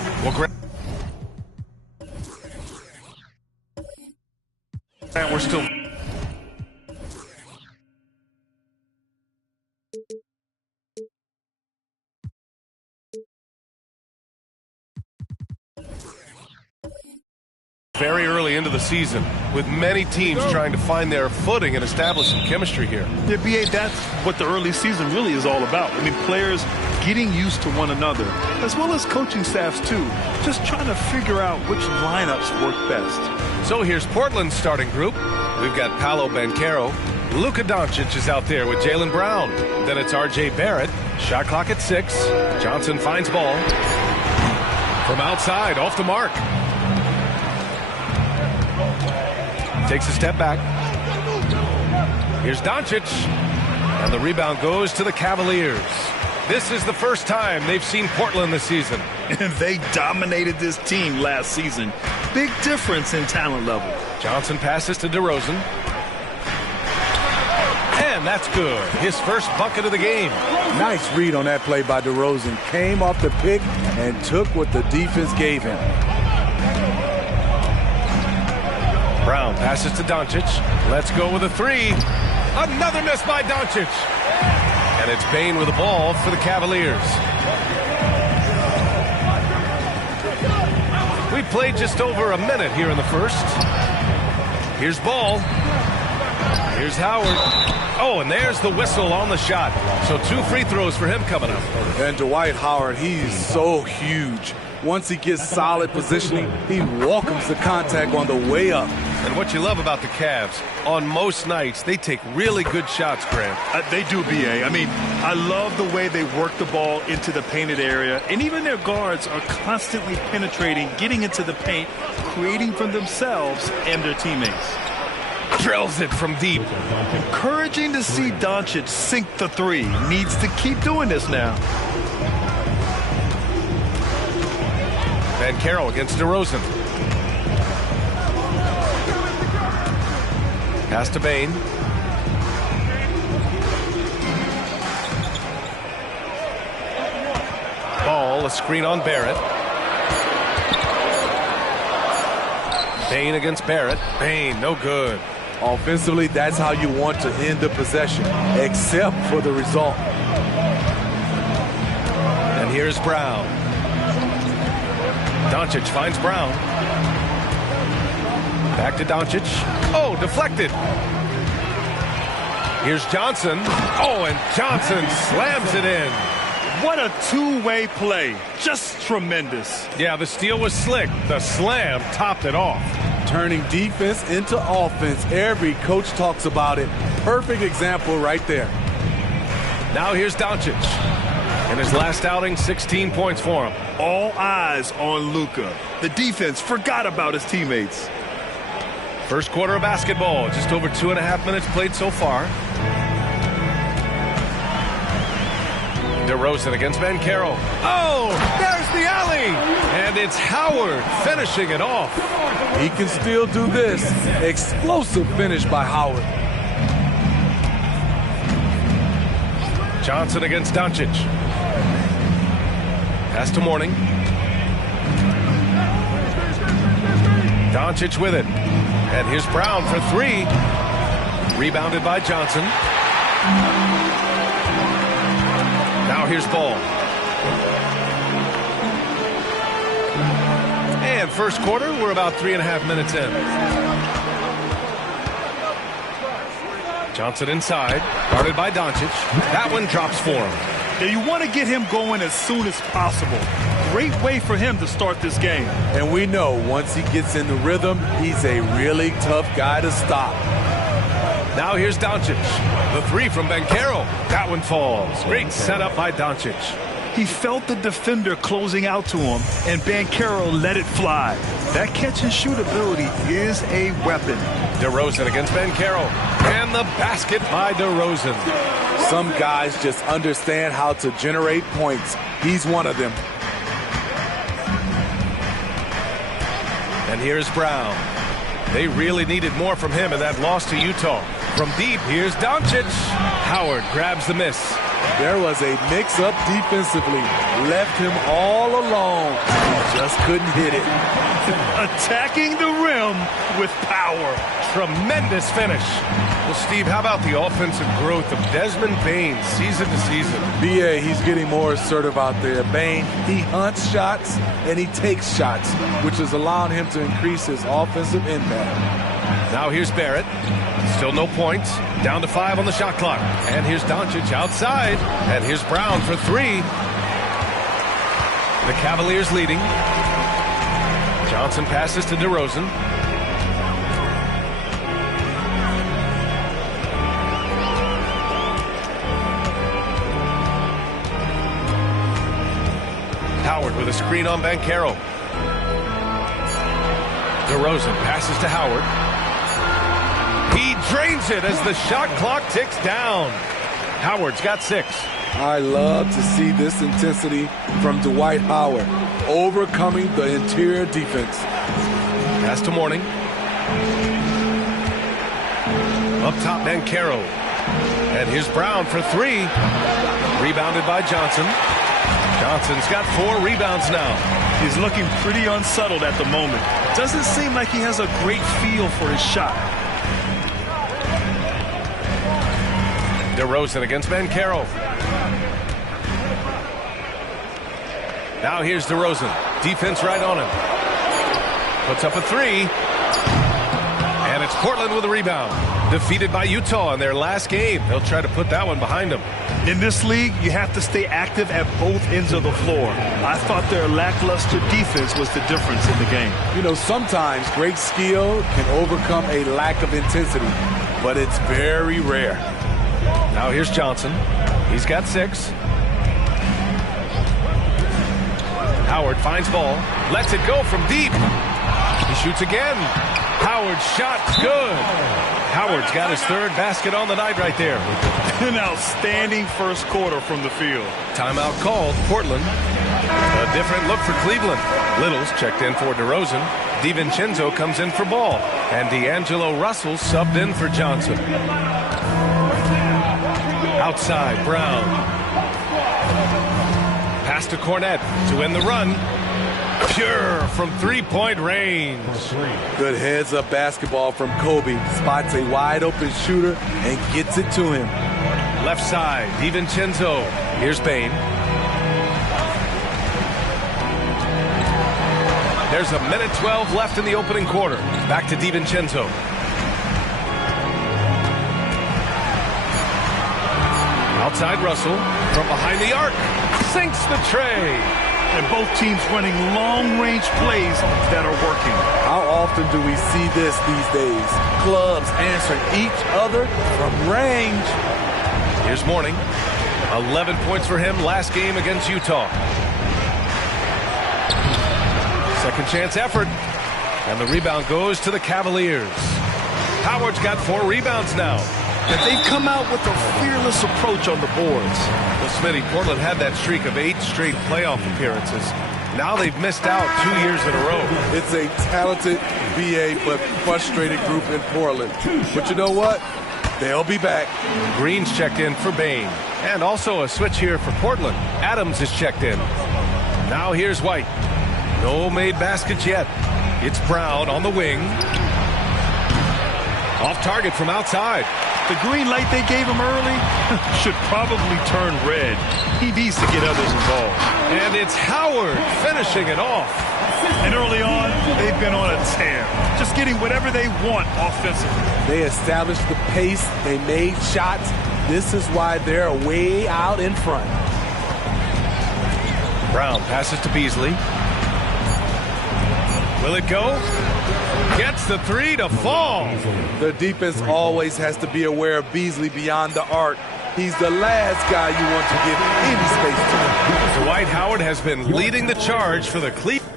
And we're still... Very early into the season, with many teams trying to find their footing and establish some chemistry here. Yeah, B.A., that's what the early season really is all about. I mean, players getting used to one another, as well as coaching staffs, too. Just trying to figure out which lineups work best. So here's Portland's starting group. We've got Paolo Banchero. Luka Doncic is out there with Jaylen Brown. Then it's R.J. Barrett. Shot clock at 6. Johnson finds ball. From outside, off the mark. Takes a step back. Here's Doncic. And the rebound goes to the Cavaliers. This is the first time they've seen Portland this season. And they dominated this team last season. Big difference in talent level. Johnson passes to DeRozan. And that's good. His first bucket of the game. Nice read on that play by DeRozan. Came off the pick and took what the defense gave him. Brown passes to Doncic. Let's go with a 3. Another miss by Doncic. And it's Bane with the ball for the Cavaliers. We played just over a minute here in the first. Here's Ball. Here's Howard. Oh, and there's the whistle on the shot. So 2 free throws for him coming up. And Dwight Howard, he's so huge. Once he gets solid positioning, he welcomes the contact on the way up. And what you love about the Cavs, on most nights, they take really good shots, Grant. They do, B.A. I mean, I love the way they work the ball into the painted area. And even their guards are constantly penetrating, getting into the paint, creating for themselves and their teammates. Drills it from deep. Encouraging to see Doncic sink the 3. Needs to keep doing this now. Banchero against DeRozan. Pass to Bane. Ball, a screen on Barrett. Bane against Barrett. Bane, no good. Offensively, that's how you want to end the possession, except for the result. And here's Brown. Doncic finds Brown. Back to Doncic. Oh, deflected. Here's Johnson. Oh, and Johnson slams it in. What a two-way play. Just tremendous. Yeah, the steal was slick. The slam topped it off. Turning defense into offense. Every coach talks about it. Perfect example right there. Now here's Doncic. In his last outing, 16 points for him. All eyes on Luka. The defense forgot about his teammates. First quarter of basketball. Just over 2.5 minutes played so far. DeRozan against Banchero. Oh, there's the alley. And it's Howard finishing it off. He can still do this. Explosive finish by Howard. Johnson against Doncic. Pass to Mourning. Doncic with it. And here's Brown for 3. Rebounded by Johnson. Now here's Ball. And first quarter, we're about 3.5 minutes in. Johnson inside, guarded by Doncic. That one drops for him. Yeah, you want to get him going as soon as possible. Great way for him to start this game. And we know once he gets in the rhythm, he's a really tough guy to stop. Now here's Doncic. The 3 from Banchero. That one falls. Great setup by Doncic. He felt the defender closing out to him, and Banchero let it fly. That catch-and-shoot ability is a weapon. DeRozan against Banchero. And the basket by DeRozan. Some guys just understand how to generate points. He's one of them. And here's Brown. They really needed more from him in that loss to Utah. From deep, here's Doncic. Howard grabs the miss. There was a mix-up defensively. Left him all alone. He just couldn't hit it. Attacking the rim with power. Tremendous finish. Well, Steve, how about the offensive growth of Desmond Bane season to season? BA, he's getting more assertive out there. Bane, he hunts shots and he takes shots, which is allowing him to increase his offensive impact. Now here's Barrett. Still no points. Down to 5 on the shot clock. And here's Doncic outside. And here's Brown for 3. The Cavaliers leading. Johnson passes to DeRozan. Howard with a screen on Banchero. DeRozan passes to Howard. He drains it as the shot clock ticks down. Howard's got 6. I love to see this intensity from Dwight Howard, overcoming the interior defense. Pass to Mourning. Up top, Banchero. And here's Brown for 3. Rebounded by Johnson. Johnson's got 4 rebounds now. He's looking pretty unsettled at the moment. Doesn't seem like he has a great feel for his shot. DeRozan against Banchero. Now here's DeRozan. Defense right on him. Puts up a 3. And it's Portland with a rebound. Defeated by Utah in their last game. They'll try to put that one behind them. In this league, you have to stay active at both ends of the floor. I thought their lackluster defense was the difference in the game. You know, sometimes great skill can overcome a lack of intensity, but it's very rare. Now here's Johnson. He's got 6. Howard finds ball. Lets it go from deep. He shoots again. Howard's shot's good. Howard's got his 3rd basket on the night right there. An outstanding first quarter from the field. Timeout called. Portland. A different look for Cleveland. Little's checked in for DeRozan. DiVincenzo comes in for Ball. And D'Angelo Russell subbed in for Johnson. Outside, Brown. Pass to Cornette to end the run. Pure from 3-point range. Good heads-up basketball from Kobe. Spots a wide-open shooter and gets it to him. Left side, DiVincenzo. Here's Bane. There's 1:12 left in the opening quarter. Back to DiVincenzo. Outside Russell. From behind the arc. Sinks the tray. And both teams running long-range plays that are working. How often do we see this these days? Clubs answering each other from range. Here's Mourning. 11 points for him last game against Utah. Second chance effort. And the rebound goes to the Cavaliers. Howard's got 4 rebounds now. And they've come out with a fearless approach on the boards. Well, Smitty, Portland had that streak of 8 straight playoff appearances. Now they've missed out 2 years in a row. It's a talented BA but frustrated group in Portland. But you know what? They'll be back. Green's checked in for Bane. And also a switch here for Portland. Adams is checked in. Now here's White. No made baskets yet. It's Brown on the wing. Off target from outside. The green light they gave him early should probably turn red. He needs to get others involved. And it's Howard finishing it off. And early on, they've been on a tear. Just getting whatever they want offensively. They established the pace. They made shots. This is why they're way out in front. Brown passes to Beasley. Will it go? Gets the 3 to fall. The defense always has to be aware of Beasley beyond the arc. He's the last guy you want to give any space to. Dwight Howard has been leading the charge for the Cleveland.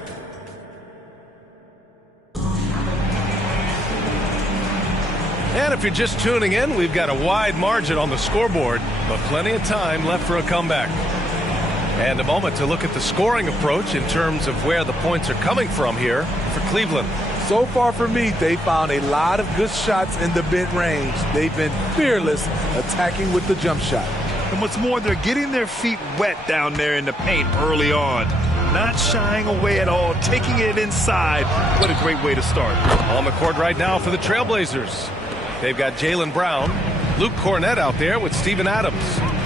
And if you're just tuning in, we've got a wide margin on the scoreboard, but plenty of time left for a comeback. And a moment to look at the scoring approach in terms of where the points are coming from here for Cleveland. So far for me, they found a lot of good shots in the mid-range. They've been fearless attacking with the jump shot. And what's more, they're getting their feet wet down there in the paint early on. Not shying away at all, taking it inside. What a great way to start. On the court right now for the Trailblazers. They've got Jaylen Brown, Luke Cornett out there with Steven Adams.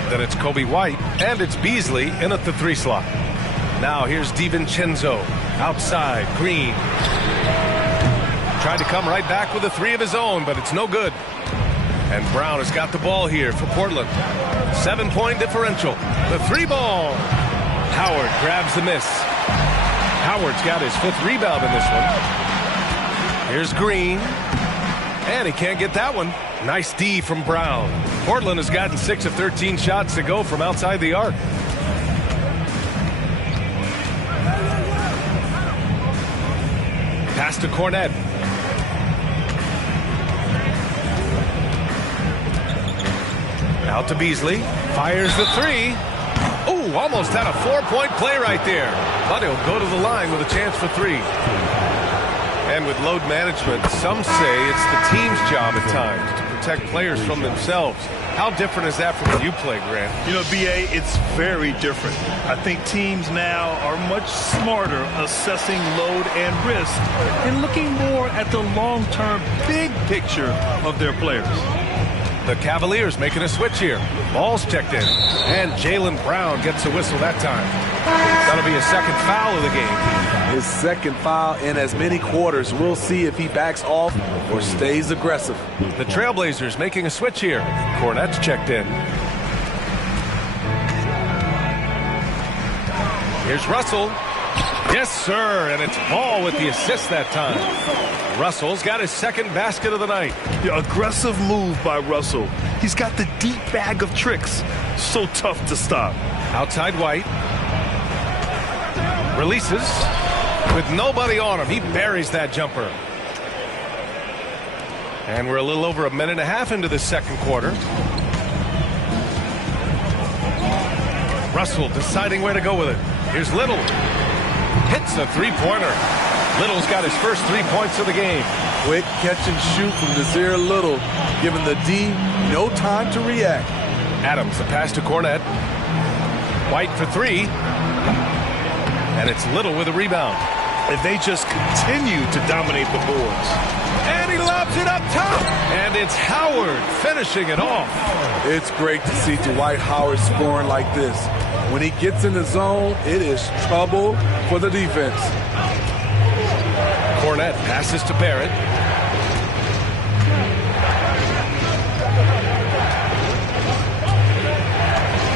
Then it's Kobe White, and it's Beasley in at the 3 slot. Now here's DiVincenzo. Outside, Green. Tried to come right back with a 3 of his own, but it's no good. And Brown has got the ball here for Portland. 7-point differential. The 3 ball. Howard grabs the miss. Howard's got his 5th rebound in this one. Here's Green. And he can't get that one. Nice D from Brown. Portland has gotten 6 of 13 shots to go from outside the arc. Pass to Cornett. Out to Beasley. Fires the 3. Oh, almost had a 4-point play right there. But he'll go to the line with a chance for 3. And with load management, some say it's the team's job at times to protect players from themselves. How different is that from when you play, Grant? You know, B.A., it's very different. I think teams now are much smarter assessing load and risk and looking more at the long-term big picture of their players. The Cavaliers making a switch here. Ball's checked in. And Jaylen Brown gets a whistle that time. That'll be his 2nd foul of the game. His 2nd foul in as many quarters. We'll see if he backs off or stays aggressive. The Trailblazers making a switch here. Cornett's checked in. Here's Russell. Yes, sir. And it's Ball with the assist that time. Russell's got his 2nd basket of the night. Yeah, aggressive move by Russell. He's got the deep bag of tricks. So tough to stop. Outside White. Releases. With nobody on him, he buries that jumper. And we're a little over a minute and a half into the 2nd quarter. Russell deciding where to go with it. Here's Little. Hits a 3-pointer. Little's got his first 3 points of the game. Quick catch and shoot from Nasir Little, giving the D no time to react. Adams, the pass to Cornett. White for 3. And it's Little with a rebound. And they just continue to dominate the boards. And he lobs it up top. And it's Howard finishing it off. It's great to see Dwight Howard scoring like this. When he gets in the zone, it is trouble for the defense. Cornett passes to Barrett.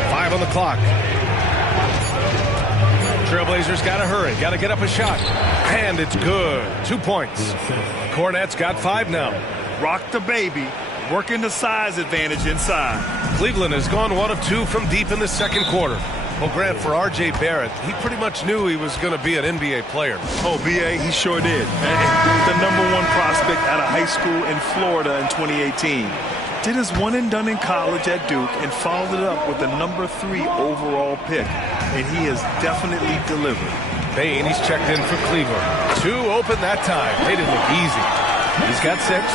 Five on the clock. Trailblazers got to hurry. Got to get up a shot. And it's good. 2 points. Cornett's got 5 now. Rock the baby. Working the size advantage inside. Cleveland has gone 1 of 2 from deep in the 2nd quarter. Well, Grant, for R.J. Barrett, he pretty much knew he was going to be an NBA player. Oh, B.A., he sure did. The #1 prospect out of high school in Florida in 2018. Did his one and done in college at Duke and followed it up with the #3 overall pick. And he has definitely delivered. Bane, he's checked in for Cleveland. 2 open that time. They didn't look easy. He's got 6.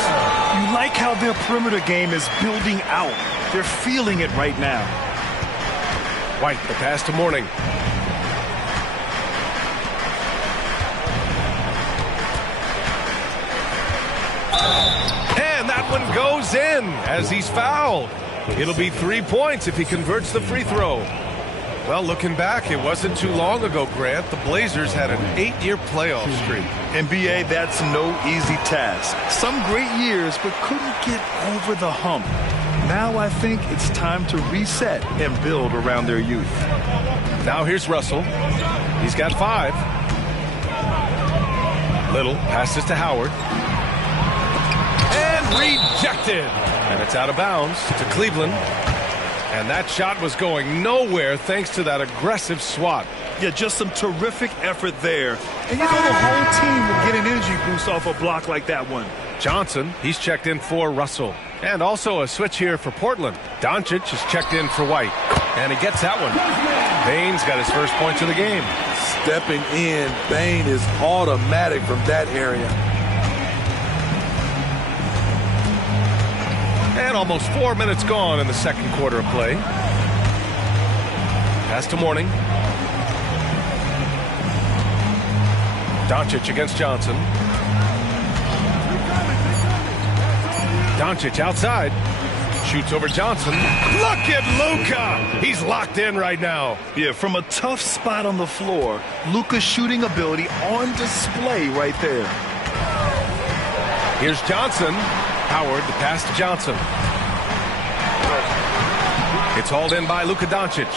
You like how their perimeter game is building out. They're feeling it right now. White, the pass to Mourning. And that one goes in as he's fouled. It'll be 3 points if he converts the free throw. Well, looking back, it wasn't too long ago, Grant. The Blazers had an 8-year playoff streak. NBA, that's no easy task. Some great years, but couldn't get over the hump. Now I think it's time to reset and build around their youth. Now here's Russell. He's got 5. Little passes to Howard. And rejected. And it's out of bounds to Cleveland. And that shot was going nowhere thanks to that aggressive swat. Yeah, just some terrific effort there. And you know the whole team will get an energy boost off a block like that one. Johnson, he's checked in for Russell. And also a switch here for Portland. Doncic is checked in for White. And he gets that one. Bane's got his first points of the game. Stepping in, Bane is automatic from that area. And almost 4 minutes gone in the 2nd quarter of play. Pass to Mourning. Doncic against Johnson. Doncic outside. Shoots over Johnson. Look at Luka! He's locked in right now. Yeah, from a tough spot on the floor, Luka's shooting ability on display right there. Here's Johnson. Howard, the pass to Johnson. It's hauled in by Luka Doncic.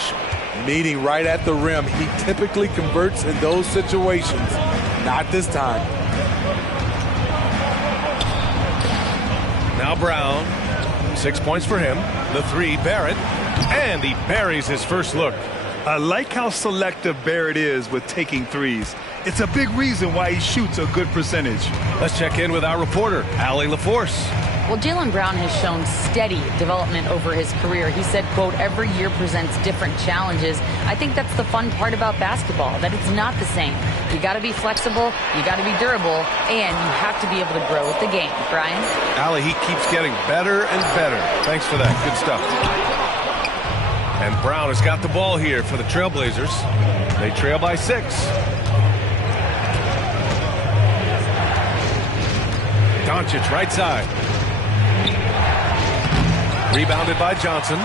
Meeting right at the rim. He typically converts in those situations. Not this time. Now Brown. 6 points for him. The three, Barrett. And he buries his first look. I like how selective Barrett is with taking threes. It's a big reason why he shoots a good percentage. Let's check in with our reporter, Allie LaForce. Well, Jaylen Brown has shown steady development over his career. He said, quote, every year presents different challenges. I think that's the fun part about basketball, that it's not the same. You got to be flexible, you got to be durable, and you have to be able to grow with the game. Brian? Allie, he keeps getting better and better. Thanks for that. Good stuff. And Brown has got the ball here for the Trailblazers. They trail by 6. Doncic right side. Rebounded by Johnson.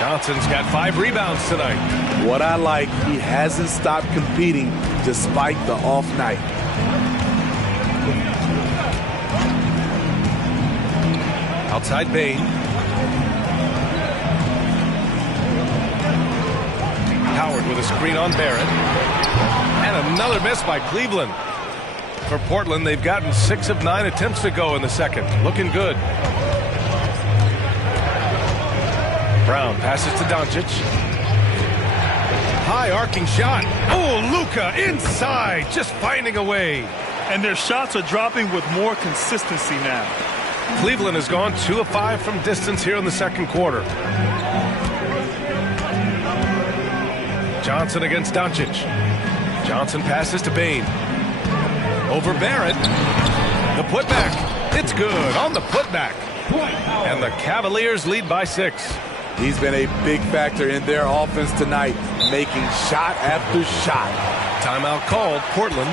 Johnson's got 5 rebounds tonight. What I like, he hasn't stopped competing despite the off night. Outside Bain. Howard with a screen on Barrett. And another miss by Cleveland. For Portland, they've gotten 6 of 9 attempts to go in the second. Looking good. Brown passes to Doncic. High arcing shot. Oh, Luka inside, just finding a way. And their shots are dropping with more consistency now. Cleveland has gone 2 of 5 from distance here in the second quarter. Johnson against Doncic. Johnson passes to Bain. Over Barrett. The putback. It's good on the putback. And the Cavaliers lead by 6. He's been a big factor in their offense tonight, making shot after shot. Timeout called, Portland.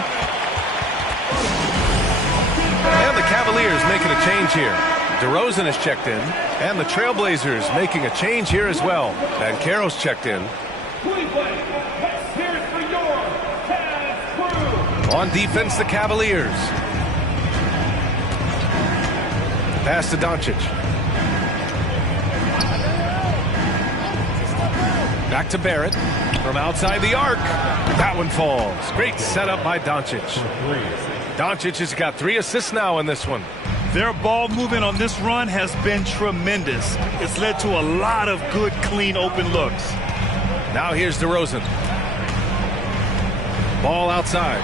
And the Cavaliers making a change here. DeRozan has checked in, and the Trailblazers making a change here as well. Banchero's checked in. On defense, the Cavaliers. Pass to Doncic. Back to Barrett from outside the arc. That one falls. Great setup by Doncic. Doncic has got 3 assists now in this one. Their ball movement on this run has been tremendous. It's led to a lot of good, clean, open looks. Now here's DeRozan. Ball outside.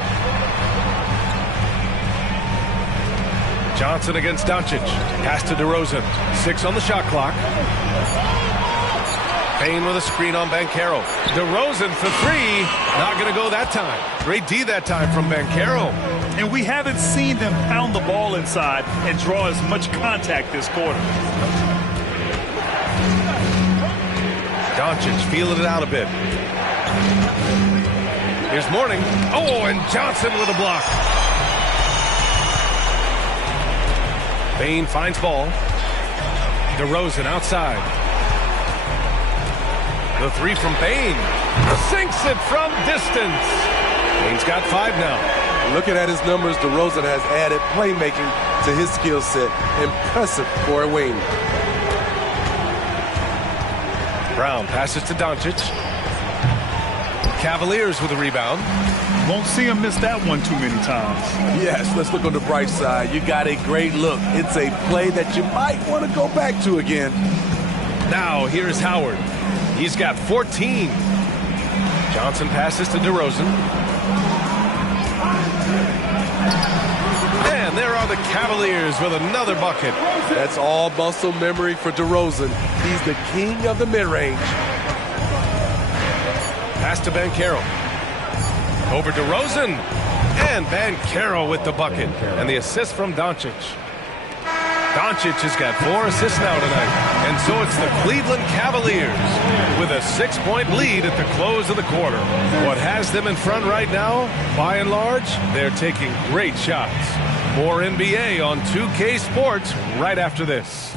Johnson against Doncic. Pass to DeRozan. 6 on the shot clock. Bain with a screen on Banchero. DeRozan for 3. Not going to go that time. Great D that time from Banchero. And we haven't seen them pound the ball inside and draw as much contact this quarter. Doncic feeling it out a bit. Here's Mourning. Oh, and Johnson with a block. Bain finds ball. DeRozan outside. The 3 from Bain. Sinks it from distance. Bain's got 5 now. Looking at his numbers, DeRozan has added playmaking to his skill set. Impressive for a wing. Brown passes to Doncic. Cavaliers with a rebound. Won't see him miss that one too many times. Yes, let's look on the bright side. You got a great look. It's a play that you might want to go back to again. Now here's Howard. He's got 14. Johnson passes to DeRozan. And there are the Cavaliers with another bucket. That's all muscle memory for DeRozan. He's the king of the mid-range. Pass to Banchero. Over DeRozan. And Banchero with the bucket. And the assist from Doncic. Doncic has got 4 assists now tonight. And so it's the Cleveland Cavaliers with a 6-point lead at the close of the quarter. What has them in front right now, by and large, they're taking great shots. More NBA on 2K Sports right after this.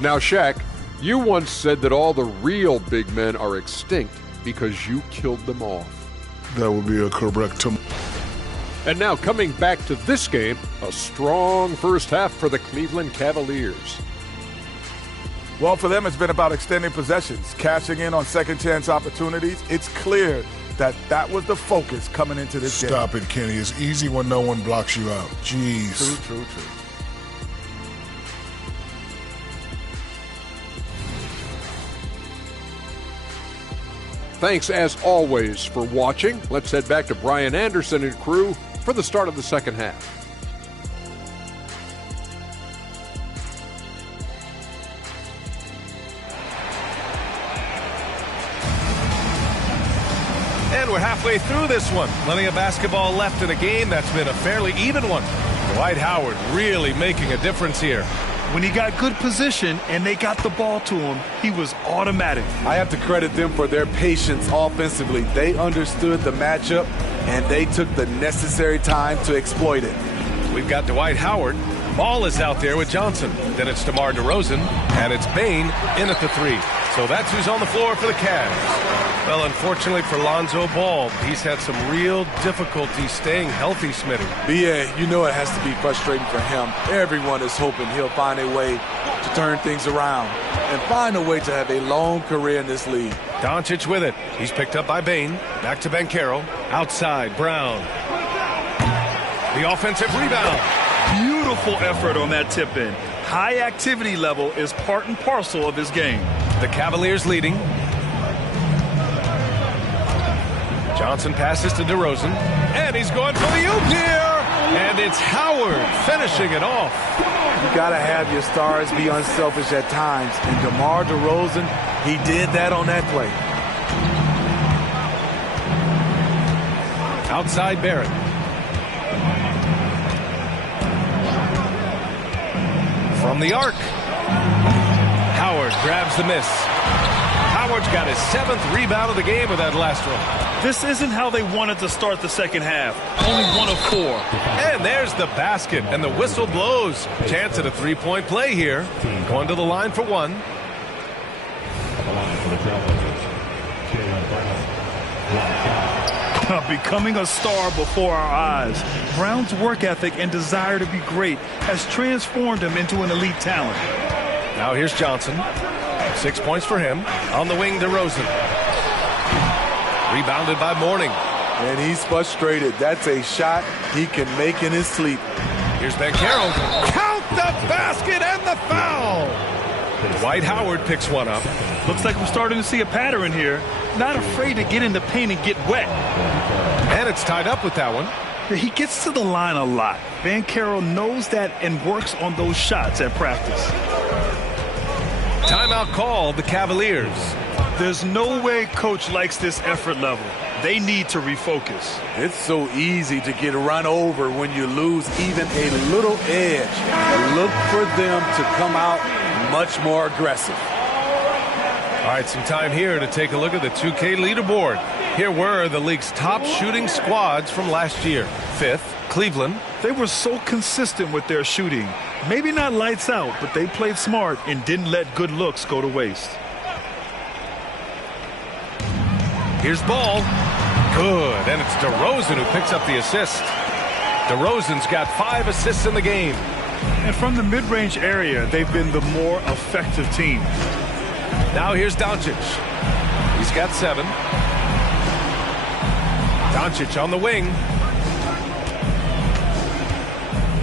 Now, Shaq, you once said that all the real big men are extinct because you killed them off. That would be a correct. And now coming back to this game, a strong first half for the Cleveland Cavaliers. Well, for them, it's been about extending possessions, cashing in on second-chance opportunities. It's clear that was the focus coming into this game. Stop it, Kenny. It's easy when no one blocks you out. Jeez. True. Thanks, as always, for watching. Let's head back to Brian Anderson and crew for the start of the second half. And we're halfway through this one. Plenty of basketball left in a game that's been a fairly even one. Dwight Howard really making a difference here. When he got good position and they got the ball to him, he was automatic. I have to credit them for their patience offensively. They understood the matchup, and they took the necessary time to exploit it. We've got Dwight Howard. Ball is out there with Johnson. Then it's DeMar DeRozan, and it's Bane in at the 3. So that's who's on the floor for the Cavs. Well, unfortunately for Lonzo Ball, he's had some real difficulty staying healthy, Smitty. Yeah, you know it has to be frustrating for him. Everyone is hoping he'll find a way to turn things around and find a way to have a long career in this league. Doncic with it. He's picked up by Bane. Back to Banchero. Outside, Brown. The offensive rebound. Beautiful effort on that tip-in. High activity level is part and parcel of his game. The Cavaliers leading. Johnson passes to DeRozan, and he's going for the oop here, and it's Howard finishing it off. You got to have your stars be unselfish at times, and DeMar DeRozan, he did that on that play. Outside Barrett. From the arc. Howard grabs the miss. Howard's got his 7th rebound of the game with that last one. This isn't how they wanted to start the second half. Only 1 of 4. And there's the basket, and the whistle blows. Chance at a 3-point play here. Going to the line for 1. Becoming a star before our eyes. Brown's work ethic and desire to be great has transformed him into an elite talent. Now here's Johnson. 6 points for him. On the wing, DeRozan. Rebounded by Mourning. And he's frustrated. That's a shot he can make in his sleep. Here's Banchero. Count the basket and the foul. Dwight Howard picks one up. Looks like we're starting to see a pattern here. Not afraid to get in the paint and get wet. And it's tied up with that one. He gets to the line a lot. Banchero knows that and works on those shots at practice. Timeout called, the Cavaliers. There's no way coach likes this effort level. They need to refocus. It's so easy to get run over when you lose even a little edge. Look for them to come out much more aggressive. All right, some time here to take a look at the 2K leaderboard. Here were the league's top shooting squads from last year. 5th, Cleveland. They were so consistent with their shooting. Maybe not lights out, but they played smart and didn't let good looks go to waste. Here's Ball. Good, and it's DeRozan who picks up the assist. DeRozan's got 5 assists in the game. And from the mid-range area, they've been the more effective team. Now here's Doncic. He's got 7. Doncic on the wing.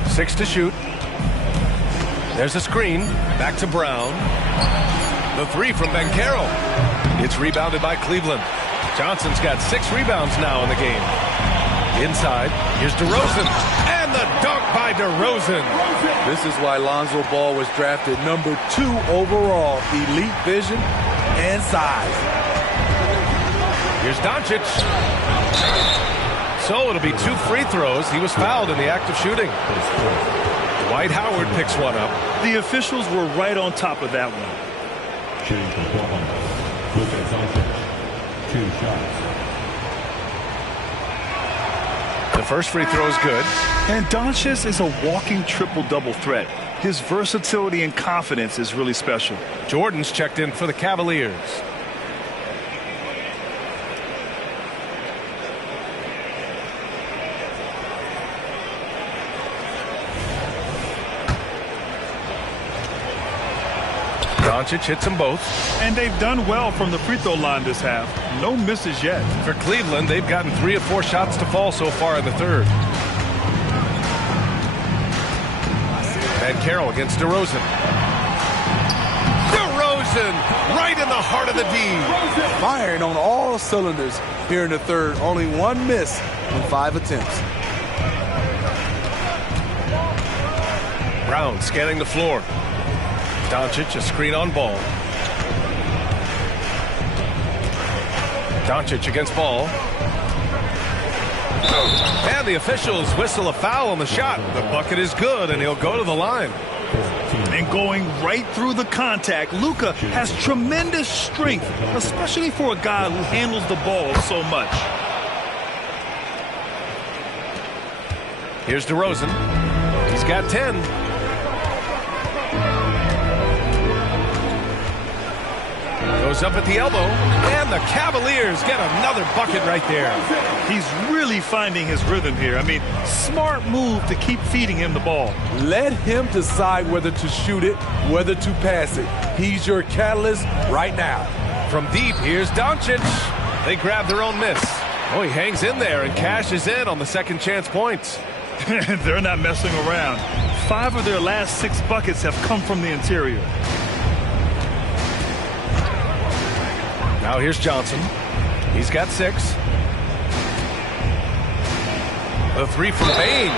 6 to shoot. There's a screen. Back to Brown. The 3 from Banchero. It's rebounded by Cleveland. Johnson's got 6 rebounds now in the game. Inside, here's DeRozan. And the dunk by DeRozan. This is why Lonzo Ball was drafted number 2 overall. Elite vision and size. Here's Doncic. So it'll be 2 free throws. He was fouled in the act of shooting. Dwight Howard picks one up. The officials were right on top of that one. Shooting from 400. Luka Doncic, 2 shots. The first free throw is good. And Doncic is a walking triple-double threat. His versatility and confidence is really special. Jordan's checked in for the Cavaliers. Doncic hits them both. And they've done well from the free throw line this half. No misses yet. For Cleveland, they've gotten 3 of 4 shots to fall so far in the third. And Carroll against DeRozan. DeRozan right in the heart of the D. Firing on all cylinders here in the third. Only 1 miss in 5 attempts. Brown scanning the floor. Doncic a screen on Ball. Doncic against Ball. And the officials whistle a foul on the shot. The bucket is good, and he'll go to the line. And going right through the contact, Luka has tremendous strength, especially for a guy who handles the ball so much. Here's DeRozan. He's got 10. Goes up at the elbow, and the Cavaliers get another bucket right there. He's really finding his rhythm here. I mean, smart move to keep feeding him the ball. Let him decide whether to shoot it, whether to pass it. He's your catalyst right now. From deep, here's Doncic. They grab their own miss. Oh, he hangs in there and cashes in on the second chance points. They're not messing around. 5 of their last 6 buckets have come from the interior. Now here's Johnson. He's got 6. The 3 from Bain.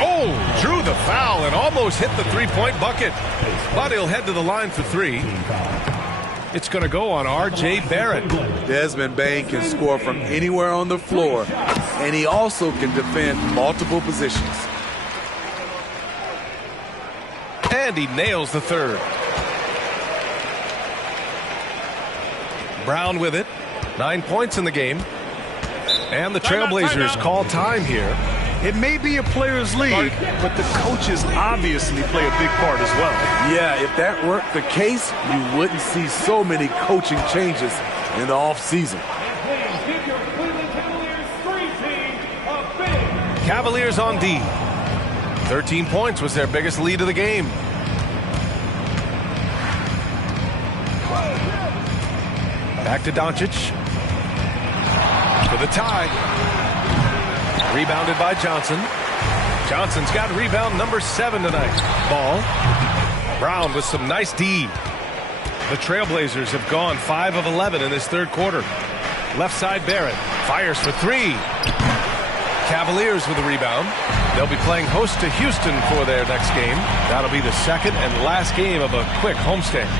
Oh, drew the foul and almost hit the 3-point bucket. But he'll head to the line for 3. It's going to go on R.J. Barrett. Desmond Bain can score from anywhere on the floor, and he also can defend multiple positions. And he nails the third. Brown with it. 9 points in the game. And the Trailblazers call time here. It may be a players' league, but the coaches obviously play a big part as well. Yeah, if that weren't the case, you wouldn't see so many coaching changes in the offseason. Cavaliers on D. 13 points was their biggest lead of the game. Back to Doncic. For the tie. Rebounded by Johnson. Johnson's got rebound number 7 tonight. Ball. Brown with some nice D. The Trailblazers have gone 5 of 11 in this third quarter. Left side Barrett. Fires for 3. Cavaliers with a rebound. They'll be playing host to Houston for their next game. That'll be the second and last game of a quick homestand.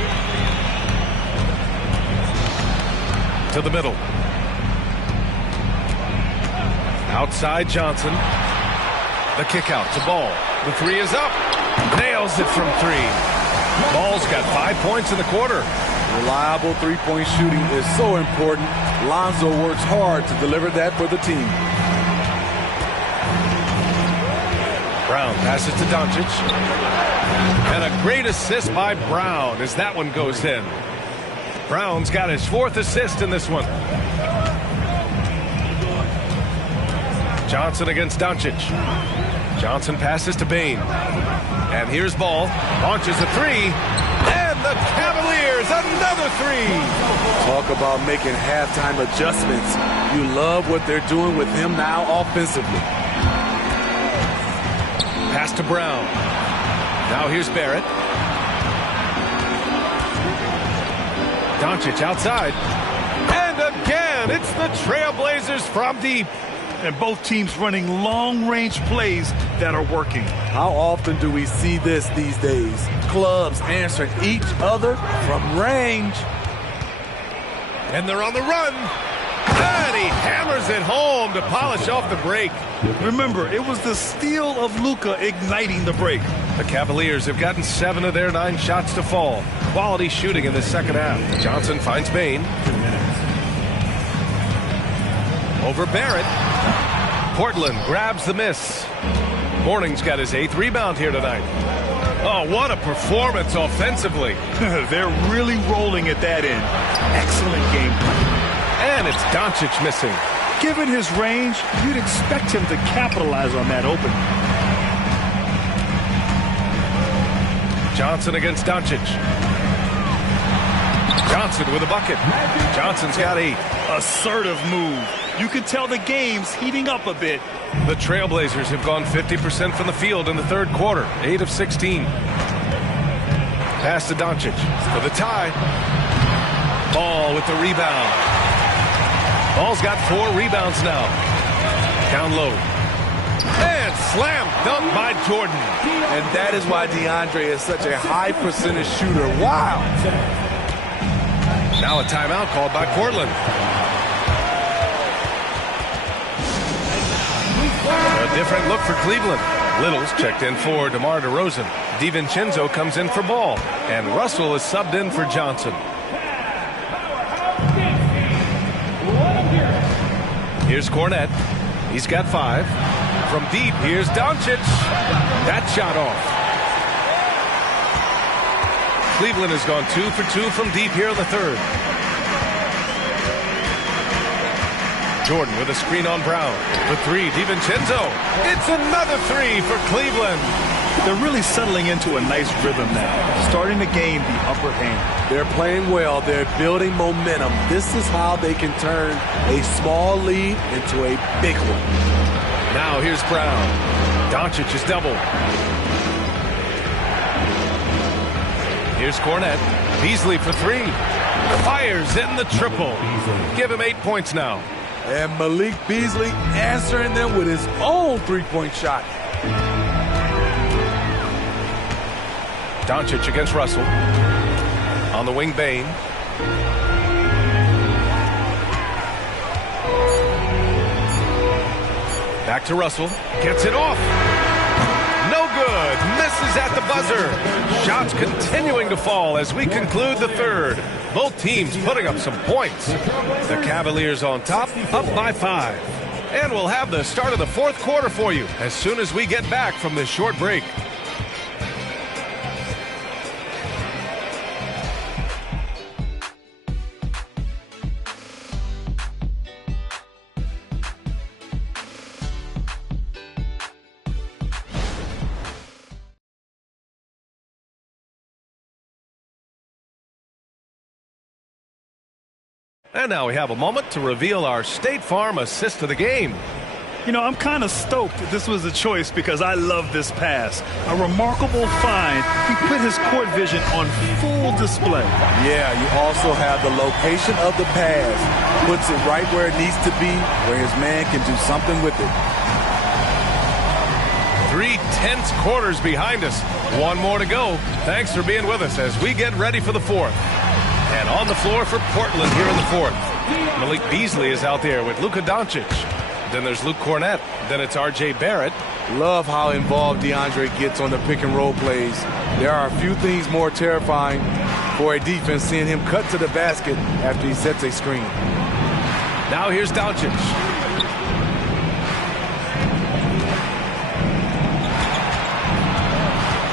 To the middle. Outside Johnson. The kick out to Ball. The 3 is up. Nails it from 3. Ball's got 5 points in the quarter. Reliable three-point shooting is so important. Lonzo works hard to deliver that for the team. Brown passes to Doncic. And a great assist by Brown as that one goes in. Brown's got his 4th assist in this one. Johnson against Doncic. Johnson passes to Bain. And here's Ball. Launches a 3. And the Cavaliers, another 3. Talk about making halftime adjustments. You love what they're doing with him now offensively. Pass to Brown. Now here's Barrett. Doncic outside. And again, it's the Trailblazers from deep. And both teams running long-range plays that are working. How often do we see this these days? Clubs answering each other from range. And they're on the run. And he hammers it home to polish off the break. Remember, it was the steal of Luka igniting the break. The Cavaliers have gotten 7 of their 9 shots to fall. Quality shooting in the second half. Johnson finds Bain. Over Barrett. Portland grabs the miss. Mourning's got his 8th rebound here tonight. Oh, what a performance offensively. They're really rolling at that end. Excellent game plan. And it's Doncic missing. Given his range, you'd expect him to capitalize on that open. Johnson against Doncic. Johnson with a bucket. Johnson's got 8. Assertive move. You can tell the game's heating up a bit. The Trailblazers have gone 50% from the field in the third quarter. 8 of 16. Pass to Doncic for the tie. Ball with the rebound. Ball's got 4 rebounds now. Down low. And slam dunk by Jordan. And that is why DeAndre is such a high percentage shooter. Wow. Now a timeout called by Portland. A different look for Cleveland. Little's checked in for DeMar DeRozan. DiVincenzo comes in for Ball. And Russell is subbed in for Johnson. Here's Cornette. He's got 5. From deep, here's Doncic. That shot off. Cleveland has gone 2 for 2 from deep here in the third. Jordan with a screen on Brown. The 3, DiVincenzo. It's another 3 for Cleveland. They're really settling into a nice rhythm now, starting to gain the upper hand. They're playing well. They're building momentum. This is how they can turn a small lead into a big one. Now here's Brown. Doncic is double. Here's Cornette. Beasley for 3. Fires in the triple. Give him 8 points now. And Malik Beasley answering them with his own three-point shot. Doncic against Russell. On the wing, Bain. Back to Russell. Gets it off. No good. Misses at the buzzer. Shots continuing to fall as we conclude the third. Both teams putting up some points. The Cavaliers on top, up by 5. And we'll have the start of the fourth quarter for you as soon as we get back from this short break. And now we have a moment to reveal our State Farm assist of the game. You know, I'm kind of stoked that this was a choice because I love this pass. A remarkable find. He put his court vision on full display. Yeah, you also have the location of the pass. Puts it right where it needs to be, where his man can do something with it. 3 tense quarters behind us. 1 more to go. Thanks for being with us as we get ready for the fourth. And on the floor for Portland here in the fourth. Malik Beasley is out there with Luka Doncic. Then there's Luke Cornette. Then it's R.J. Barrett. Love how involved DeAndre gets on the pick and roll plays. There are a few things more terrifying for a defense seeing him cut to the basket after he sets a screen. Now here's Doncic.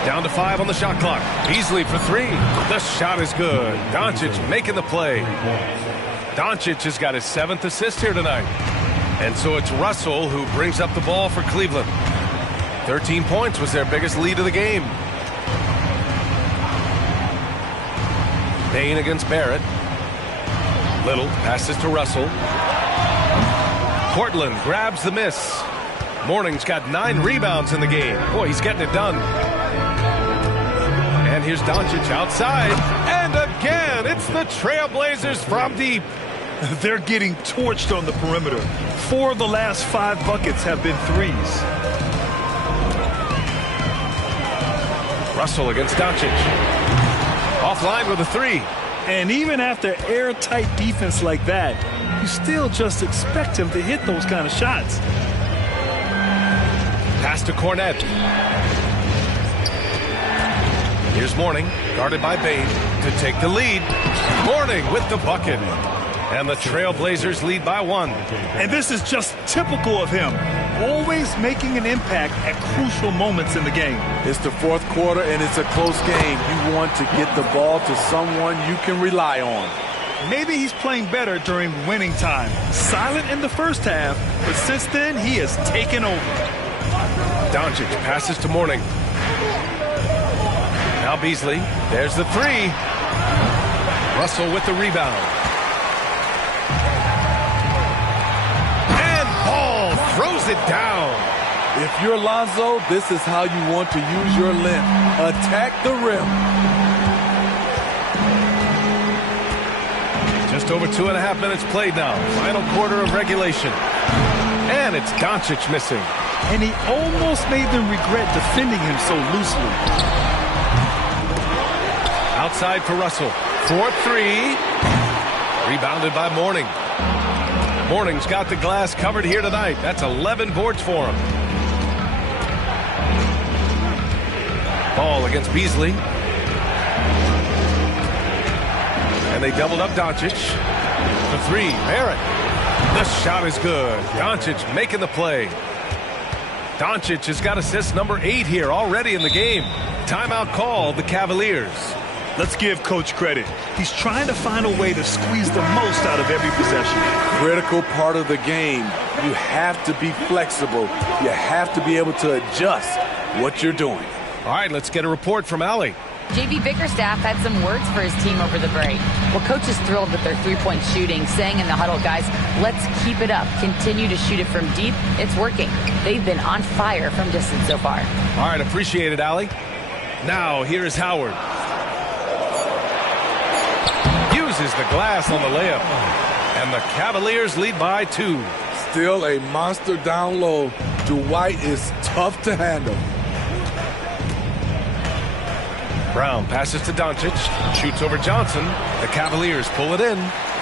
Down to 5 on the shot clock. Beasley for 3. The shot is good. Doncic making the play. Doncic has got his 7th assist here tonight. And so it's Russell who brings up the ball for Cleveland. 13 points was their biggest lead of the game. Bain against Barrett. Little passes to Russell. Portland grabs the miss. Mourning's got 9 rebounds in the game. Boy, he's getting it done. And here's Doncic outside. And again, it's the Trailblazers from deep. They're getting torched on the perimeter. 4 of the last 5 buckets have been threes. Russell against Doncic. Offline with a 3. And even after airtight defense like that, you still just expect him to hit those kind of shots. Pass to Cornette. Here's Mourning, guarded by Bain, to take the lead. Mourning with the bucket. And the Trailblazers lead by 1. And this is just typical of him. Always making an impact at crucial moments in the game. It's the fourth quarter, and it's a close game. You want to get the ball to someone you can rely on. Maybe he's playing better during winning time. Silent in the first half, but since then, he has taken over. Doncic passes to Mourning. Now Beasley. There's the 3. Russell with the rebound. And Ball throws it down. If you're Lonzo, this is how you want to use your length. Attack the rim. Just over 2.5 minutes played now. Final quarter of regulation. And it's Doncic missing. And he almost made them regret defending him so loosely. Outside for Russell. 4-3. Rebounded by Mourning. Mourning's got the glass covered here tonight. That's 11 boards for him. Ball against Beasley. And they doubled up Doncic. The 3, Barrett. The shot is good. Doncic making the play. Doncic has got assist number 8 here already in the game. Timeout called the Cavaliers. Let's give Coach credit. He's trying to find a way to squeeze the most out of every possession. Critical part of the game. You have to be flexible. You have to be able to adjust what you're doing. All right, let's get a report from Allie. J.B. Bickerstaff had some words for his team over the break. Well, Coach is thrilled with their three-point shooting, saying in the huddle, guys, let's keep it up. Continue to shoot it from deep. It's working. They've been on fire from distance so far. All right, appreciate it, Allie. Now, here is Howard. Uses the glass on the layup. And the Cavaliers lead by 2. Still a monster down low. Dwight is tough to handle. Brown passes to Doncic. Shoots over Johnson. The Cavaliers pull it in.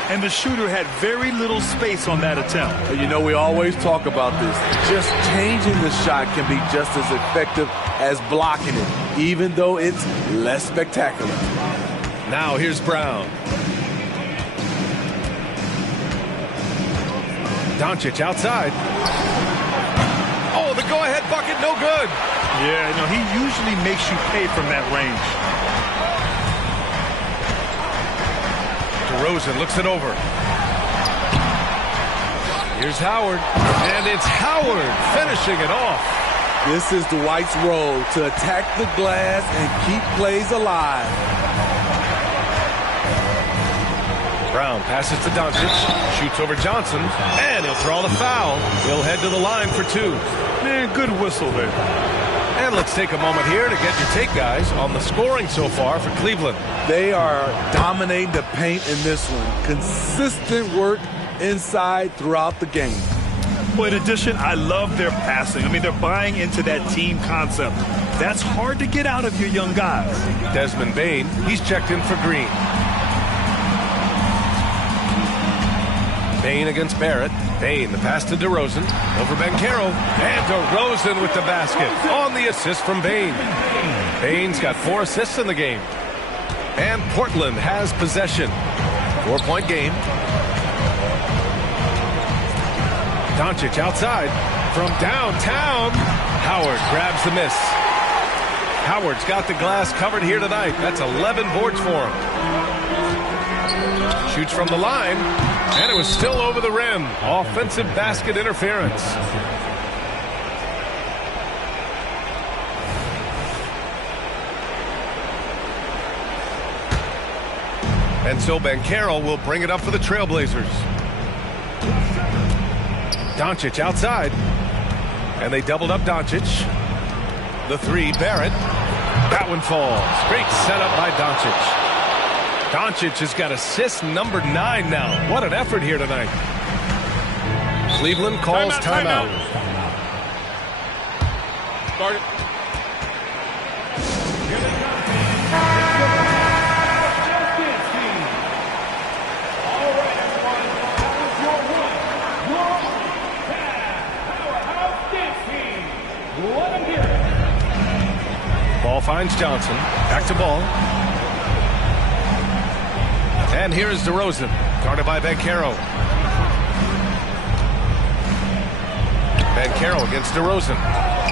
And the shooter had very little space on that attempt. You know, we always talk about this. Just changing the shot can be just as effective as blocking it, even though it's less spectacular. Now here's Brown. Doncic outside. Oh, the go-ahead bucket, no good. Yeah, no, he usually makes you pay from that range. DeRozan looks it over. Here's Howard. And it's Howard finishing it off. This is Dwight's role, to attack the glass and keep plays alive. Brown passes to Doncic, shoots over Johnson, and he'll draw the foul. He'll head to the line for 2. Man, good whistle there. And let's take a moment here to get your take, guys, on the scoring so far for Cleveland. They are dominating the paint in this one. Consistent work inside throughout the game. But in addition, I love their passing. I mean, they're buying into that team concept. That's hard to get out of your young guys. Desmond Bane, he's checked in for Green. Bane against Barrett. Bane, the pass to DeRozan. Over Banchero. And DeRozan with the basket. On the assist from Bane. Bane's got 4 assists in the game. And Portland has possession. 4-point game. Doncic outside. From downtown. Howard grabs the miss. Howard's got the glass covered here tonight. That's 11 boards for him. Shoots from the line. And it was still over the rim. Offensive basket interference. And so Banchero will bring it up for the Trailblazers. Doncic outside. And they doubled up Doncic. The 3, Barrett. That one falls. Great setup by Doncic. Doncic has got assist number 9 now. What an effort here tonight. Cleveland calls timeout. Start it. finds Johnson. Back to ball. And here is DeRozan, guarded by Banchero. Banchero against DeRozan.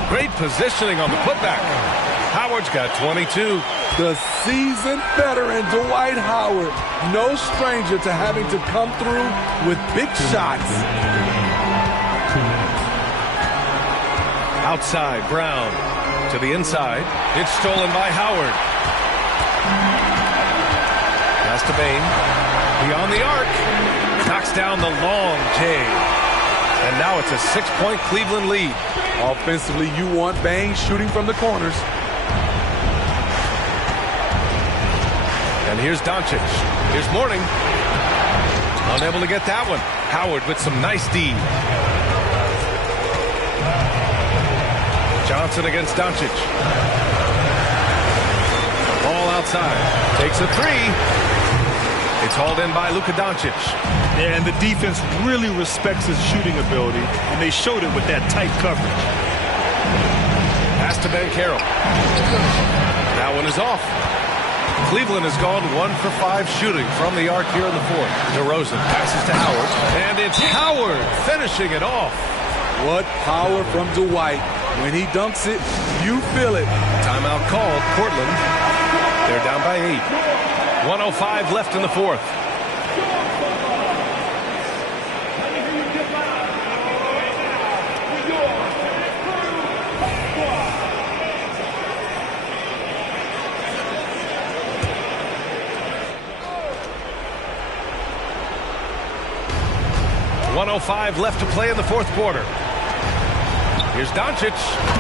Great positioning on the putback. Howard's got 22. The seasoned veteran Dwight Howard, no stranger to having to come through with big shots. Outside, Brown to the inside. It's stolen by Howard. Pass to Bain. Beyond the arc. Knocks down the long J. And now it's a 6-point Cleveland lead. Offensively, you want Bain shooting from the corners. And here's Doncic. Here's Mourning. Unable to get that one. Howard with some nice D. Johnson against Doncic. Ball outside. Takes a three. It's hauled in by Luka Doncic. Yeah, and the defense really respects his shooting ability, and they showed it with that tight coverage. Pass to Banchero. That one is off. Cleveland has gone 1 for 5 shooting from the arc here in the fourth. DeRozan passes to Howard, and it's Howard finishing it off. What power from Dwight. When he dunks it, you feel it. Timeout called. Portland. They're down by 8. 1:05 left in the fourth. .05 left to play in the fourth quarter. Here's Doncic.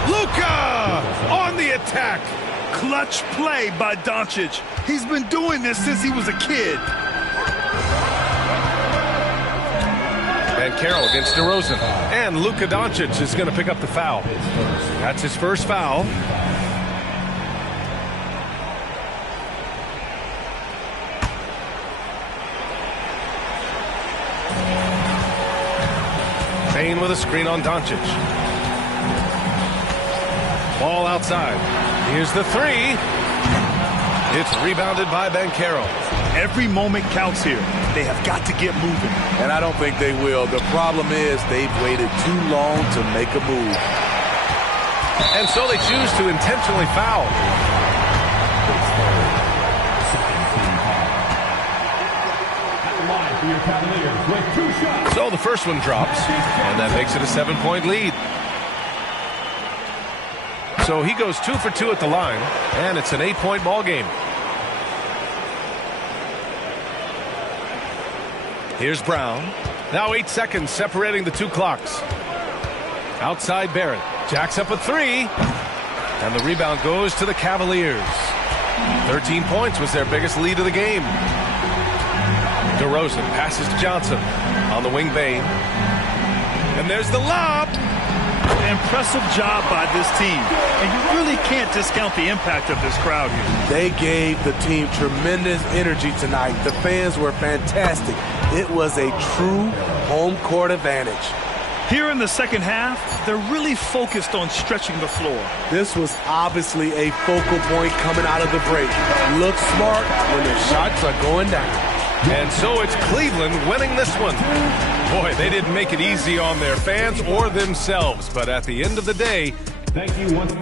Luka on the attack. Clutch play by Doncic. He's been doing this since he was a kid. Banchero against DeRozan. And Luka Doncic is going to pick up the foul. That's his first foul. Bain with a screen on Doncic. Ball outside. Here's the three. It's rebounded by Banchero. Every moment counts here. They have got to get moving. And I don't think they will. The problem is they've waited too long to make a move. And so they choose to intentionally foul. So the first one drops, and that makes it a 7-point lead. So he goes 2 for 2 at the line, and it's an 8-point ball game. Here's Brown. Now 8 seconds separating the two clocks. Outside Barrett. Jacks up a three. And the rebound goes to the Cavaliers. 13 points was their biggest lead of the game. DeRozan passes to Johnson. On the wing, Bain. And there's the lob. Impressive job by this team. And you really can't discount the impact of this crowd here. They gave the team tremendous energy tonight. The fans were fantastic. It was a true home court advantage. Here in the second half, they're really focused on stretching the floor. This was obviously a focal point coming out of the break. Look smart when the shots are going down. And so it's Cleveland winning this one. Boy, they didn't make it easy on their fans or themselves. But at the end of the day, thank you once.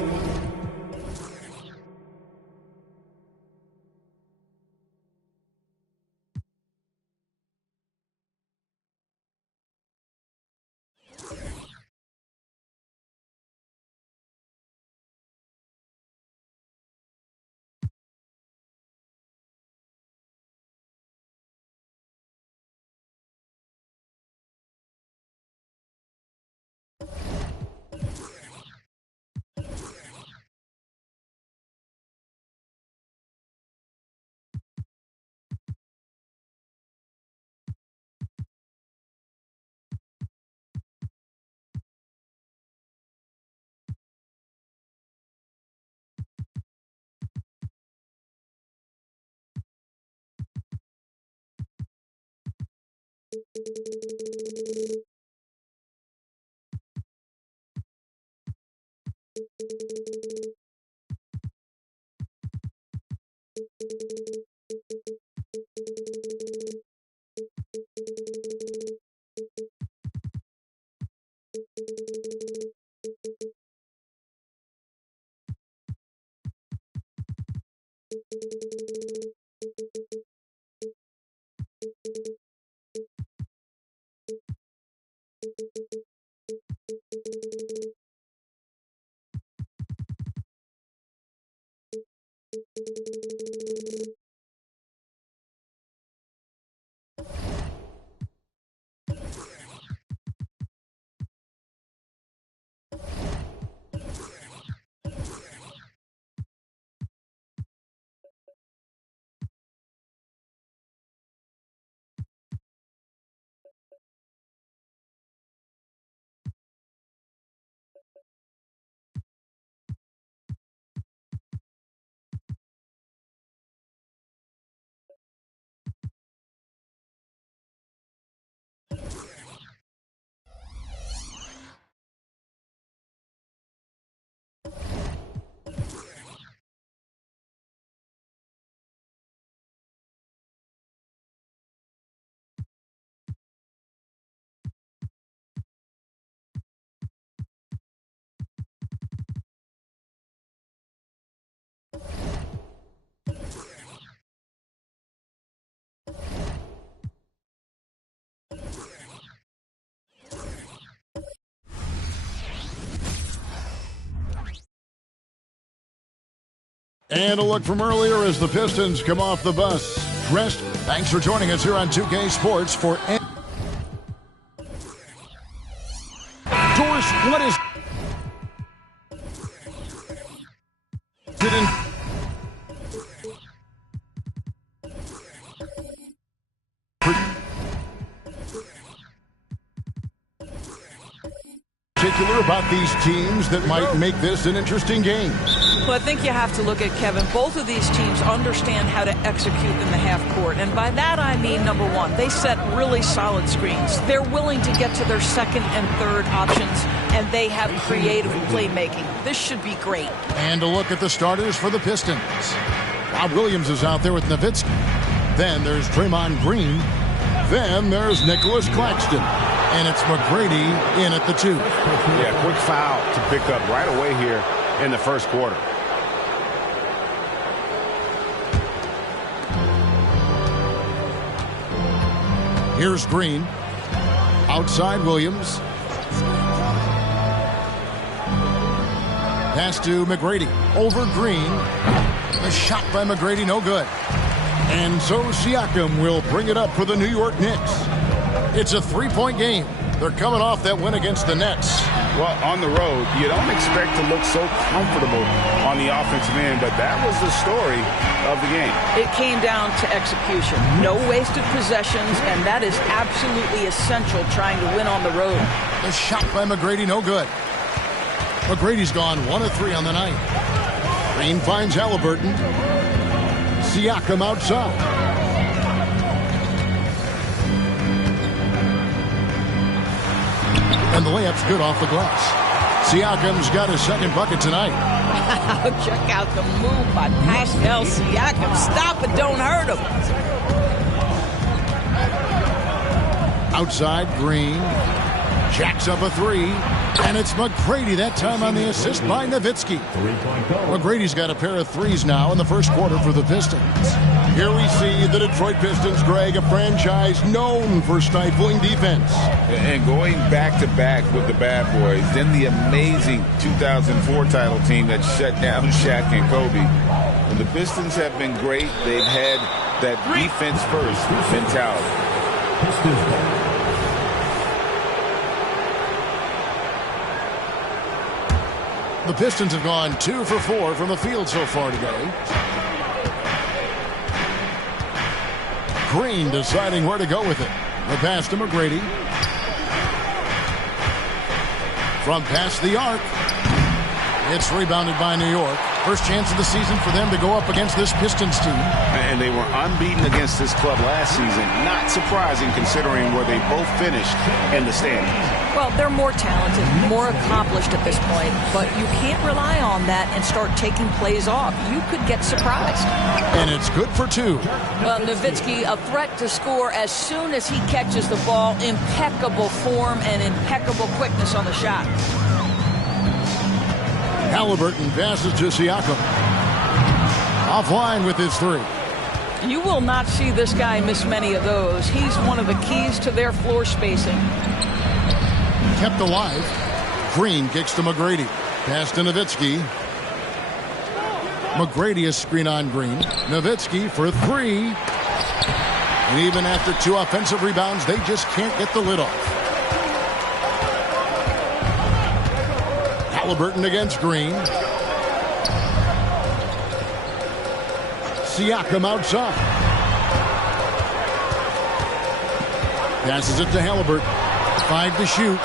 And a look from earlier as the Pistons come off the bus. Dressed. Thanks for joining us here on 2K Sports for Doris, what is particular about these teams that might make this an interesting game? Well, I think you have to look at, Kevin, both of these teams understand how to execute in the half court. And by that, I mean, number one, they set really solid screens. They're willing to get to their second and third options, and they have creative playmaking. This should be great. And a look at the starters for the Pistons. Rob Williams is out there with Nowitzki. Then there's Draymond Green. Then there's Nicholas Claxton. And it's McGrady in at the 2. Yeah, quick foul to pick up right away here in the first quarter. Here's Green. Outside Williams. Pass to McGrady. Over Green. The shot by McGrady, no good. And so Siakam will bring it up for the New York Knicks. It's a 3-point game. They're coming off that win against the Nets. Well, on the road, you don't expect to look so comfortable on the offensive end, but that was the story of the game. It came down to execution. No wasted possessions, and that is absolutely essential trying to win on the road. The shot by McGrady, no good. McGrady's gone 1 of 3 on the night. Green finds Halliburton. Siakam outside. And the layup's good off the glass. Siakam's got his second bucket tonight. Check out the move by Pascal Siakam. Stop it, don't hurt him. Outside, Green. Jacks up a 3. And it's McGrady that time on the assist by Nowitzki. McGrady's got a pair of 3s now in the first quarter for the Pistons. Here we see the Detroit Pistons, Greg, a franchise known for stifling defense. And going back-to-back with the bad boys, then the amazing 2004 title team that shut down Shaq and Kobe. When the Pistons have been great, they've had that defense-first mentality. The Pistons have gone 2 for 4 from the field so far today. Green deciding where to go with it. The pass to McGrady. From past the arc. It's rebounded by New York. First chance of the season for them to go up against this Pistons team. And they were unbeaten against this club last season. Not surprising considering where they both finished in the standings. Well, they're more talented, more accomplished at this point, but you can't rely on that and start taking plays off. You could get surprised. And it's good for 2. Well, Nowitzki, a threat to score as soon as he catches the ball. Impeccable form and impeccable quickness on the shot. Halliburton passes to Siakam. Offline with his 3. You will not see this guy miss many of those. He's one of the keys to their floor spacing. kept alive. Green kicks to McGrady. Pass to Nowitzki. McGrady is screen on Green. Nowitzki for three. And even after 2 offensive rebounds, they just can't get the lid off. Halliburton against Green. Siakam outside. Passes it to Halliburton. 5 to shoot.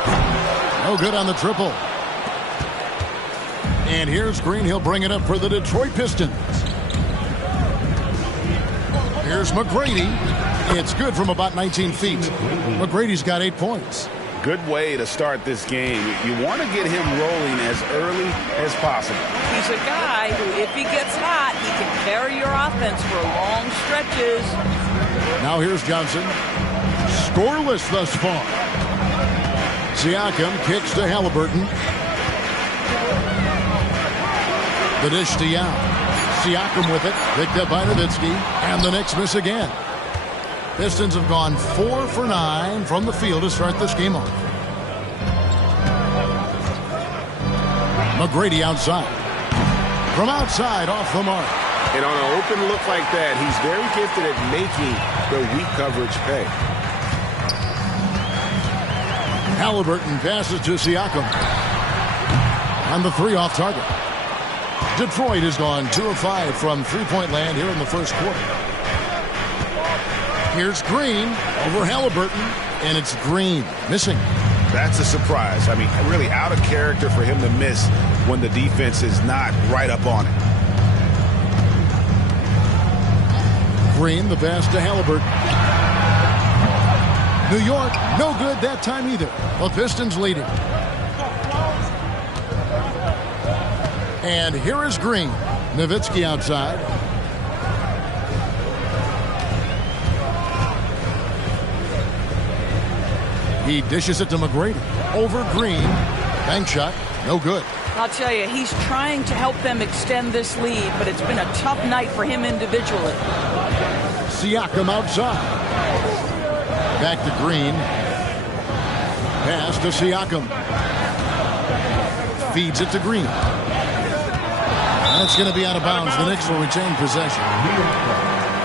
No good on the triple. And here's Green. He'll bring it up for the Detroit Pistons. Here's McGrady. It's good from about 19 feet. McGrady's got 8 points. Good way to start this game. You want to get him rolling as early as possible. He's a guy who, if he gets hot, he can carry your offense for long stretches. Now here's Johnson. Scoreless thus far. Siakam kicks to Halliburton. The dish to Young. Siakam with it. Picked up by Nowitzki. And the Knicks miss again. Pistons have gone 4 for 9 from the field to start this game off. McGrady outside. From outside, off the mark. And on an open look like that, he's very gifted at making the weak coverage pay. Halliburton passes to Siakam. On the 3 off target. Detroit has gone 2 of 5 from three-point land here in the first quarter. Here's Green over Halliburton, and it's Green missing. That's a surprise. I mean, really out of character for him to miss when the defense is not right up on it. Green, the pass to Halliburton. New York, no good that time either. The Pistons leading. And here is Green. Nowitzki outside. He dishes it to McGrady. Over Green. Bank shot. No good. I'll tell you, he's trying to help them extend this lead, but it's been a tough night for him individually. Siakam outside. Back to Green. Pass to Siakam. Feeds it to Green. That's going to be out of bounds. The Knicks will retain possession.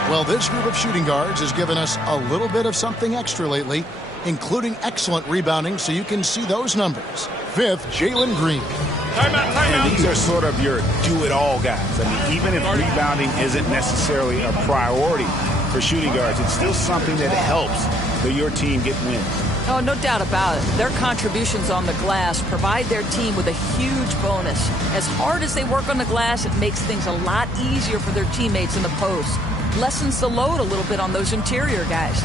Well, this group of shooting guards has given us a little bit of something extra lately, including excellent rebounding, so you can see those numbers. 5th, Jalen Green. And these are sort of your do-it-all guys. I mean, even if rebounding isn't necessarily a priority for shooting guards, it's still something that helps your team get wins. Oh, no doubt about it. Their contributions on the glass provide their team with a huge bonus. As hard as they work on the glass, it makes things a lot easier for their teammates in the post. Lessens the load a little bit on those interior guys.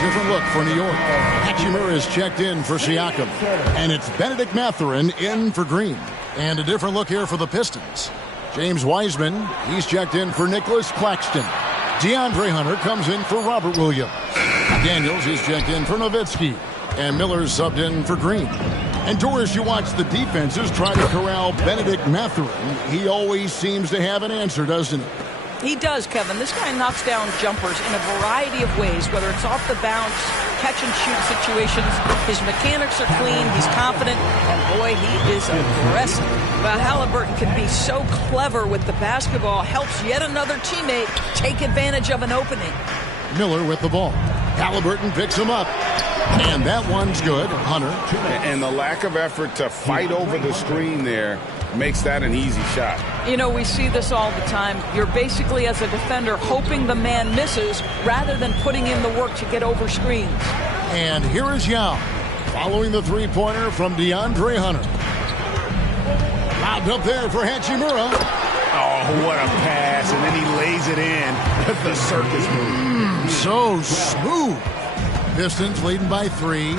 Different look for New York. Hachimura is checked in for Siakam. And it's Benedict Mathurin in for Green. And a different look here for the Pistons. James Wiseman, he's checked in for Nicholas Claxton. DeAndre Hunter comes in for Robert Williams. Daniels is checked in for Nowitzki. And Miller's subbed in for Green. And Doris, you watch the defenses try to corral Benedict Mathurin. He always seems to have an answer, doesn't he? He does, Kevin. This guy knocks down jumpers in a variety of ways, whether it's off the bounce, catch and shoot situations. His mechanics are clean. He's confident. And, boy, he is aggressive. But Halliburton can be so clever with the basketball. Helps yet another teammate take advantage of an opening. Miller with the ball. Halliburton picks him up. And that one's good. Hunter. And the lack of effort to fight over the screen there makes that an easy shot. You know, we see this all the time. You're basically, as a defender, hoping the man misses rather than putting in the work to get over screens. And here is Yao following the three-pointer from DeAndre Hunter. Lobbed up there for Hachimura. Oh, what a pass. And then he lays it in. The circus move. So smooth. Pistons leading by 3.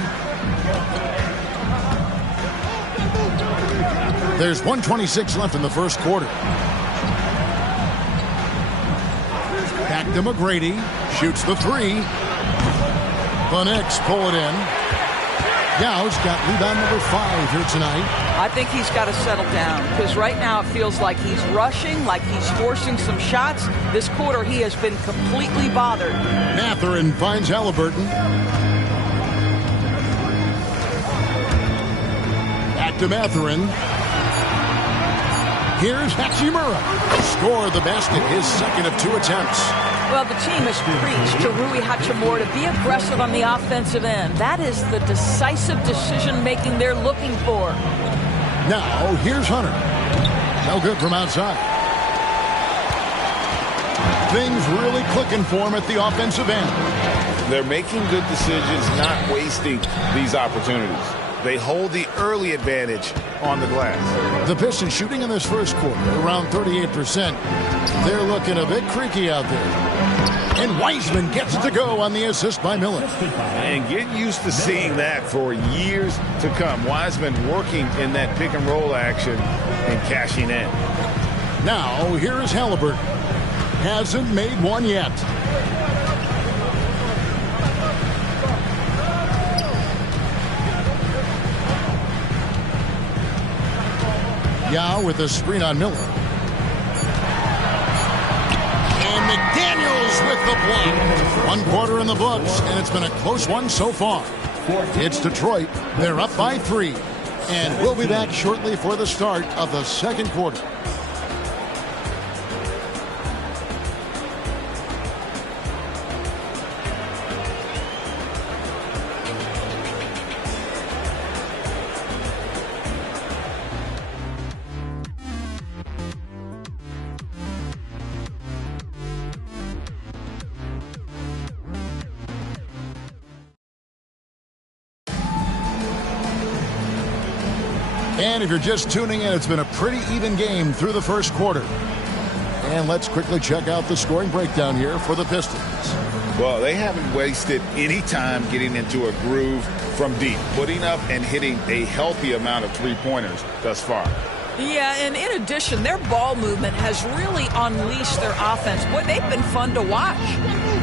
There's 1:26 left in the first quarter. Back to McGrady. Shoots the three. The Knicks pull it in. Yau's got rebound number 5 here tonight. I think he's got to settle down because right now it feels like he's rushing, like he's forcing some shots. This quarter he has been completely bothered. Mathurin finds Halliburton. Back to Mathurin. Here's Hachimura. Score the basket, his second of 2 attempts. Well, the team has preached to Rui Hachimura to be aggressive on the offensive end. That is the decisive decision-making they're looking for. Now, here's Hunter. No good from outside. Things really clicking for him at the offensive end. They're making good decisions, not wasting these opportunities. They hold the early advantage on the glass. The Pistons shooting in this first quarter around 38%. They're looking a bit creaky out there. And Wiseman gets it to go on the assist by Miller. And get used to seeing that for years to come. Wiseman working in that pick and roll action and cashing in. Now, here is Halliburton. Hasn't made one yet. Yao with a screen on Miller. And McDaniels with the block. 1 quarter in the books, and it's been a close one so far. It's Detroit. They're up by 3. And we'll be back shortly for the start of the second quarter. And if you're just tuning in, it's been a pretty even game through the first quarter. And let's quickly check out the scoring breakdown here for the Pistons. Well, they haven't wasted any time getting into a groove from deep, putting up and hitting a healthy amount of three-pointers thus far. Yeah, and in addition, their ball movement has really unleashed their offense. Boy, they've been fun to watch.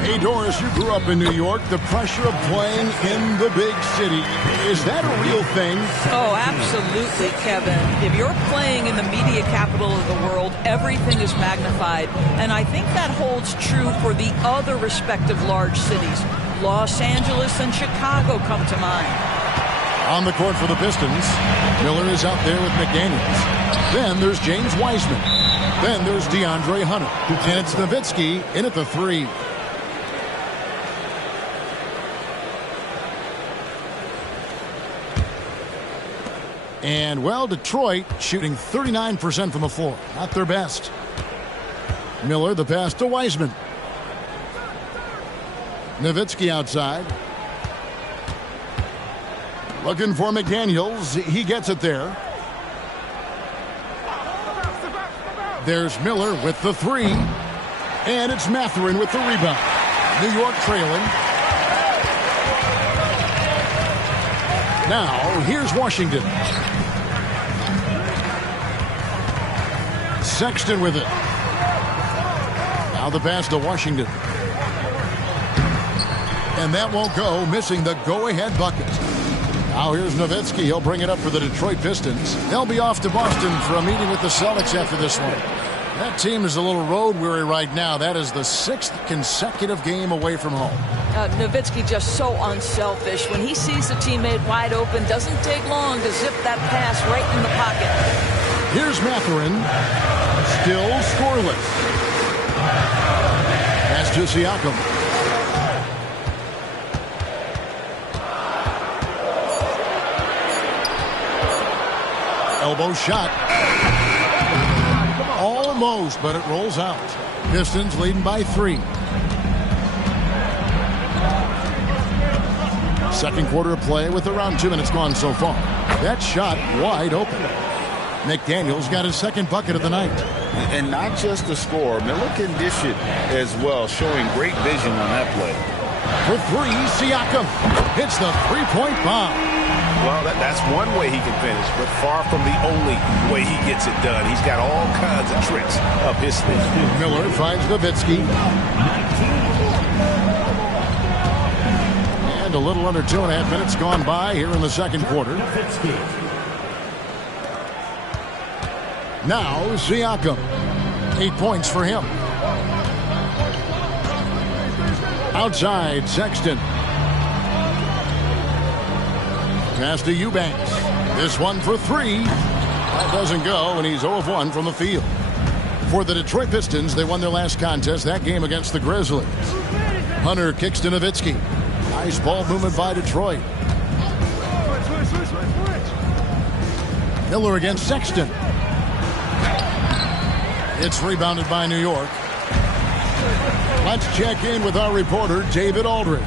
Hey, Doris, you grew up in New York. The pressure of playing in the big city, is that a real thing? Oh, absolutely, Kevin. If you're playing in the media capital of the world, everything is magnified. And I think that holds true for the other respective large cities. Los Angeles and Chicago come to mind. On the court for the Pistons, Miller is out there with McDaniels. Then there's James Wiseman. Then there's DeAndre Hunter. And it's Nowitzki in at the 3. And, well, Detroit shooting 39% from the floor. Not their best. Miller, the pass to Wiseman. Nowitzki outside. Looking for McDaniels. He gets it there. There's Miller with the 3. And it's Mathurin with the rebound. New York trailing. Now, here's Washington. Sexton with it. Now the pass to Washington. And that won't go, missing the go-ahead bucket. Now here's Nowitzki. He'll bring it up for the Detroit Pistons. They'll be off to Boston for a meeting with the Celtics after this one. That team is a little road weary right now. That is the 6th consecutive game away from home. Nowitzki just so unselfish. When he sees a teammate wide open, doesn't take long to zip that pass right in the pocket. Here's Mathurin. Still scoreless. Pass to Siakam. Elbow shot. Almost, but it rolls out. Pistons leading by 3. Second quarter of play with around 2 minutes gone so far. That shot wide open. McDaniels got his second bucket of the night. And not just the score. Miller can dish it as well, showing great vision on that play. For 3, Siakam hits the three-point bomb. Well, that's one way he can finish, but far from the only way he gets it done. He's got all kinds of tricks up his sleeve. Miller finds Nowitzki. And a little under 2.5 minutes gone by here in the second quarter. Now Siakam. 8 points for him. Outside, Sexton. Pass to Eubanks. This one for 3. That doesn't go, and he's 0 of 1 from the field. For the Detroit Pistons, they won their last contest, that game against the Grizzlies. Hunter kicks to Nowitzki. Nice ball movement by Detroit. Miller against Sexton. It's rebounded by New York. Let's check in with our reporter, David Aldridge.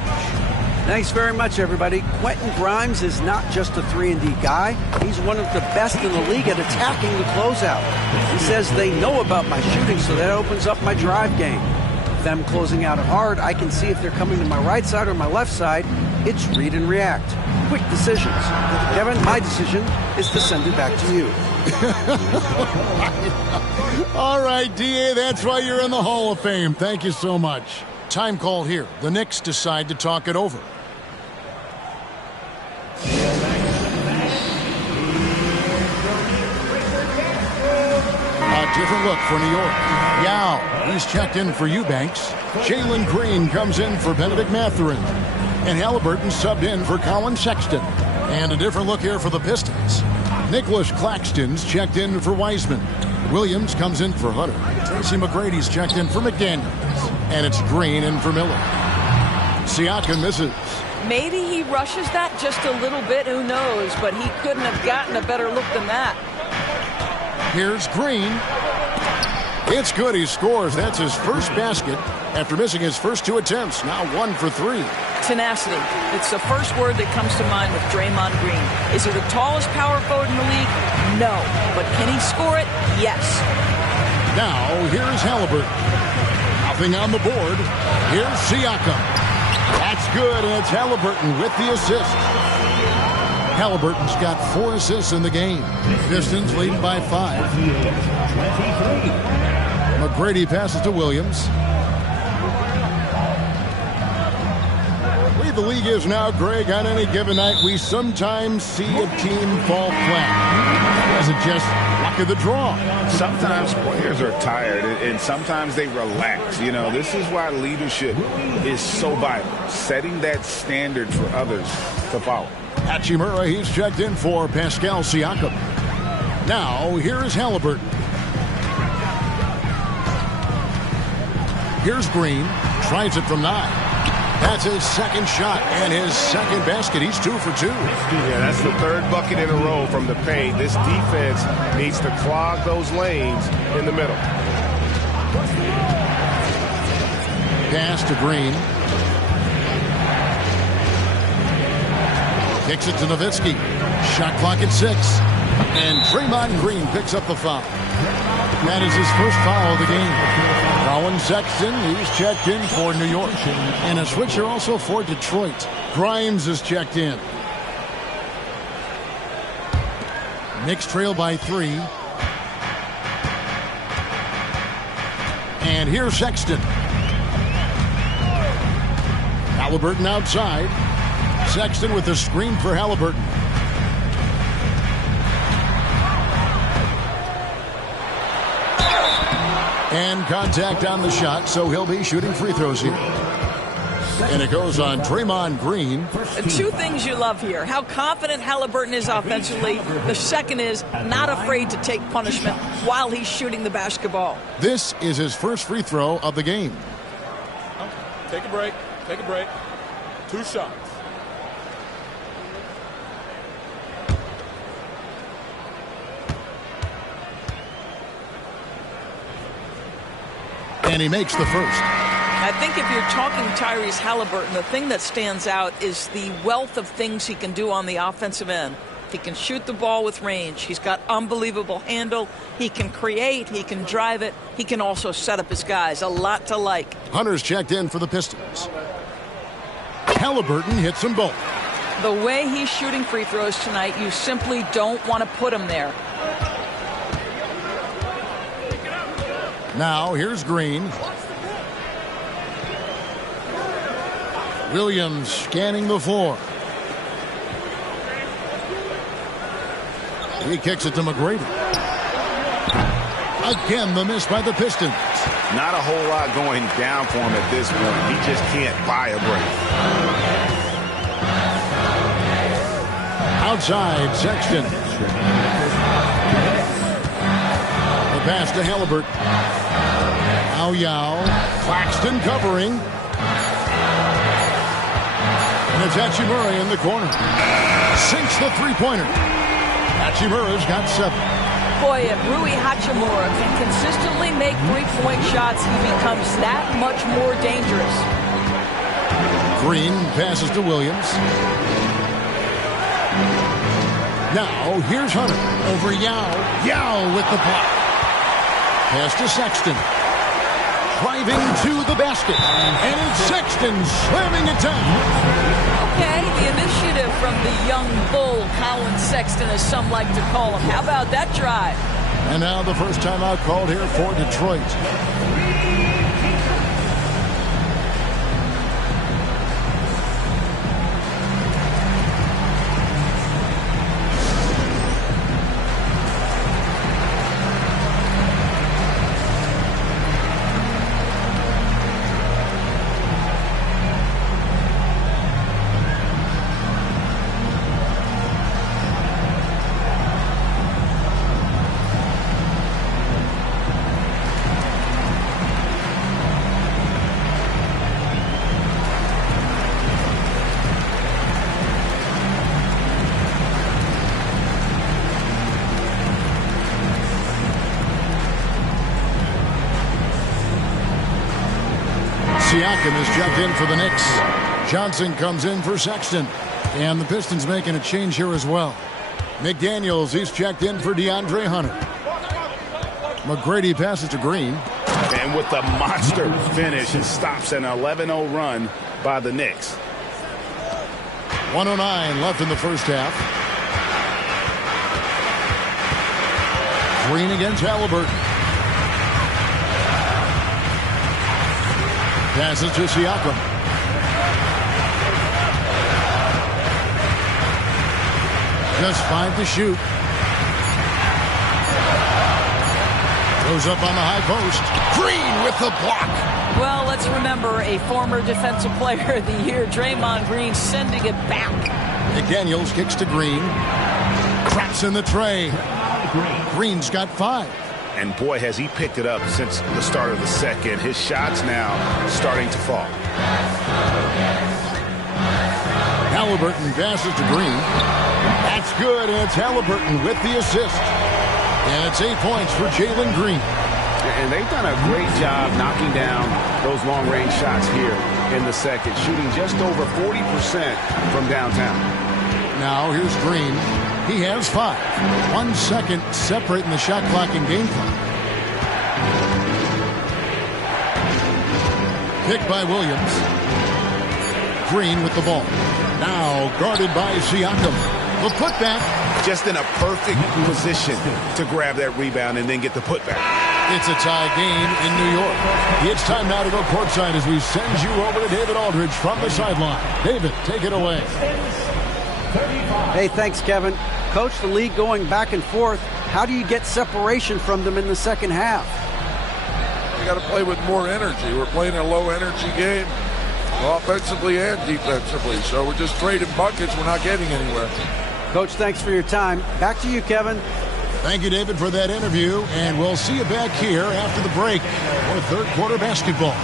Thanks very much, everybody. Quentin Grimes is not just a 3-and-D guy. He's one of the best in the league at attacking the closeout. He says they know about my shooting, so that opens up my drive game. Them closing out hard, I can see if they're coming to my right side or my left side. It's read and react. Quick decisions. Kevin, my decision is to send it back to you. All right, D.A., that's why you're in the Hall of Fame. Thank you so much. Time call here. The Knicks decide to talk it over. A different look for New York. Yao, he's checked in for Eubanks. Jalen Green comes in for Benedict Mathurin. And Halliburton subbed in for Colin Sexton. And a different look here for the Pistons. Nicholas Claxton's checked in for Wiseman. Williams comes in for Hunter. Tracy McGrady's checked in for McDaniels. And it's Green in for Miller. Siakam misses. Maybe he rushes that just a little bit, who knows, but he couldn't have gotten a better look than that. Here's Green. It's good, he scores. That's his first basket after missing his first 2 attempts. Now 1 for 3. Tenacity. It's the first word that comes to mind with Draymond Green. Is he the tallest power forward in the league? No. But can he score it? Yes. Now, here's Halliburton. Nothing on the board. Here's Siakam. That's good, and it's Halliburton with the assist. Halliburton's got 4 assists in the game. Pistons leading by 5. McGrady passes to Williams. The league is now, Greg, on any given night, we sometimes see a team fall flat. Is it just luck of the draw? Sometimes players are tired, and sometimes they relax. You know, this is why leadership is so vital, setting that standard for others to follow. Hachimura, he's checked in for Pascal Siakam. Now, here's Halliburton. Here's Green. Tries it from 9. That's his second shot and his second basket. He's 2 for 2. Yeah, that's the 3rd bucket in a row from the paint. This defense needs to clog those lanes in the middle. Pass to Green. Kicks it to Nowitzki. Shot clock at 6. And Draymond Green picks up the foul. That is his first foul of the game. Colin Sexton, he's checked in for New York. And a switcher also for Detroit. Grimes is checked in. Knicks trail by 3. And here's Sexton. Halliburton outside. Sexton with the screen for Halliburton. And contact on the shot, so he'll be shooting free throws here. And it goes on Draymond Green. 2 things you love here. How confident Halliburton is offensively. The second is not afraid to take punishment while he's shooting the basketball. This is his first free throw of the game. Take a break. Take a break. 2 shots. And he makes the first. I think if you're talking Tyrese Halliburton, the thing that stands out is the wealth of things he can do on the offensive end. He can shoot the ball with range. He's got unbelievable handle. He can create. He can drive it. He can also set up his guys. A lot to like. Hunter's checked in for the Pistons. Halliburton hits them both. The way he's shooting free throws tonight, you simply don't want to put him there. Now, here's Green. Williams scanning the floor. He kicks it to McGrady. Again, the miss by the Pistons. Not a whole lot going down for him at this point. He just can't buy a break. Outside, Sexton. The pass to Halliburton. Now Yao. Claxton covering. And it's Hachimura in the corner. Sinks the three-pointer. Hachimura's got 7. Boy, if Rui Hachimura can consistently make three-point shots, he becomes that much more dangerous. Green passes to Williams. Now, here's Hunter over Yao. Yao with the block. Pass to Sexton. Driving to the basket. And it's Sexton slamming it down. Okay, the initiative from the young bull, Colin Sexton, as some like to call him. How about that drive? And now the first time out called here for Detroit. Siakam is checked in for the Knicks. Johnson comes in for Sexton. And the Pistons making a change here as well. McDaniels, he's checked in for DeAndre Hunter. McGrady passes to Green. And with the monster finish, it stops an 11-0 run by the Knicks. 1:09 left in the first half. Green against Halliburton. Passes to Siakam. Just 5 to shoot. Goes up on the high post. Green with the block. Well, let's remember a former defensive player of the year, Draymond Green, sending it back. McDaniels kicks to Green. Craps in the tray. Green's got 5. And boy, has he picked it up since the start of the second. His shots now starting to fall. Halliburton passes to Green. That's good, and it's Halliburton with the assist. And it's 8 points for Jalen Green. And they've done a great job knocking down those long-range shots here in the second, shooting just over 40% from downtown. Now here's Green. He has 5. 1 second separating the shot clock and game clock. Picked by Williams. Green with the ball. Now guarded by Siakam. The putback. Just in a perfect position to grab that rebound and then get the putback. It's a tie game in New York. It's time now to go courtside as we send you over to David Aldridge from the sideline. David, take it away. Hey, thanks, Kevin. Coach, the league going back and forth. How do you get separation from them in the second half? You got to play with more energy. We're playing a low-energy game, offensively and defensively. So we're just trading buckets. We're not getting anywhere. Coach, thanks for your time. Back to you, Kevin. Thank you, David, for that interview. And we'll see you back here after the break for third quarter basketball.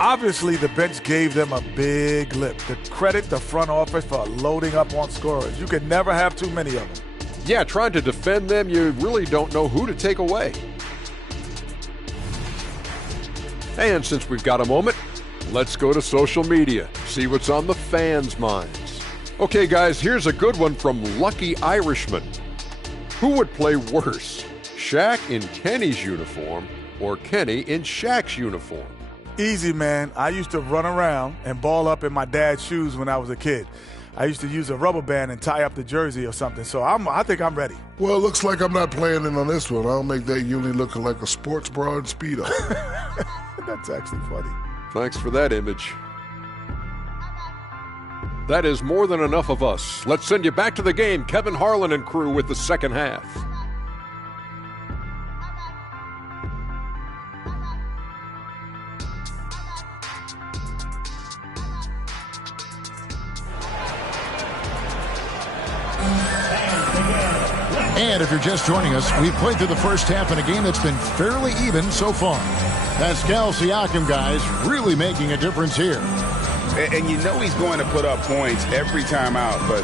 Obviously, the bench gave them a big lift. To credit the front office for loading up on scorers. You can never have too many of them. Yeah, trying to defend them, you really don't know who to take away. And since we've got a moment, Let's go to social media, see what's on the fans' minds. Okay, guys, here's a good one from Lucky Irishman. Who would play worse, Shaq in Kenny's uniform or Kenny in Shaq's uniform? Easy, man. I used to run around and ball up in my dad's shoes when I was a kid. I used to use a rubber band and tie up the jersey or something, so I think I'm ready. Well, it looks like I'm not playing in on this one. I'll make that uni looking like a sports bra and Speedo. That's actually funny. Thanks for that image. That is more than enough of us. Let's send you back to the game, Kevin Harlan and crew, with the second half. And if you're just joining us, we played through the first half in a game that's been fairly even so far. Pascal Siakam, guys, really making a difference here. And you know he's going to put up points every time out, but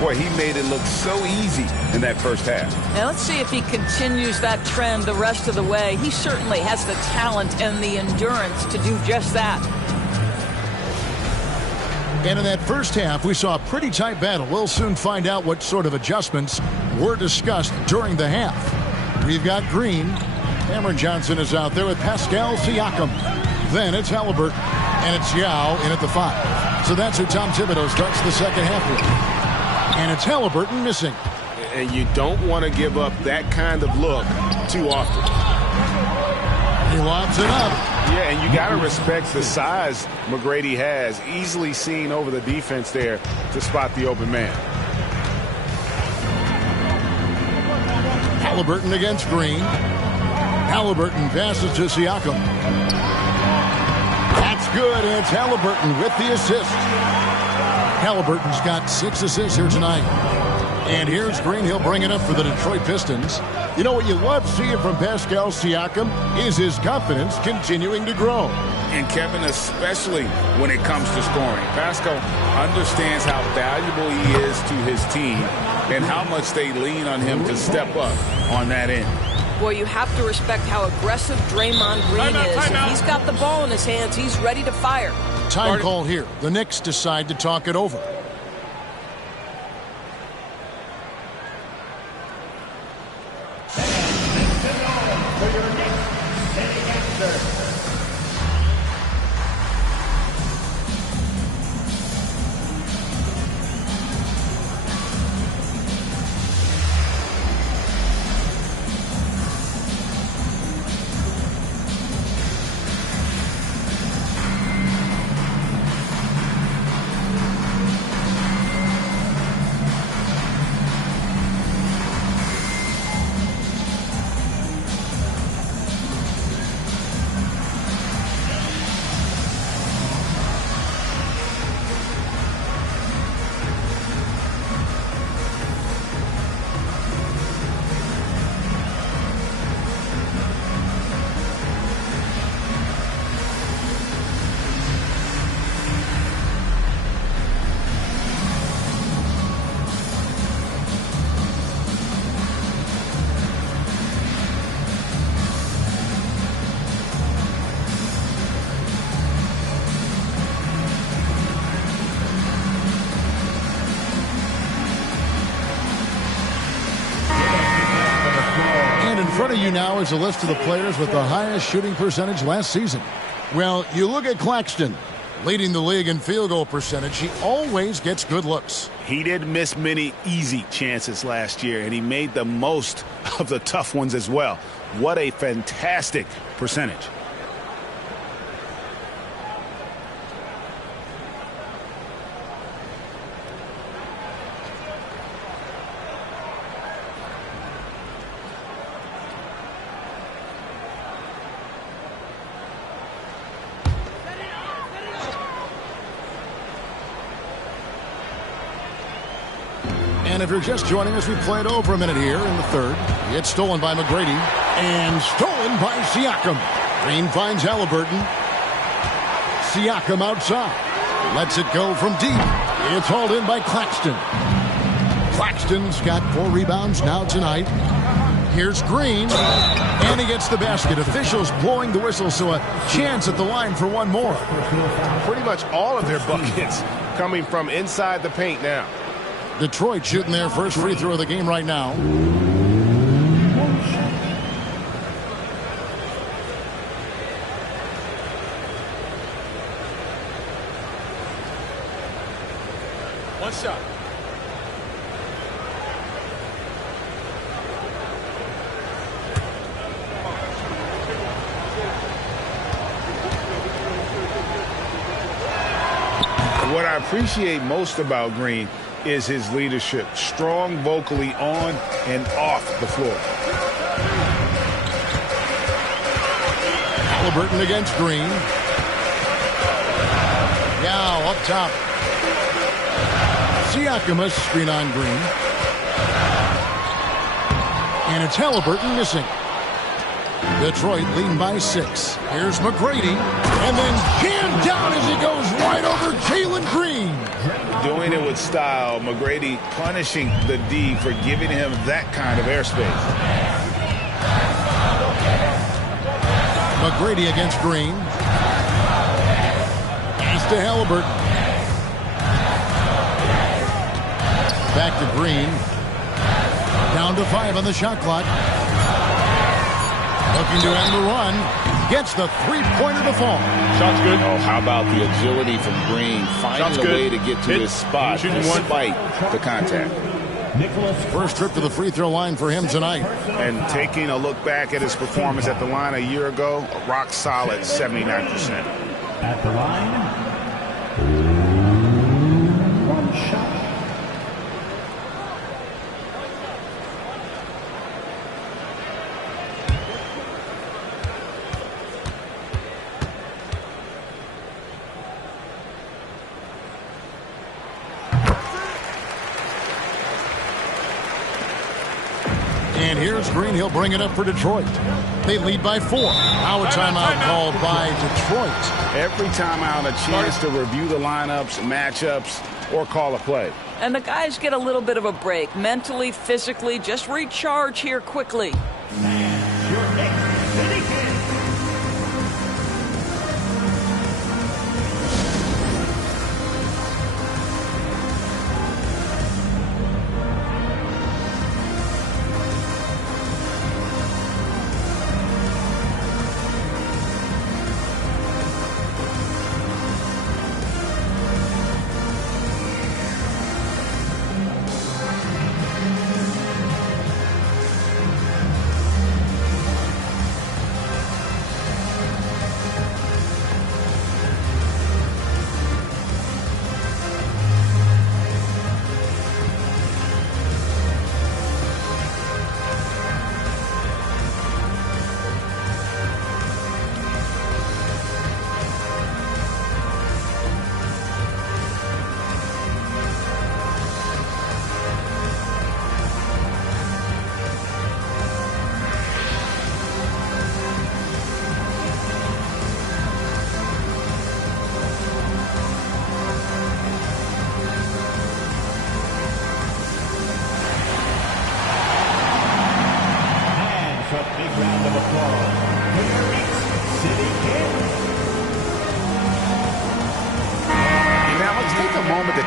boy, he made it look so easy in that first half. Now let's see if he continues that trend the rest of the way. He certainly has the talent and the endurance to do just that. And in that first half, we saw a pretty tight battle. We'll soon find out what sort of adjustments were discussed during the half. We've got Green. Cameron Johnson is out there with Pascal Siakam. Then it's Halliburton, and it's Yao in at the 5. So that's who Tom Thibodeau starts the second half with. And it's Halliburton missing. And you don't want to give up that kind of look too often. He lobs it up. Yeah, and you got to respect the size McGrady has. Easily seen over the defense there to spot the open man. Halliburton against Green. Halliburton passes to Siakam. That's good, and it's Halliburton with the assist. Halliburton's got 6 assists here tonight. And here's Green. He'll bring it up for the Detroit Pistons. You know what you love seeing from Pascal Siakam is his confidence continuing to grow. And Kevin, especially when it comes to scoring. Pascal understands how valuable he is to his team and how much they lean on him to step up on that end. Boy, you have to respect how aggressive Draymond Green is. If he's got the ball in his hands, he's ready to fire. Time call here. The Knicks decide to talk it over. In front of you now is a list of the players with the highest shooting percentage last season. Well, you look at Claxton, leading the league in field goal percentage. He always gets good looks. He didn't miss many easy chances last year, and he made the most of the tough ones as well. What a fantastic percentage. And if you're just joining us, we played over a minute here in the third. It's stolen by McGrady and stolen by Siakam. Green finds Halliburton. Siakam outside. Lets it go from deep. It's hauled in by Claxton. Claxton's got 4 rebounds now tonight. Here's Green, and he gets the basket. Officials blowing the whistle, so a chance at the line for one more. Pretty much all of their buckets coming from inside the paint now. Detroit shooting their first free throw of the game right now. One shot. What I appreciate most about Green is his leadership. Strong vocally on and off the floor. Halliburton against Green. Now up top. Siakam screen on Green. And it's Halliburton missing. Detroit leading by 6. Here's McGrady. And then jammed down as he goes right over Jalen Green. Doing it with style. McGrady punishing the D for giving him that kind of airspace. McGrady against Green. Pass to Halliburton. Back to Green. Down to 5 on the shot clock. Looking to end the run. Gets the three-pointer to fall. Shot's good. Oh, how about the agility from Green, finding a way to get to his spot despite the contact. First trip to the free throw line for him tonight. And taking a look back at his performance at the line a year ago, a rock solid 79%. At the line, one shot. And here's Green. He'll bring it up for Detroit. They lead by 4. Now a timeout called by Detroit. Every timeout, a chance to review the lineups, matchups, or call a play. And the guys get a little bit of a break. Mentally, physically, just recharge here quickly.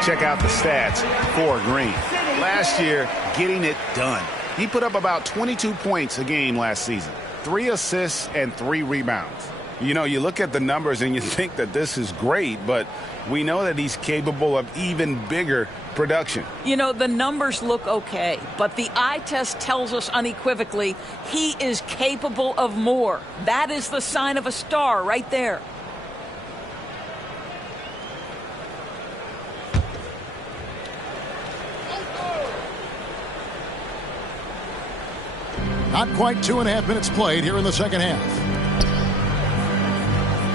Check out the stats for Green. Last year, getting it done. He put up about 22 points a game last season, 3 assists and 3 rebounds. You know, you look at the numbers and you think that this is great, but we know that he's capable of even bigger production. You know, the numbers look okay, but the eye test tells us unequivocally he is capable of more. That is the sign of a star right there. Not quite 2.5 minutes played here in the second half.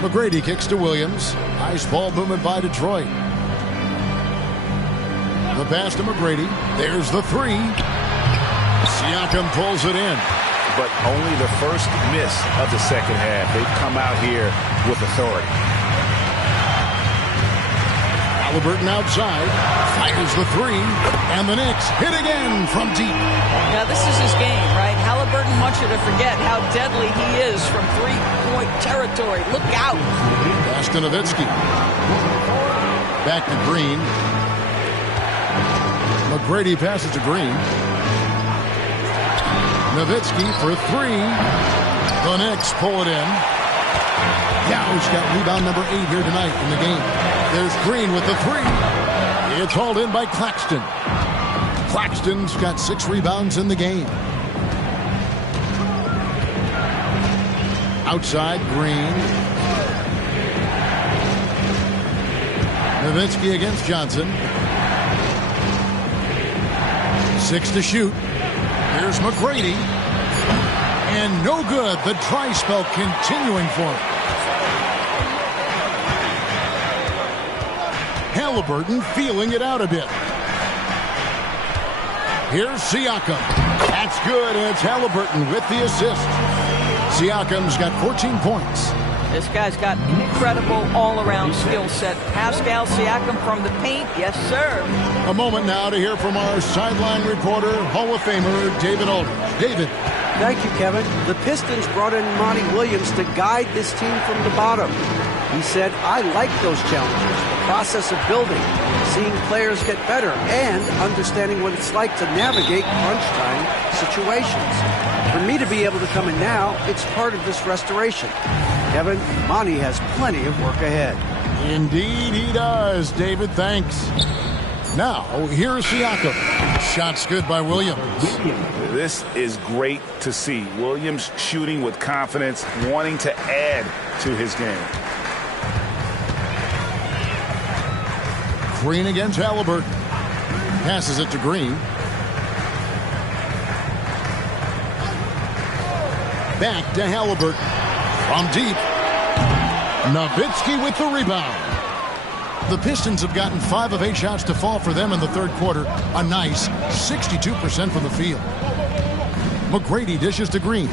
McGrady kicks to Williams. Nice ball movement by Detroit. The pass to McGrady. There's the 3. Siakam pulls it in. But only the first miss of the second half. They've come out here with authority. Halliburton outside. Fires the 3. And the Knicks hit again from deep. Now this is his game, right? Halliburton want you to forget how deadly he is from three-point territory. Look out. Pass to Nowitzki. Back to Green. McGrady passes to Green. Nowitzki for three. The Knicks pull it in. Yow's got rebound number 8 here tonight in the game. There's Green with the three. It's hauled in by Claxton. Claxton's got 6 rebounds in the game. Outside, Green. Nowitzki against Johnson. 6 to shoot. Here's McGrady. And no good. The dry spell continuing for him. Halliburton feeling it out a bit. Here's Siakam. That's good, and it's Halliburton with the assist. Siakam's got 14 points. This guy's got incredible all-around skill set. Pascal Siakam from the paint, yes, sir. A moment now to hear from our sideline reporter, Hall of Famer David Aldridge. David. Thank you, Kevin. The Pistons brought in Monty Williams to guide this team from the bottom. He said, I like those challenges, the process of building, seeing players get better, and understanding what it's like to navigate crunch time situations. For me to be able to come in now, it's part of this restoration. Kevin, Monty has plenty of work ahead. Indeed he does, David. Thanks. Now, here's Siakam. Shot's good by Williams. This is great to see. Williams shooting with confidence, wanting to add to his game. Green against Halliburton. Passes it to Green. Back to Halliburton. From deep. Nowitzki with the rebound. The Pistons have gotten 5 of 8 shots to fall for them in the third quarter. A nice 62% from the field. McGrady dishes to Green.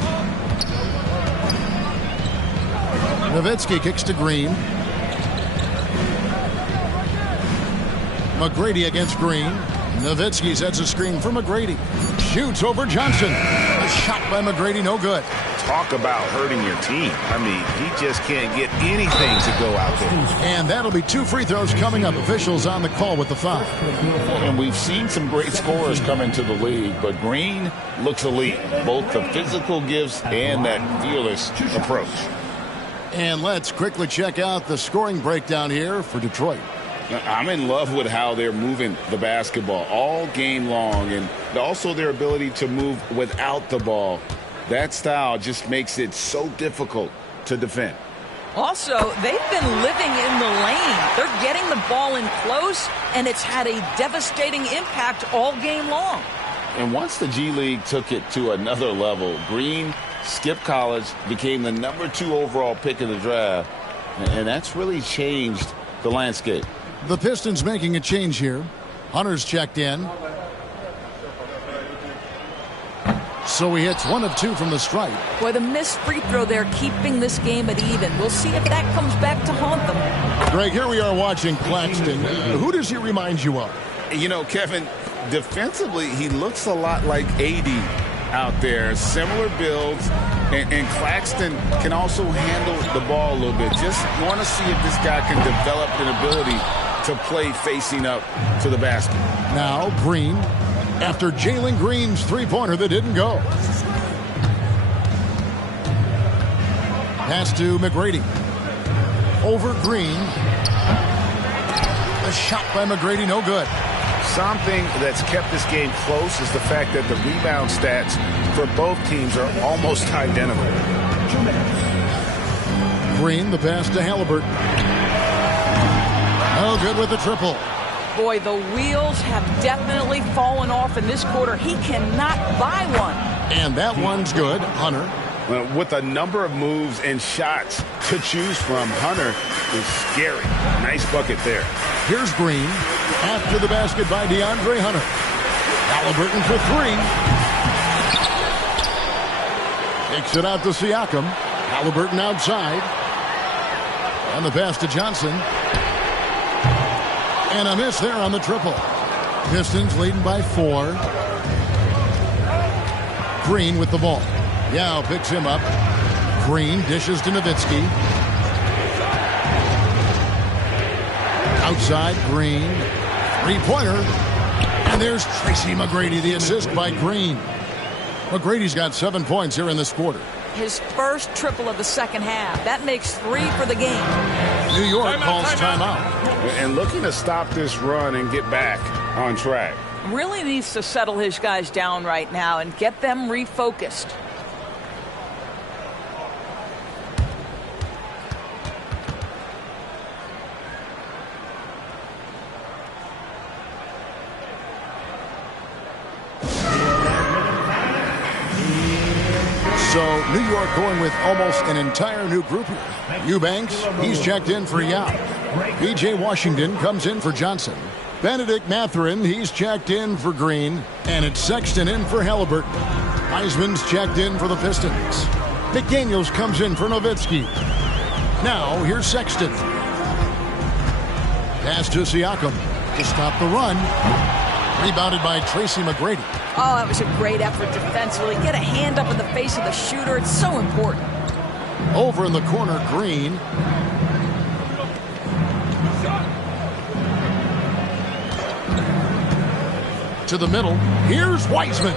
Nowitzki kicks to Green. McGrady against Green. Nowitzki sets a screen for McGrady. Shoots over Johnson. A shot by McGrady, no good. Talk about hurting your team. I mean, he just can't get anything to go out there. And that'll be 2 free throws coming up. Officials on the call with the foul. And we've seen some great scorers come into the league, but Green looks elite. Both the physical gifts and that fearless approach. And let's quickly check out the scoring breakdown here for Detroit. I'm in love with how they're moving the basketball all game long, and also their ability to move without the ball. That style just makes it so difficult to defend. Also, they've been living in the lane. They're getting the ball in close, and it's had a devastating impact all game long. And once the G League took it to another level, Green skipped college, became the number 2 overall pick in the draft, and that's really changed the landscape. The Pistons making a change here. Hunter's checked in. So he hits 1 of 2 from the stripe. Boy, the missed free throw there keeping this game at even. We'll see if that comes back to haunt them. Greg, here we are watching Claxton. Who does he remind you of? You know, Kevin, defensively, he looks a lot like AD out there. Similar builds. And Claxton can also handle the ball a little bit. Just want to see if this guy can develop an ability to play facing up to the basket. Now Green, after Jalen Green's three-pointer that didn't go. Pass to McGrady. Over Green. A shot by McGrady, no good. Something that's kept this game close is the fact that the rebound stats for both teams are almost identical. Green, the pass to Halliburton. Oh, good with the triple. Boy, the wheels have definitely fallen off in this quarter. He cannot buy one. And that one's good. Hunter. With a number of moves and shots to choose from, Hunter is scary. Nice bucket there. Here's Green. After the basket by DeAndre Hunter. Halliburton for 3. Takes it out to Siakam. Halliburton outside. And the pass to Johnson. And a miss there on the triple. Pistons leading by 4. Green with the ball. Yao picks him up. Green dishes to Nowitzki. Outside, Green. Three-pointer. And there's Tracy McGrady, the assist by Green. McGrady's got 7 points here in this quarter. His first triple of the second half. That makes 3 for the game. New York calls timeout. And looking to stop this run and get back on track. Really needs to settle his guys down right now and get them refocused. So New York going with almost an entire new group here. Eubanks, he's checked in for Yao. P.J. Washington comes in for Johnson. Benedict Mathurin, he's checked in for Green. And it's Sexton in for Halliburton. Heisman's checked in for the Pistons. McDaniels comes in for Nowitzki. Now here's Sexton. Pass to Siakam to stop the run. Rebounded by Tracy McGrady. Oh, that was a great effort defensively. Get a hand up in the face of the shooter. It's so important. Over in the corner, Green. To the middle. Here's Wiseman.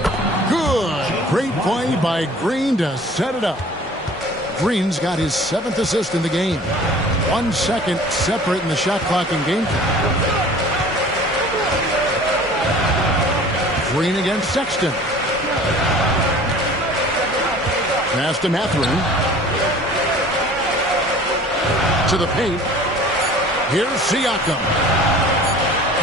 Good. Great play by Green to set it up. Green's got his 7th assist in the game. 1 second separating the shot clock and game clock. Green against Sexton. Pass to Mathurin. To the paint. Here's Siakam.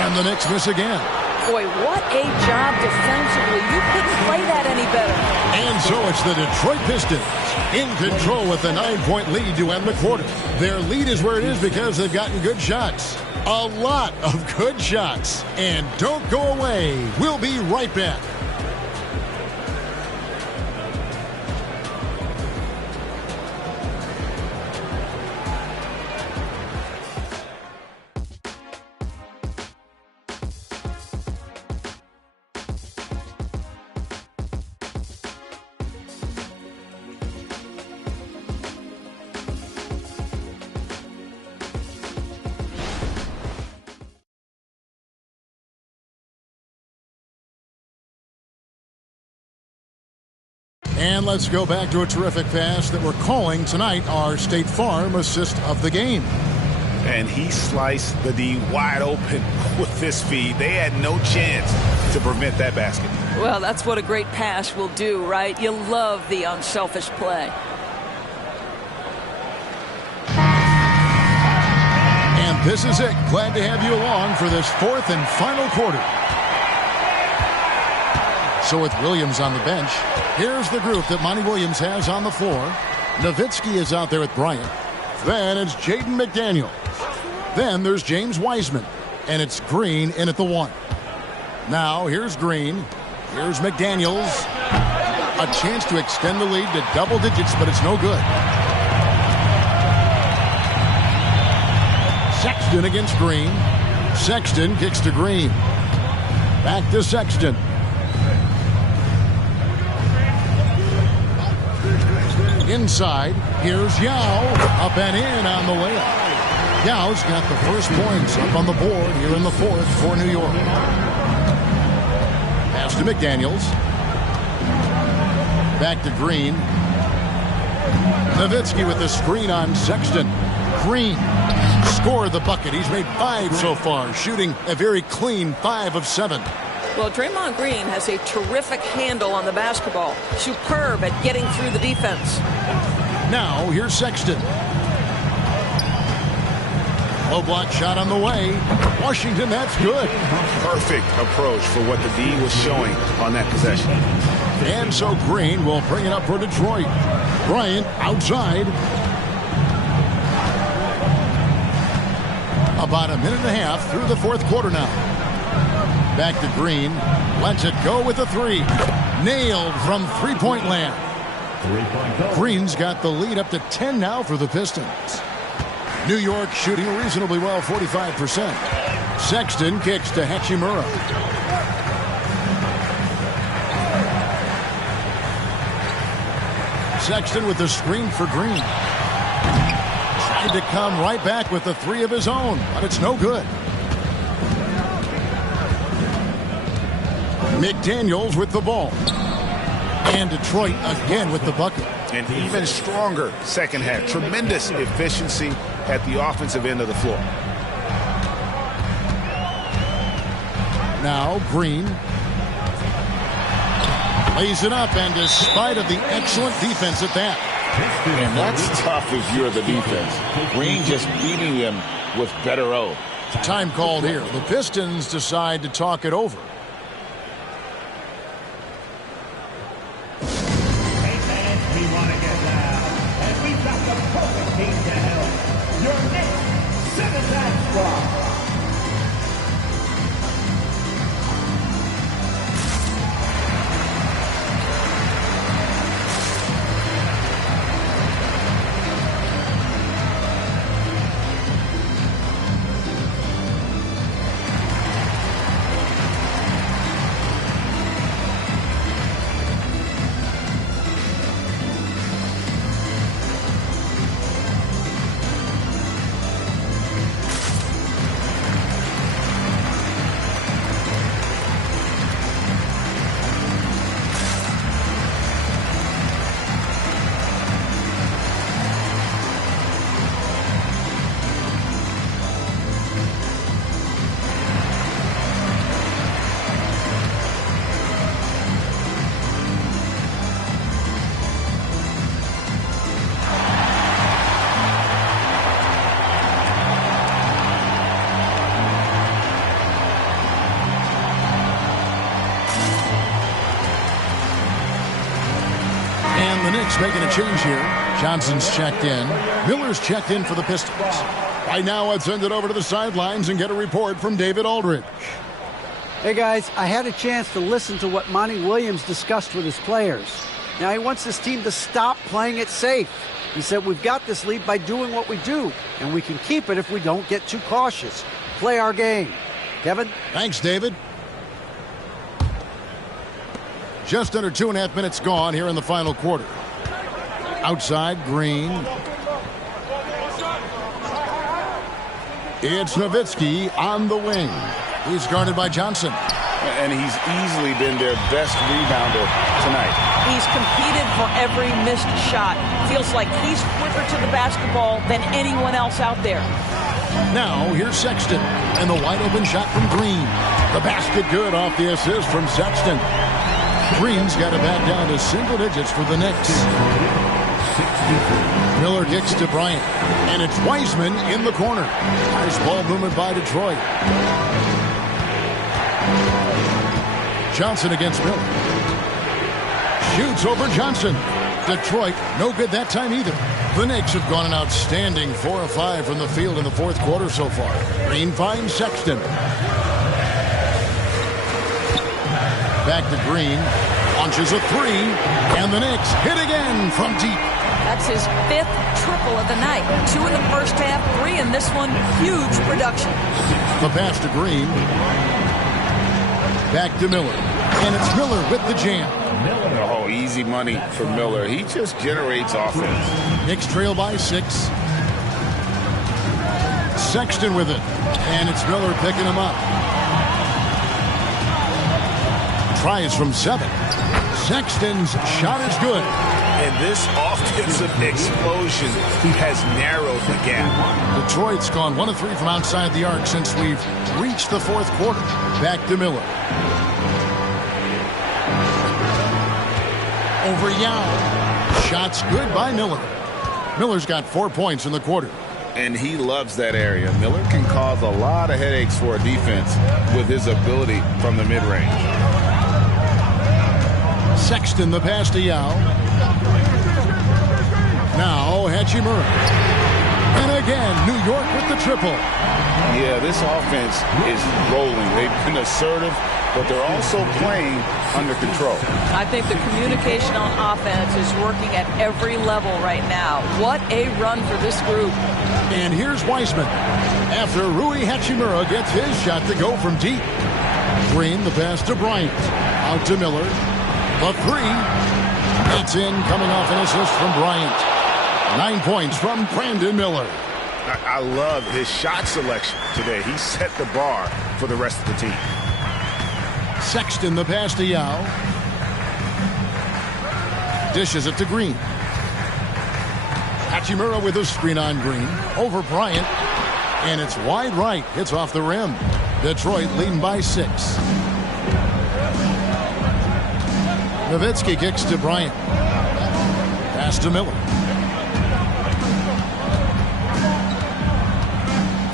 And the Knicks miss again. Boy, what a job defensively. You couldn't play that any better. And so it's the Detroit Pistons in control with a 9-point lead to end the quarter. Their lead is where it is because they've gotten good shots. A lot of good shots. And don't go away. We'll be right back. And let's go back to a terrific pass that we're calling tonight our State Farm assist of the game. And he sliced the D wide open with this feed. They had no chance to prevent that basket. Well, that's what a great pass will do, right? You love the unselfish play. And this is it. Glad to have you along for this 4th and final quarter. So with Williams on the bench, here's the group that Monty Williams has on the floor. Nowitzki is out there with Bryant. Then it's Jaden McDaniels. Then there's James Wiseman. And it's Green in at the 1. Now here's Green. Here's McDaniels. A chance to extend the lead to double digits, but it's no good. Sexton against Green. Sexton kicks to Green. Back to Sexton. Inside, here's Yao, up and in on the layup. Yao's got the first points up on the board here in the 4th for New York. Pass to McDaniels. Back to Green. Nowitzki with the screen on Sexton. Green scored the bucket. He's made 5 so far, shooting a very clean 5 of 7. Well, Draymond Green has a terrific handle on the basketball. Superb at getting through the defense. Now, here's Sexton. Low block shot on the way. Washington, that's good. Perfect approach for what the D was showing on that possession. And so Green will bring it up for Detroit. Bryant outside. About a minute and a half through the 4th quarter now. Back to Green. Lets it go with a 3. Nailed from three-point land. Green's got the lead up to 10 now for the Pistons. New York shooting reasonably well, 45%. Sexton kicks to Hachimura. Sexton with the screen for Green. Tried to come right back with the three of his own, but it's no good. McDaniels with the ball. And Detroit again with the bucket. An even stronger second half. Tremendous efficiency at the offensive end of the floor. Now Green lays it up, and despite of the excellent defense at that. And that's tough if you're the defense. Green just beating them with better O. Time called here. The Pistons decide to talk it over. Making a change here. Johnson's checked in. Miller's checked in for the Pistons. Right now, I'd send it over to the sidelines and get a report from David Aldridge. Hey, guys, I had a chance to listen to what Monty Williams discussed with his players. Now, he wants his team to stop playing it safe. He said, we've got this lead by doing what we do, and we can keep it if we don't get too cautious. Play our game. Kevin? Thanks, David. Just under 2.5 minutes gone here in the final quarter. Outside, Green. It's Nowitzki on the wing. He's guarded by Johnson. And he's easily been their best rebounder tonight. He's competed for every missed shot. Feels like he's quicker to the basketball than anyone else out there. Now, here's Sexton. And the wide open shot from Green. The basket good off the assist from Sexton. Green's got it back down to single digits for the Knicks. Miller kicks to Bryant. And it's Wiseman in the corner. Nice ball movement by Detroit. Johnson against Miller. Shoots over Johnson. Detroit, no good that time either. The Knicks have gone an outstanding 4 of 5 from the field in the fourth quarter so far. Green finds Sexton. Back to Green. Launches a three. And the Knicks hit again from deep. That's his 5th triple of the night. 2 in the first half, 3 in this one. Huge production. The pass to Green. Back to Miller. And it's Miller with the jam. Oh, easy money for Miller. He just generates offense. Knicks trail by 6. Sexton with it. And it's Miller picking him up. Tries from 7. Sexton's shot is good. And this offensive explosion has narrowed the gap. Detroit's gone 1 of 3 from outside the arc since we've reached the fourth quarter. Back to Miller. Over Yao. Shots good by Miller. Miller's got 4 points in the quarter. And he loves that area. Miller can cause a lot of headaches for a defense with his ability from the mid-range. Sexton, the pass to Yao. Now Hachimura. And again, New York with the triple. Yeah, this offense is rolling. They've been assertive, but they're also playing under control. I think the communication on offense is working at every level right now. What a run for this group. And here's Wiseman. After Rui Hachimura gets his shot to go from deep. Green, the pass to Bryant. Out to Miller. The three. It's gets in, coming off an assist from Bryant. 9 points from Brandon Miller. I love his shot selection today. He set the bar for the rest of the team. Sexton, the pass to Yao. Dishes it to Green. Hachimura with a screen on Green. Over Bryant. And it's wide right. It's off the rim. Detroit leading by 6. Nowitzki kicks to Bryant. Pass to Miller.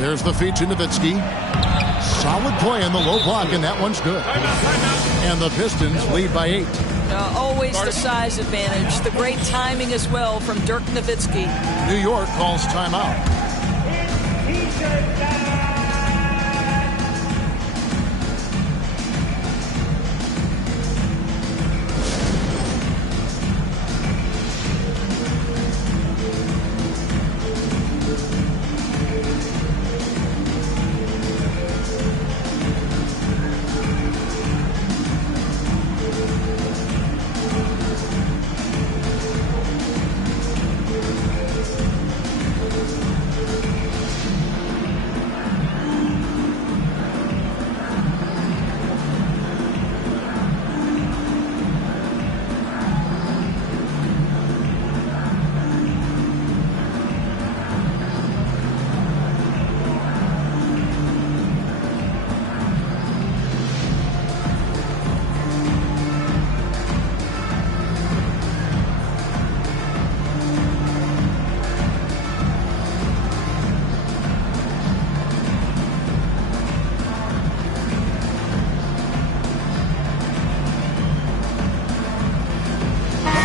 There's the feed to Nowitzki. Solid play in the low block, and that one's good. And the Pistons lead by 8. Always the size advantage. The great timing as well from Dirk Nowitzki. New York calls timeout.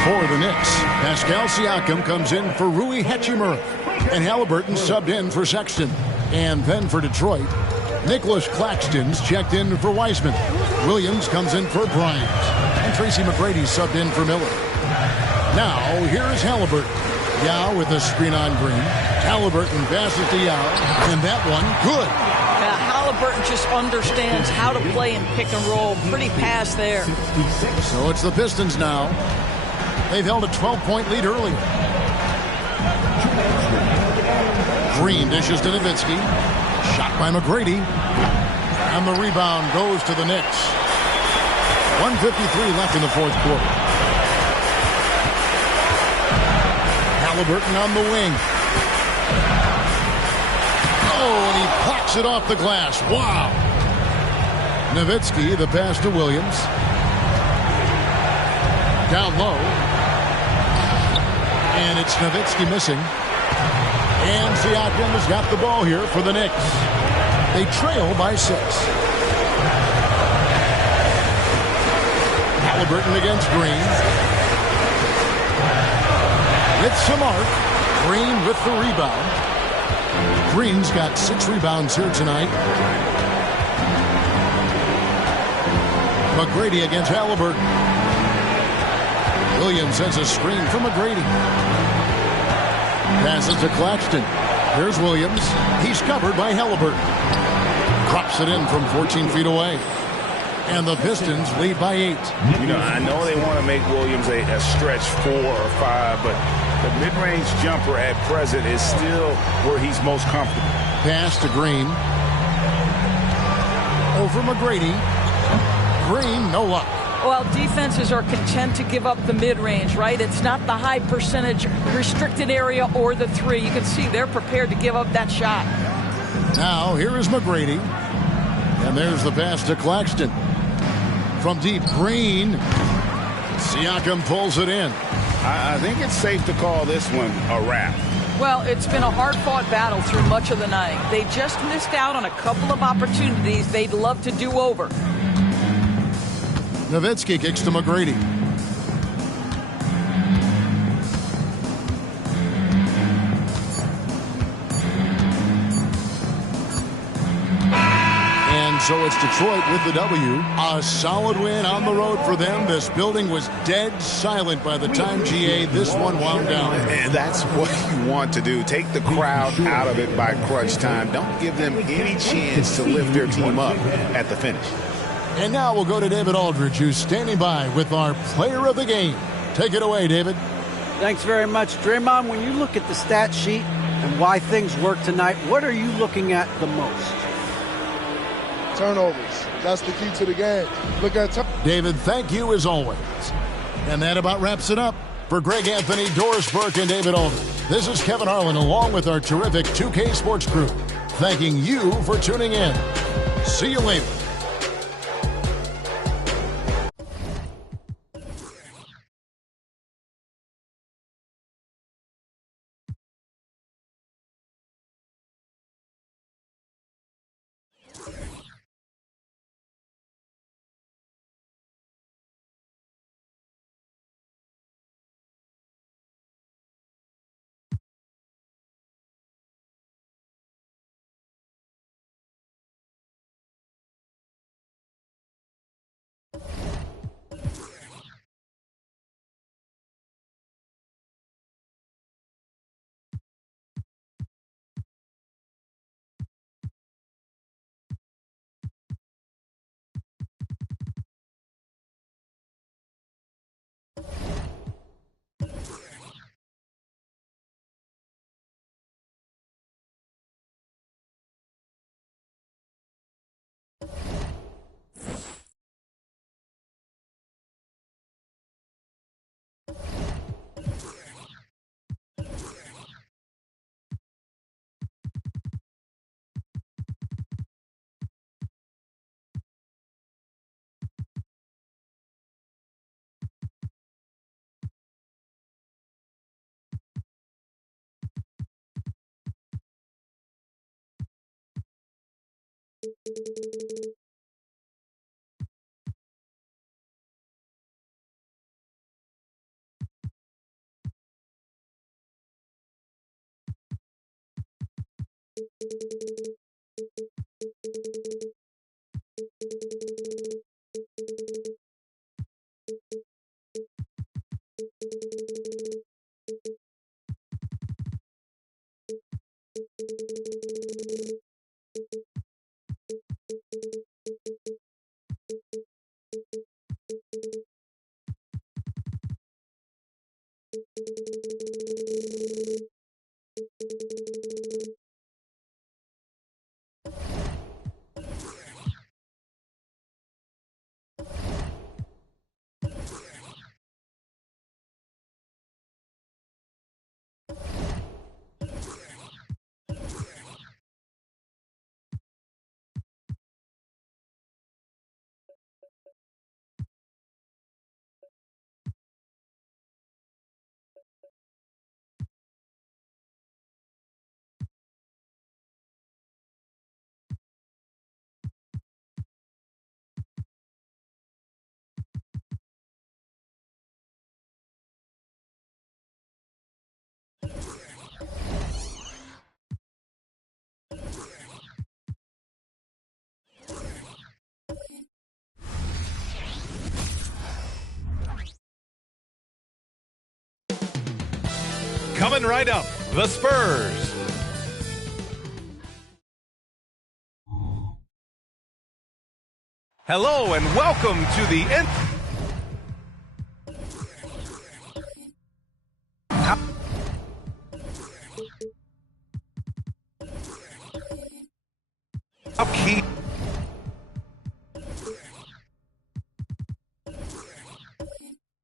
For the Knicks, Pascal Siakam comes in for Rui Hachimura. And Halliburton subbed in for Sexton. And then for Detroit, Nicholas Claxton's checked in for Wiseman. Williams comes in for Bryant. And Tracy McGrady subbed in for Miller. Now, here is Halliburton. Yao with a screen on Green. Halliburton passes to Yao. And that one, good. Halliburton just understands how to play in pick and roll. Pretty pass there. So it's the Pistons now. They've held a 12-point lead earlier. Green dishes to Nowitzki. Shot by McGrady. And the rebound goes to the Knicks. 1:53 left in the fourth quarter. Halliburton on the wing. Oh, and he plucks it off the glass. Wow. Nowitzki, the pass to Williams. Down low. And it's Nowitzki missing. And Siakam has got the ball here for the Knicks. They trail by 6. Halliburton against Green. With some arc. Green with the rebound. Green's got 6 rebounds here tonight. McGrady against Halliburton. Williams has a screen from McGrady. Passes to Claxton. Here's Williams. He's covered by Halliburton. Drops it in from 14 feet away. And the Pistons lead by 8. You know, I know they want to make Williams a stretch 4 or 5, but the mid-range jumper at present is still where he's most comfortable. Pass to Green. Over McGrady. Green, no luck. Well, defenses are content to give up the mid-range, right? It's not the high percentage restricted area or the 3. You can see they're prepared to give up that shot. Now, here is McGrady. And there's the pass to Claxton. From deep, Green. Siakam pulls it in. I think it's safe to call this one a wrap. Well, it's been a hard-fought battle through much of the night. They just missed out on a couple of opportunities they'd love to do over. Nowitzki kicks to McGrady. And so it's Detroit with the W. A solid win on the road for them. This building was dead silent by the time, GA, this one wound down. And that's what you want to do. Take the crowd out of it by crunch time. Don't give them any chance to lift their team up at the finish. And now we'll go to David Aldridge, who's standing by with our player of the game. Take it away, David. Thanks very much. Draymond, when you look at the stat sheet and why things work tonight, what are you looking at the most? Turnovers. That's the key to the game. Look at David, thank you as always. And that about wraps it up. For Greg Anthony, Doris Burke, and David Alden, this is Kevin Harlan along with our terrific 2K Sports crew, thanking you for tuning in. See you later. Coming right up, the Spurs. Hello and welcome to the end. How key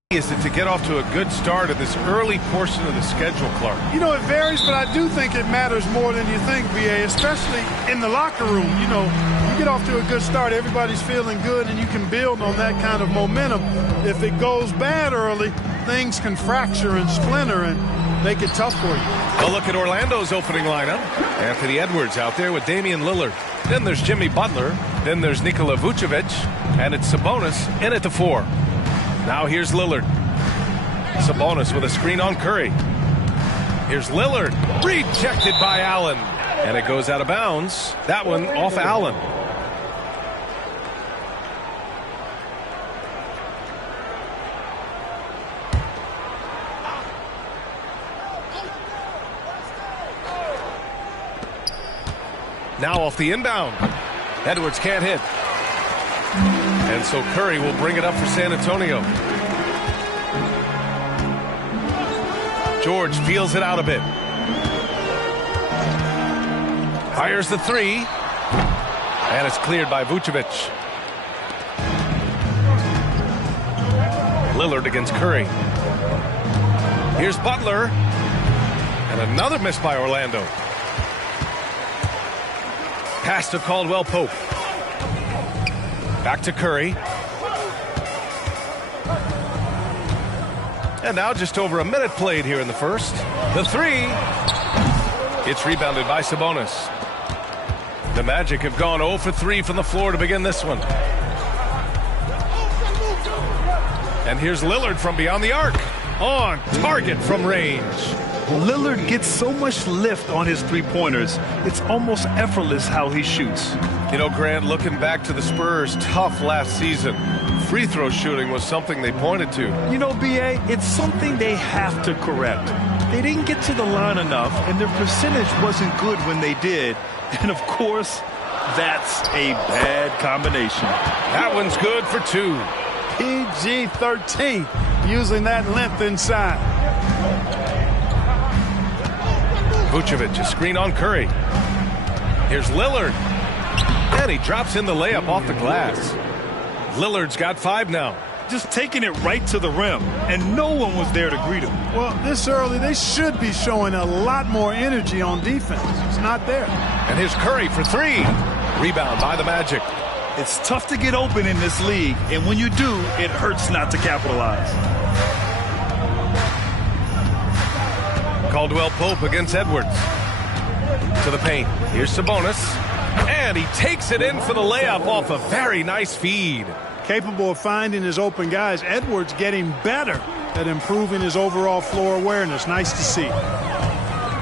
is it to get off to a good start at this early portion of the schedule, Clark? You know, it varies, but I do think it matters more than you think, BA, especially in the locker room. You know, you get off to a good start, everybody's feeling good, and you can build on that kind of momentum. If it goes bad early, things can fracture and splinter and make it tough for you. A look at Orlando's opening lineup. Anthony Edwards out there with Damian Lillard. Then there's Jimmy Butler. Then there's Nikola Vucevic. And it's Sabonis in at the 4. Now here's Lillard. Sabonis with a screen on Curry. Here's Lillard. Rejected by Allen. And it goes out of bounds. That one off Allen. Now off the inbound. Edwards can't hit. And so Curry will bring it up for San Antonio. George feels it out a bit. Fires the three. And it's cleared by Vucevic. Lillard against Curry. Here's Butler. And another miss by Orlando. Pass to Caldwell Pope. Back to Curry. And now just over a minute played here in the first. The three. It's rebounded by Sabonis. The Magic have gone 0 for 3 from the floor to begin this one. And here's Lillard from beyond the arc. On target from range. Lillard gets so much lift on his three-pointers. It's almost effortless how he shoots. You know, Grant, looking back to the Spurs' tough last season, free throw shooting was something they pointed to. You know, B.A., it's something they have to correct. They didn't get to the line enough, and their percentage wasn't good when they did. And, of course, that's a bad combination. That one's good for 2. PG-13, using that length inside. Vucevic, a screen on Curry. Here's Lillard. And he drops in the layup off the glass. Lillard's got 5 now. Just taking it right to the rim, and no one was there to greet him. Well, this early, they should be showing a lot more energy on defense. It's not there. And here's Curry for 3. Rebound by the Magic. It's tough to get open in this league, and when you do, it hurts not to capitalize. Caldwell Pope against Edwards. To the paint. Here's Sabonis. And he takes it in for the layup off a very nice feed. Capable of finding his open guys. Edwards getting better at improving his overall floor awareness. Nice to see.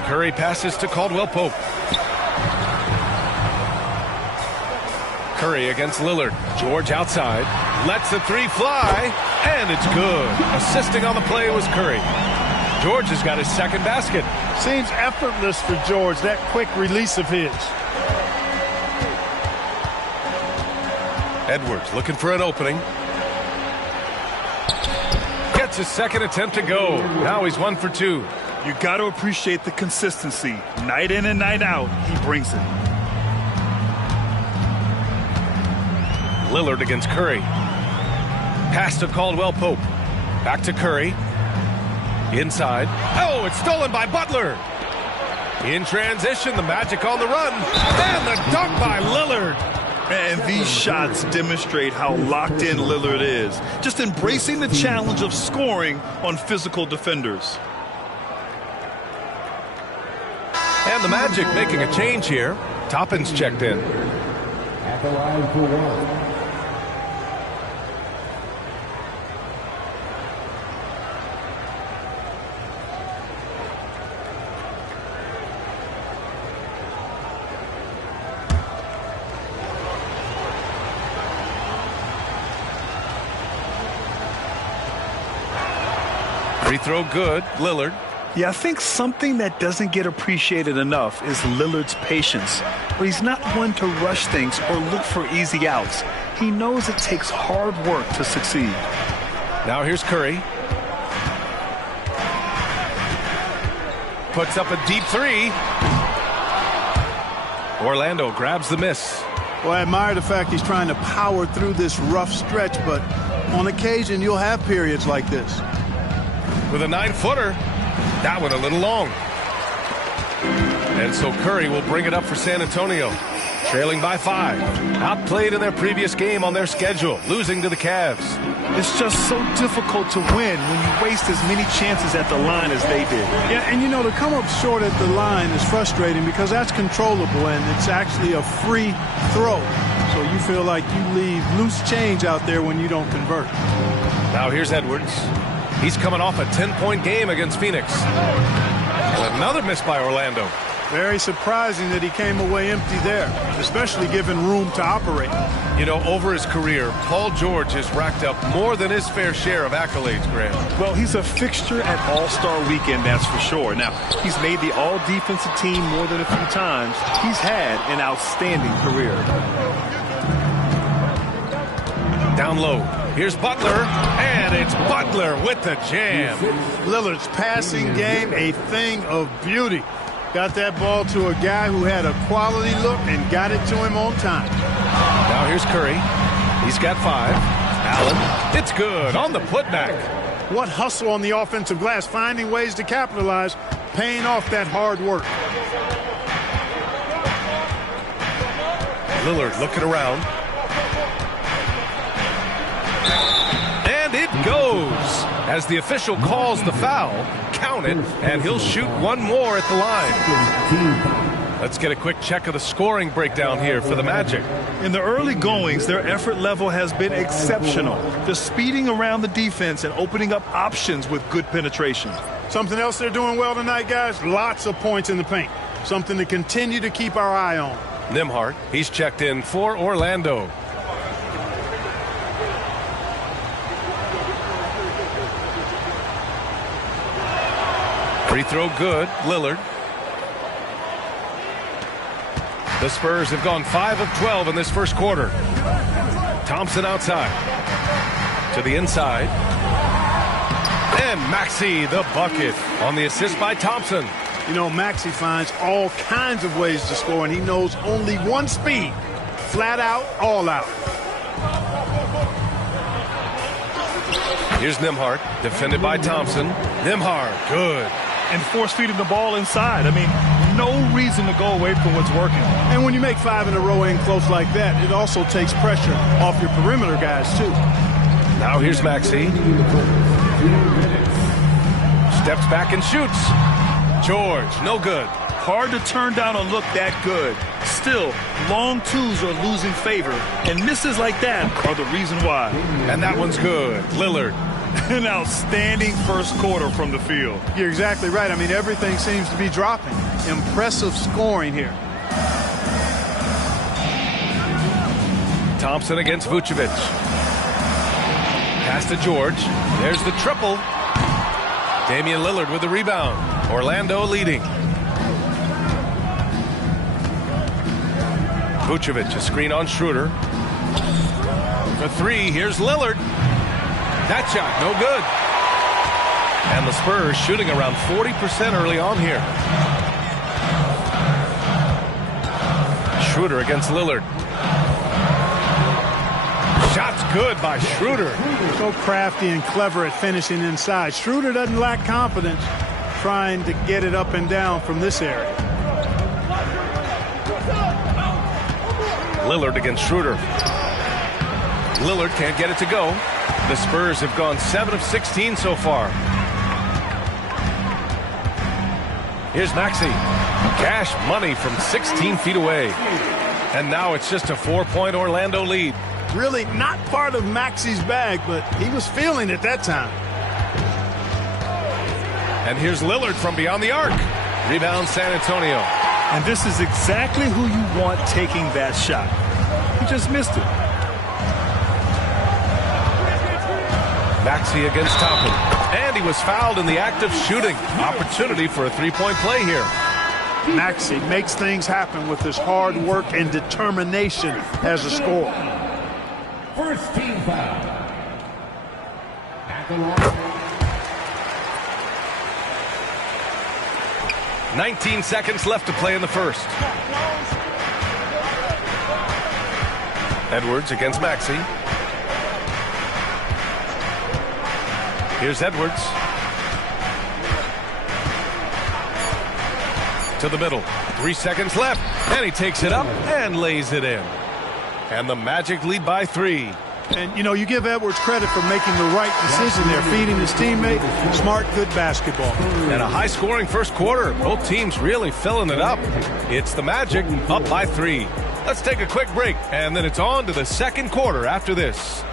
Curry passes to Caldwell Pope. Curry against Lillard. George outside. Lets the three fly. And it's good. Assisting on the play was Curry. George has got his second basket. Seems effortless for George, that quick release of his. Edwards looking for an opening. Gets his second attempt to go. Now he's 1 for 2. You got to appreciate the consistency. Night in and night out, he brings it. Lillard against Curry. Pass to Caldwell Pope. Back to Curry. Inside. Oh, it's stolen by Butler. In transition, the Magic on the run. And the dunk by Lillard. And these shots demonstrate how locked in Lillard is. Just embracing the challenge of scoring on physical defenders. And the Magic making a change here. Toppin's checked in. At the line for 1. Free throw good. Lillard. Yeah, I think something that doesn't get appreciated enough is Lillard's patience. But he's not one to rush things or look for easy outs. He knows it takes hard work to succeed. Now here's Curry. Puts up a deep 3. Orlando grabs the miss. Well, I admire the fact he's trying to power through this rough stretch, but on occasion you'll have periods like this. With a 9-footer. That one a little long. And so Curry will bring it up for San Antonio. Trailing by 5. Outplayed in their previous game on their schedule. Losing to the Cavs. It's just so difficult to win when you waste as many chances at the line as they did. Yeah, and you know, to come up short at the line is frustrating because that's controllable and it's actually a free throw. So you feel like you leave loose change out there when you don't convert. Now here's Edwards. He's coming off a 10-point game against Phoenix. And another miss by Orlando. Very surprising that he came away empty there, especially given room to operate. You know, over his career, Paul George has racked up more than his fair share of accolades, Graham. Well, he's a fixture at All-Star Weekend, that's for sure. Now, he's made the All-Defensive Team more than a few times. He's had an outstanding career. Down low. Here's Butler, and it's Butler with the jam. Lillard's passing game, a thing of beauty. Got that ball to a guy who had a quality look and got it to him on time. Now here's Curry. He's got 5. Allen, it's good on the putback. What hustle on the offensive glass, finding ways to capitalize, paying off that hard work. Lillard looking around. And it goes. As the official calls the foul, count it, and he'll shoot one more at the line. Let's get a quick check of the scoring breakdown here for the Magic. In the early goings, their effort level has been exceptional. They're speeding around the defense and opening up options with good penetration. Something else they're doing well tonight, guys, lots of points in the paint. Something to continue to keep our eye on. Nembhard, he's checked in for Orlando. Free throw good, Lillard. The Spurs have gone 5 of 12 in this first quarter. Thompson outside. To the inside. And Maxey the bucket on the assist by Thompson. You know, Maxey finds all kinds of ways to score, and he knows only one speed. Flat out, all out. Here's Nembhard, defended by Thompson. Nembhard, good. And force feeding the ball inside. I mean, no reason to go away from what's working. And when you make 5 in a row in close like that, it also takes pressure off your perimeter guys, too. Now here's Maxey. Steps back and shoots. George, no good. Hard to turn down a look that good. Still, long twos are losing favor, and misses like that are the reason why. And that one's good. Lillard. An outstanding first quarter from the field. You're exactly right. I mean, everything seems to be dropping. Impressive scoring here. Thompson against Vucevic. Pass to George. There's the triple. Damian Lillard with the rebound. Orlando leading. Vucevic, a screen on Schroeder. For 3, here's Lillard. That shot, no good. And the Spurs shooting around 40% early on here. Schroeder against Lillard. Shot's good by Schroeder. So crafty and clever at finishing inside. Schroeder doesn't lack confidence trying to get it up and down from this area. Lillard against Schroeder. Lillard can't get it to go. The Spurs have gone 7 of 16 so far. Here's Maxey. Cash money from 16 feet away. And now it's just a 4-point Orlando lead. Really not part of Maxey's bag, but he was feeling it that time. And here's Lillard from beyond the arc. Rebound San Antonio. And this is exactly who you want taking that shot. He just missed it. Maxey against Toppin. And he was fouled in the act of shooting. Opportunity for a 3-point play here. Maxey makes things happen with his hard work and determination as a scorer. First team foul. At the line. 19 seconds left to play in the first. Edwards against Maxey. Here's Edwards. To the middle. 3 seconds left. And he takes it up and lays it in. And the Magic lead by 3. And, you know, you give Edwards credit for making the right decision there, feeding his teammate. Smart, good basketball. And a high-scoring first quarter. Both teams really filling it up. It's the Magic up by 3. Let's take a quick break, and then it's on to the second quarter after this.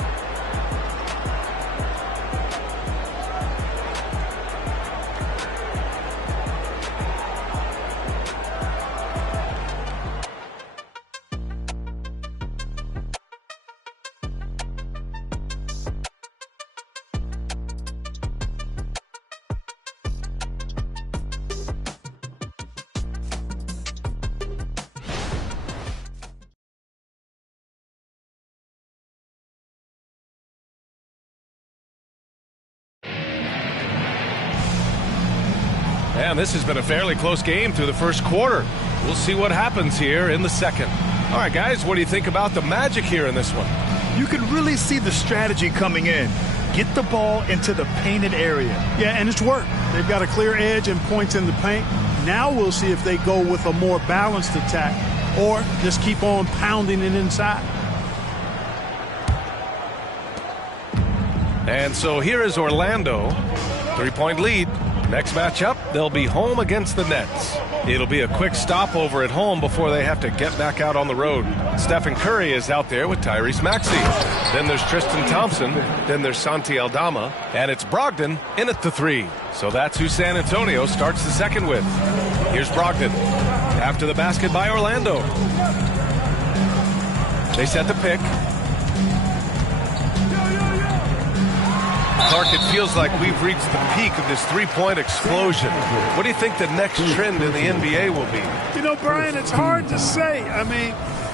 And this has been a fairly close game through the first quarter. We'll see what happens here in the second. All right, guys, what do you think about the Magic here in this one? You can really see the strategy coming in. Get the ball into the painted area. Yeah, and it's worked. They've got a clear edge and points in the paint. Now we'll see if they go with a more balanced attack or just keep on pounding it inside. And so here is Orlando. 3-point lead. Next matchup, they'll be home against the Nets. It'll be a quick stopover at home before they have to get back out on the road. Stephen Curry is out there with Tyrese Maxey. Then there's Tristan Thompson. Then there's Santi Aldama. And it's Brogdon in at the 3. So that's who San Antonio starts the second with. Here's Brogdon. After the basket by Orlando. They set the pick. Clark, it feels like we've reached the peak of this three-point explosion. What do you think the next trend in the NBA will be? You know, Brian, it's hard to say. I mean,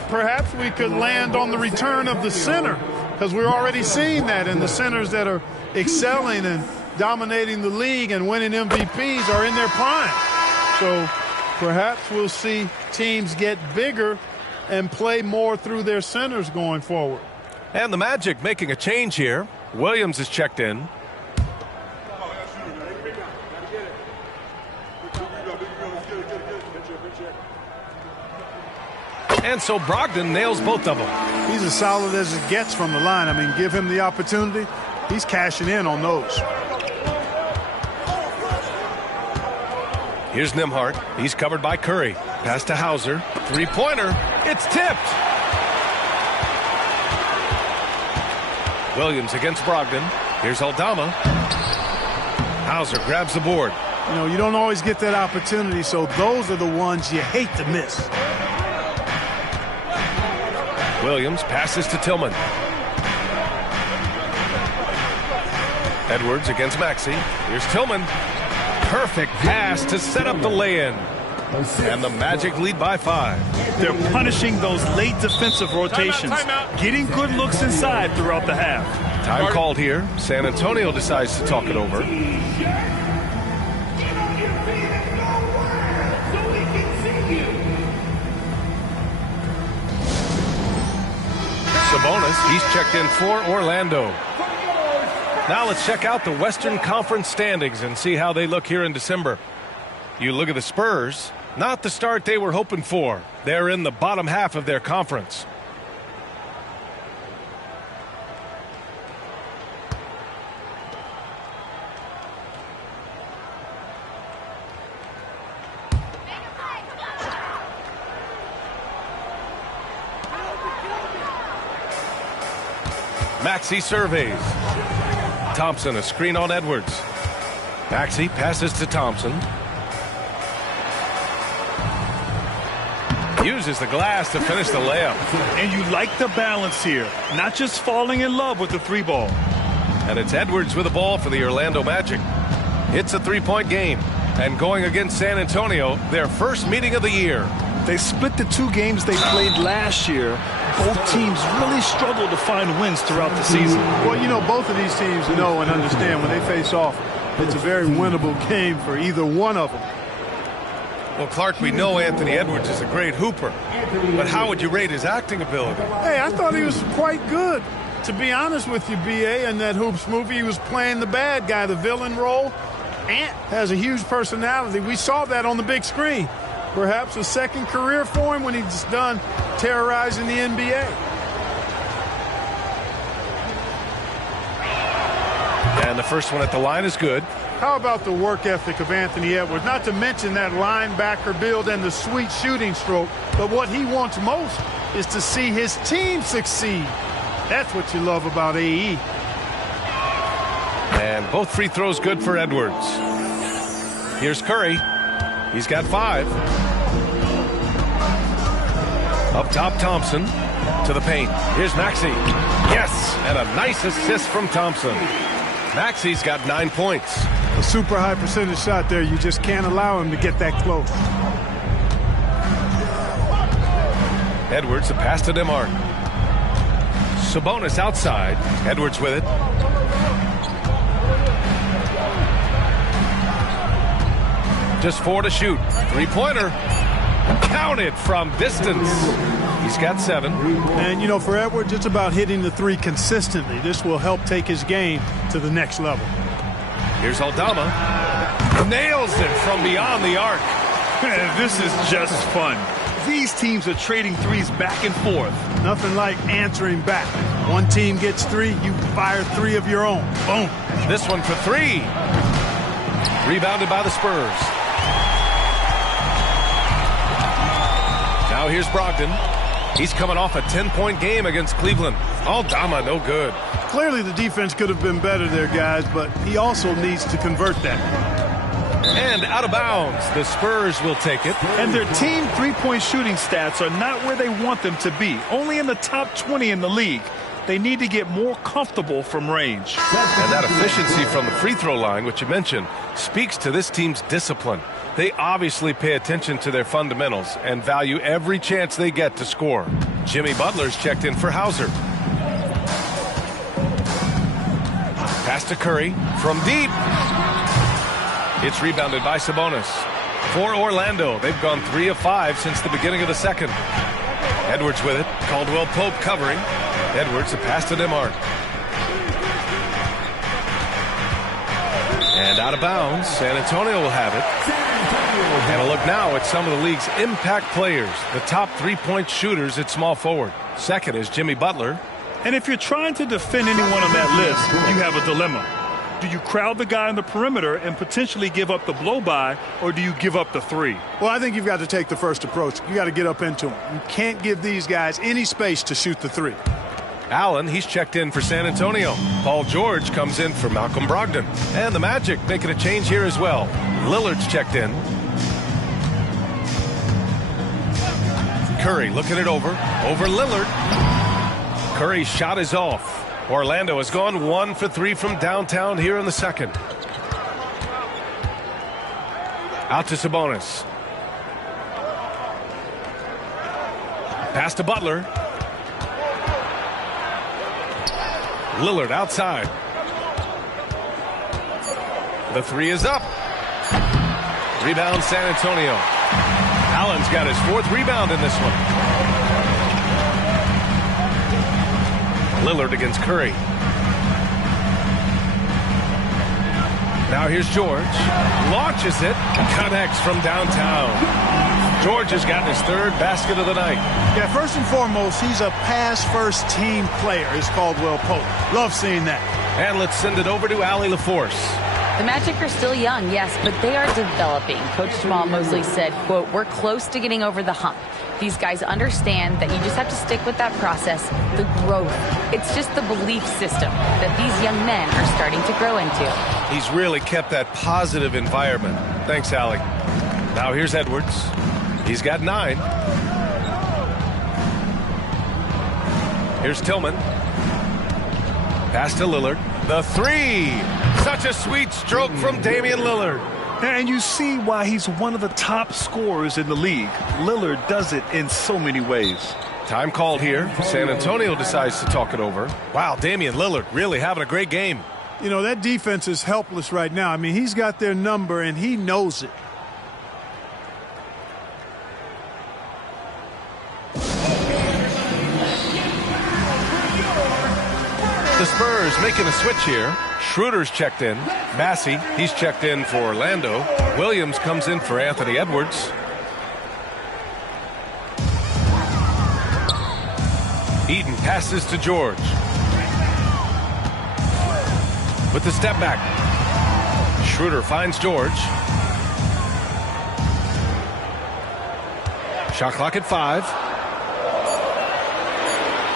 perhaps we could land on the return of the center, because we're already seeing that, and the centers that are excelling and dominating the league and winning MVPs are in their prime. So perhaps we'll see teams get bigger and play more through their centers going forward. And the Magic making a change here. Williams is checked in. And so Brogdon nails both of them. He's as solid as it gets from the line. I mean, give him the opportunity. He's cashing in on those. Here's Nembhard. He's covered by Curry. Pass to Hauser. Three-pointer. It's tipped. Williams against Brogdon. Here's Aldama. Hauser grabs the board. You know, you don't always get that opportunity, so those are the ones you hate to miss. Williams passes to Tillman. Edwards against Maxey. Here's Tillman. Perfect pass to set up the lay-in. And the Magic lead by 5. They're punishing those late defensive rotations, getting good looks inside throughout the half. Time called here. San Antonio decides to talk it over. Sabonis, he's checked in for Orlando. Now let's check out the Western Conference standings and see how they look here in December. You look at the Spurs. Not the start they were hoping for. They're in the bottom half of their conference. Maxey surveys. Thompson, a screen on Edwards. Maxey passes to Thompson. Uses the glass to finish the layup. And you like the balance here, not just falling in love with the three ball. And it's Edwards with the ball for the Orlando Magic. It's a three-point game. And going against San Antonio, their first meeting of the year. They split the 2 games they played last year. Both teams really struggled to find wins throughout the season. Well, you know, both of these teams know and understand when they face off, it's a very winnable game for either one of them. Well, Clark, we know Anthony Edwards is a great hooper, but how would you rate his acting ability? Hey, I thought he was quite good. To be honest with you, B.A., in that Hoops movie, he was playing the bad guy, the villain role. Ant has a huge personality. We saw that on the big screen. Perhaps a second career for him when he's done terrorizing the NBA. And the first one at the line is good. How about the work ethic of Anthony Edwards? Not to mention that linebacker build and the sweet shooting stroke, but what he wants most is to see his team succeed. That's what you love about AE. And both free throws good for Edwards. Here's Curry. He's got 5. Up top, Thompson to the paint. Here's Maxey. Yes, and a nice assist from Thompson. Maxey's got 9 points. A super high percentage shot there. You just can't allow him to get that close. Edwards, a pass to Nembhard. Sabonis outside. Edwards with it. Just 4 to shoot. Three-pointer. Counted from distance. He's got 7. And, you know, for Edwards, it's about hitting the 3 consistently. This will help take his game to the next level. Here's Aldama. Nails it from beyond the arc. This is just fun. These teams are trading threes back and forth. Nothing like answering back. One team gets 3, you fire 3 of your own. Boom. This one for 3. Rebounded by the Spurs. Now here's Brogdon. He's coming off a 10-point game against Cleveland. Aldama, no good. Clearly the defense could have been better there, guys, but he also needs to convert that. And out of bounds. The Spurs will take it. And their team three-point shooting stats are not where they want them to be. Only in the top 20 in the league. They need to get more comfortable from range. And that efficiency from the free throw line, which you mentioned, speaks to this team's discipline. They obviously pay attention to their fundamentals and value every chance they get to score. Jimmy Butler's checked in for Hauser. Pass to Curry from deep. It's rebounded by Sabonis. For Orlando, they've gone 3 of 5 since the beginning of the second. Edwards with it. Caldwell Pope covering. Edwards, a pass to DeMar. And out of bounds. San Antonio will have it. And a look now at some of the league's impact players, the top three-point shooters at small forward. Second is Jimmy Butler. And if you're trying to defend anyone on that list, you have a dilemma. Do you crowd the guy on the perimeter and potentially give up the blow-by, or do you give up the 3? Well, I think you've got to take the first approach. You got to get up into him. You can't give these guys any space to shoot the 3. Allen, he's checked in for San Antonio. Paul George comes in for Malcolm Brogdon. And the Magic making a change here as well. Lillard's checked in. Curry looking it over Lillard. Curry's shot is off. Orlando has gone 1 for 3 from downtown here in the second. Out to Sabonis. Pass to Butler. Lillard outside. The 3 is up. Rebound San Antonio. Allen's got his 4th rebound in this one. Lillard against Curry. Now here's George. Launches it. Connects from downtown. George has gotten his 3rd basket of the night. Yeah, first and foremost, he's a pass-first team player, is Caldwell Pope. Love seeing that. And let's send it over to Allie LaForce. The Magic are still young, yes, but they are developing. Coach Jamal Mosley said, quote, "We're close to getting over the hump. These guys understand that you just have to stick with that process, the growth. It's just the belief system that these young men are starting to grow into." He's really kept that positive environment. Thanks, Allie. Now here's Edwards. He's got 9. Here's Tillman. Pass to Lillard. The 3. Such a sweet stroke from Damian Lillard. And you see why he's one of the top scorers in the league. Lillard does it in so many ways. Time called here. San Antonio decides to talk it over. Wow, Damian Lillard really having a great game. You know, that defense is helpless right now. I mean, he's got their number, and he knows it. The Spurs making a switch here. Schroeder's checked in. Massey, he's checked in for Orlando. Williams comes in for Anthony Edwards. Eaton passes to George. With the step back. Schroeder finds George. Shot clock at 5.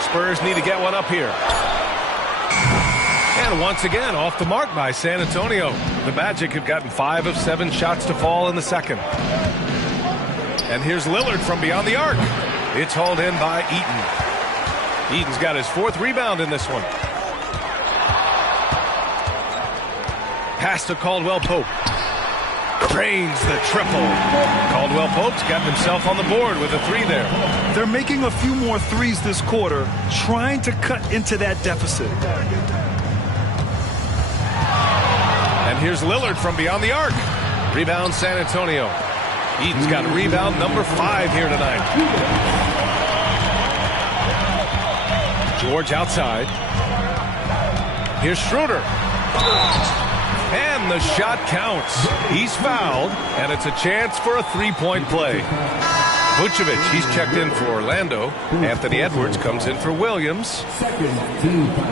Spurs need to get one up here. And once again, off the mark by San Antonio. The Magic have gotten 5 of 7 shots to fall in the second. And here's Lillard from beyond the arc. It's hauled in by Eaton. Eaton's got his 4th rebound in this one. Pass to Caldwell Pope. Drains the triple. Caldwell Pope's gotten himself on the board with a 3 there. They're making a few more threes this quarter, trying to cut into that deficit. And here's Lillard from beyond the arc. Rebound San Antonio. Eden's got rebound number 5 here tonight. George outside. Here's Schroeder. And the shot counts. He's fouled, and it's a chance for a three-point play. Vucevic, he's checked in for Orlando. Anthony Edwards comes in for Williams. Second team foul.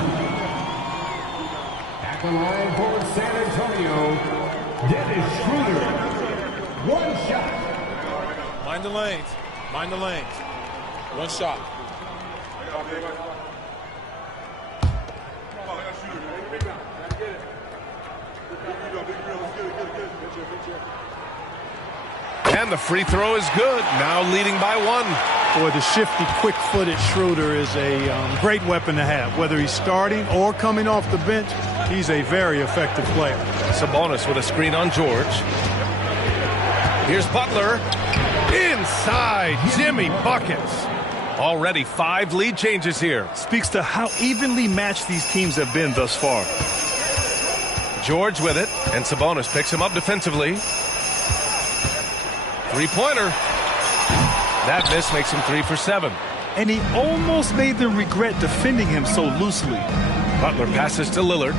At the line for San Antonio, Dennis Schroeder. One shot. Mind the lanes. Mind the lanes. One shot. And the free throw is good. Now leading by 1. Boy, the shifty, quick-footed Schroeder is a great weapon to have. Whether he's starting or coming off the bench, he's a very effective player. Sabonis with a screen on George. Here's Butler. Inside. Jimmy buckets. Already 5 lead changes here. Speaks to how evenly matched these teams have been thus far. George with it, and Sabonis picks him up defensively. Three-pointer. That miss makes him 3 for 7. And he almost made them regret defending him so loosely. Butler passes to Lillard.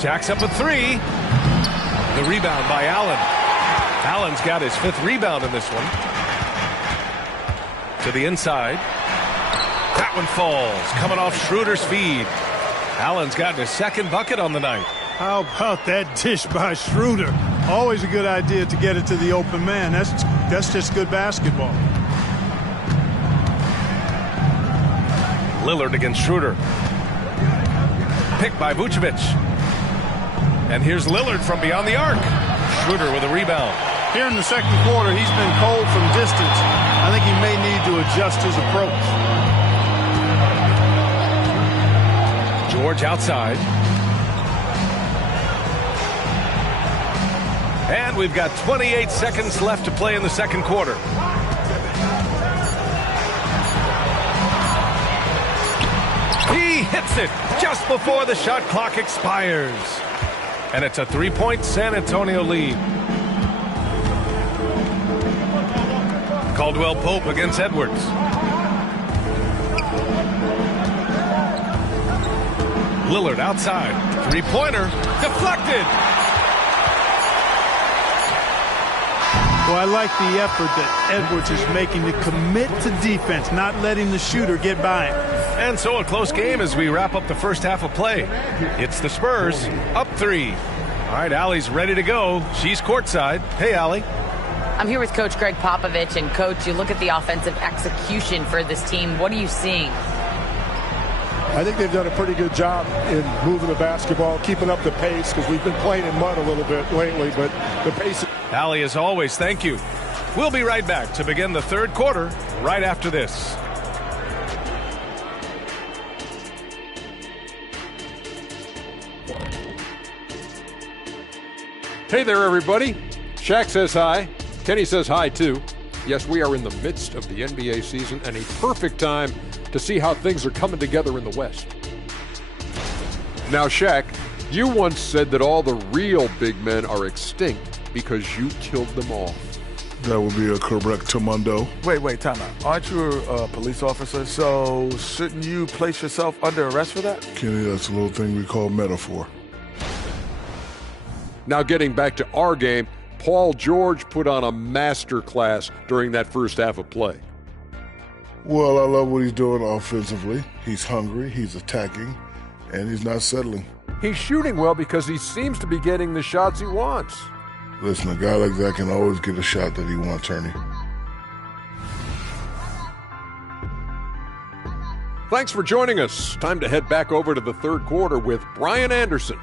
Jacks up a 3. The rebound by Allen. Allen's got his 5th rebound in this one. To the inside. That one falls. Coming off Schroeder's feed. Allen's gotten his 2nd bucket on the night. How about that dish by Schroeder? Always a good idea to get it to the open man. That's just good basketball. Lillard against Schroeder. Picked by Vucevic. And here's Lillard from beyond the arc. Schroeder with a rebound. Here in the second quarter, he's been cold from distance. I think he may need to adjust his approach. George outside. And we've got 28 seconds left to play in the second quarter. He hits it just before the shot clock expires. And it's a 3-point San Antonio lead. Caldwell Pope against Edwards. Lillard outside. 3-pointer. Deflected. Well, I like the effort that Edwards is making to commit to defense, not letting the shooter get by him. And so a close game as we wrap up the first half of play. It's the Spurs up 3. All right, Allie's ready to go. She's courtside. Hey, Allie. I'm here with Coach Greg Popovich. And, Coach, you look at the offensive execution for this team. What are you seeing? I think they've done a pretty good job in moving the basketball, keeping up the pace, because we've been playing in mud a little bit lately, but the pace. Allie, as always, thank you. We'll be right back to begin the third quarter right after this. Hey there, everybody. Shaq says hi. Kenny says hi, too. Yes, we are in the midst of the NBA season and a perfect time to see how things are coming together in the West. Now, Shaq, you once said that all the real big men are extinct because you killed them all. That would be a correctamundo. Wait, time out. Aren't you a police officer? So shouldn't you place yourself under arrest for that? Kenny, that's a little thing we call metaphor. Now, getting back to our game, Paul George put on a master class during that first half of play. Well, I love what he's doing offensively. He's hungry, he's attacking, and he's not settling. He's shooting well because he seems to be getting the shots he wants. Listen, a guy like that can always get a shot that he wants, Ernie. Thanks for joining us. Time to head back over to the third quarter with Brian Anderson.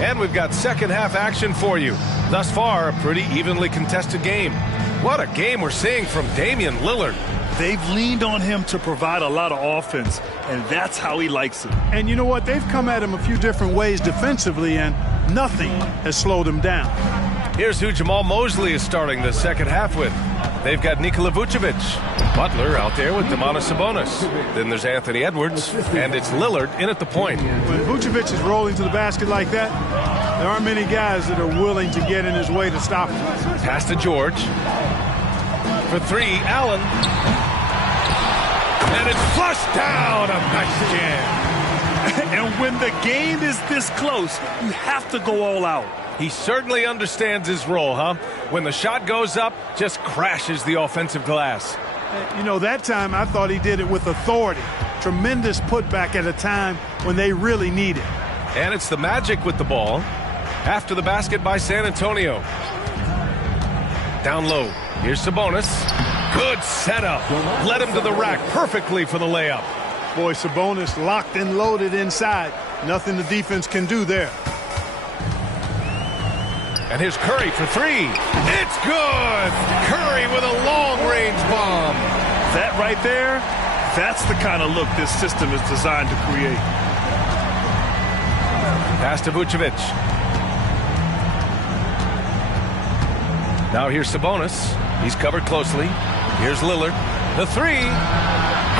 And we've got second half action for you. Thus far, a pretty evenly contested game. What a game we're seeing from Damian Lillard. They've leaned on him to provide a lot of offense, and that's how he likes it. And you know what? They've come at him a few different ways defensively, and nothing has slowed him down. Here's who Jamal Mosley is starting the second half with. They've got Nikola Vucevic. Butler out there with Domantas Sabonis. Then there's Anthony Edwards, and it's Lillard in at the point. When Vucevic is rolling to the basket like that, there aren't many guys that are willing to get in his way to stop him. Pass to George. For three, Allen. And it's flushed down. A nice jam. And when the game is this close, you have to go all out. He certainly understands his role, huh? When the shot goes up, just crashes the offensive glass. You know, that time I thought he did it with authority. Tremendous putback at a time when they really need it. And it's the Magic with the ball. After the basket by San Antonio. Down low. Here's Sabonis. Good setup. Led him to the rack perfectly for the layup. Boy, Sabonis locked and loaded inside. Nothing the defense can do there. And here's Curry for three. It's good! Curry with a long-range bomb. That right there, that's the kind of look this system is designed to create. Pass to Vucevic. Now here's Sabonis. He's covered closely. Here's Lillard. The three.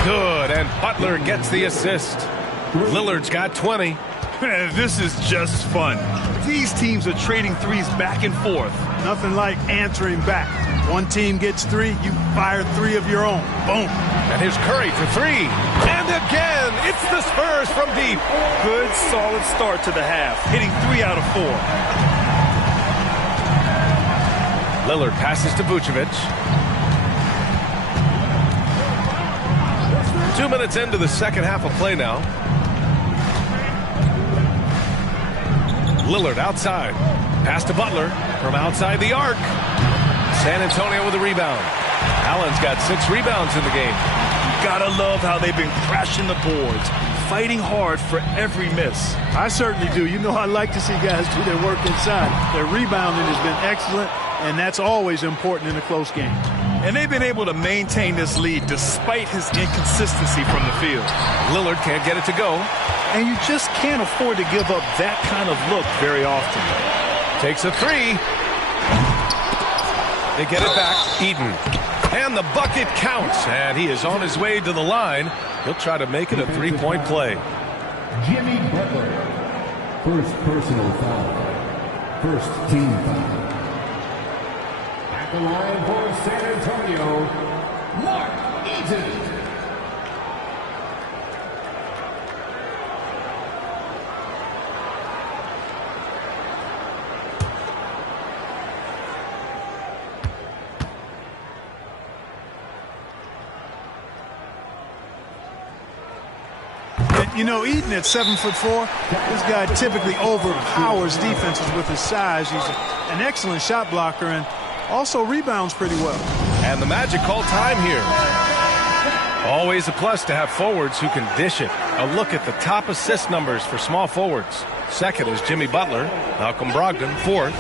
Good, and Butler gets the assist. Lillard's got 20. This is just fun. These teams are trading threes back and forth. Nothing like answering back. One team gets three, you fire three of your own. Boom. And here's Curry for three. And again, it's the Spurs from deep. Good, solid start to the half, hitting 3 out of 4. Lillard passes to Vucevic. 2 minutes into the second half of play now. Lillard outside. Pass to Butler from outside the arc. San Antonio with a rebound. Allen's got 6 rebounds in the game. You gotta love how they've been crashing the boards, fighting hard for every miss. I certainly do. You know, I like to see guys do their work inside. Their rebounding has been excellent, and that's always important in a close game. And they've been able to maintain this lead despite his inconsistency from the field. Lillard can't get it to go. And you just can't afford to give up that kind of look very often. Takes a three. They get it back. Eden. And the bucket counts. And he is on his way to the line. He'll try to make it a three-point play. Jimmy Butler. First personal foul. First team foul. At the line for San Antonio, Mark Eaton. You know, Eden at 7'4", this guy typically overpowers defenses with his size. He's an excellent shot blocker and also rebounds pretty well. And the Magic call time here. Always a plus to have forwards who can dish it. A look at the top assist numbers for small forwards. Second is Jimmy Butler. Malcolm Brogdon, fourth.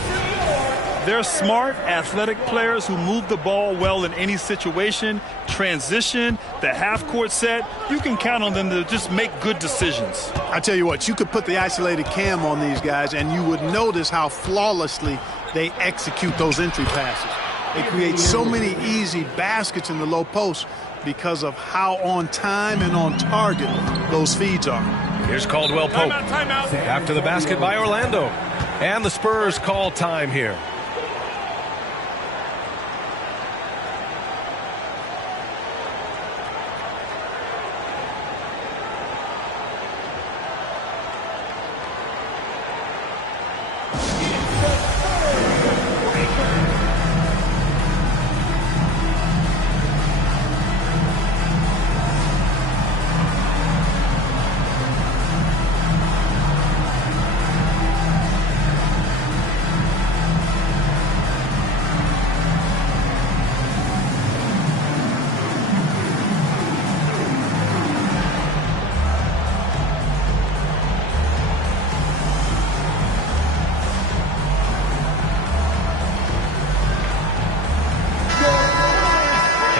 They're smart, athletic players who move the ball well in any situation, transition, the half-court set. You can count on them to just make good decisions. I tell you what, you could put the isolated cam on these guys, and you would notice how flawlessly they execute those entry passes. They create so many easy baskets in the low post because of how on time and on target those feeds are. Here's Caldwell Pope. Timeout. After the basket by Orlando. And the Spurs call time here.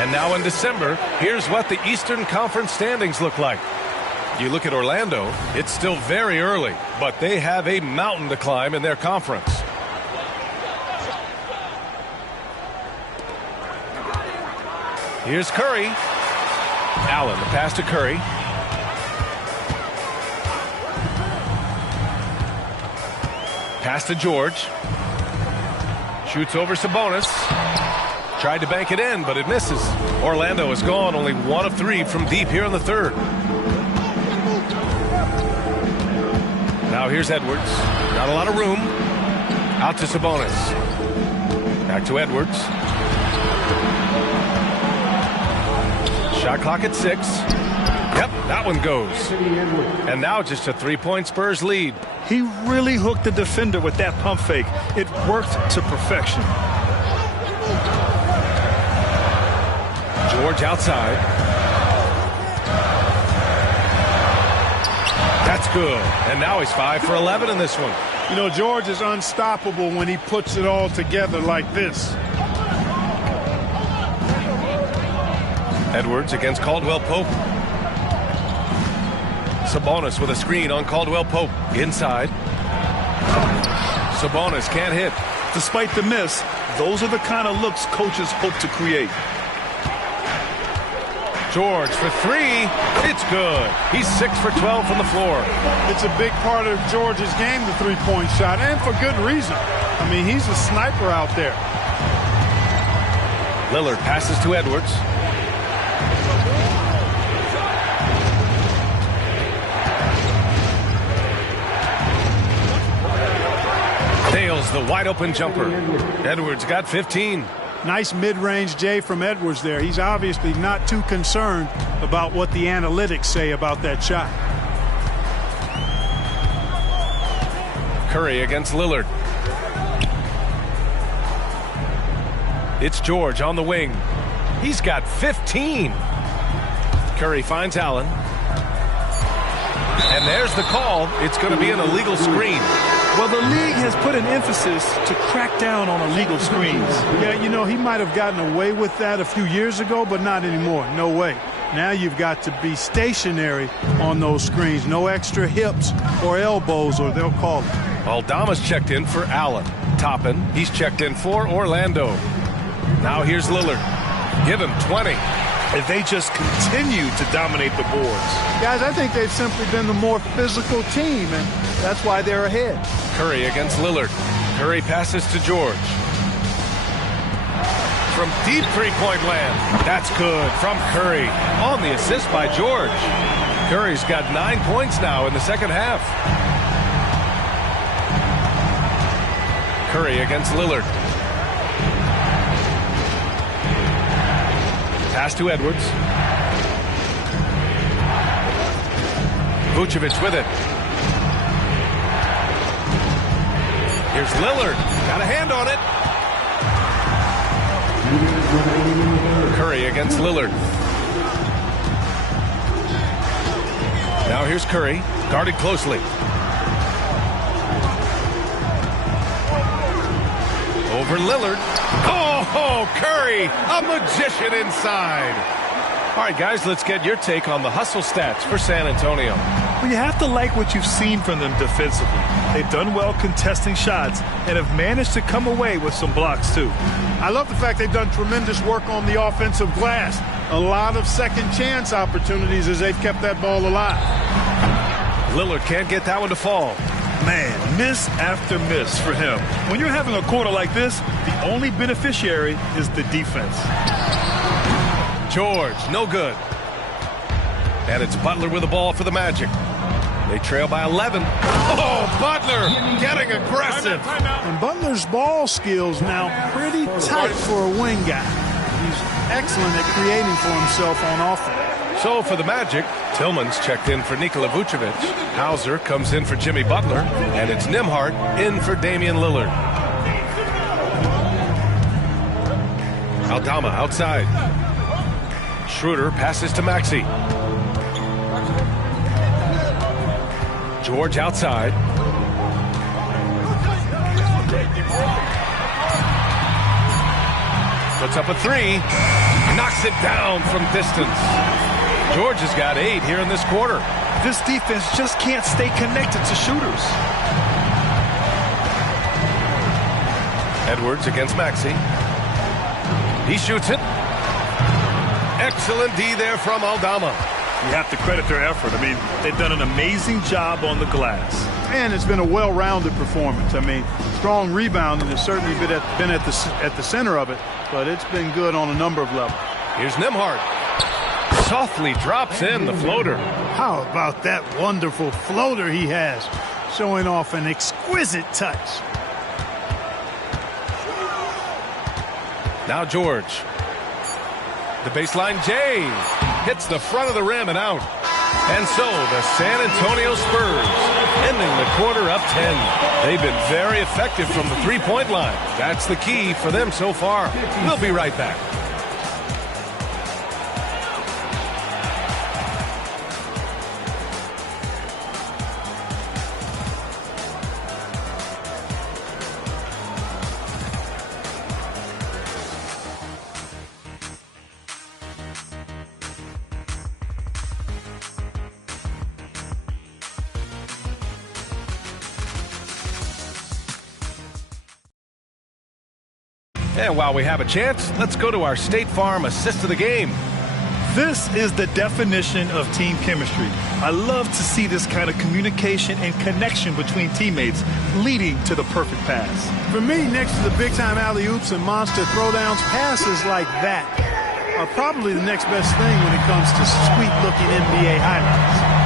And now in December, here's what the Eastern Conference standings look like. You look at Orlando, it's still very early, but they have a mountain to climb in their conference. Here's Curry. Allen, the pass to Curry. Pass to George. Shoots over Sabonis. Tried to bank it in, but it misses. Orlando is gone, only 1 of 3 from deep here in the third. Now here's Edwards. Not a lot of room. Out to Sabonis. Back to Edwards. Shot clock at 6. Yep, that one goes. And now just a 3-point Spurs lead. He really hooked the defender with that pump fake. It worked to perfection. George outside. That's good. And now he's 5 for 11 in this one. You know, George is unstoppable when he puts it all together like this. Edwards against Caldwell Pope. Sabonis with a screen on Caldwell Pope. Inside. Sabonis can't hit. Despite the miss, those are the kind of looks coaches hope to create. George for 3. It's good. He's 6 for 12 from the floor. It's a big part of George's game, the three-point shot, and for good reason. I mean, he's a sniper out there. Lillard passes to Edwards. Nails the wide-open jumper. Edwards got 15. Nice mid-range J from Edwards there. He's obviously not too concerned about what the analytics say about that shot. Curry against Lillard. It's George on the wing. He's got 15. Curry finds Allen. And there's the call. It's going to be an illegal screen. Well, the league has put an emphasis to crack down on illegal screens. Yeah, you know, he might have gotten away with that a few years ago, but not anymore. No way. Now you've got to be stationary on those screens. No extra hips or elbows, or they'll call it. Aldama's checked in for Allen. Toppin, he's checked in for Orlando. Now here's Lillard. Give him 20. And they just continue to dominate the boards. Guys, I think they've simply been the more physical team, and that's why they're ahead. Curry against Lillard. Curry passes to George. From deep three-point land. That's good from Curry. On the assist by George. Curry's got 9 points now in the second half. Curry against Lillard. Pass to Edwards. Vucevic with it. Here's Lillard. Got a hand on it. Curry against Lillard. Now here's Curry. Guarded closely. Over Lillard. Oh, Curry, a magician inside. All right, guys, let's get your take on the hustle stats for San Antonio. Well, you have to like what you've seen from them defensively. They've done well contesting shots and have managed to come away with some blocks, too. I love the fact they've done tremendous work on the offensive glass. A lot of second chance opportunities as they've kept that ball alive. Lillard can't get that one to fall. Man, miss after miss for him. When you're having a quarter like this, the only beneficiary is the defense. George, no good. And it's Butler with the ball for the Magic. They trail by 11. Oh, Butler getting aggressive. And Butler's ball skills now pretty tight for a wing guy. He's excellent at creating for himself on offense. So for the Magic, Tillman's checked in for Nikola Vucevic. Hauser comes in for Jimmy Butler. And it's Nembhard in for Damian Lillard. Aldama outside. Schroeder passes to Maxey. George outside. Puts up a 3. Knocks it down from distance. George has got 8 here in this quarter. This defense just can't stay connected to shooters. Edwards against Maxey. He shoots it. Excellent D there from Aldama. You have to credit their effort. I mean, they've done an amazing job on the glass. And it's been a well-rounded performance. I mean, strong rebounding has certainly been at the center of it, but it's been good on a number of levels. Here's Nembhard. Softly drops in the floater. How about that wonderful floater he has, showing off an exquisite touch. Now George. The baseline J hits the front of the rim and out. And so the San Antonio Spurs ending the quarter up 10. They've been very effective from the three-point line. That's the key for them so far. We'll be right back. And while we have a chance, let's go to our State Farm assist of the game. This is the definition of team chemistry. I love to see this kind of communication and connection between teammates leading to the perfect pass. For me, next to the big-time alley-oops and monster throwdowns, passes like that are probably the next best thing when it comes to sweet-looking NBA highlights.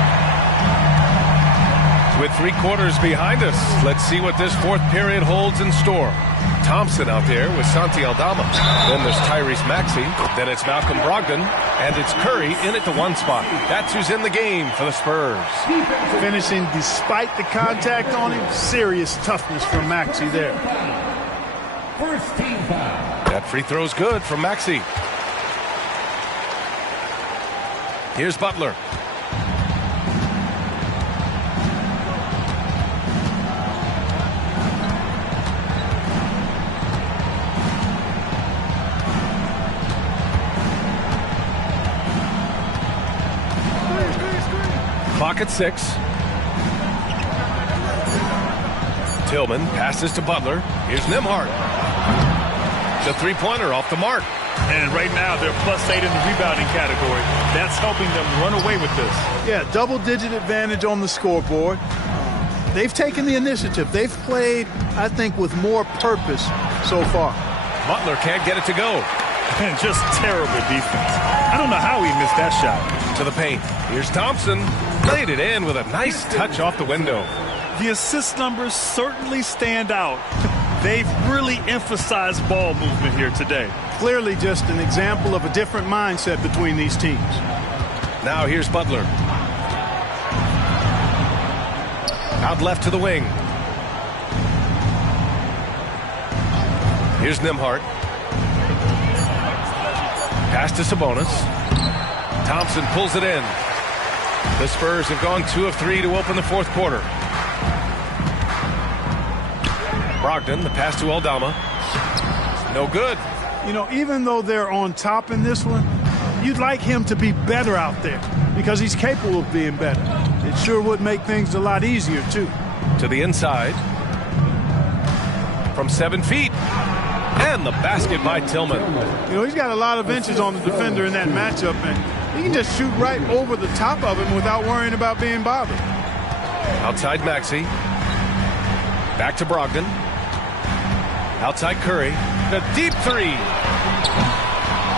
With 3 quarters behind us, let's see what this fourth period holds in store. Thompson out there with Santi Aldama. Then there's Tyrese Maxey. Then it's Malcolm Brogdon. And it's Curry in at the 1 spot. That's who's in the game for the Spurs. Finishing despite the contact on him. Serious toughness from Maxey there. First team foul. That free throw's good from Maxey. Here's Butler. Clock at 6. Tillman passes to Butler. Here's Nembhard. The three-pointer off the mark. And right now they're +8 in the rebounding category. That's helping them run away with this. Yeah, double-digit advantage on the scoreboard. They've taken the initiative. They've played, I think, with more purpose so far. Butler can't get it to go. And just terrible defense. I don't know how he missed that shot. To the paint. Here's Thompson. Laid it in with a nice touch off the window. The assist numbers certainly stand out. They've really emphasized ball movement here today. Clearly just an example of a different mindset between these teams. Now here's Butler. Out left to the wing. Here's Nembhard. Pass to Sabonis. Thompson pulls it in. The Spurs have gone 2 of 3 to open the fourth quarter. Brogdon, the pass to Aldama. No good. You know, even though they're on top in this one, you'd like him to be better out there because he's capable of being better. It sure would make things a lot easier, too. To the inside. From 7 feet. And the basket by Tillman. You know, he's got a lot of inches on the defender in that matchup, and he can just shoot right over the top of him without worrying about being bothered. Outside Maxey. Back to Brogdon. Outside Curry. The deep 3.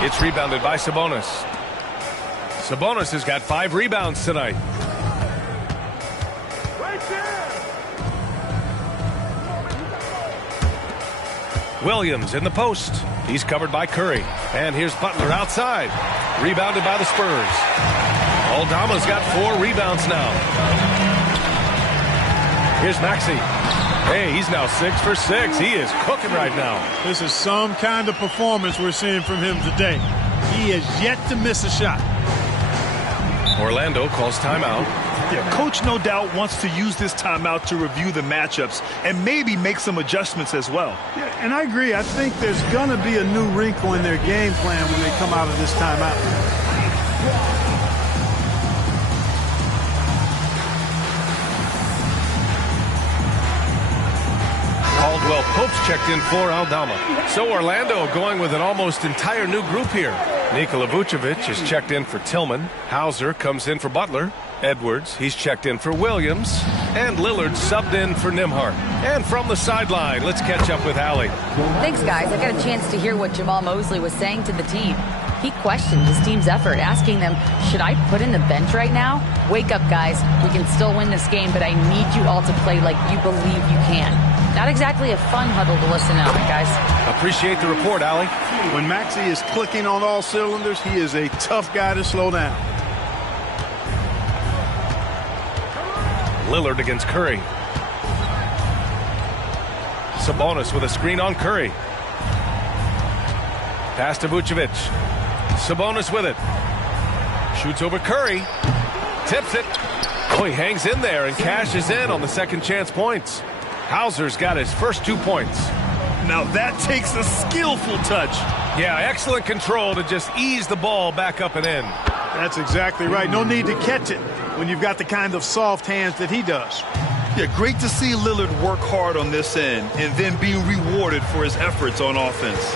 It's rebounded by Sabonis. Sabonis has got 5 rebounds tonight. Williams in the post. He's covered by Curry. And here's Butler outside. Rebounded by the Spurs. Aldama's got 4 rebounds now. Here's Maxey. Hey, he's now 6 for 6. He is cooking right now. This is some kind of performance we're seeing from him today. He has yet to miss a shot. Orlando calls timeout. Yeah, Coach no doubt wants to use this timeout to review the matchups and maybe make some adjustments as well. Yeah, and I agree. I think there's going to be a new wrinkle in their game plan when they come out of this timeout. Caldwell Pope's checked in for Aldama. So Orlando going with an almost entire new group here. Nikola Vucevic is checked in for Tillman. Hauser comes in for Butler. Edwards, he's checked in for Williams. And Lillard subbed in for Nembhard. And from the sideline, let's catch up with Allie. Thanks, guys. I got a chance to hear what Jamal Mosley was saying to the team. He questioned his team's effort, asking them, should I put in the bench right now? Wake up, guys. We can still win this game, but I need you all to play like you believe you can. Not exactly a fun huddle to listen to, guys. Appreciate the report, Allie. When Maxey is clicking on all cylinders, he is a tough guy to slow down. Lillard against Curry. Sabonis with a screen on Curry. Pass to Vucevic. Sabonis with it. Shoots over Curry. Tips it. Oh, he hangs in there and cashes in on the second chance points. Hauser's got his first 2 points. Now that takes a skillful touch. Yeah, excellent control to just ease the ball back up and in. That's exactly right. No need to catch it when you've got the kind of soft hands that he does. Yeah, great to see Lillard work hard on this end and then being rewarded for his efforts on offense.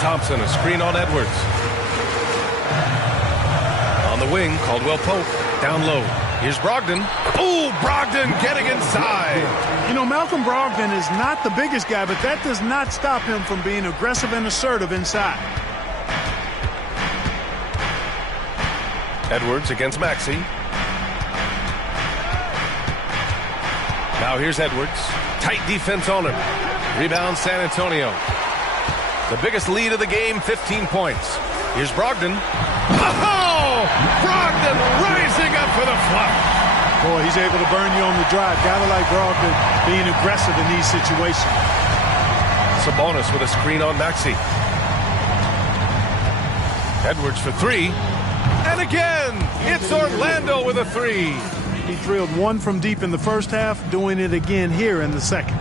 Thompson, a screen on Edwards. On the wing, Caldwell Pope, down low. Here's Brogdon. Oh, Brogdon getting inside. You know, Malcolm Brogdon is not the biggest guy, but that does not stop him from being aggressive and assertive inside. Edwards against Maxey. Now here's Edwards. Tight defense on him. Rebound San Antonio. The biggest lead of the game, 15 points. Here's Brogdon. Oh! Brogdon rising up for the flop. Boy, he's able to burn you on the drive. Gotta like Brogdon being aggressive in these situations. Sabonis with a screen on Maxey. Edwards for three. And again, it's Orlando with a three. He drilled one from deep in the first half, doing it again here in the second.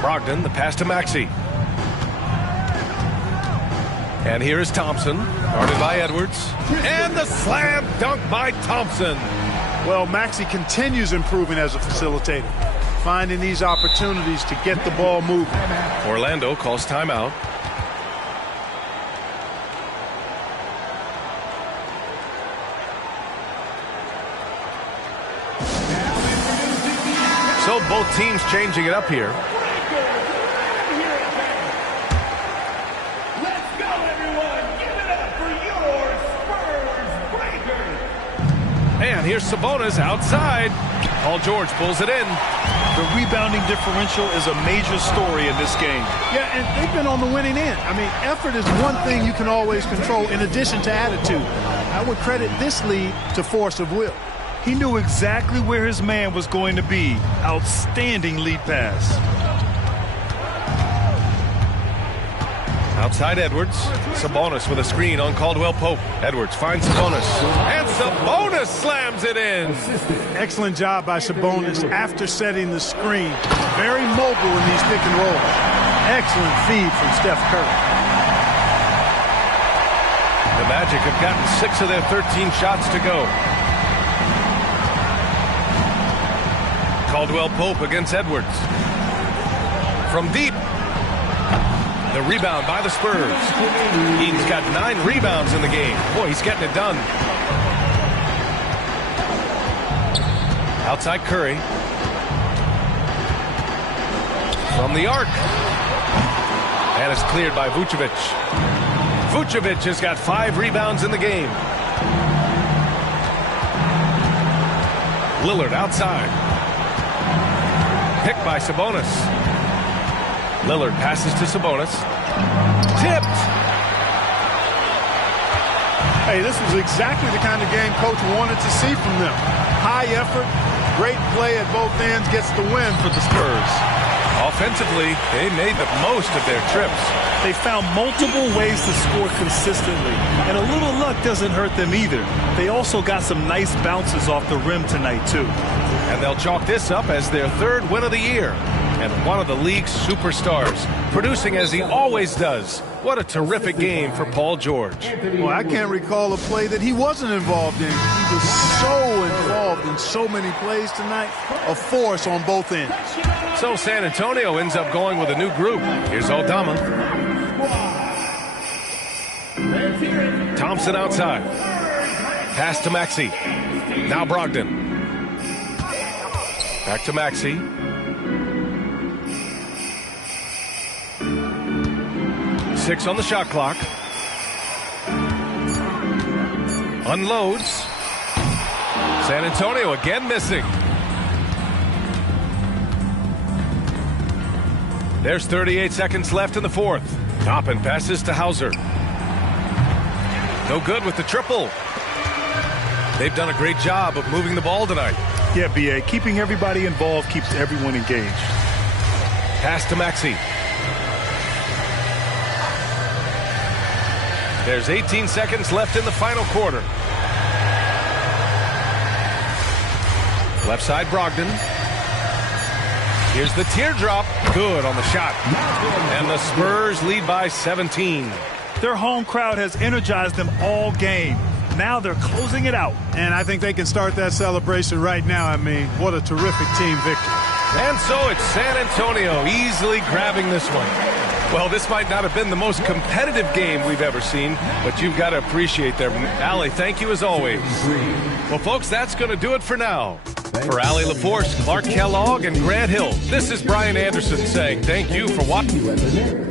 Brogdon, the pass to Maxey. And here is Thompson, guarded by Edwards. And the slam dunk by Thompson. Well, Maxey continues improving as a facilitator, finding these opportunities to get the ball moving. Orlando calls timeout. So both teams changing it up here. And here's Sabonis outside. Paul George pulls it in. The rebounding differential is a major story in this game. Yeah, and they've been on the winning end. I mean, effort is one thing you can always control in addition to attitude. I would credit this lead to force of will. He knew exactly where his man was going to be. Outstanding lead pass. Outside Edwards. Sabonis with a screen on Caldwell Pope. Edwards finds Sabonis. And Sabonis slams it in. Excellent job by Sabonis after setting the screen. Very mobile in these pick and rolls. Excellent feed from Steph Curry. The Magic have gotten 6 of their 13 shots to go. Caldwell Pope against Edwards. From deep. The rebound by the Spurs. He's got 9 rebounds in the game. Boy, he's getting it done. Outside Curry. From the arc. And it's cleared by Vucevic. Vucevic has got 5 rebounds in the game. Lillard outside. Picked by Sabonis. Lillard passes to Sabonis. Tipped. Hey, this was exactly the kind of game Coach wanted to see from them. High effort, great play at both ends, gets the win for the Spurs. Offensively, they made the most of their trips. They found multiple ways to score consistently, and a little luck doesn't hurt them either. They also got some nice bounces off the rim tonight, too. And they'll chalk this up as their 3rd win of the year. And one of the league's superstars, producing as he always does What a terrific game for Paul George. Well, I can't recall a play that he wasn't involved in. He was so involved in so many plays tonight. A force on both ends. So San Antonio ends up going with a new group. Here's Aldama. Thompson outside. Pass to Maxey. Now Brogdon. Back to Maxey. Six on the shot clock. Unloads. San Antonio again missing. There's 38 seconds left in the fourth. Toppin passes to Hauser. No good with the triple. They've done a great job of moving the ball tonight. Yeah, B.A. Keeping everybody involved keeps everyone engaged. Pass to Maxey. There's 18 seconds left in the final quarter. Left side, Brogdon. Here's the teardrop. Good on the shot. And the Spurs lead by 17. Their home crowd has energized them all game. Now they're closing it out. And I think they can start that celebration right now. I mean, what a terrific team victory. And so it's San Antonio easily grabbing this one. Well, this might not have been the most competitive game we've ever seen, but you've got to appreciate them. Allie, thank you as always. Well, folks, that's going to do it for now. For Allie LaForce, Clark Kellogg, and Grant Hill, this is Brian Anderson saying thank you for watching.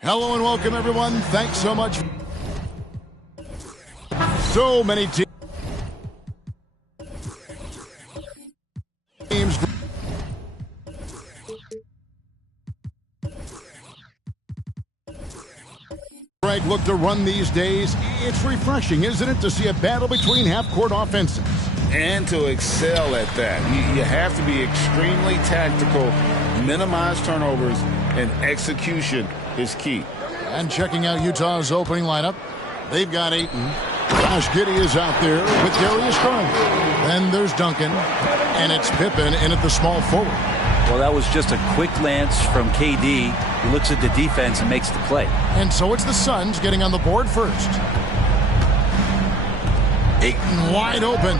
Hello and welcome, everyone. Thanks so much. So many teams. Greg, look to run these days. It's refreshing, isn't it, to see a battle between half-court offenses? And to excel at that. You have to be extremely tactical, minimize turnovers, and execution is key. And checking out Utah's opening lineup, they've got Ayton. Josh Giddey is out there with Darius Garland. Then there's Duncan, and it's Pippen in at the small forward. Well, that was just a quick glance from KD. He looks at the defense and makes the play. And so it's the Suns getting on the board first. Ayton wide open.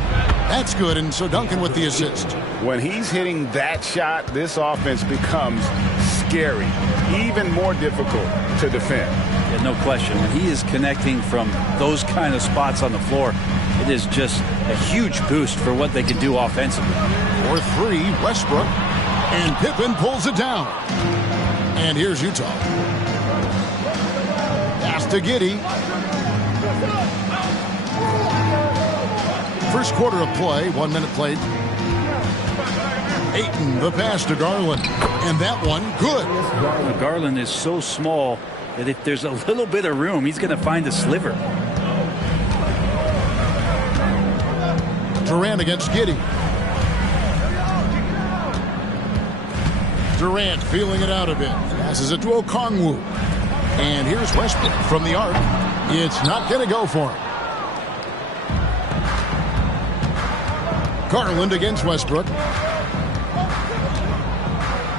That's good, and so Duncan with the assist. When he's hitting that shot, this offense becomes scary, even more difficult to defend. Yeah, no question. When he is connecting from those kind of spots on the floor, it is just a huge boost for what they can do offensively. For three, Westbrook. And Pippen pulls it down. And here's Utah. Pass to Giddey. First quarter of play, 1 minute played. Ayton, the pass to Garland. And that one, good. Garland is so small that if there's a little bit of room, he's going to find a sliver. Durant against Giddey. Durant feeling it out a bit. Passes it to Okongwu. And here's Westbrook from the arc. It's not going to go for him. Garland against Westbrook.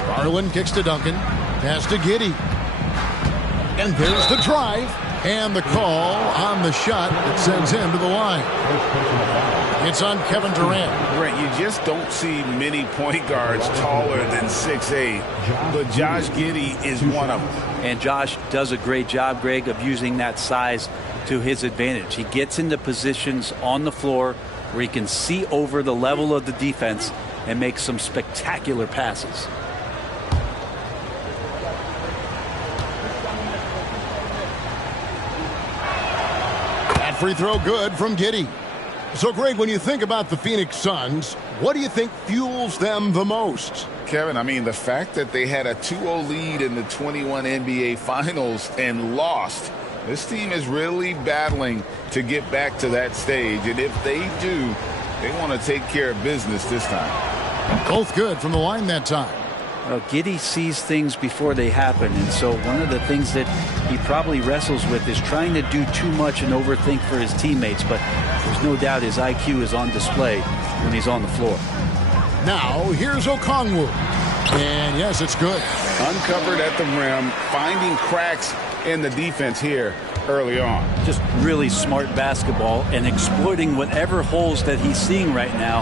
Garland kicks to Duncan. Pass to Giddey. And there's the drive. And the call on the shot that sends him to the line. It's on Kevin Durant. Brent, you just don't see many point guards taller than 6'8", but Josh Giddey is one of them. And Josh does a great job, Greg, of using that size to his advantage. He gets into positions on the floor where he can see over the level of the defense and make some spectacular passes. That free throw good from Giddey. So, Greg, when you think about the Phoenix Suns, what do you think fuels them the most? Kevin, I mean, the fact that they had a 2-0 lead in the 21 NBA Finals and lost. This team is really battling to get back to that stage. And if they do, they want to take care of business this time. Both good from the line that time. Well, Giddey sees things before they happen, and so one of the things that he probably wrestles with is trying to do too much and overthink for his teammates, but there's no doubt his IQ is on display when he's on the floor. Now, here's Okongwu. And yes, it's good. Uncovered at the rim, finding cracks in the defense here early on. Just really smart basketball and exploiting whatever holes that he's seeing right now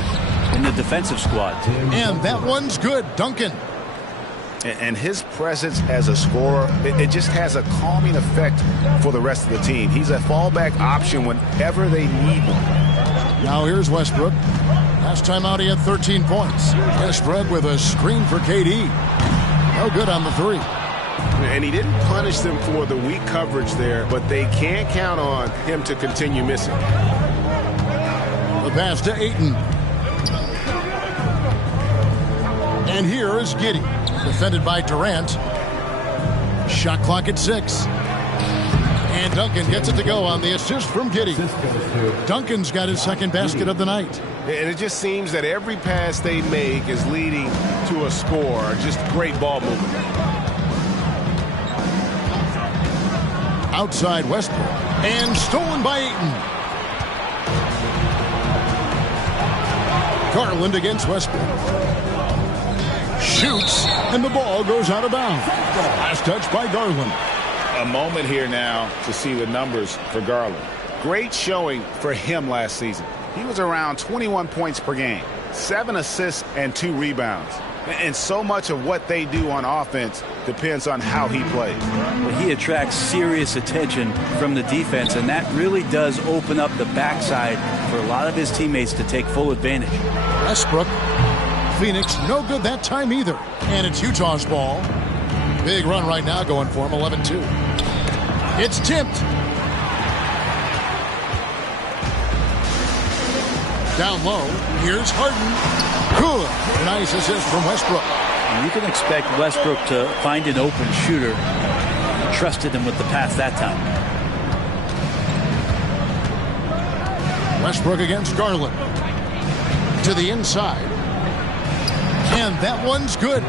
in the defensive squad. And that one's good. Duncan. And his presence as a scorer, it just has a calming effect for the rest of the team. He's a fallback option whenever they need one. Now here's Westbrook. Last time out he had 13 points. Westbrook with a screen for KD. No good on the three. And he didn't punish them for the weak coverage there, but they can't count on him to continue missing. The pass to Ayton. And here is Giddey. Defended by Durant. Shot clock at 6. And Duncan gets it to go on the assist from Giddey. Duncan's got his second basket of the night. And it just seems that every pass they make is leading to a score. Just great ball movement. Outside Westbrook. And stolen by Ayton. Garland against Westbrook. Shoots, and the ball goes out of bounds. Last touch by Garland. A moment here now to see the numbers for Garland. Great showing for him last season. He was around 21 points per game, 7 assists and 2 rebounds. And so much of what they do on offense depends on how he plays. Well, he attracts serious attention from the defense, and that really does open up the backside for a lot of his teammates to take full advantage. Westbrook. Phoenix, no good that time either. And it's Utah's ball. Big run right now going for him, 11-2. It's tipped. Down low. Here's Harden. Good. Nice assist from Westbrook. And you can expect Westbrook to find an open shooter. Trusted him with the pass that time. Westbrook against Garland. To the inside. And that one's good.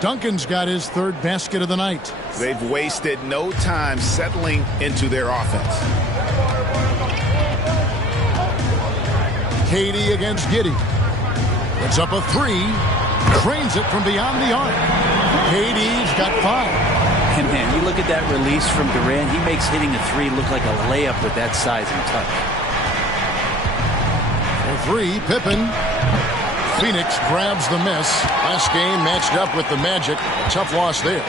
Duncan's got his third basket of the night. They've wasted no time settling into their offense. Katie against Giddey. It's up a three. Cranes it from beyond the arc. Katie's got 5. And man, you look at that release from Durant. He makes hitting a three look like a layup with that size and touch. For 3, Pippen. Phoenix grabs the miss. Last game matched up with the Magic. A tough loss there.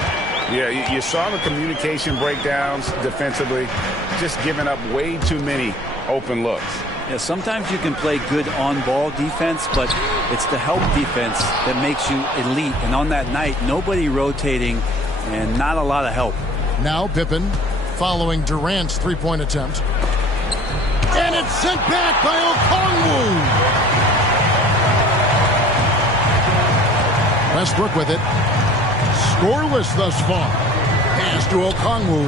Yeah, you saw the communication breakdowns defensively. Just giving up way too many open looks. Yeah, sometimes you can play good on-ball defense, but it's the help defense that makes you elite. And on that night, nobody rotating and not a lot of help. Now Pippen following Durant's three-point attempt. And it's sent back by Okongwu. Westbrook with it. Scoreless thus far. Pass to Okongwu.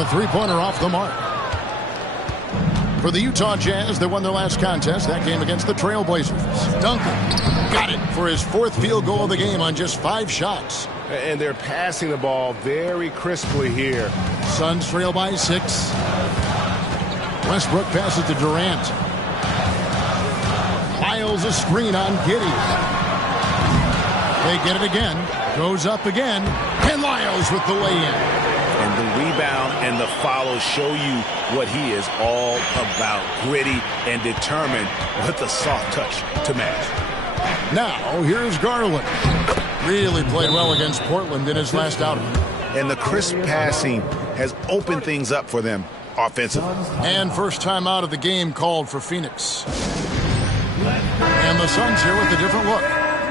A three-pointer off the mark. For the Utah Jazz, they won their last contest, that game against the Trailblazers. Duncan got it for his 4th field goal of the game on just 5 shots. And they're passing the ball very crisply here. Suns trail by 6. Westbrook passes to Durant. Files a screen on Giddey. They get it again. Goes up again. And Lyles with the lay-in. And the rebound and the follow show you what he is all about. Gritty and determined with a soft touch to match. Now, here's Garland. Really played well against Portland in his last outing. And the crisp passing has opened things up for them offensively. And first time out of the game called for Phoenix. And the Suns here with a different look.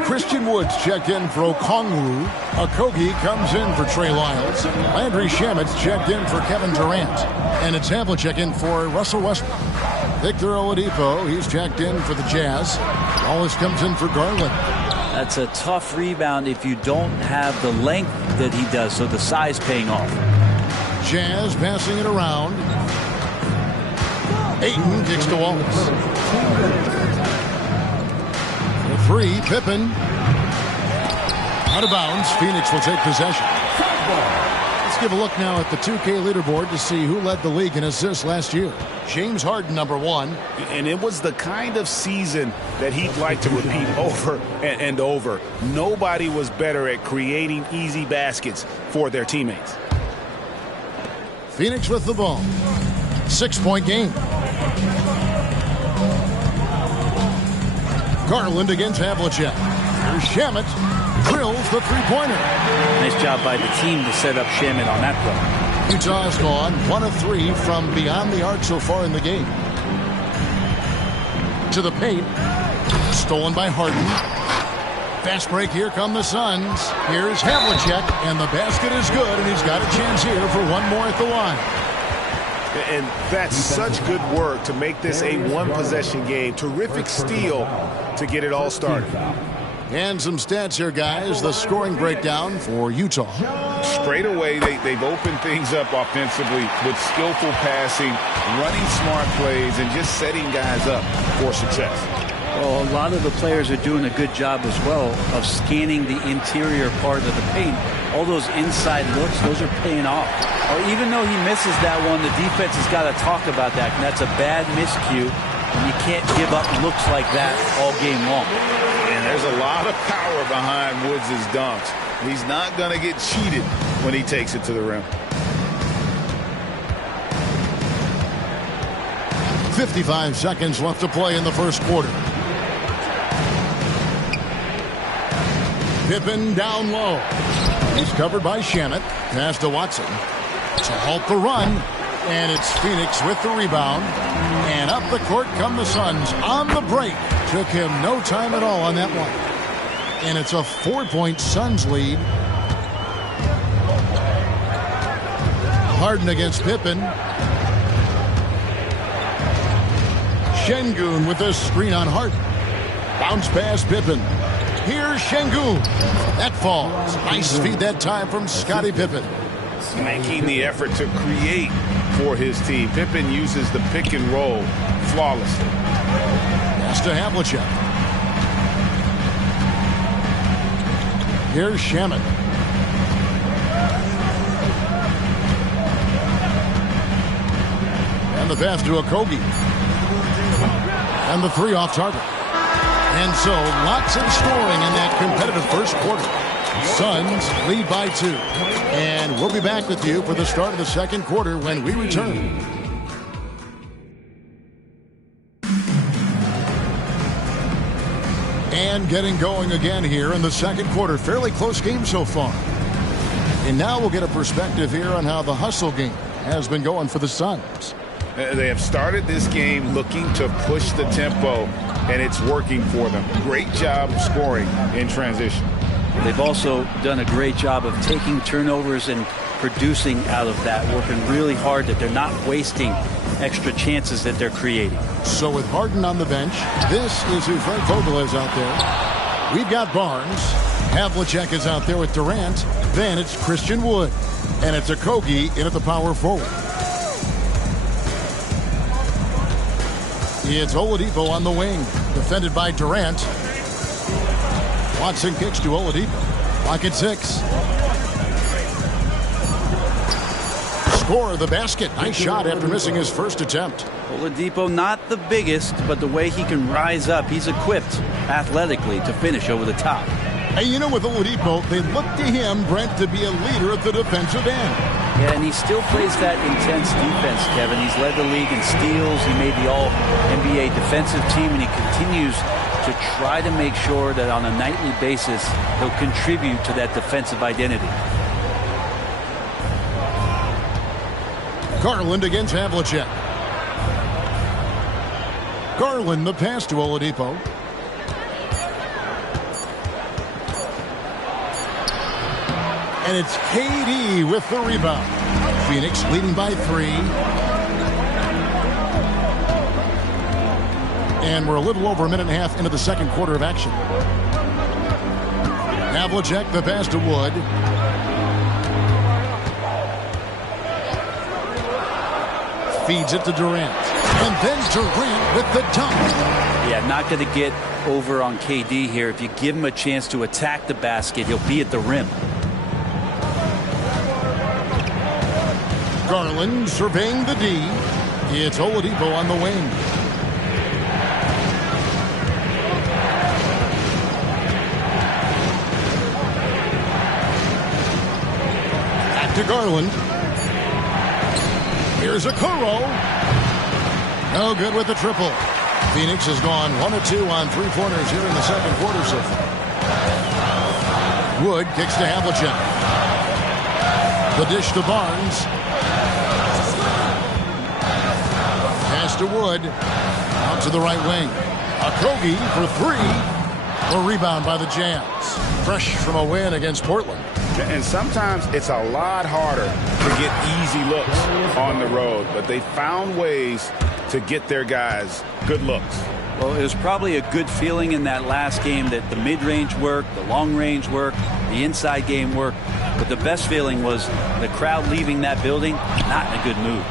Christian Woods checked in for Okongwu. Okogie comes in for Trey Lyles. Landry Shamet's checked in for Kevin Durant. And it's Havlicek in for Russell Westbrook. Victor Oladipo, he's checked in for the Jazz. Wallace comes in for Garland. That's a tough rebound if you don't have the length that he does, so the size paying off. Jazz passing it around. Ayton kicks to Wallace. 3, Pippen. Out of bounds. Phoenix will take possession. Let's give a look now at the 2K leaderboard to see who led the league in assists last year. James Harden, number 1. And it was the kind of season that he'd like to repeat over and over. Nobody was better at creating easy baskets for their teammates. Phoenix with the ball. 6-point game. Garland against Havlicek. Here's Shamet. Drills the three-pointer. Nice job by the team to set up Shamet on that play. Utah's gone 1 of 3 from beyond the arc so far in the game. To the paint. Stolen by Harden. Fast break. Here come the Suns. Here's Havlicek. And the basket is good. And he's got a chance here for one more at the line. And that's such good work to make this a one-possession game. Terrific steal to get it all started. And some stats here, guys. The scoring breakdown for Utah. Straight away, they've opened things up offensively with skillful passing, running smart plays, and just setting guys up for success. Well, a lot of the players are doing a good job as well of scanning the interior part of the paint. All those inside looks, those are paying off. Or even though he misses that one, the defense has got to talk about that. And that's a bad miscue. And you can't give up looks like that all game long. And there's a lot of power behind Woods' dunks. He's not going to get cheated when he takes it to the rim. 55 seconds left to play in the first quarter. Pippen down low. He's covered by Shamet. Pass to Watson. To halt the run. And it's Phoenix with the rebound. And up the court come the Suns on the break. Took him no time at all on that one. And it's a 4-point Suns lead. Harden against Pippen. Şengün with a screen on Harden. Bounce pass Pippen. Here's Şengün. That falls. Nice feed that time from Scottie Pippen. Making the effort to create for his team. Pippen uses the pick and roll flawlessly. Pass to Havlicek. Here's Shaman. And the pass to Okogie. And the three off target. And so lots of scoring in that competitive first quarter. Suns lead by 2. And we'll be back with you for the start of the second quarter when we return. And getting going again here in the second quarter. Fairly close game so far. And now we'll get a perspective here on how the hustle game has been going for the Suns. They have started this game looking to push the tempo, and it's working for them. Great job of scoring in transition. They've also done a great job of taking turnovers and producing out of that, working really hard that they're not wasting extra chances that they're creating. So with Harden on the bench, this is who Frank Vogel is out there. We've got Barnes. Havlicek is out there with Durant. Then it's Christian Wood. And it's Okogie in at the power forward. It's Oladipo on the wing, defended by Durant. Watson kicks to Oladipo. Clock at 6. Score the basket. Nice shot after missing his first attempt. Oladipo not the biggest, but the way he can rise up, he's equipped athletically to finish over the top. And you know, with Oladipo, they look to him, Brent, to be a leader at the defensive end. Yeah, and he still plays that intense defense, Kevin. He's led the league in steals. He made the All-NBA defensive team, and he continues to try to make sure that on a nightly basis he'll contribute to that defensive identity. Garland against Havlicek. Garland the pass to Oladipo. And it's KD with the rebound. Phoenix leading by 3. And we're a little over a minute and a half into the second quarter of action. Havlicek the pass to Wood. Feeds it to Durant. And then Durant with the dunk. Yeah, not going to get over on KD here. If you give him a chance to attack the basket, he'll be at the rim. Garland surveying the D. It's Oladipo on the wing. Back to Garland. Here's Okoro. No good with the triple. Phoenix has gone 1 of 2 on 3-pointers here in the second quarter so far. Wood kicks to Havlicek. The dish to Barnes. Pass to Wood. Out to the right wing. Okogie for 3. A rebound by the Jazz. Fresh from a win against Portland. And sometimes it's a lot harder to get easy looks on the road, but they found ways to get their guys good looks. Well, it was probably a good feeling in that last game that the mid-range worked, the long-range worked, the inside game worked. But the best feeling was the crowd leaving that building not in a good mood.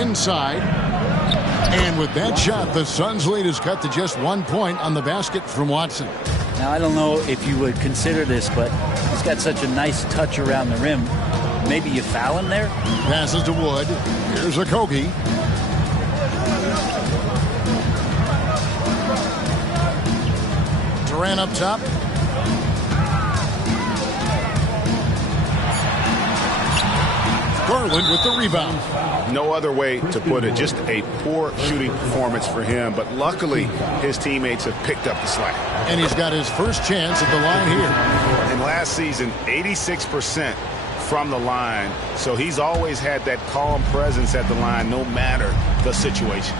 Inside. And with that shot, the Suns' lead is cut to just 1 point on the basket from Watson. Now, I don't know if you would consider this, but he's got such a nice touch around the rim. Maybe you foul him there? Passes to Wood. Here's Okogie. Durant up top. Garland with the rebound. No other way to put it. Just a poor shooting performance for him. But luckily, his teammates have picked up the slack. And he's got his first chance at the line here. And last season, 86% from the line. So he's always had that calm presence at the line no matter the situation.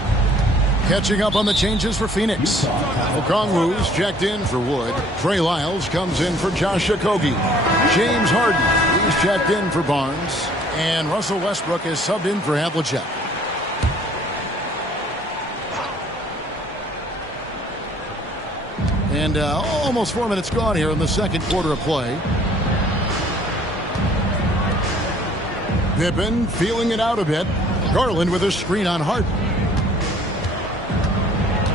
Catching up on the changes for Phoenix. Okongwu's checked in for Wood. Trey Lyles comes in for Josh Okogie. James Harden, he's checked in for Barnes. And Russell Westbrook is subbed in for Havlicek. And almost 4 minutes gone here in the second quarter of play. Pippen feeling it out a bit. Garland with a screen on Harden.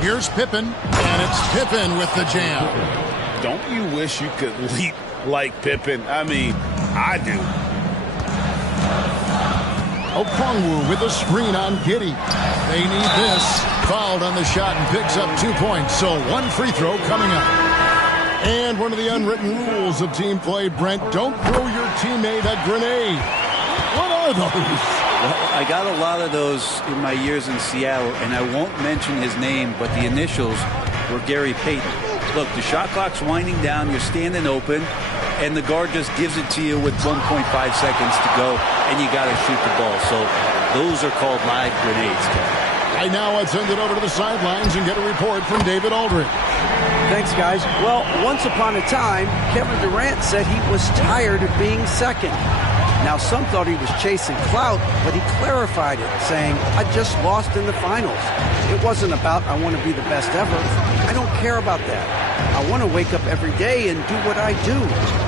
Here's Pippen, and it's Pippen with the jam. Don't you wish you could leap like Pippen? I mean, I do. Okongwu with a screen on Giddey. They need this. Fouled on the shot and picks up 2 points. So one free throw coming up. And one of the unwritten rules of team play, Brent, don't throw your teammate a grenade. What are those? Well, I got a lot of those in my years in Seattle, and I won't mention his name, but the initials were Gary Payton. Look, the shot clock's winding down, you're standing open, and the guard just gives it to you with 1.5 seconds to go, and you got to shoot the ball. So those are called live grenades, Kevin. Right now, let's send it over to the sidelines and get a report from David Aldridge. Thanks, guys. Well, once upon a time, Kevin Durant said he was tired of being second. Now, some thought he was chasing clout, but he clarified it, saying, I just lost in the finals. It wasn't about I want to be the best ever. I don't care about that. I want to wake up every day and do what I do.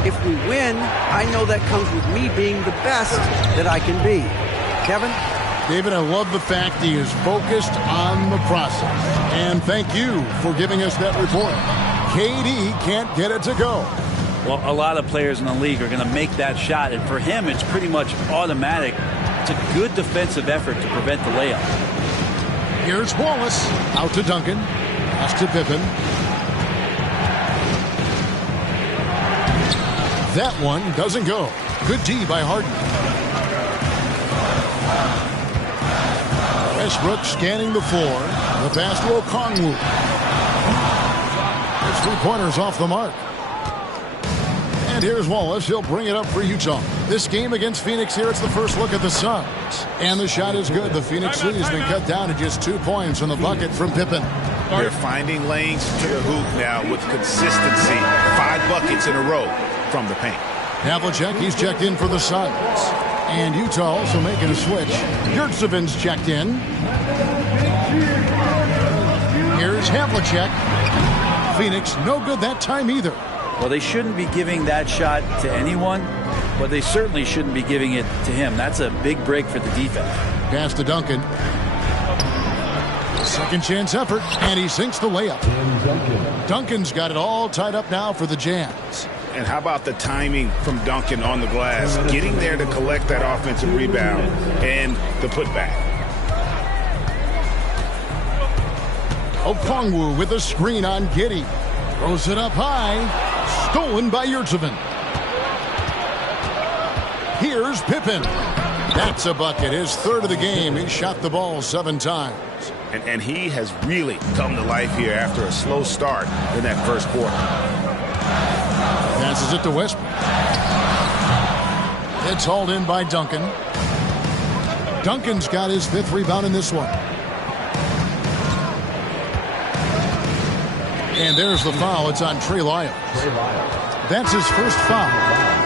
If we win, I know that comes with me being the best that I can be. Kevin? David, I love the fact he is focused on the process. And thank you for giving us that report. KD can't get it to go. Well, a lot of players in the league are going to make that shot, and for him, it's pretty much automatic. It's a good defensive effort to prevent the layup. Here's Wallace. Out to Duncan. Pass to Pippen. That one doesn't go. Good D by Harden. Westbrook scanning the floor. The pass to Okongwu. His 3-pointers off the mark. And here's Wallace. He'll bring it up for Utah. This game against Phoenix here, it's the first look at the Suns. And the shot is good. The Phoenix lead has been cut down to just 2 points on the bucket from Pippen. They're finding lanes to the hoop now with consistency. 5 buckets in a row from the paint. Havlicek, he's checked in for the Suns. And Utah also making a switch. Yurtseven's checked in. Here's Havlicek. Phoenix, no good that time either. Well, they shouldn't be giving that shot to anyone, but they certainly shouldn't be giving it to him. That's a big break for the defense. Pass to Duncan. Second chance effort, and he sinks the layup. Duncan's got it all tied up now for the Jazz. And how about the timing from Duncan on the glass, getting there to collect that offensive rebound and the putback. Okongwu with a screen on Giddey. Throws it up high. Stolen by Yurtseven. Here's Pippen. That's a bucket. His third of the game. He shot the ball 7 times. And he has really come to life here after a slow start in that first quarter. Passes it to Westbrook. It's hauled in by Duncan. Duncan's got his 5th rebound in this one. And there's the foul. It's on Trey Lyles. That's his first foul.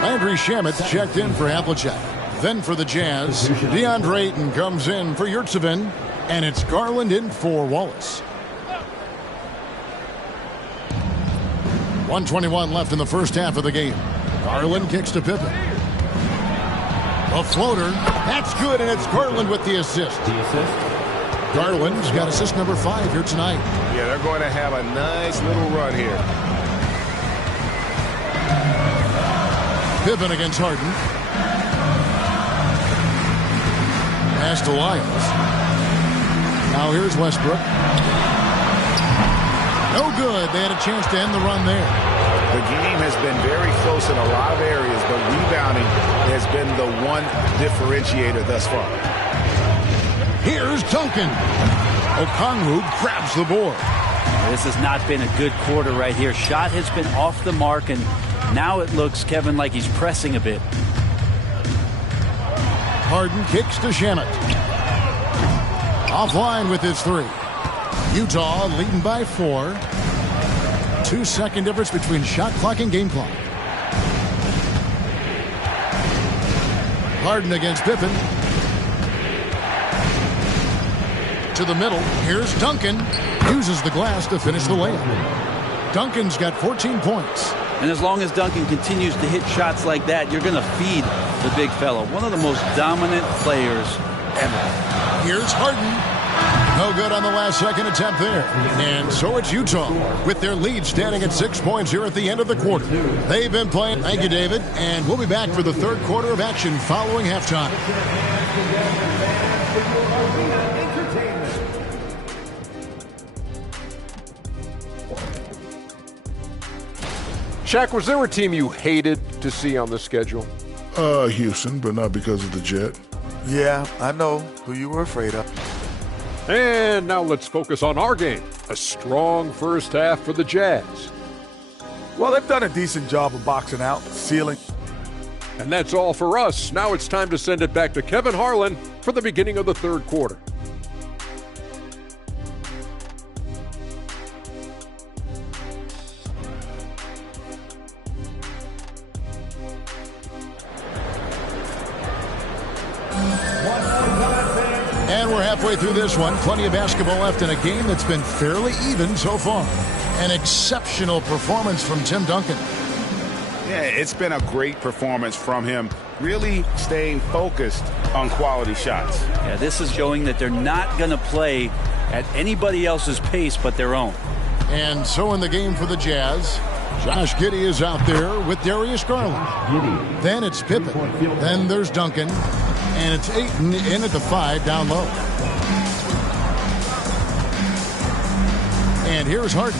Landry Shamet checked in for Havlicek. Then for the Jazz, DeAndre Ayton comes in for Yurtseven. And it's Garland in for Wallace. 1:21 left in the first half of the game. Garland kicks to Pippen. A floater. That's good, and it's Garland with the assist. Garland's got assist number 5 here tonight. Yeah, they're going to have a nice little run here. Pippen against Harden. Pass to Lyles. Now here's Westbrook. No good. They had a chance to end the run there. The game has been very close in a lot of areas, but rebounding has been the one differentiator thus far. Here's Duncan. Okongwu grabs the board. This has not been a good quarter right here. Shot has been off the mark, and now it looks, Kevin, like he's pressing a bit. Harden kicks to Shamet. Offline with his 3. Utah leading by 4. 2-second difference between shot clock and game clock. Harden against Pippen. To the middle. Here's Duncan. Uses the glass to finish the layup. Duncan's got 14 points. And as long as Duncan continues to hit shots like that, you're going to feed the big fella. One of the most dominant players ever. Here's Harden. No good on the last second attempt there. And so it's Utah with their lead standing at 6 points here at the end of the quarter. They've been playing. Thank you, David. And we'll be back for the third quarter of action following halftime. Shaq, was there a team you hated to see on the schedule? Houston, but not because of the Jet. Yeah, I know who you were afraid of. And now let's focus on our game. A strong first half for the Jazz. Well, they've done a decent job of boxing out, sealing. And that's all for us. Now it's time to send it back to Kevin Harlan for the beginning of the third quarter. And we're halfway through this one. Plenty of basketball left in a game that's been fairly even so far. An exceptional performance from Tim Duncan. Yeah, it's been a great performance from him. Really staying focused on quality shots. Yeah, this is showing that they're not going to play at anybody else's pace but their own. And so in the game for the Jazz, Josh Giddey is out there with Darius Garland. Then it's Pippen. Then there's Duncan. And it's Ayton in at the 5 down low. And here's Harden.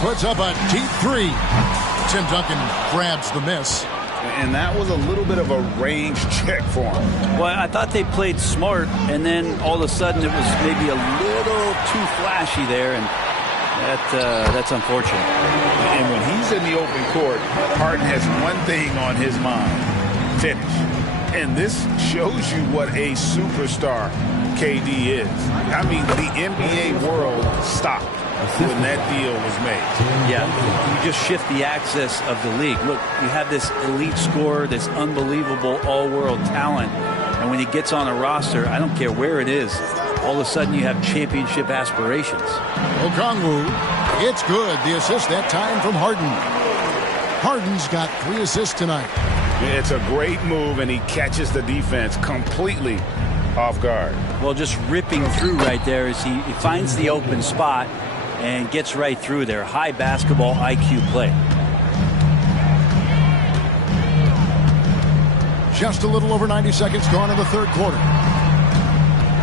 Puts up a deep 3. Tim Duncan grabs the miss. And that was a little bit of a range check for him. Well, I thought they played smart, and then all of a sudden it was maybe a little too flashy there, and that's unfortunate. And when he's in the open court, Harden has one thing on his mind. Finish. And this shows you what a superstar KD is. I mean, the NBA world stopped when that deal was made. Yeah, you just shift the axis of the league. Look, you have this elite scorer, this unbelievable all-world talent, and when he gets on a roster, I don't care where it is, all of a sudden you have championship aspirations. Okongwu, it's good. The assist that time from Harden. Harden's got 3 assists tonight. It's a great move, and he catches the defense completely off guard. Well, just ripping through right there as he finds the open spot and gets right through there. High basketball IQ play. Just a little over 90 seconds gone in the third quarter.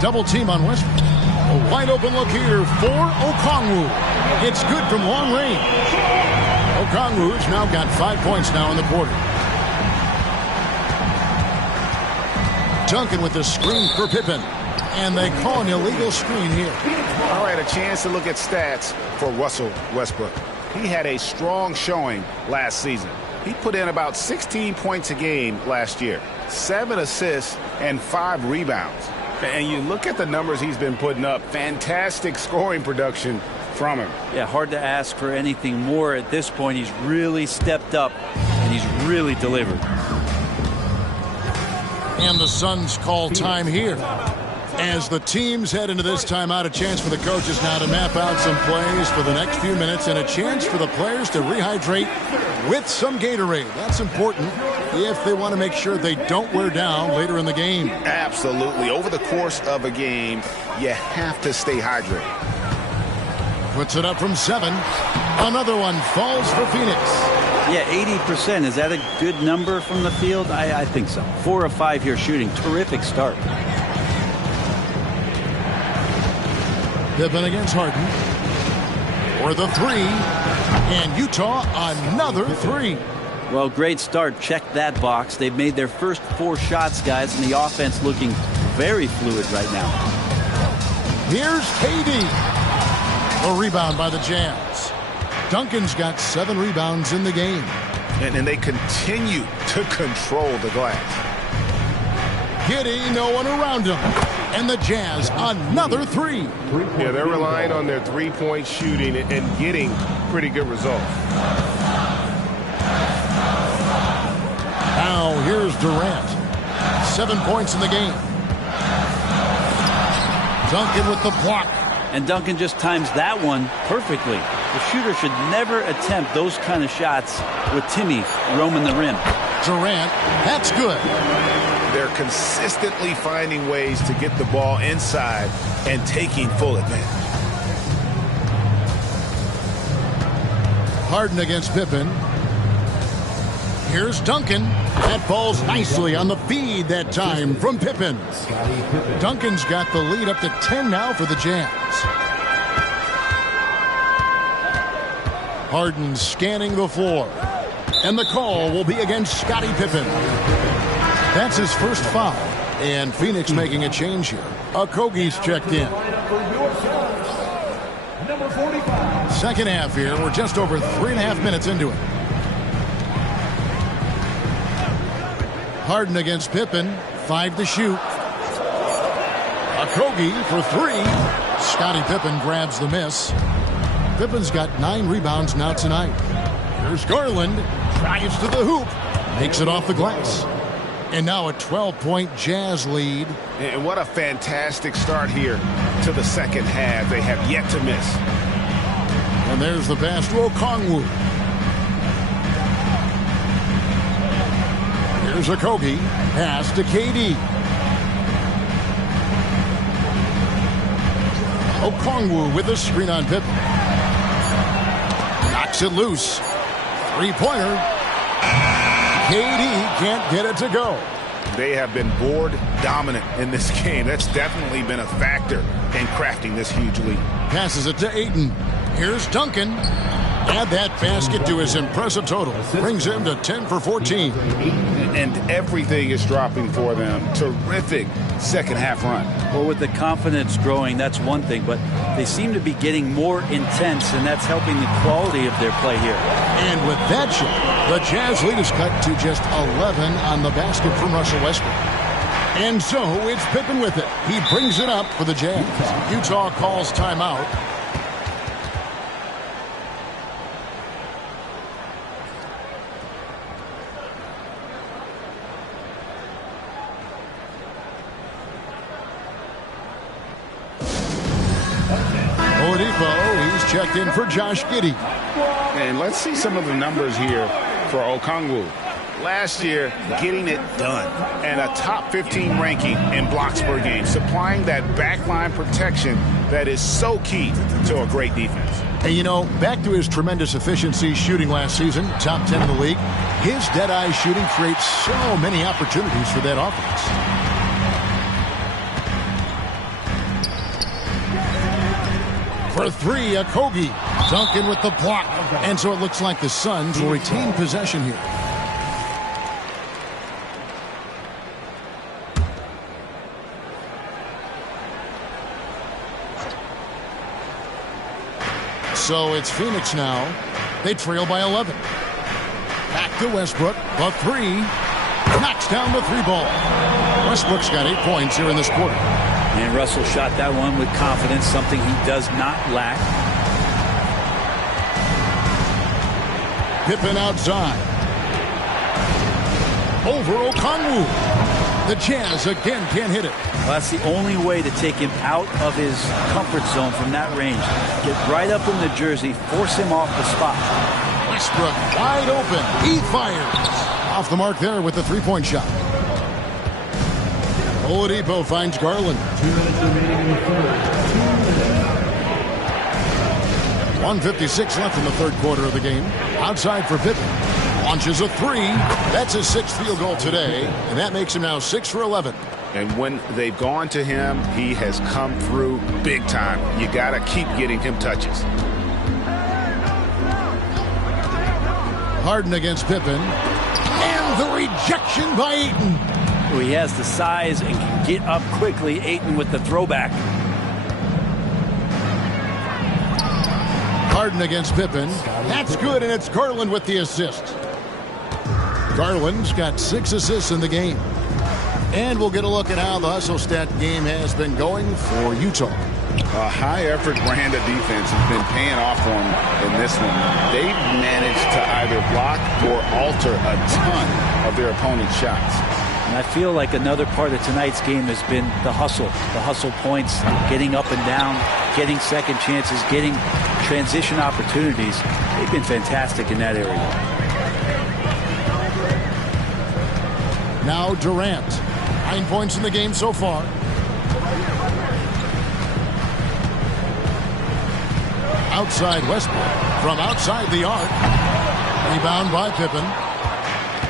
Double team on Westbrook. A wide open look here for Okongwu. It's good from long range. Okongwu's now got 5 points now in the quarter. Duncan with the screen for Pippen. And they call an illegal screen here. All right, a chance to look at stats for Russell Westbrook. He had a strong showing last season. He put in about 16 points a game last year, 7 assists and 5 rebounds. And you look at the numbers he's been putting up, fantastic scoring production from him. Yeah, hard to ask for anything more at this point. He's really stepped up, and he's really delivered. And the Suns call time here. As the teams head into this timeout, a chance for the coaches now to map out some plays for the next few minutes and a chance for the players to rehydrate with some Gatorade. That's important if they want to make sure they don't wear down later in the game. Absolutely. Over the course of a game, you have to stay hydrated. Puts it up from 7. Another one falls for Phoenix. Yeah, 80%. Is that a good number from the field? I think so. 4 of 5 here shooting. Terrific start. Pippen against Harden. For the 3. And Utah, another 3. Well, great start. Check that box. They've made their first 4 shots, guys, and the offense looking very fluid right now. Here's KD. A rebound by the Jazz. Duncan's got 7 rebounds in the game. And they continue to control the glass. Giddey, no one around him. And the Jazz, another three. Yeah, they're relying on their three-point shooting and getting pretty good results. Now here's Durant. 7 points in the game. Duncan with the block. And Duncan just times that one perfectly. The shooter should never attempt those kind of shots with Timmy roaming the rim. Durant, that's good. They're consistently finding ways to get the ball inside and taking full advantage. Harden against Pippen. Here's Duncan. That falls nicely on the feed that time from Pippen. Duncan's got the lead up to 10 now for the Jazz. Harden scanning the floor. And the call will be against Scottie Pippen. That's his first foul. And Phoenix making a change here. Okogie's checked in. Second half here. We're just over 3.5 minutes into it. Harden against Pippen. 5 to shoot. Okogie for 3. Scottie Pippen grabs the miss. Pippen's got 9 rebounds now tonight. Here's Garland. Drives to the hoop. Makes it off the glass. And now a 12-point Jazz lead. And what a fantastic start here to the second half. They have yet to miss. And there's the pass to Okongwu. Here's Okogie. Pass to KD. Okongwu with a screen on Pippen. Knocks it loose. Three-pointer. KD can't get it to go. They have been board dominant in this game. That's definitely been a factor in crafting this huge lead. Passes it to Ayton. Here's Duncan. Add that basket to his impressive total. Brings him to 10 for 14. And everything is dropping for them. Terrific second half run. Well, with the confidence growing, that's one thing, but they seem to be getting more intense, and that's helping the quality of their play here. And with that shot, the Jazz lead is cut to just 11 on the basket from Russell Westbrook. And so it's Pippen with it. He brings it up for the Jazz. Utah calls timeout. Oladipo, he's checked in for Josh Giddey. And let's see some of the numbers here for Okongwu. Last year, getting it done, and a top 15 ranking in blocks per game, supplying that backline protection that is so key to a great defense. And you know, back to his tremendous efficiency shooting last season, top 10 in the league, his dead-eye shooting creates so many opportunities for that offense. For 3, Okogie. Duncan with the block. And so it looks like the Suns will retain possession here. So it's Phoenix now. They trail by 11. Back to Westbrook. The 3. Knocks down the 3 ball. Westbrook's got 8 points here in this quarter. And Russell shot that one with confidence, something he does not lack. Pippen outside. Over Okongwu. The Jazz again can't hit it. Well, that's the only way to take him out of his comfort zone from that range. Get right up in the jersey, force him off the spot. Westbrook wide open. He fires. Off the mark there with the 3-point shot. Oladipo finds Garland. 2 minutes remaining in the third. 1:56 left in the third quarter of the game. Outside for Pippen. Launches a 3. That's his 6th field goal today, and that makes him now 6 for 11. And when they've gone to him, he has come through big time. You got to keep getting him touches. Harden against Pippen. And the rejection by Ayton. He has the size and can get up quickly. Ayton with the throwback. Harden against Pippen. That's good, and it's Garland with the assist. Garland's got 6 assists in the game. And we'll get a look at how the hustle stat game has been going for Utah. A high-effort brand of defense has been paying off for them in this one. They've managed to either block or alter a ton of their opponent's shots. And I feel like another part of tonight's game has been the hustle points, getting up and down, getting second chances, getting transition opportunities. They've been fantastic in that area. Now Durant, 9 points in the game so far. Outside Westbrook, from outside the arc. Rebound by Pippen.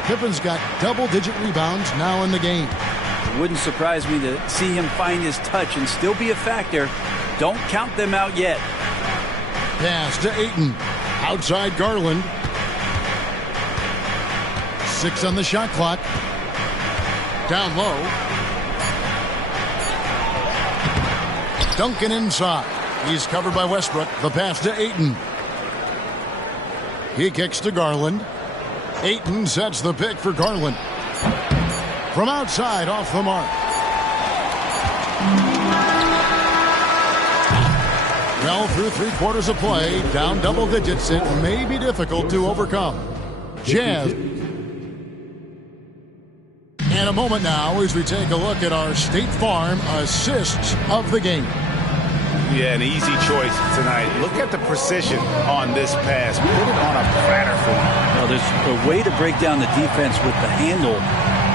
Pippen's got double-digit rebounds now in the game. It wouldn't surprise me to see him find his touch and still be a factor. Don't count them out yet. Pass to Ayton. Outside Garland. 6 on the shot clock. Down low. Duncan inside. He's covered by Westbrook. The pass to Ayton. He kicks to Garland. Ayton sets the pick for Garland. From outside, off the mark. Well, through 3 quarters of play, down double digits, it may be difficult to overcome. Jazz. And a moment now as we take a look at our State Farm assists of the game. Yeah, an easy choice tonight. Look at the precision on this pass. Put it on a platter for him. Well, there's a way to break down the defense with the handle,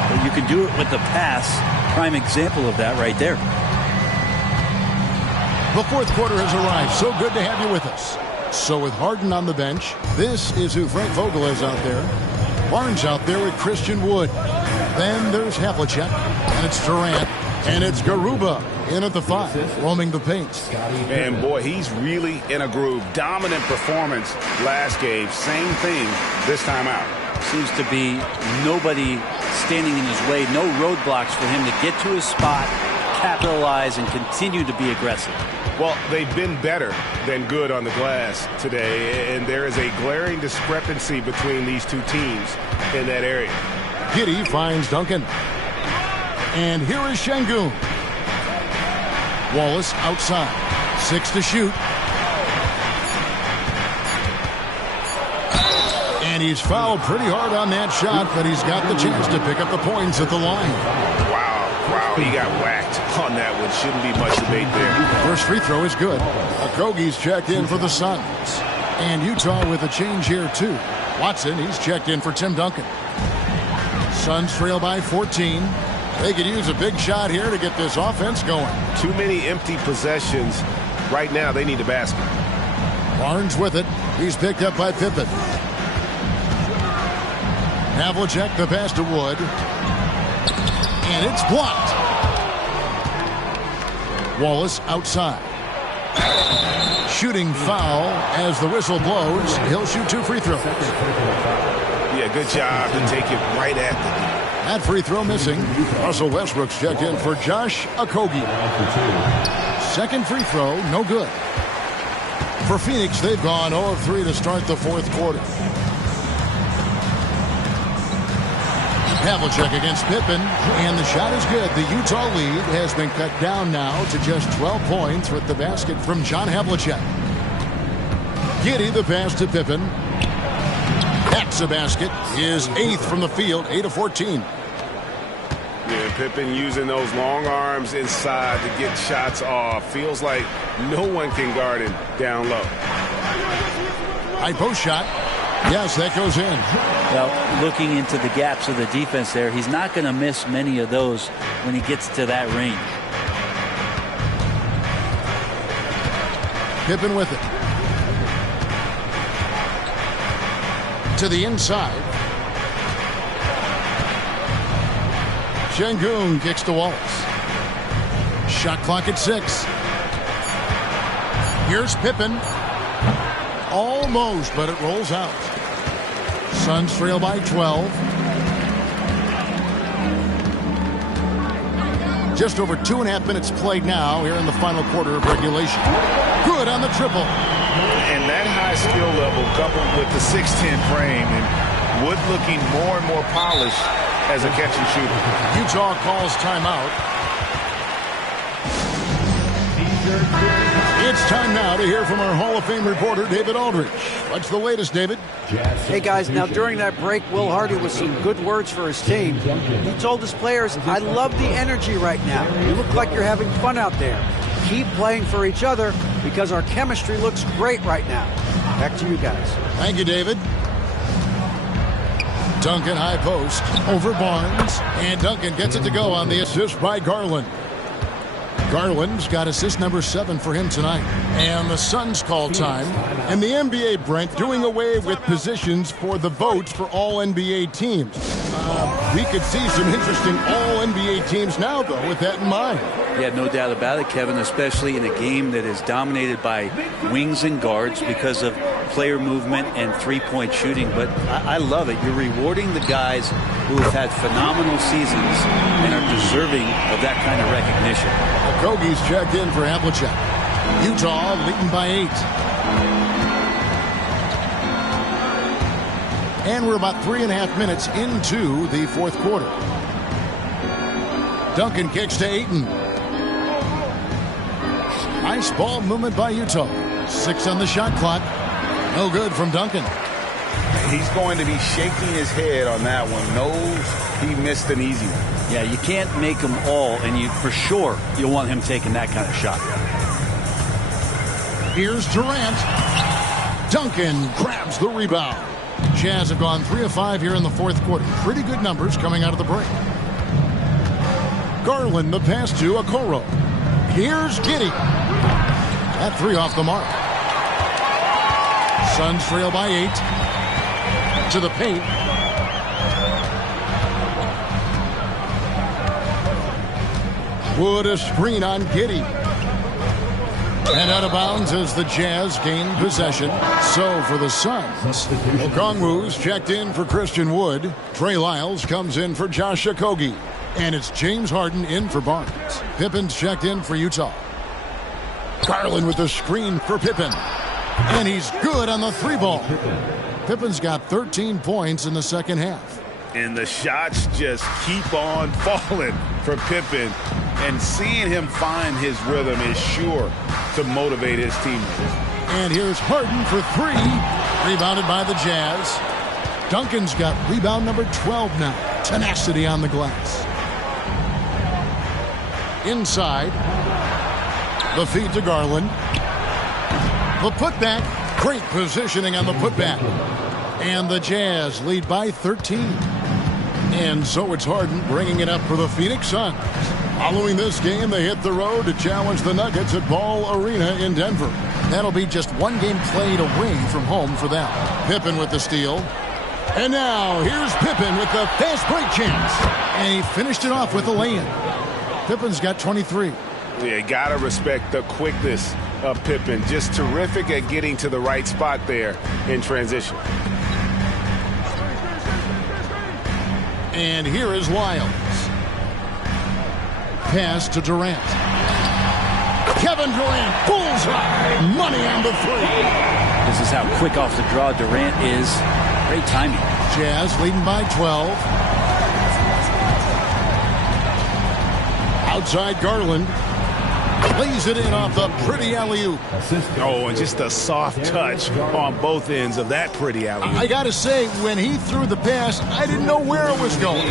but you can do it with the pass. Prime example of that right there. The fourth quarter has arrived. So good to have you with us. So with Harden on the bench, this is who Frank Vogel is out there. Barnes out there with Christian Wood. Then there's Havlicek, and it's Durant, and it's Garuba in at the 5, roaming the paint. And boy, he's really in a groove. Dominant performance last game. Same thing this time out. Seems to be nobody standing in his way, no roadblocks for him to get to his spot, capitalize, and continue to be aggressive. Well, they've been better than good on the glass today, and there is a glaring discrepancy between these two teams in that area. Giddey finds Duncan. And here is Şengün. Wallace outside. 6 to shoot. And he's fouled pretty hard on that shot, but he's got the chance to pick up the points at the line. Wow, he got whacked on that one. Shouldn't be much debate there. First free throw is good. Okogie's checked in for the Suns. And Utah with a change here, too. Watson, he's checked in for Tim Duncan. Suns trail by 14. They could use a big shot here to get this offense going. Too many empty possessions. Right now, they need a basket. Barnes with it. He's picked up by Pippen. Havlicek, the pass to Wood. And it's blocked. Wallace outside. Shooting foul as the whistle blows. He'll shoot 2 free throws. Yeah, good job to take it right at the net. That free throw missing. Russell Westbrook's checked in for Josh Okogie. Second free throw, no good. For Phoenix, they've gone 0 of 3 to start the fourth quarter. Havlicek against Pippen, and the shot is good. The Utah lead has been cut down now to just 12 points with the basket from John Havlicek. Giddey, the pass to Pippen. That's a basket. His 8th from the field, 8 of 14. Yeah, Pippen using those long arms inside to get shots off. Feels like no one can guard him down low. High post shot. Yes, that goes in. Well, looking into the gaps of the defense there, he's not going to miss many of those when he gets to that range. Pippen with it. To the inside. Şengün kicks to Wallace. Shot clock at 6. Here's Pippen. Almost, but it rolls out. Suns trail by 12. Just over 2.5 minutes played now here in the final quarter of regulation. Good on the triple. And that high skill level coupled with the 6'10 frame and Wood looking more and more polished as a catch and shooter. Utah calls timeout. It's time now to hear from our Hall of Fame reporter, David Aldridge. What's the latest, David? Hey, guys, now during that break, Will Hardy with some good words for his team. He told his players, I love the energy right now. You look like you're having fun out there. Keep playing for each other because our chemistry looks great right now. Back to you guys. Thank you, David. Duncan high post over Barnes. And Duncan gets it to go on the assist by Garland. Garland's got assist number 7 for him tonight. And the Suns call time. And the NBA, Brent, doing away with positions for the votes for all NBA teams. We could see some interesting all NBA teams now, though, with that in mind. Yeah, no doubt about it, Kevin, especially in a game that is dominated by wings and guards because of player movement and three-point shooting. But I love it. You're rewarding the guys who have had phenomenal seasons and are deserving of that kind of recognition. Okogie's checked in for Havlicek. Utah leading by 8. And we're about 3.5 minutes into the fourth quarter. Duncan kicks to Ayton. Nice ball movement by Utah. 6 on the shot clock. No good from Duncan. He's going to be shaking his head on that one. Knows he missed an easy one. Yeah, you can't make them all, and you for sure you'll want him taking that kind of shot. Here's Durant. Duncan grabs the rebound. Jazz have gone 3 of 5 here in the fourth quarter. Pretty good numbers coming out of the break. Garland the pass to Okoro. Here's Giddey. That 3 off the mark. Suns trail by 8. To the paint. Wood a screen on Giddey. And out of bounds as the Jazz gain possession. So for the Suns, Okongwu's checked in for Christian Wood. Trey Lyles comes in for Josh Okogie. And it's James Harden in for Barnes. Pippen's checked in for Utah. Garland with the screen for Pippen. And he's good on the 3-ball. Pippen's got 13 points in the second half. And the shots just keep on falling for Pippen. And seeing him find his rhythm is sure to motivate his teammates. And here's Harden for 3. Rebounded by the Jazz. Duncan's got rebound number 12 now. Tenacity on the glass. Inside. The feed to Garland. The putback. Great positioning on the putback. And the Jazz lead by 13. And so it's Harden bringing it up for the Phoenix Suns. Following this game, they hit the road to challenge the Nuggets at Ball Arena in Denver. That'll be just one game played away from home for them. Pippen with the steal. And now here's Pippen with the fast break chance. And he finished it off with a lay-in. Pippen's got 23. Yeah, gotta respect the quickness of Pippen. Just terrific at getting to the right spot there in transition. And here is Lyles. Pass to Durant. Kevin Durant, bullseye. Money on the 3. This is how quick off the draw Durant is. Great timing. Jazz leading by 12. Outside Garland. Lays it in off the pretty alley-oop. Oh, and just a soft touch on both ends of that pretty alley-oop. I got to say, when he threw the pass, I didn't know where it was going.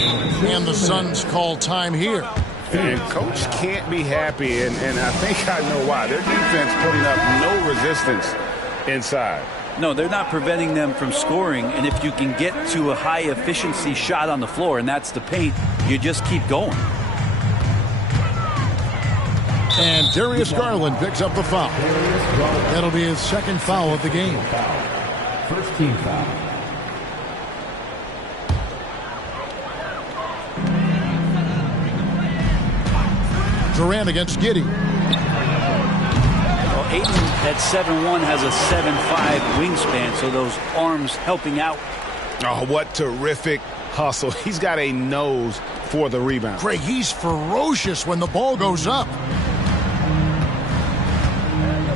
And the Suns call time here. And Coach can't be happy, and I think I know why. Their defense putting up no resistance inside. No, they're not preventing them from scoring, and if you can get to a high-efficiency shot on the floor, and that's the paint, you just keep going. And Darius Garland picks up the foul. That'll be his second foul of the game. First team foul. Durant against Giddey. Well, Ayton at 7'1" has a 7'5" wingspan, so those arms helping out. Oh, what terrific hustle. He's got a nose for the rebound. Greg, he's ferocious when the ball goes up.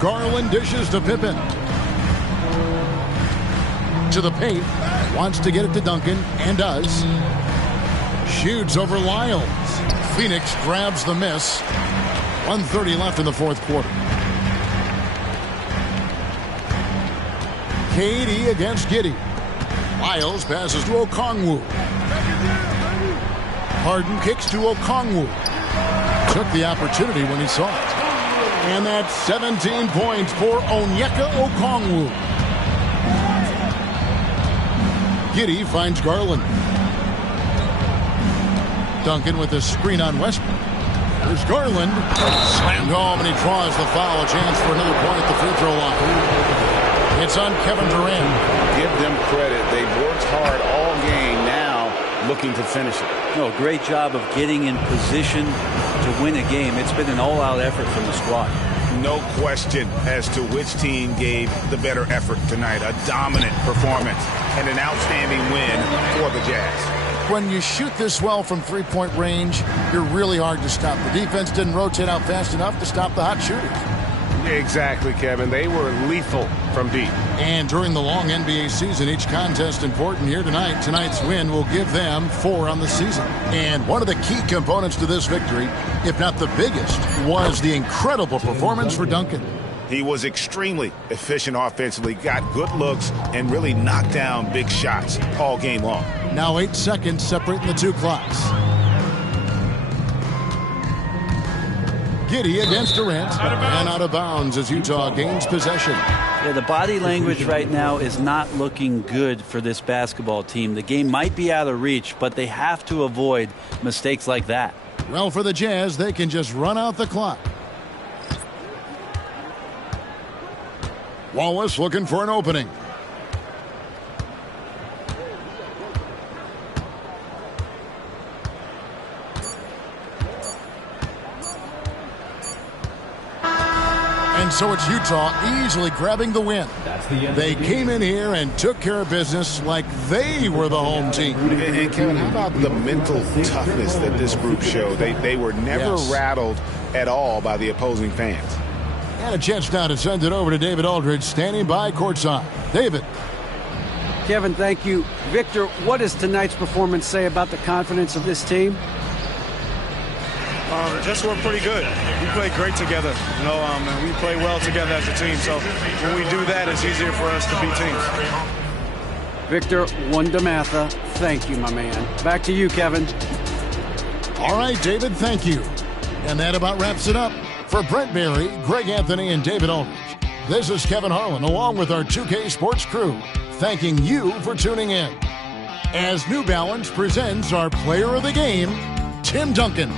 Garland dishes to Pippen. To the paint. Wants to get it to Duncan, and does. Shoots over Lyles. Phoenix grabs the miss. 1:30 left in the fourth quarter. KD against Giddey. Lyles passes to Okongwu. Harden kicks to Okongwu. Took the opportunity when he saw it. And that's 17 points for Onyeka Okongwu. Giddey finds Garland. Duncan with a screen on Westbrook. There's Garland. Slammed home, and he draws the foul. A chance for another point at the free throw line. It's on Kevin Durant. Give them credit. They've worked hard all game, now looking to finish it. No, great job of getting in position to win a game. It's been an all-out effort from the squad. No question as to which team gave the better effort tonight. A dominant performance and an outstanding win for the Jazz. When you shoot this well from three-point range, you're really hard to stop. The defense didn't rotate out fast enough to stop the hot shooters. Exactly, Kevin. They were lethal from deep. And during the long NBA season, each contest important here tonight. Tonight's win will give them 4 on the season. And one of the key components to this victory, if not the biggest, was the incredible performance for Duncan. He was extremely efficient offensively, got good looks, and really knocked down big shots all game long. Now 8 seconds separating the two clocks. Giddey against Durant, and out of bounds as Utah gains possession. Yeah, the body language right now is not looking good for this basketball team. The game might be out of reach, but they have to avoid mistakes like that. Well, for the Jazz, they can just run out the clock. Wallace looking for an opening. And so it's Utah easily grabbing the win. They came in here and took care of business like they were the home team. And Kevin, how about the mental toughness that this group showed? They were never rattled at all by the opposing fans. And a chance now to send it over to David Aldridge, standing by courtside. David. Kevin, thank you. Victor, what does tonight's performance say about the confidence of this team? Just we're pretty good. We play great together, and we play well together as a team. So when we do that, it's easier for us to beat teams. Victor Wondermatha, thank you, my man. Back to you, Kevin. All right, David, thank you. And that about wraps it up. For Brent Berry, Greg Anthony, and David Aldridge, this is Kevin Harlan, along with our 2K Sports crew, thanking you for tuning in. As New Balance presents our player of the game, Tim Duncan.